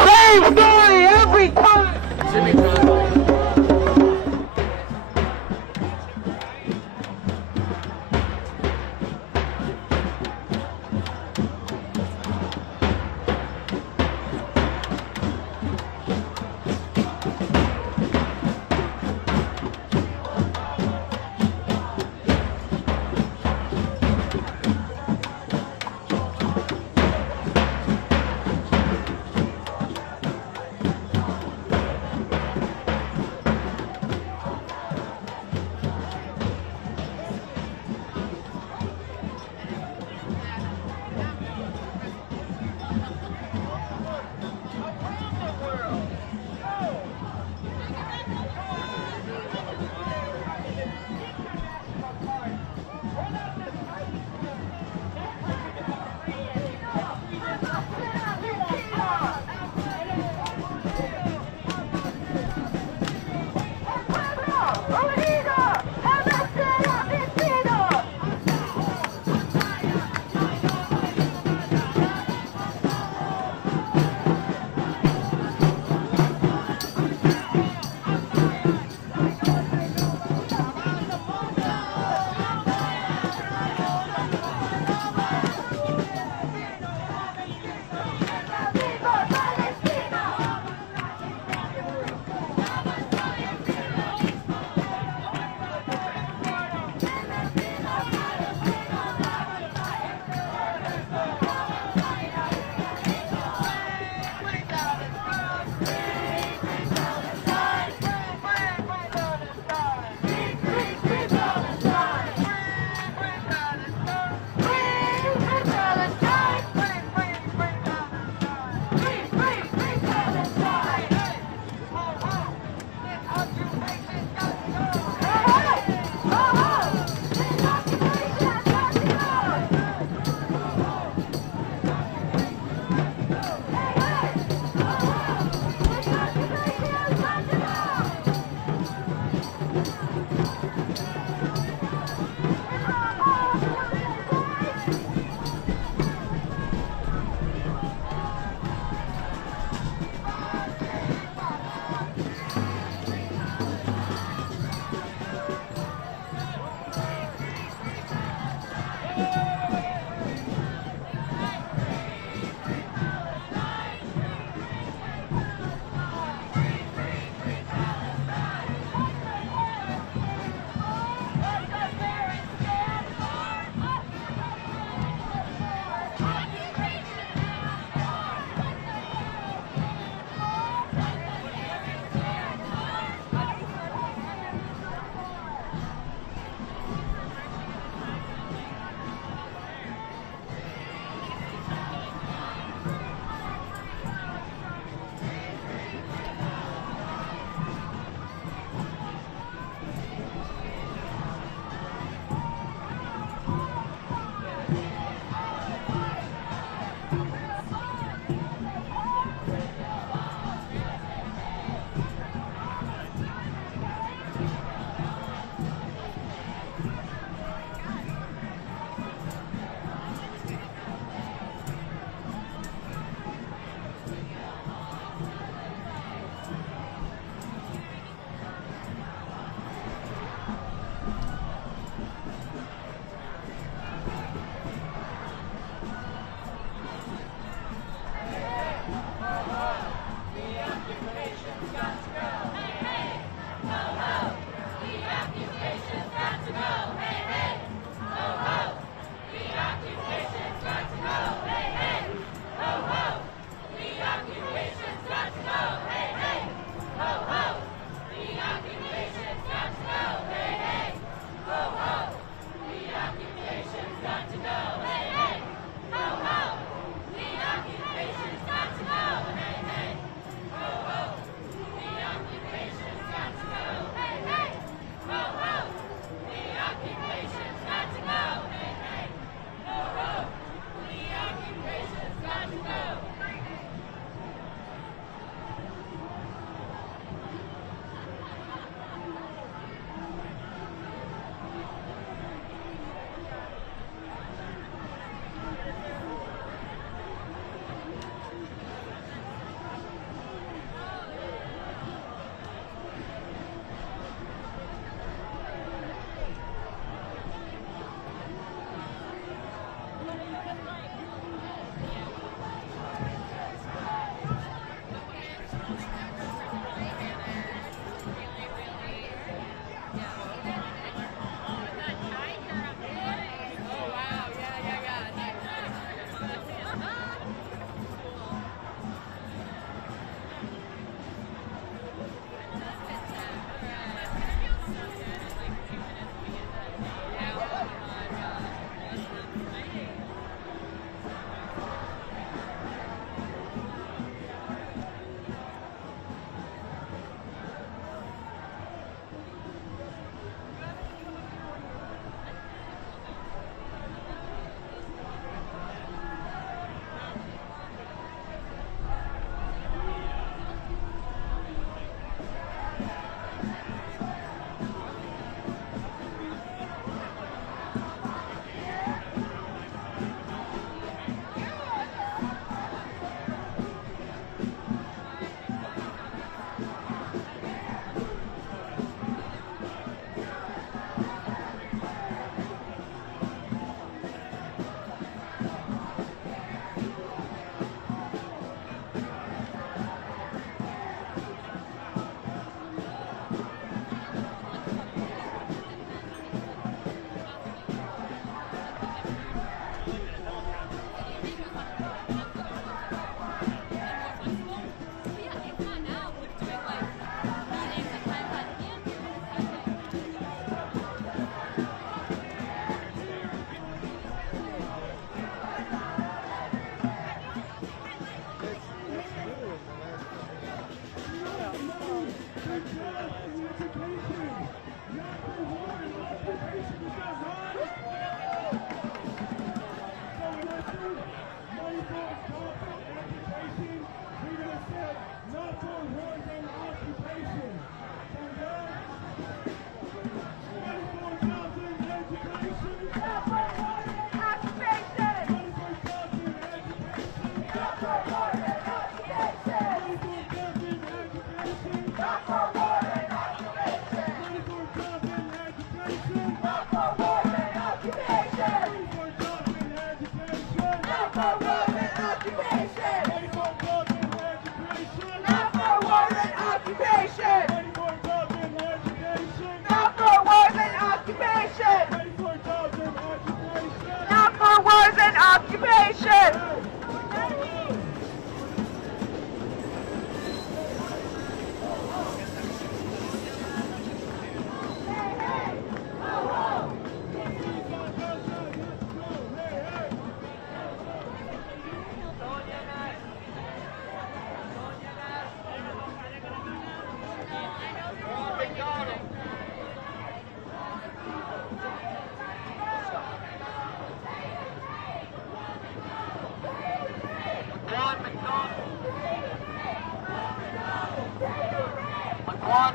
Same story every time.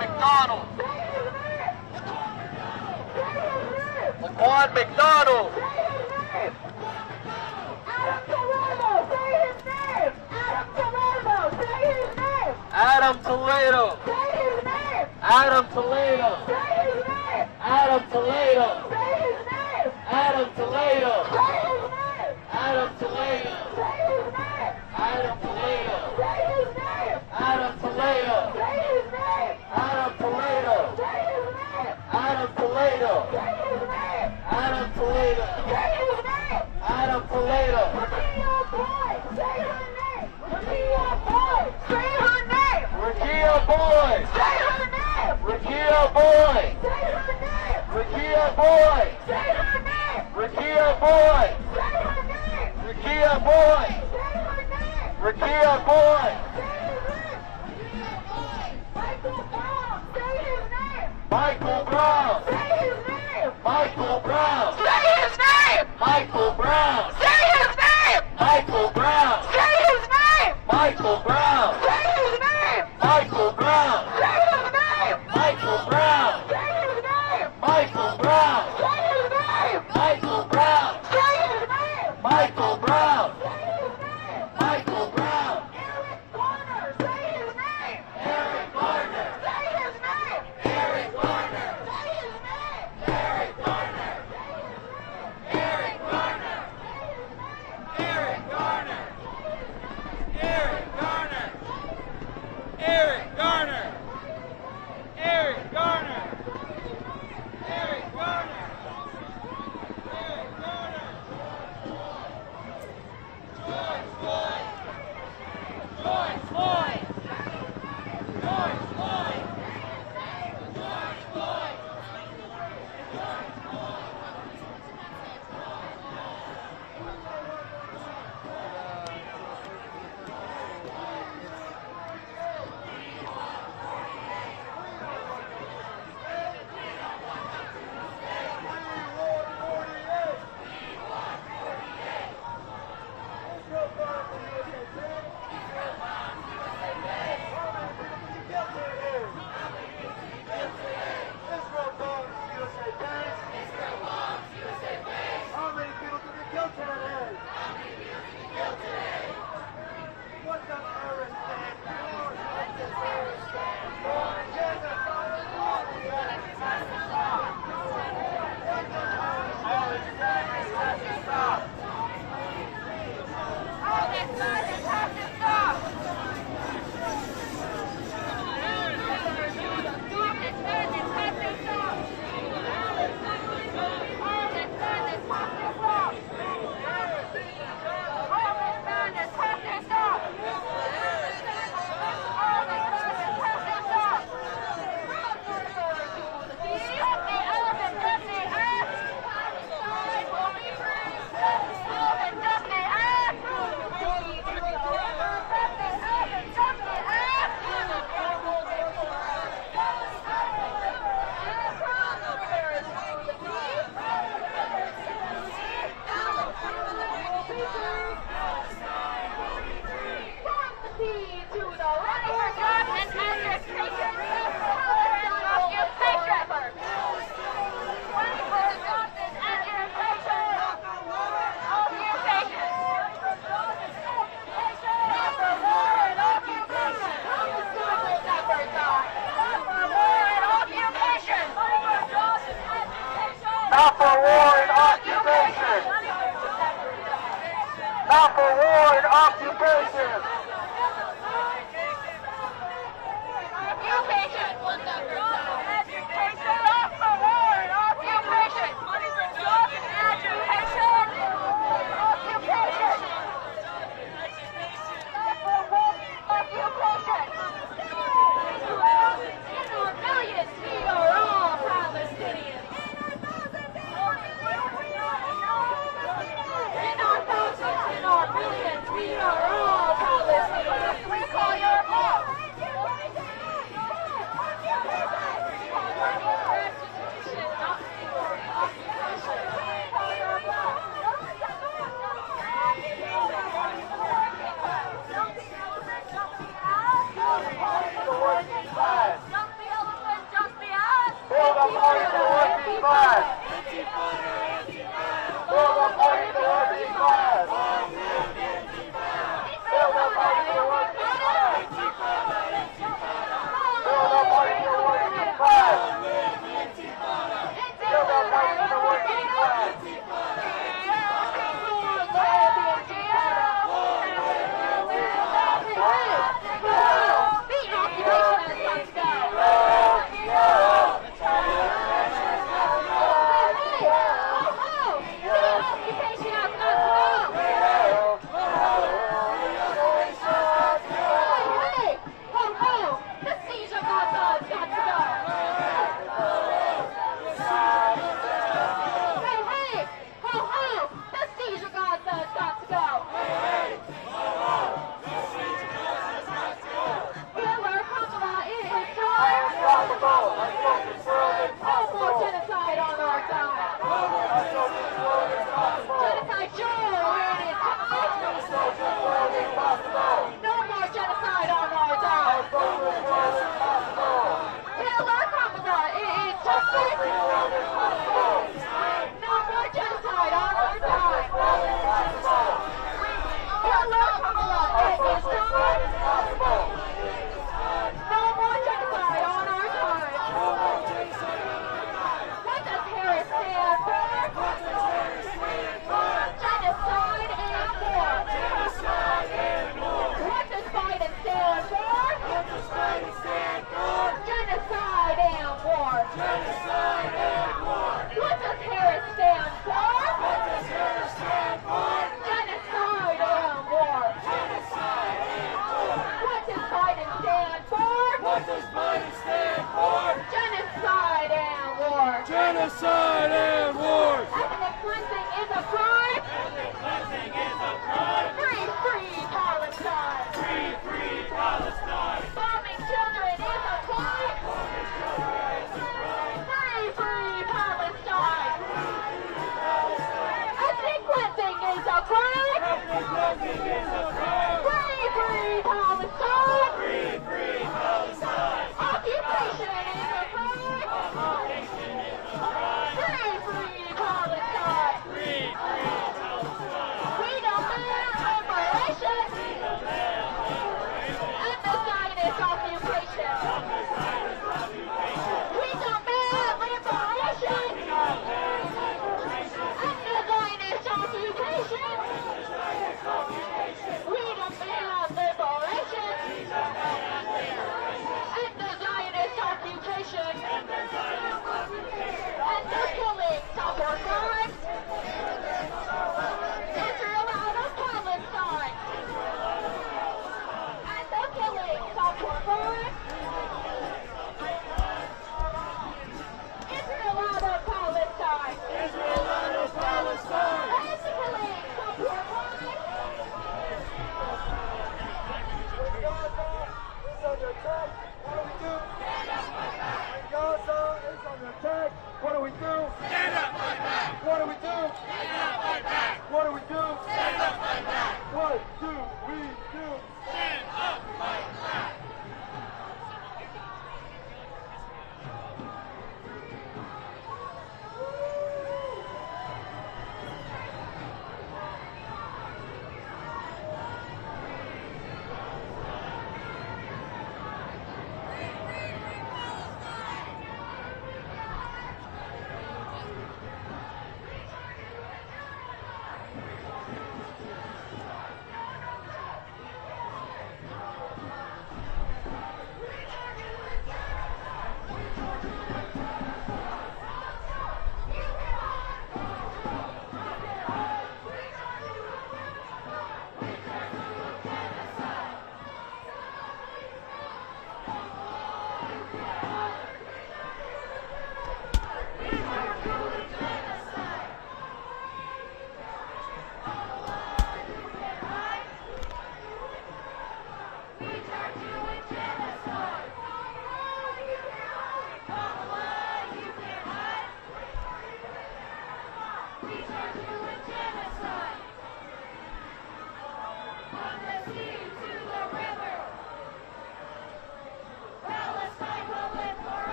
McDonald. Laquan McDonald. Adam Toledo. Adam Toledo. Adam Toledo. Adam Toledo. Adam Toledo. Adam Toledo. Adam Toledo. Adam Toledo. Adam Toledo. Adam Toledo. Adam Toledo. Regia Boy. Regia Boy. Regia Boy. Regia Boy. Regia Boy. Regia Boy. Michael Brown. Michael Brown. Say his name. Michael Brown. Say his name. Michael Brown. Say his name. Michael Brown. Say his name. Michael Brown. Say his name. Michael Brown. Say his name. Michael Brown. Say his name. Michael Brown. Say his name. Michael Brown. Say his name. Michael Brown. Eric Garner. Say his name. Eric Garner. Say his name. Eric Garner. Eric Garner. Eric Garner. Eric Garner. Eric Garner. Eric Garner. Eric Garner. Eric Garner. George Floyd. George Floyd. George Floyd. George Floyd. Not for war and occupation. Not for war and occupation. Occupation. Education. Not for war and occupation. Jobs and education. Occupation. Not for war and occupation. In our millions, we are all Palestinians. In our thousands, in our millions, we are all Palestinians. Yeah.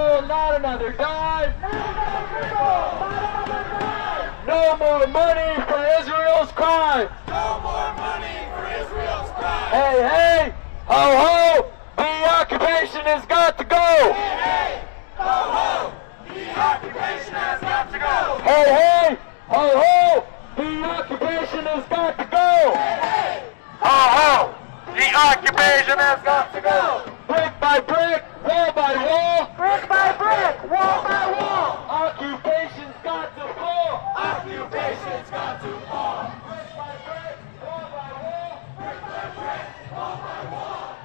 nickel, not another dime. No more money for Israel's crime. No more money for Israel's crime. Hey, hey, ho, ho, the occupation has got to go. Hey, hey, ho, ho, the occupation has got to go. Hey, hey, ho, ho, the occupation has got to go. Hey, hey, ho, ho, the occupation has got to go. Brick by brick, wall by wall. Brick by brick, wall by wall. Occupation's got to fall. occupation's got to fall. Brick by brick, wall by wall. Brick by brick, wall by wall.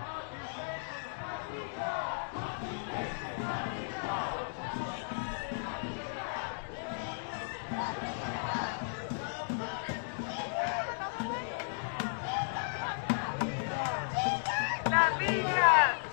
La vida.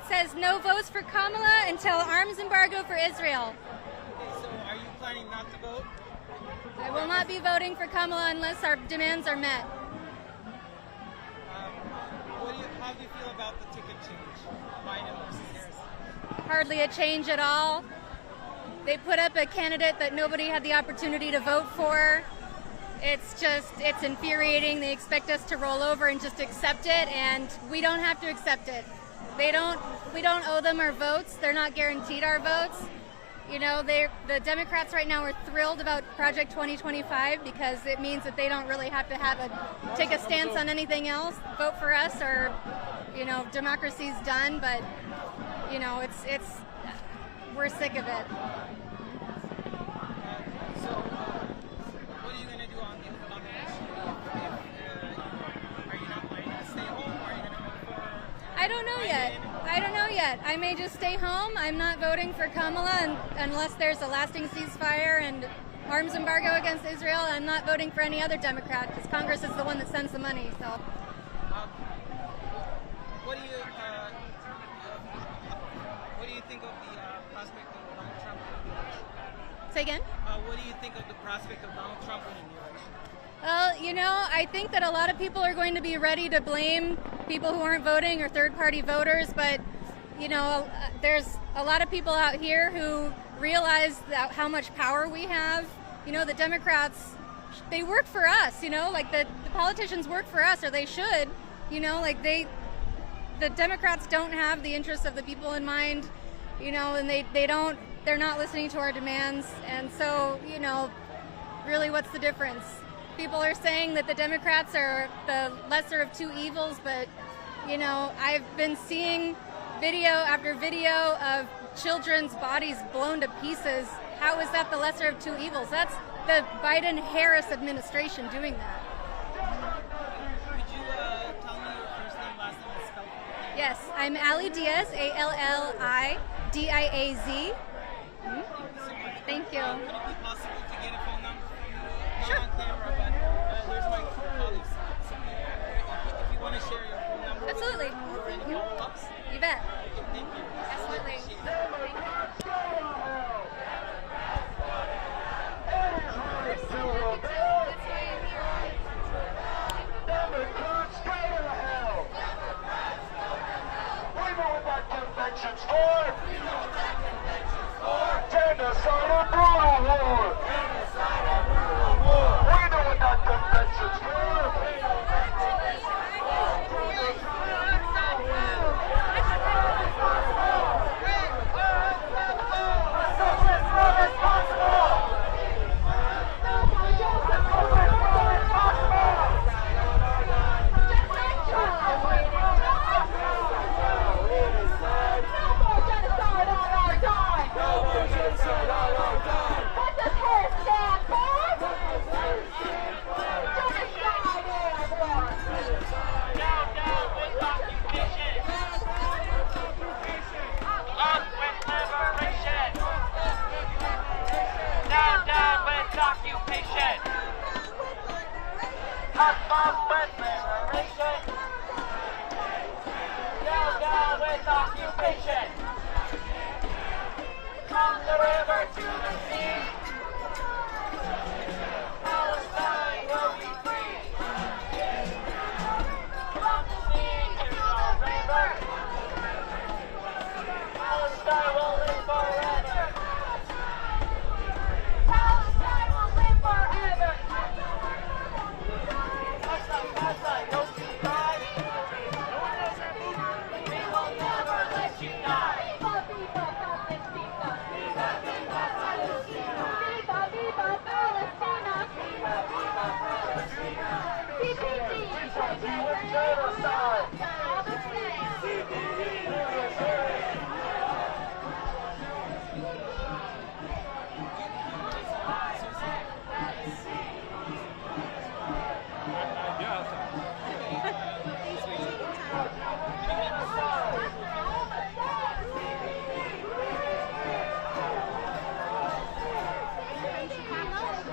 It says no votes for Kamala until arms embargo for Israel. So are you planning not to vote? I will not be voting for Kamala unless our demands are met. How do you feel about the ticket change? Biden versus Harris? Hardly a change at all. They put up a candidate that nobody had the opportunity to vote for. It's infuriating. They expect us to roll over and just accept it, and we don't have to accept it. We don't owe them our votes. They're not guaranteed our votes. You know, the Democrats right now are thrilled about Project 2025 because it means that they don't really have to take a stance on anything else. Vote for us, or you know, democracy's done. But you know, we're sick of it. So, what are you going to do on the economic issue? Are you not planning to stay home? Are you going to vote for? I don't know yet. I may just stay home. I'm not voting for Kamala unless there's a lasting ceasefire and arms embargo against Israel. I'm not voting for any other Democrat because Congress is the one that sends the money. So. What do you think of the prospect of Donald Trump winning the election? Say again? What do you think of the prospect of Donald Trump winning the election? Well, you know, I think that a lot of people are going to be ready to blame people who aren't voting or third-party voters, but, you know, there's a lot of people out here who realize how much power we have. You know, the Democrats, they work for us, you know, like the politicians work for us, or they should, you know, like the Democrats don't have the interests of the people in mind, you know, and they're not listening to our demands, and so, you know, really what's the difference? People are saying that the Democrats are the lesser of two evils, but, you know, I've been seeing video after video of children's bodies blown to pieces. How is that the lesser of two evils? That's the Biden-Harris administration doing that. Could you tell me your first name, last name, and spell it? Yes, I'm Ali Diaz, ALLIDIAZ. Thank you. Could it be possible to get a phone number from you? Sure. Not on camera, but there's my colleagues. So if you want to share your phone number. Absolutely. Or any follow-ups. You bet. Okay, thank you. Absolutely. Appreciate it.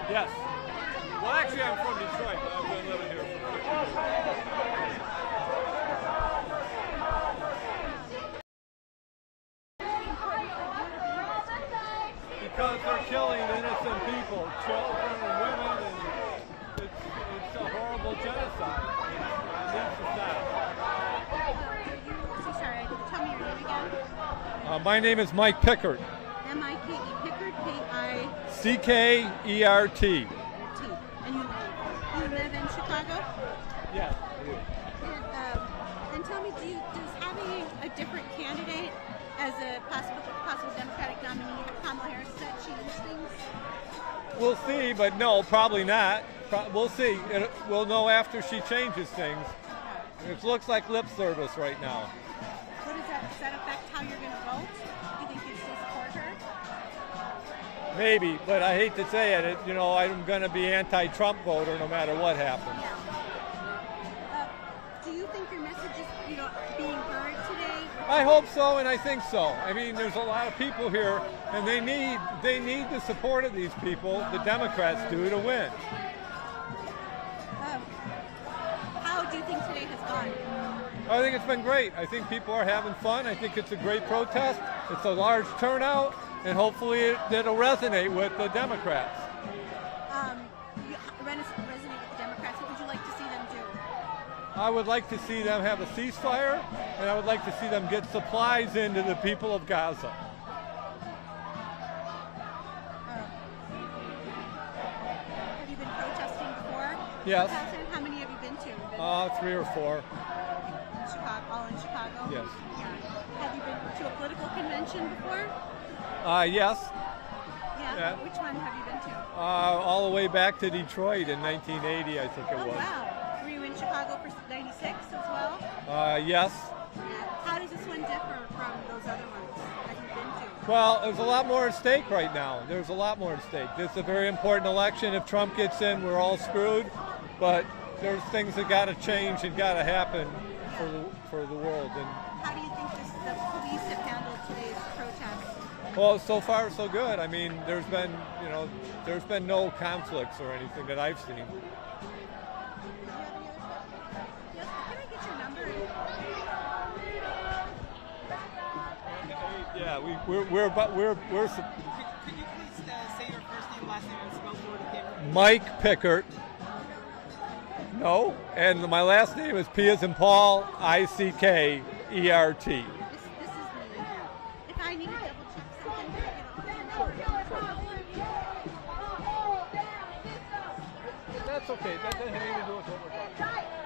Yes. Well, actually, I'm from Detroit, but I've been living here for Because they're killing innocent people, children and women, and it's a horrible genocide. It needs to stop. Sorry, tell me your name again. My name is Mike Pickert. M-I-K-E, Pickert, K-I... C-K-E-R-T. And you live in Chicago? Yes. And tell me, does having a different candidate as a possible Democratic nominee, Kamala Harris, does that change things? We'll see, but no, probably not. We'll see. We'll know after she changes things. It looks like lip service right now. What does that affect how you're going to vote? Do you think you still support her? Maybe, but I hate to say it. You know, I'm going to be anti-Trump voter no matter what happens. Do you think your message is, being heard today? I hope so, and I think so. I mean, there's a lot of people here, and they need the support of these people, the Democrats do, to win. How do you think today has gone? I think it's been great. I think people are having fun. I think it's a great protest. It's a large turnout, and hopefully it'll resonate with the Democrats. Resonate with the Democrats. What would you like to see them do? I would like to see them have a ceasefire, and I would like to see them get supplies into the people of Gaza. Have you been protesting before? Yes. How many have you been to? 3 or 4. Chicago, all in Chicago? Yes. Yeah. Have you been to a political convention before? Yes. Yeah. Which one have you been to? All the way back to Detroit in 1980, I think it was. Wow. Were you in Chicago for 96 as well? Yes. How does this one differ from those other ones that you've been to? Well, there's a lot more at stake right now. There's a lot more at stake. This is a very important election. If Trump gets in, we're all screwed. But there's things that got to change and got to happen for the world. And how do you think the police have handled today's protest? well, so far so good. I mean, there's been no conflicts or anything that I've seen. Yeah, we're. Could you please say your first name, last name, and spell for the camera? Mike Pickert. No, and my last name is P as in Paul, I-C-K-E-R-T. This is me. If I need to double check something, That's okay. That doesn't have anything to do with what we're talking about.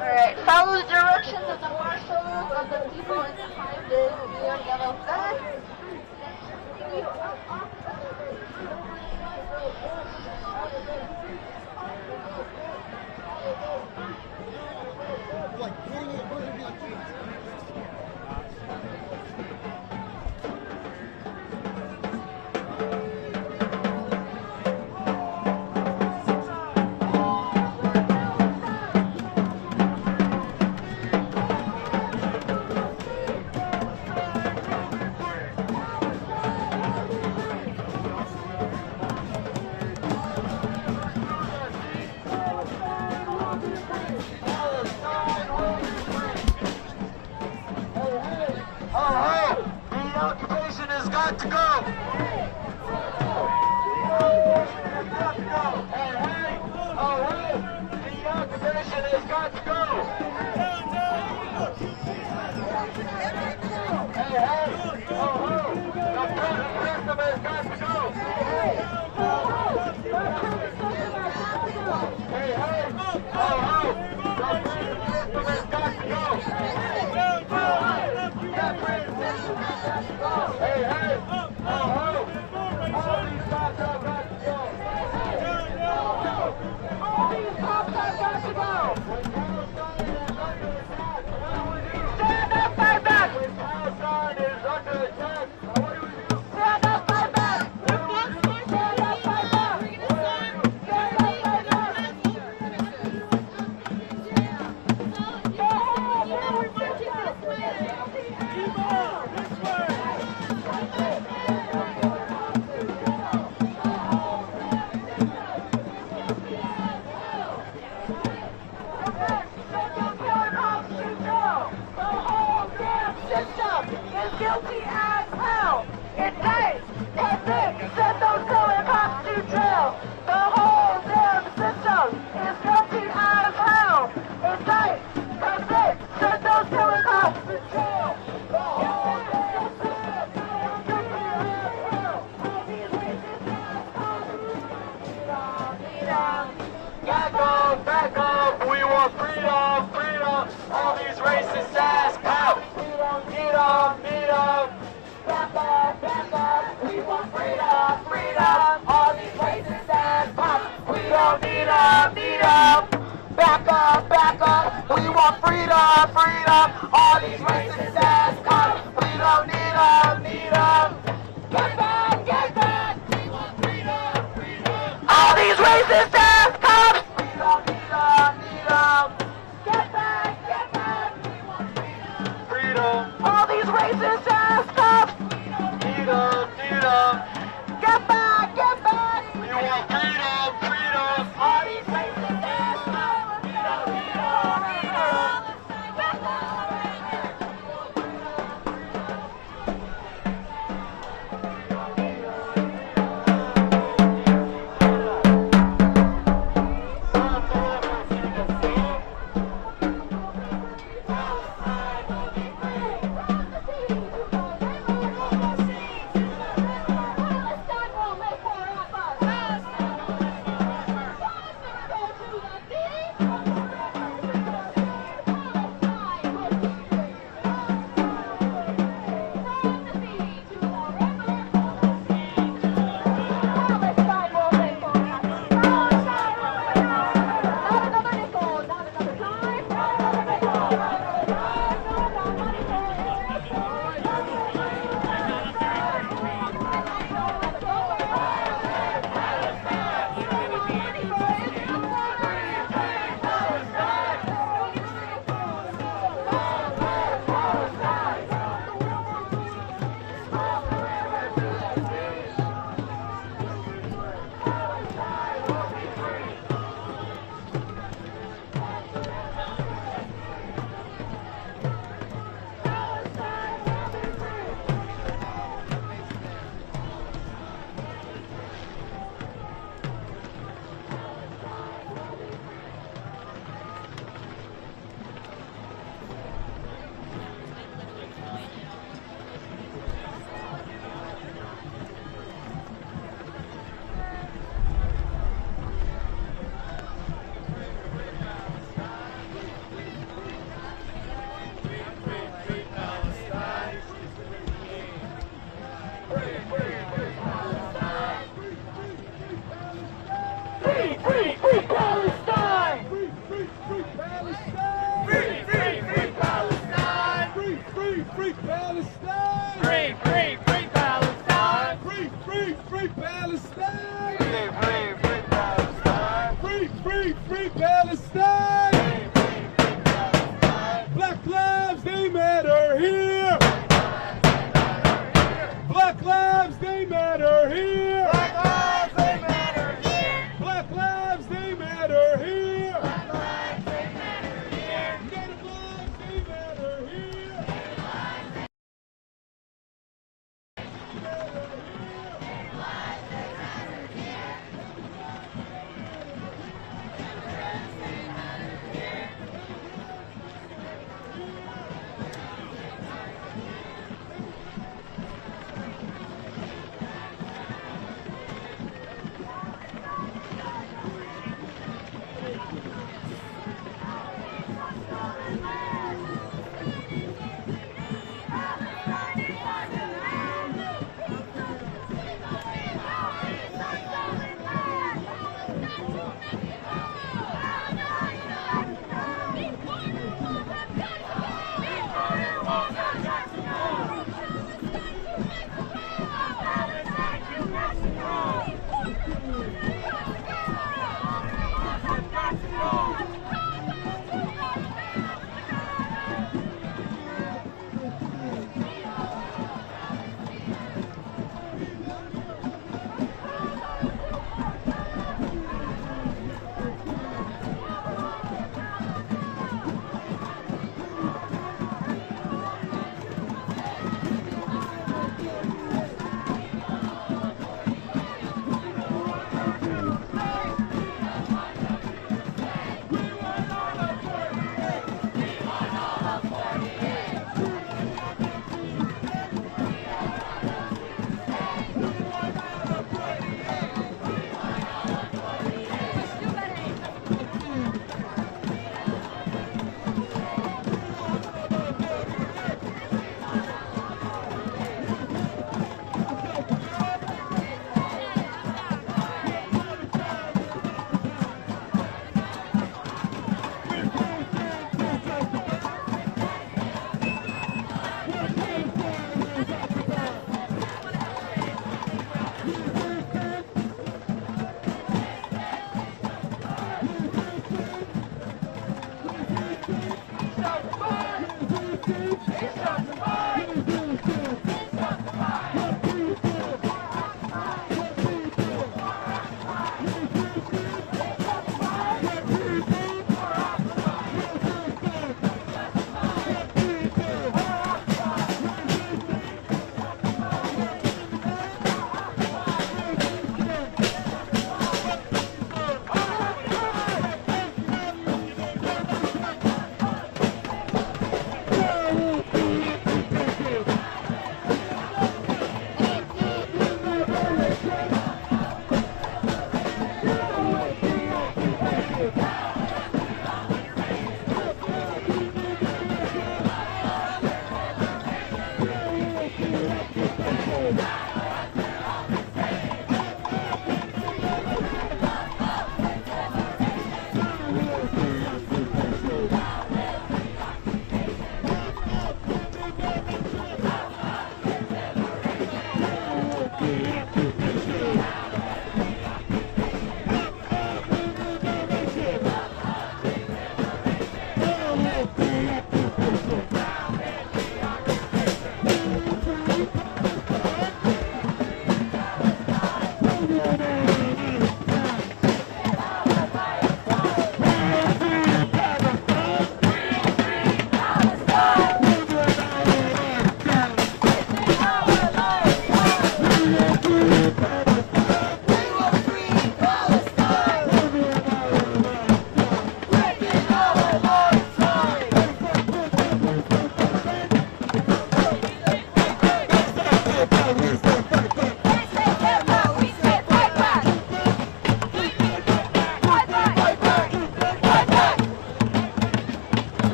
Alright, follow the directions of the marshals of the people behind the blue and yellow flag. Stand up, fight back! freedom. Back up, back up. We want freedom, freedom. All these racist ass cops, we don't need them, need them. Get back, get back. We want freedom, freedom. All these racist ass cops, we don't need them, need them. Get back, get back. We want freedom, freedom. All these racist ass cops, we don't need them, need them. Get back, get back. We want freedom, freedom. All these racist ass cops, we don't need them, need them. Get back.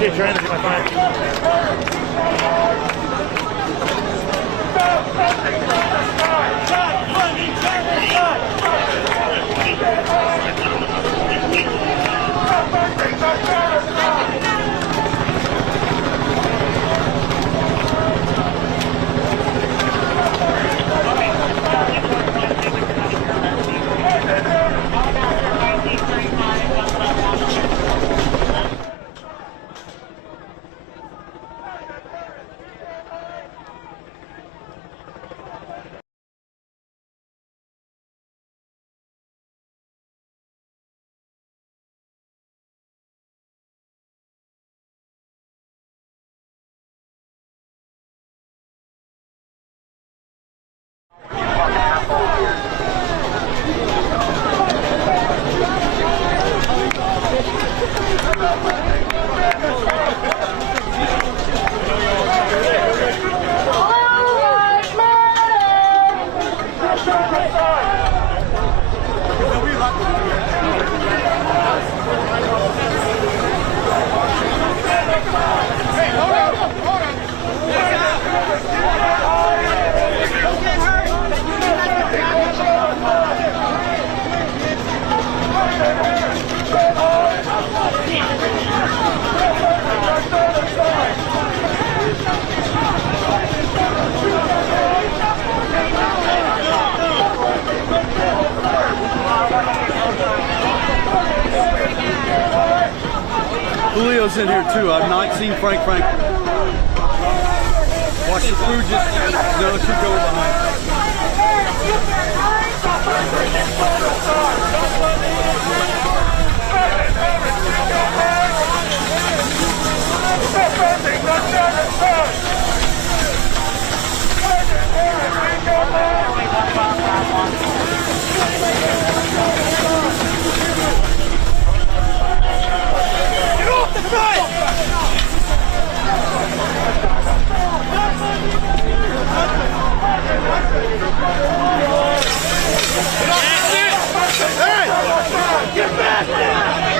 appreciate your energy, my friend. Stop funding genocide! Julio's in here too. I've not seen Frank. Watch the food just know it should go behind. Get back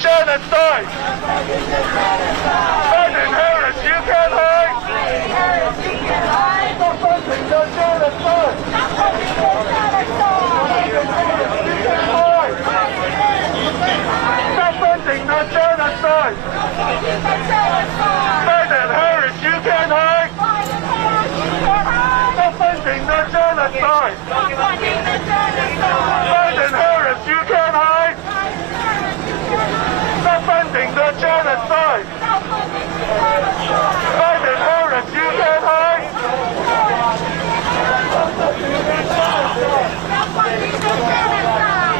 genocide! genocide! Fight the terrorists, you can't hide!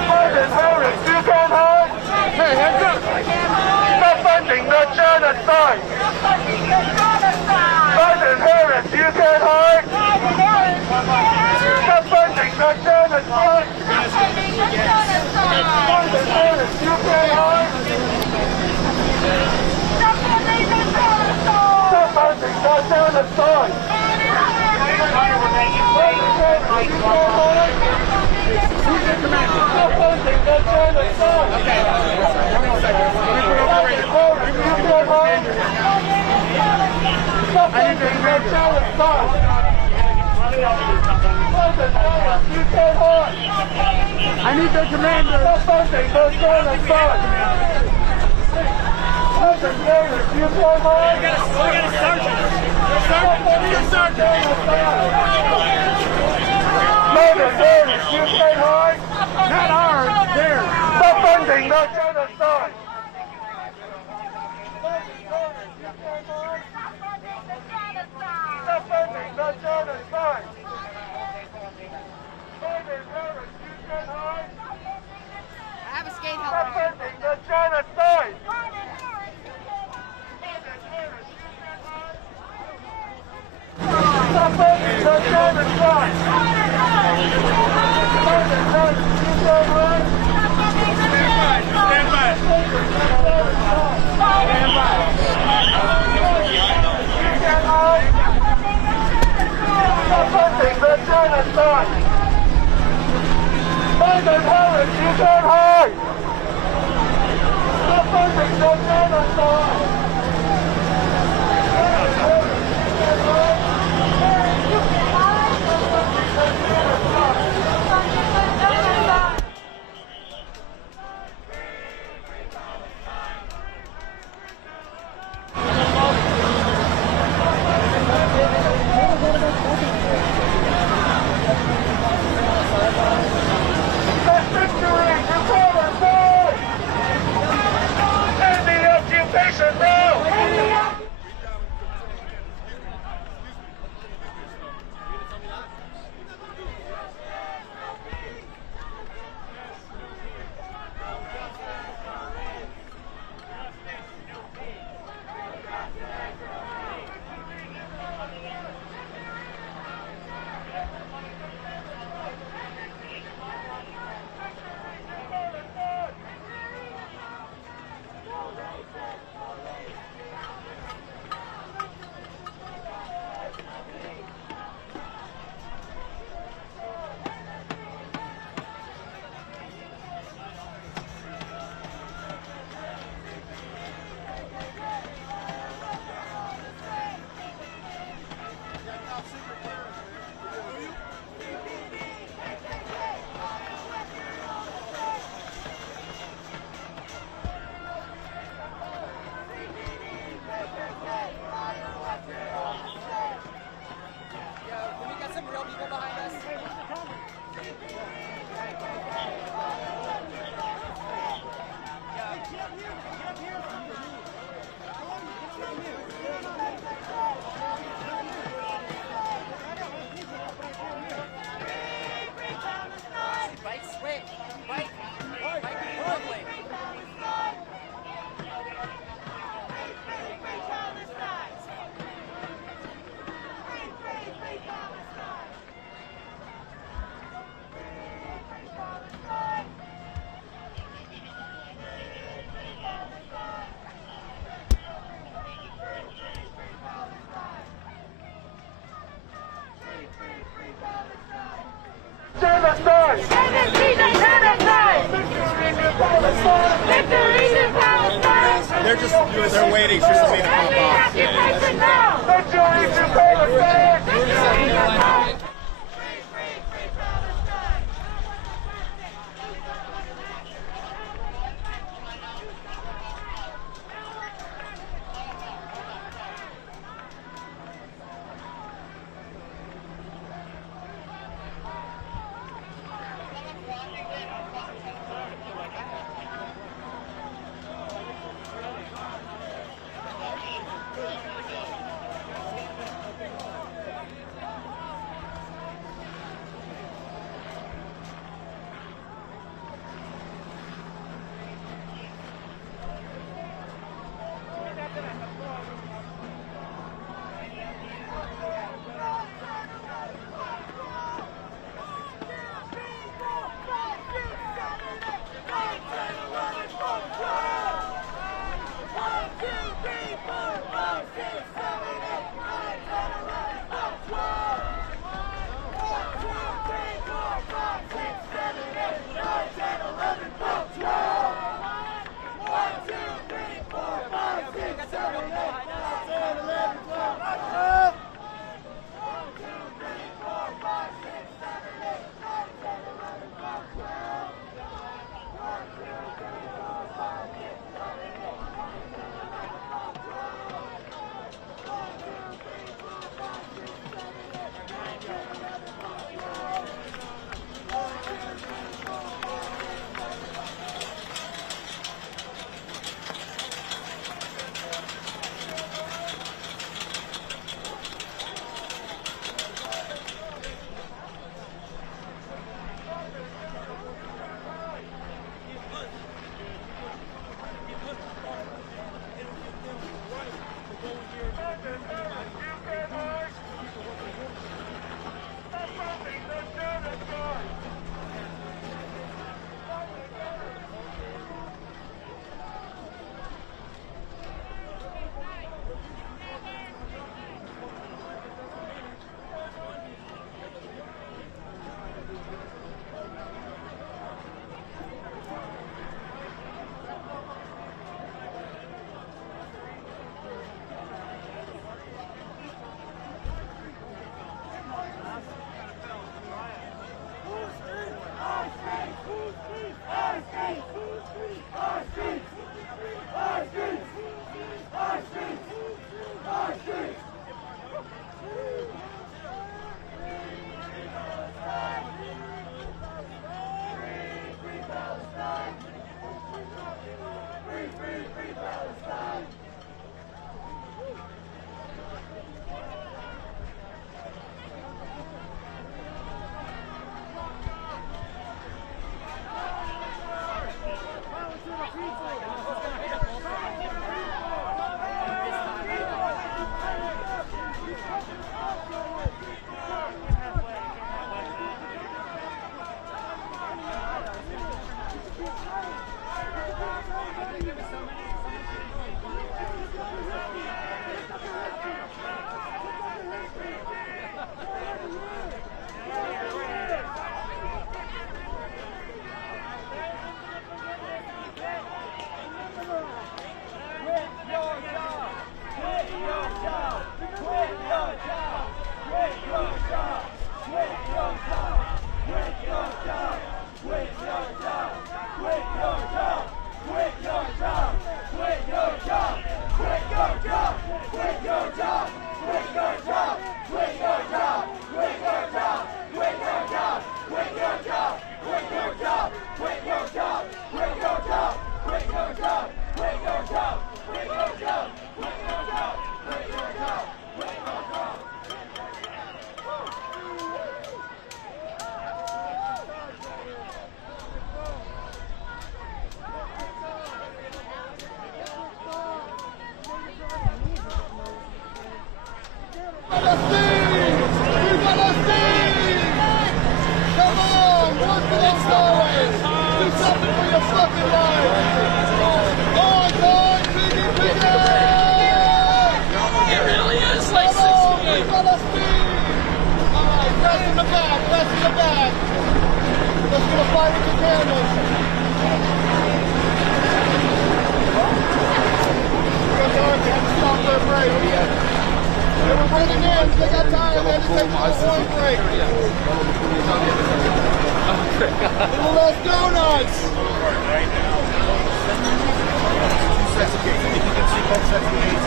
Fight the terrorists, you can't hide! Hey, hands up! Stop funding the genocide! Fight the terrorists, you can't hide! Stop funding the genocide! Fight the terrorists, you can't hide! Stop funding the genocide! I need the commander. Stop funding the genocide. You got a sergeant. Not ours, theirs. Stop funding the genocide. Stop funding the genocide. I have a skate helmet. Stop funding the genocide. Stop funding the genocide. Stand by. Stop funding the genocide. Find the terrorists, you can't hide. Stop funding the genocide. Genocide! They're waiting for something to pop off. pass in the back. Let's get a fight with the cameras. Stop for a break. They were running in. They got tired. They had to take one break. Little less donuts. Two sets of gates. You can see both sets of gates.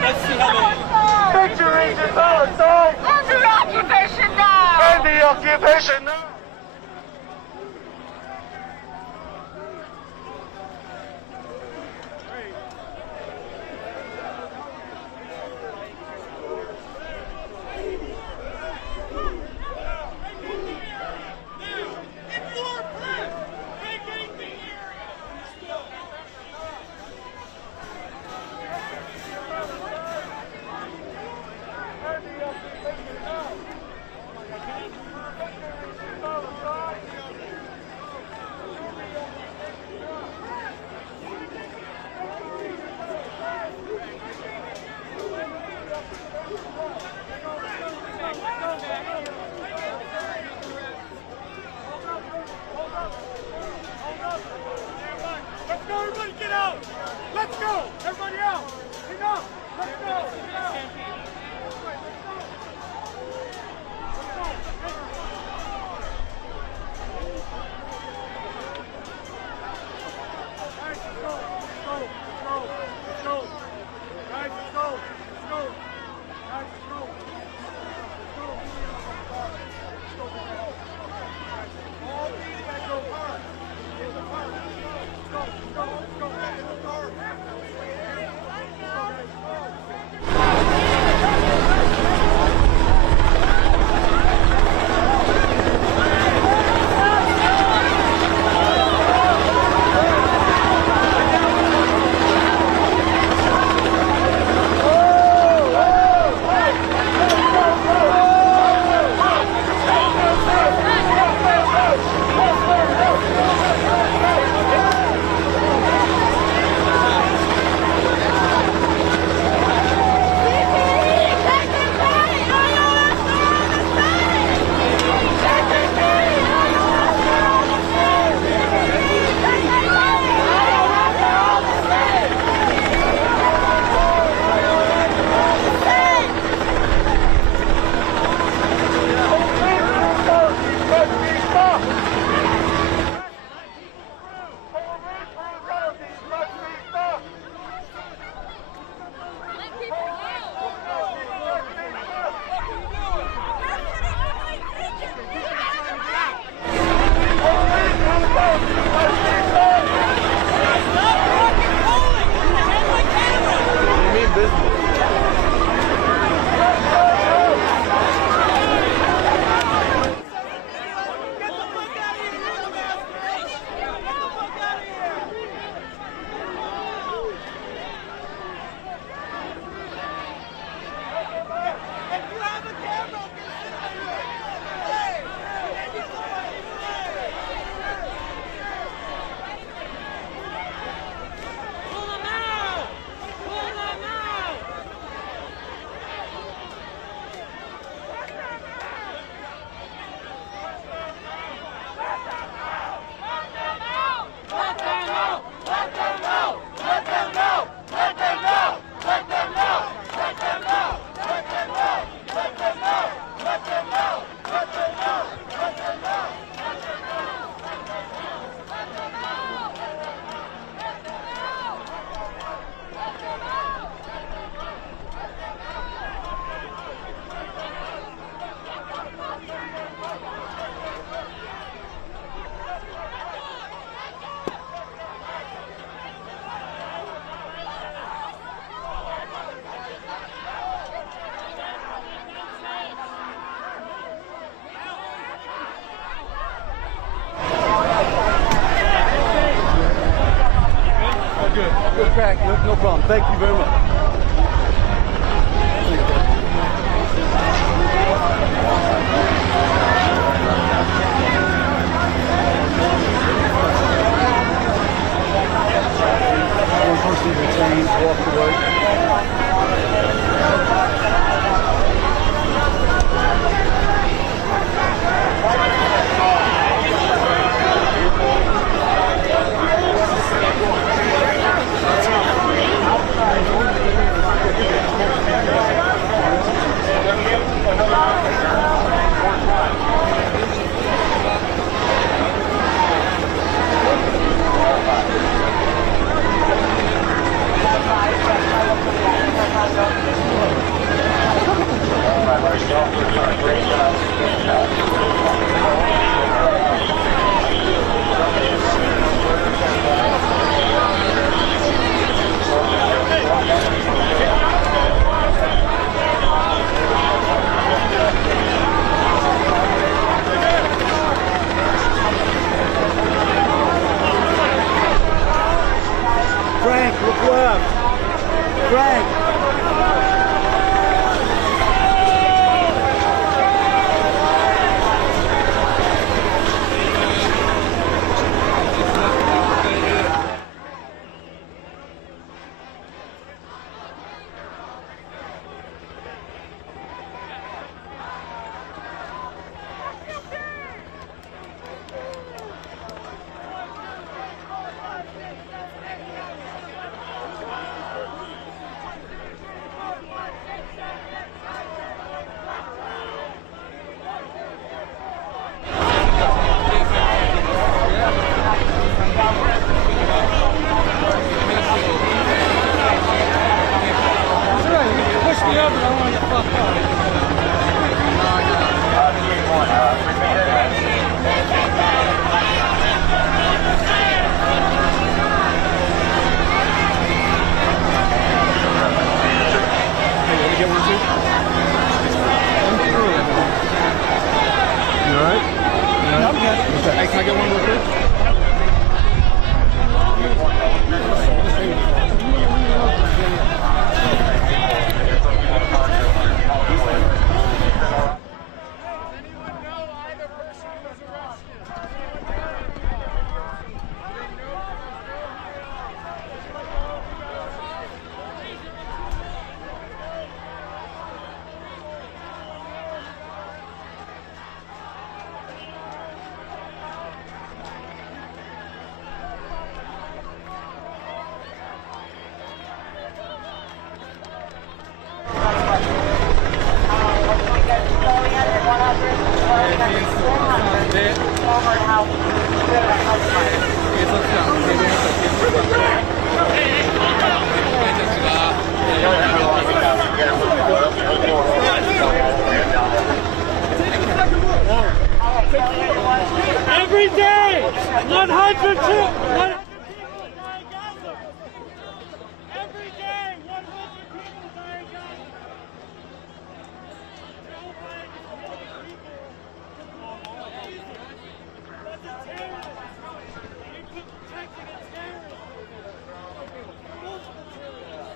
Let's see how they... Victory to Palestine! End the occupation now! End the occupation now! Thank you very much. One person detained, walked away. Frank, look left. Frank. Every day, 100 people. Every day, 100 people die in Gaza. Joe Biden is killing people. That's a terrorist. We put protecting a terrorist. Multiple terrorists.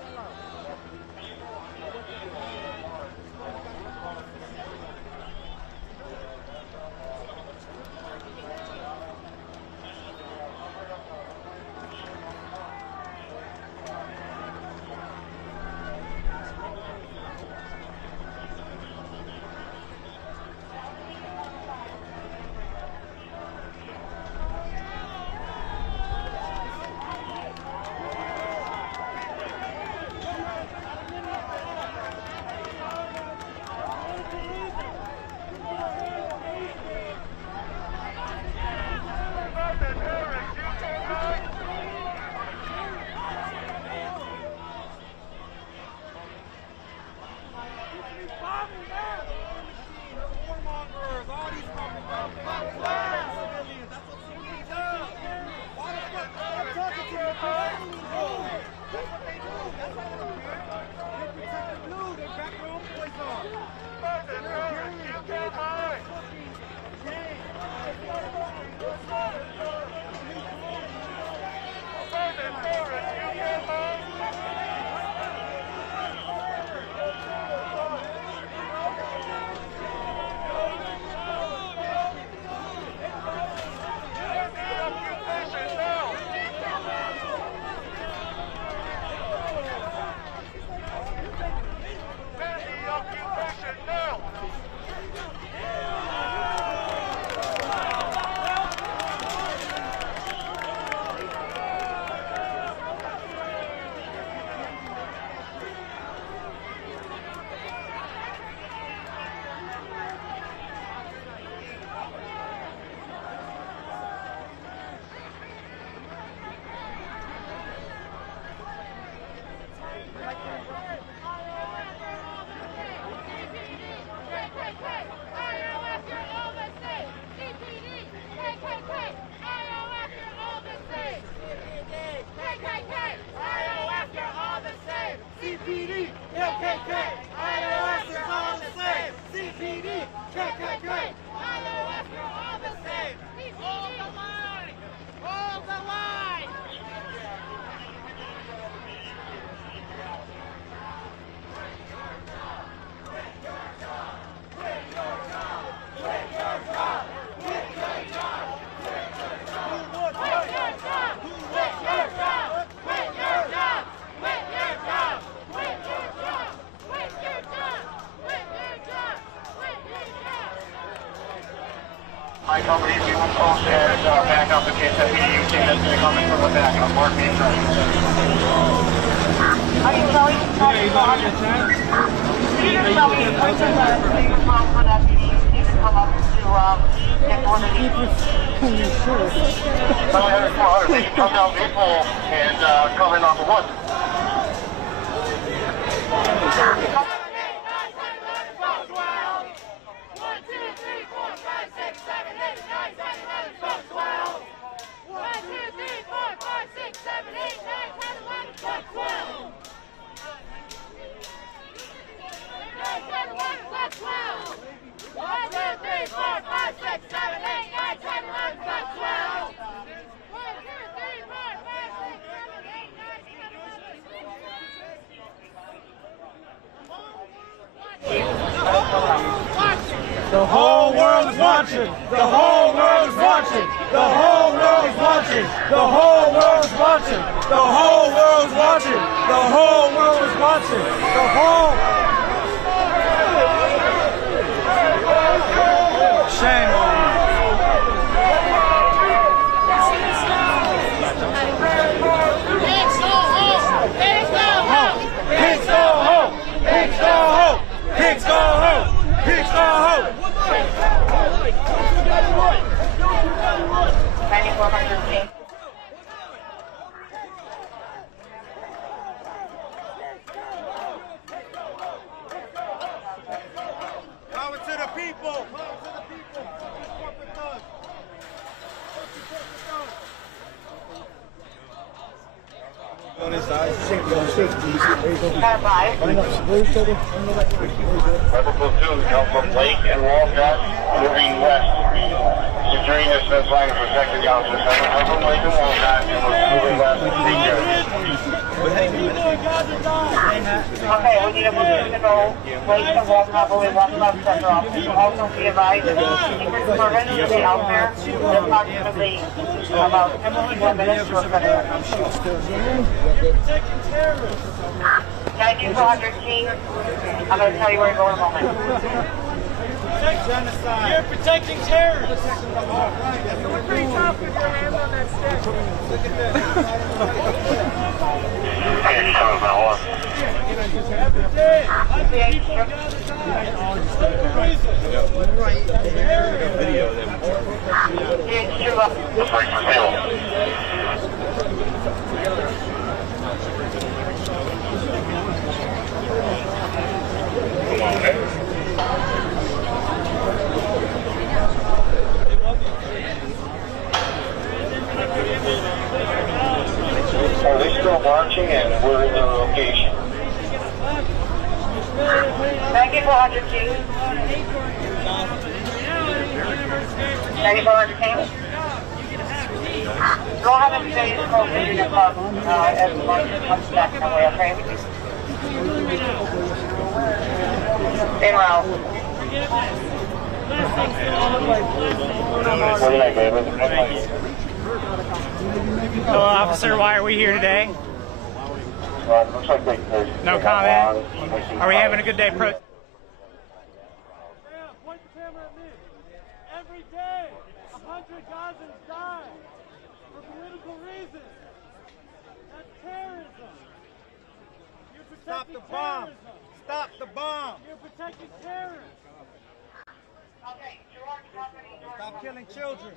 CPD, LKK, IRS are all the same. CPD, KKK, IRS are all the same. Hold the line! Hold the line! My company, we will post as backup in case that we use that's going to come in from the backup. Mark me right. Are you telling us that you're telling us for that meeting to come up to get more than you? 400, they can come down Maple and come in off of one. The whole world is watching. The whole world is watching. The whole world is watching. The whole world is watching. The whole world is watching. The whole world is watching. The whole. Shame on you. Pigs go home. Pigs go home. Pigs go home. Pigs go home. Pigs go home. Pigs go home. 9400. Power to the people. Power to the people. Corporate thugs. Rebel platoon come from Lake and Walcott, moving west. Securing this fence line and protecting the officers. Come from Lake and Walcott and we're moving west. Take care. Okay, we need a platoon to go wait and walk probably one left center office. Also be advised that Secret Service will be out there approximately about 10 minutes to a center. 9400 King. I'm going to tell you where to go in a moment. You're protecting terrorists. You were pretty tough with your hand on that stick. Look at that. Every day, people gather Are they still marching and where is their location? 9400 King. 9400 King. Go ahead and stay close to the club as the lunch comes back that way, okay? En route. Hello, officer. Why are we here today? Looks like no comment. Are we having a good day? Point the camera at me. Every day, 100 Gazans die for political reasons. That's terrorism. You're protecting terrorism. Stop the bomb. You're protecting terrorists. Stop killing children.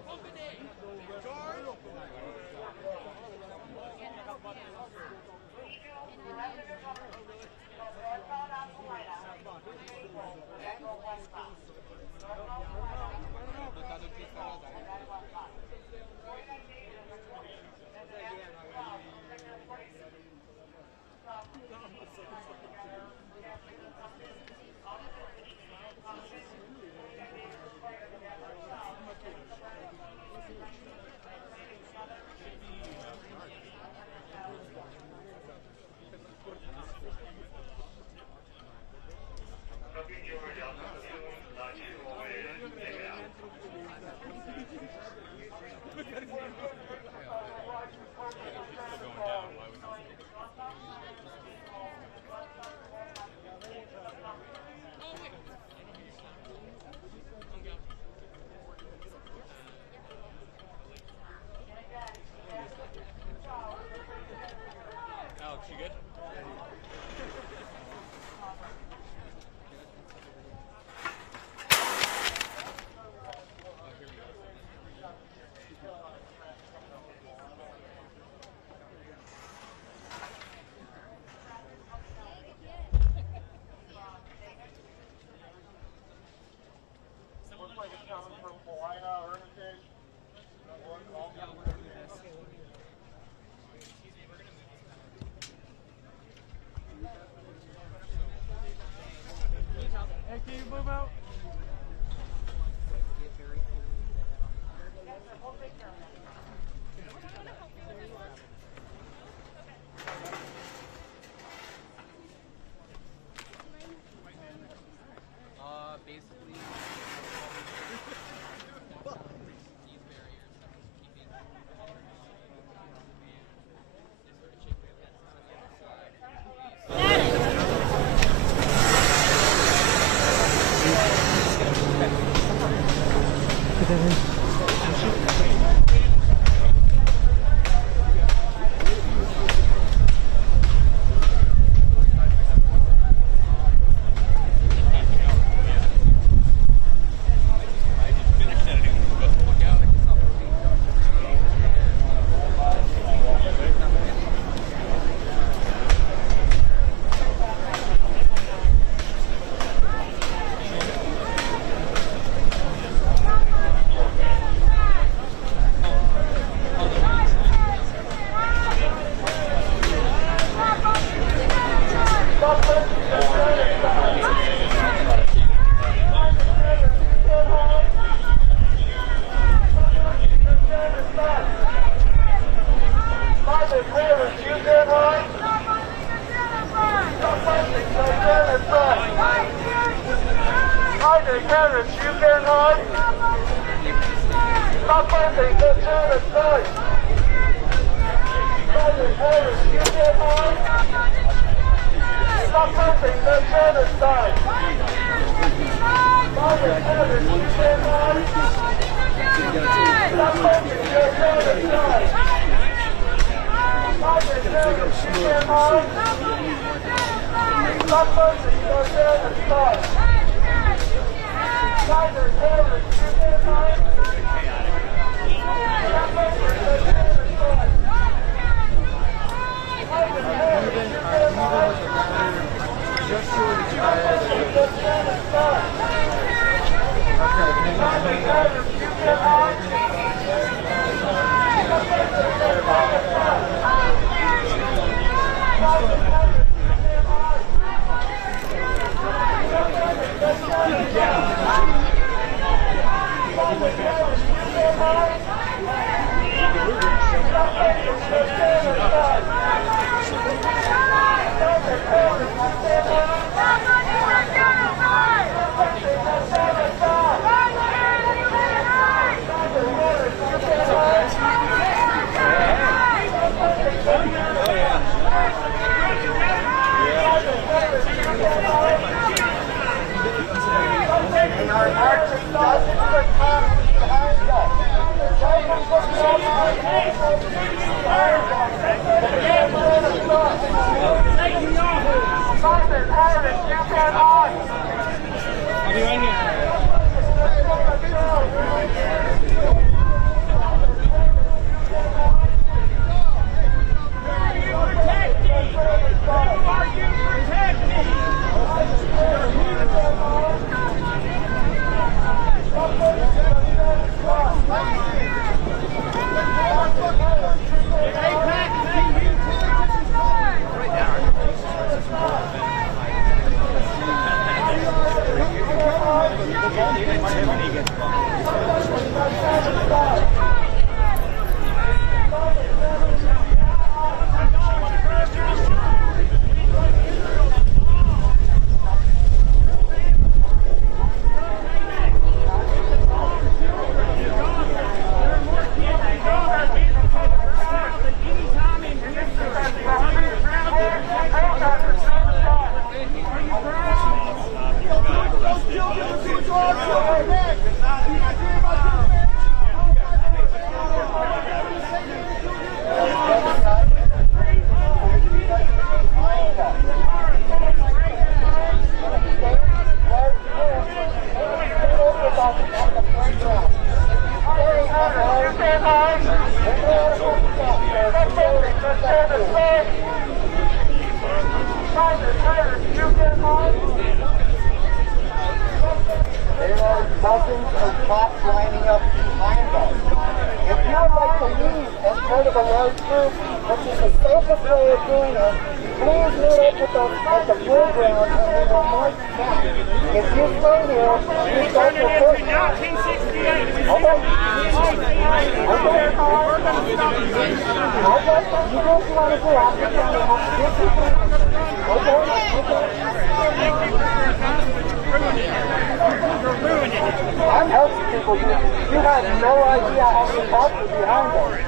I'm helping people. You have no idea how many cops are behind us.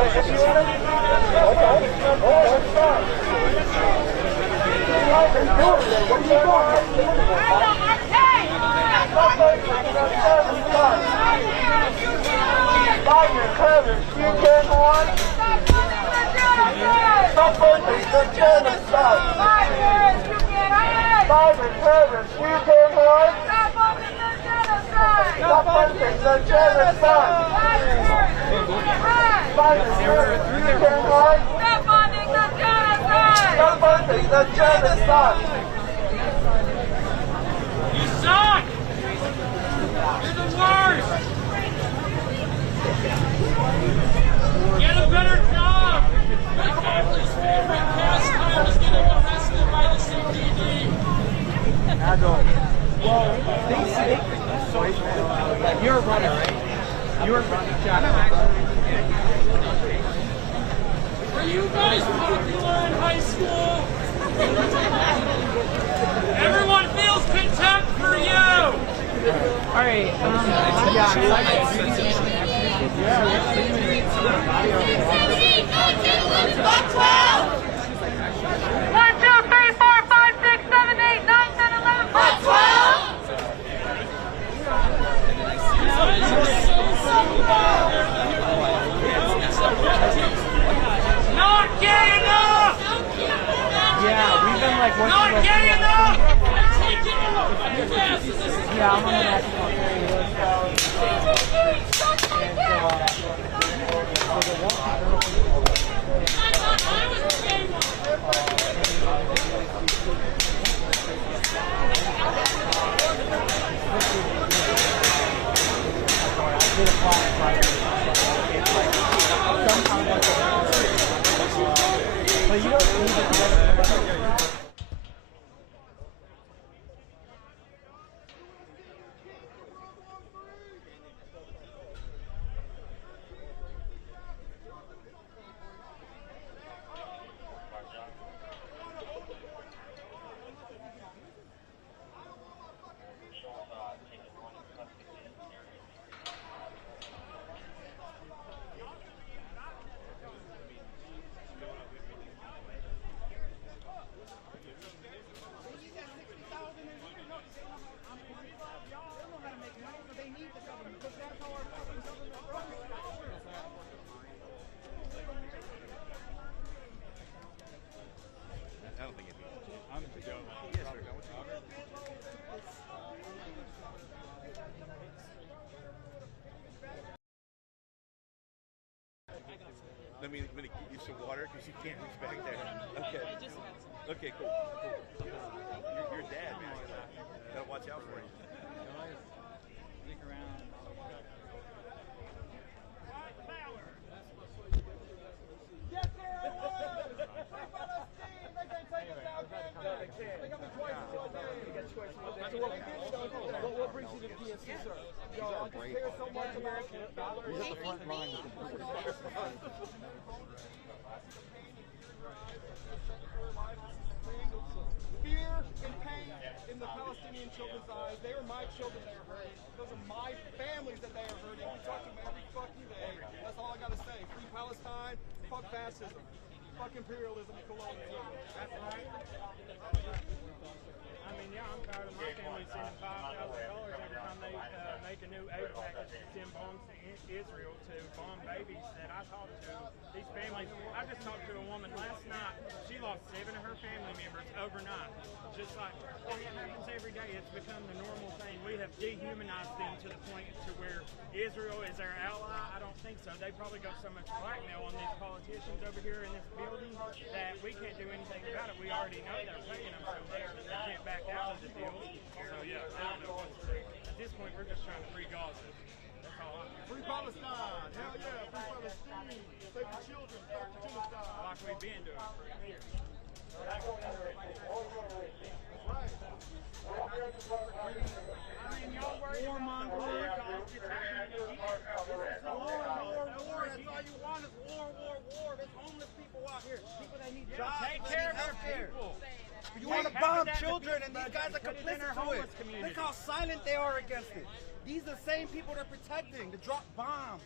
Okay, that's fine. What are you doing? boys! Stop funding the genocide! Migrants, you can't hide! Migrant terrorists, you can't hide! Stop funding the genocide! Stop funding the genocide! Migrants, you can't hide! Migrant terrorists, you can't hide! Stop funding the genocide! Stop funding the genocide! You suck! You're the worst! Get a better job! My family's favorite pastime is getting arrested by the CPD. Well, you're a runner, right? You're a runner, John. Were you guys popular in high school? Everyone feels contempt for you! Alright, Not gay enough! Yeah, we've been like working Not with gay enough! Take it off! Yes, yeah, I'm on the national but you don't need to Let me get you some water because you can't reach back there. Okay. Okay, cool. You're dad, man. Gotta watch out for you. stick around. Yes, sir, I won! Free Palestine! They can't take us out, man! No, they can't. They got me twice in one day. They got twice in one day. So what brings you to PSC, sir? Yo, I just care so much about you. He's at the front line. Fear and pain in the Palestinian children's eyes. They are my children that are hurting. Those are my families that they are hurting. We talk to them every fucking day. That's all I gotta say. Free Palestine, fuck fascism, fuck imperialism and colonialism. That's right. I mean, yeah, I'm tired of my family sending $5,000 every time they make a new aid package to send bombs to Israel to bomb babies that I talk to. These families, I just talked to a woman last night. She lost 7 of her family members overnight. Just like, it happens every day. It's become the normal thing. We have dehumanized them to the point to where Israel is our ally. I don't think so. They probably got so much blackmail on these politicians over here in this building that we can't do anything about it. We already know they're paying them so much that they can't back out of the deal. So yeah, I don't know what to do. At this point, we're just trying to free Gaza. That's all I know. Free Palestine! Hell yeah, free Palestine! Save the children, stop the genocide! Like we've been doing for years. I mean, y'all worry about the Holocaust. It's happening again. War, that's all you want is war. There's homeless people out here. People that need jobs. Take care of our people. You want to bomb children, and these guys are complicit to it. Look how silent they are against it. These are the same people they're protecting to drop bombs.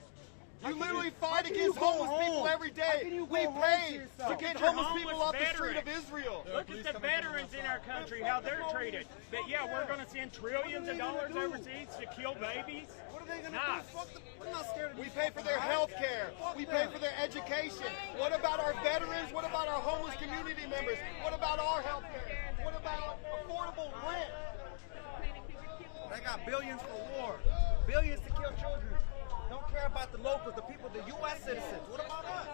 You literally fight against homeless people every day. We pay to get homeless people off the street of Israel. Look at the veterans in our country, how they're treated. But yeah, we're going to send trillions of dollars overseas to kill babies. What are they going to do? We're not scared. We pay for their health care. We pay for their education. What about our veterans? What about our homeless community members? What about our health care? What about affordable rent? They got billions for war, billions to kill children. Don't care about the locals, the people, the U.S. citizens. What about us?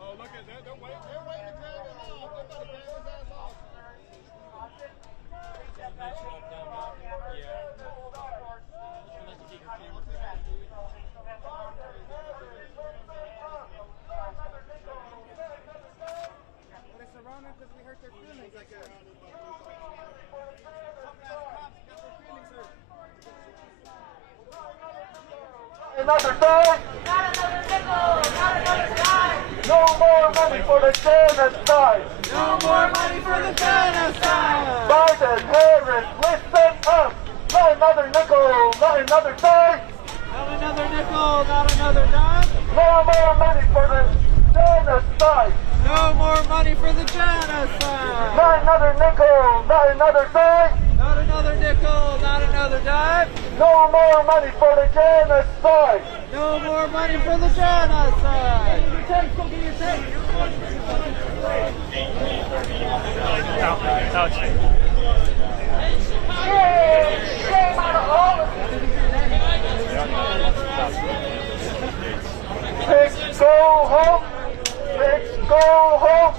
Oh, look at that. They're waiting to tear him off. They're about to tear his ass off. They surround them because we hurt their feelings, I guess. Another day. Not another nickel. Not another dime. No more money for the genocide. No more money for the genocide. Biden, Harris, listen up. Not another nickel. Not another dime. Not another nickel. Not another dime. No more money for the genocide. No more money for the genocide. Not another nickel. Not another dime. Not another nickel. Not another dime. No more money for the genocide. No more money for the genocide. Get your tank. Go get your tank. Shame on all of you. Pigs go home. Pigs go home.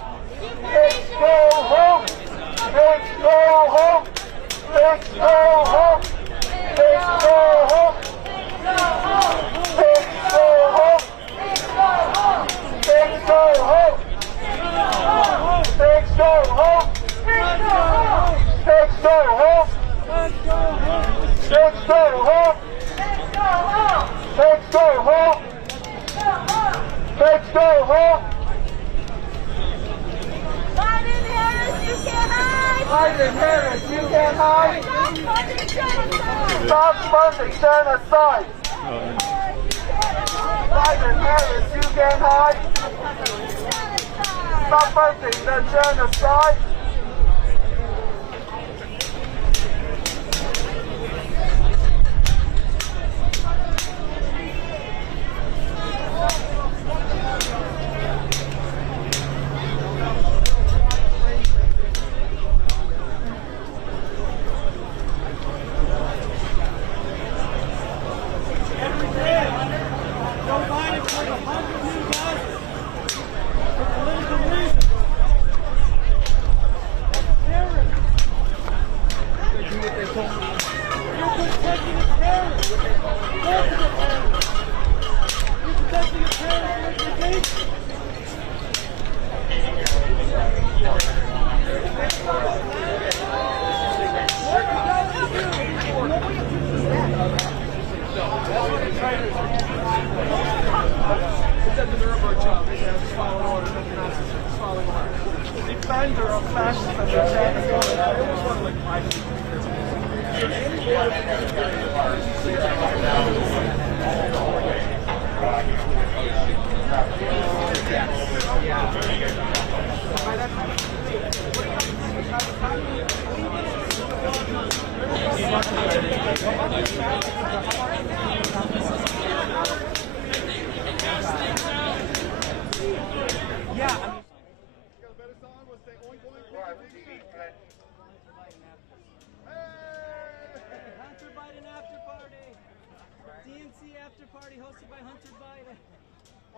Pigs go home. Pigs go home. Pigs go home. Pigs go home. Pigs go home. Pigs go home. Pigs go home. Pigs go home. Pigs go home. Pigs go home. Pigs go home. Pigs go home. Biden, Harris, you can't hide. Biden, Harris, you can't hide. Stop funding genocide. Biden, Harris, you can't hide. Stop funding the genocide. Defender of fascism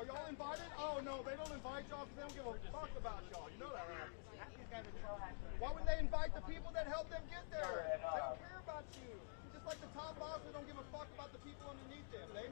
Are y'all invited? Oh no, they don't invite y'all because they don't give a fuck about y'all. You know that, right? Why would they invite the people that helped them get there? They don't care about you. Just like the top boss, they don't give a fuck about the people underneath them. They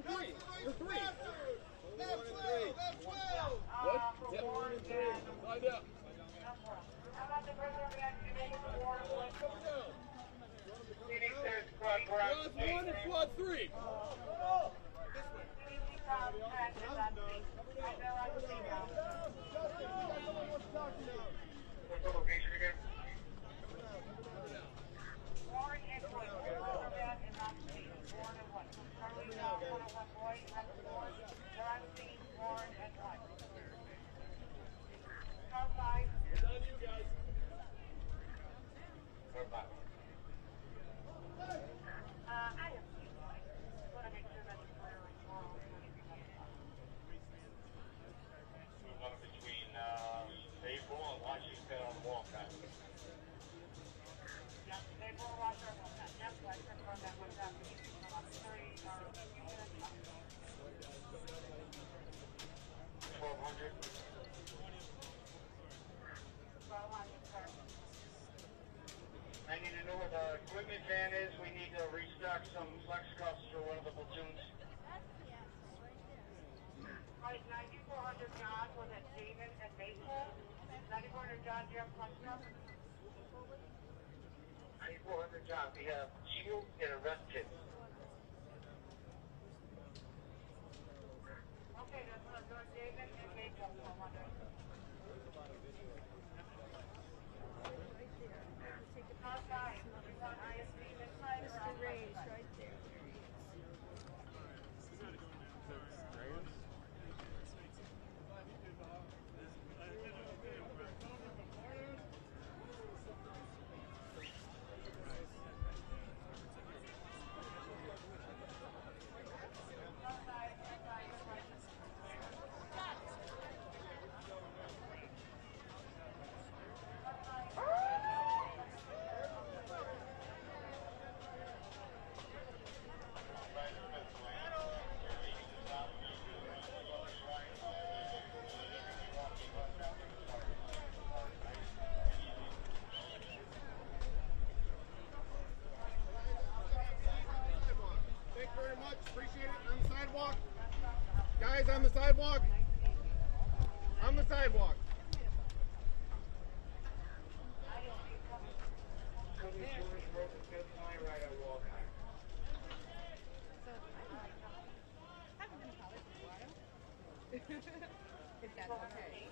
and 3. Or 3. Left 12. Left 12. What? Yep, 1 and 3. Line up. Squad 1 and squad 3. I need to know where the equipment van is. We need to restock some flex cuffs for one of the platoons. Right, 9400 John was at David and Maple. 9400 John, do you have flex cuffs? 9400 John, we have shield and a rest kit. Okay, that's what I'm doing. David and Maple, 400. Mr. Ray's right there. Guys, on the sidewalk. On the sidewalk. If that's okay.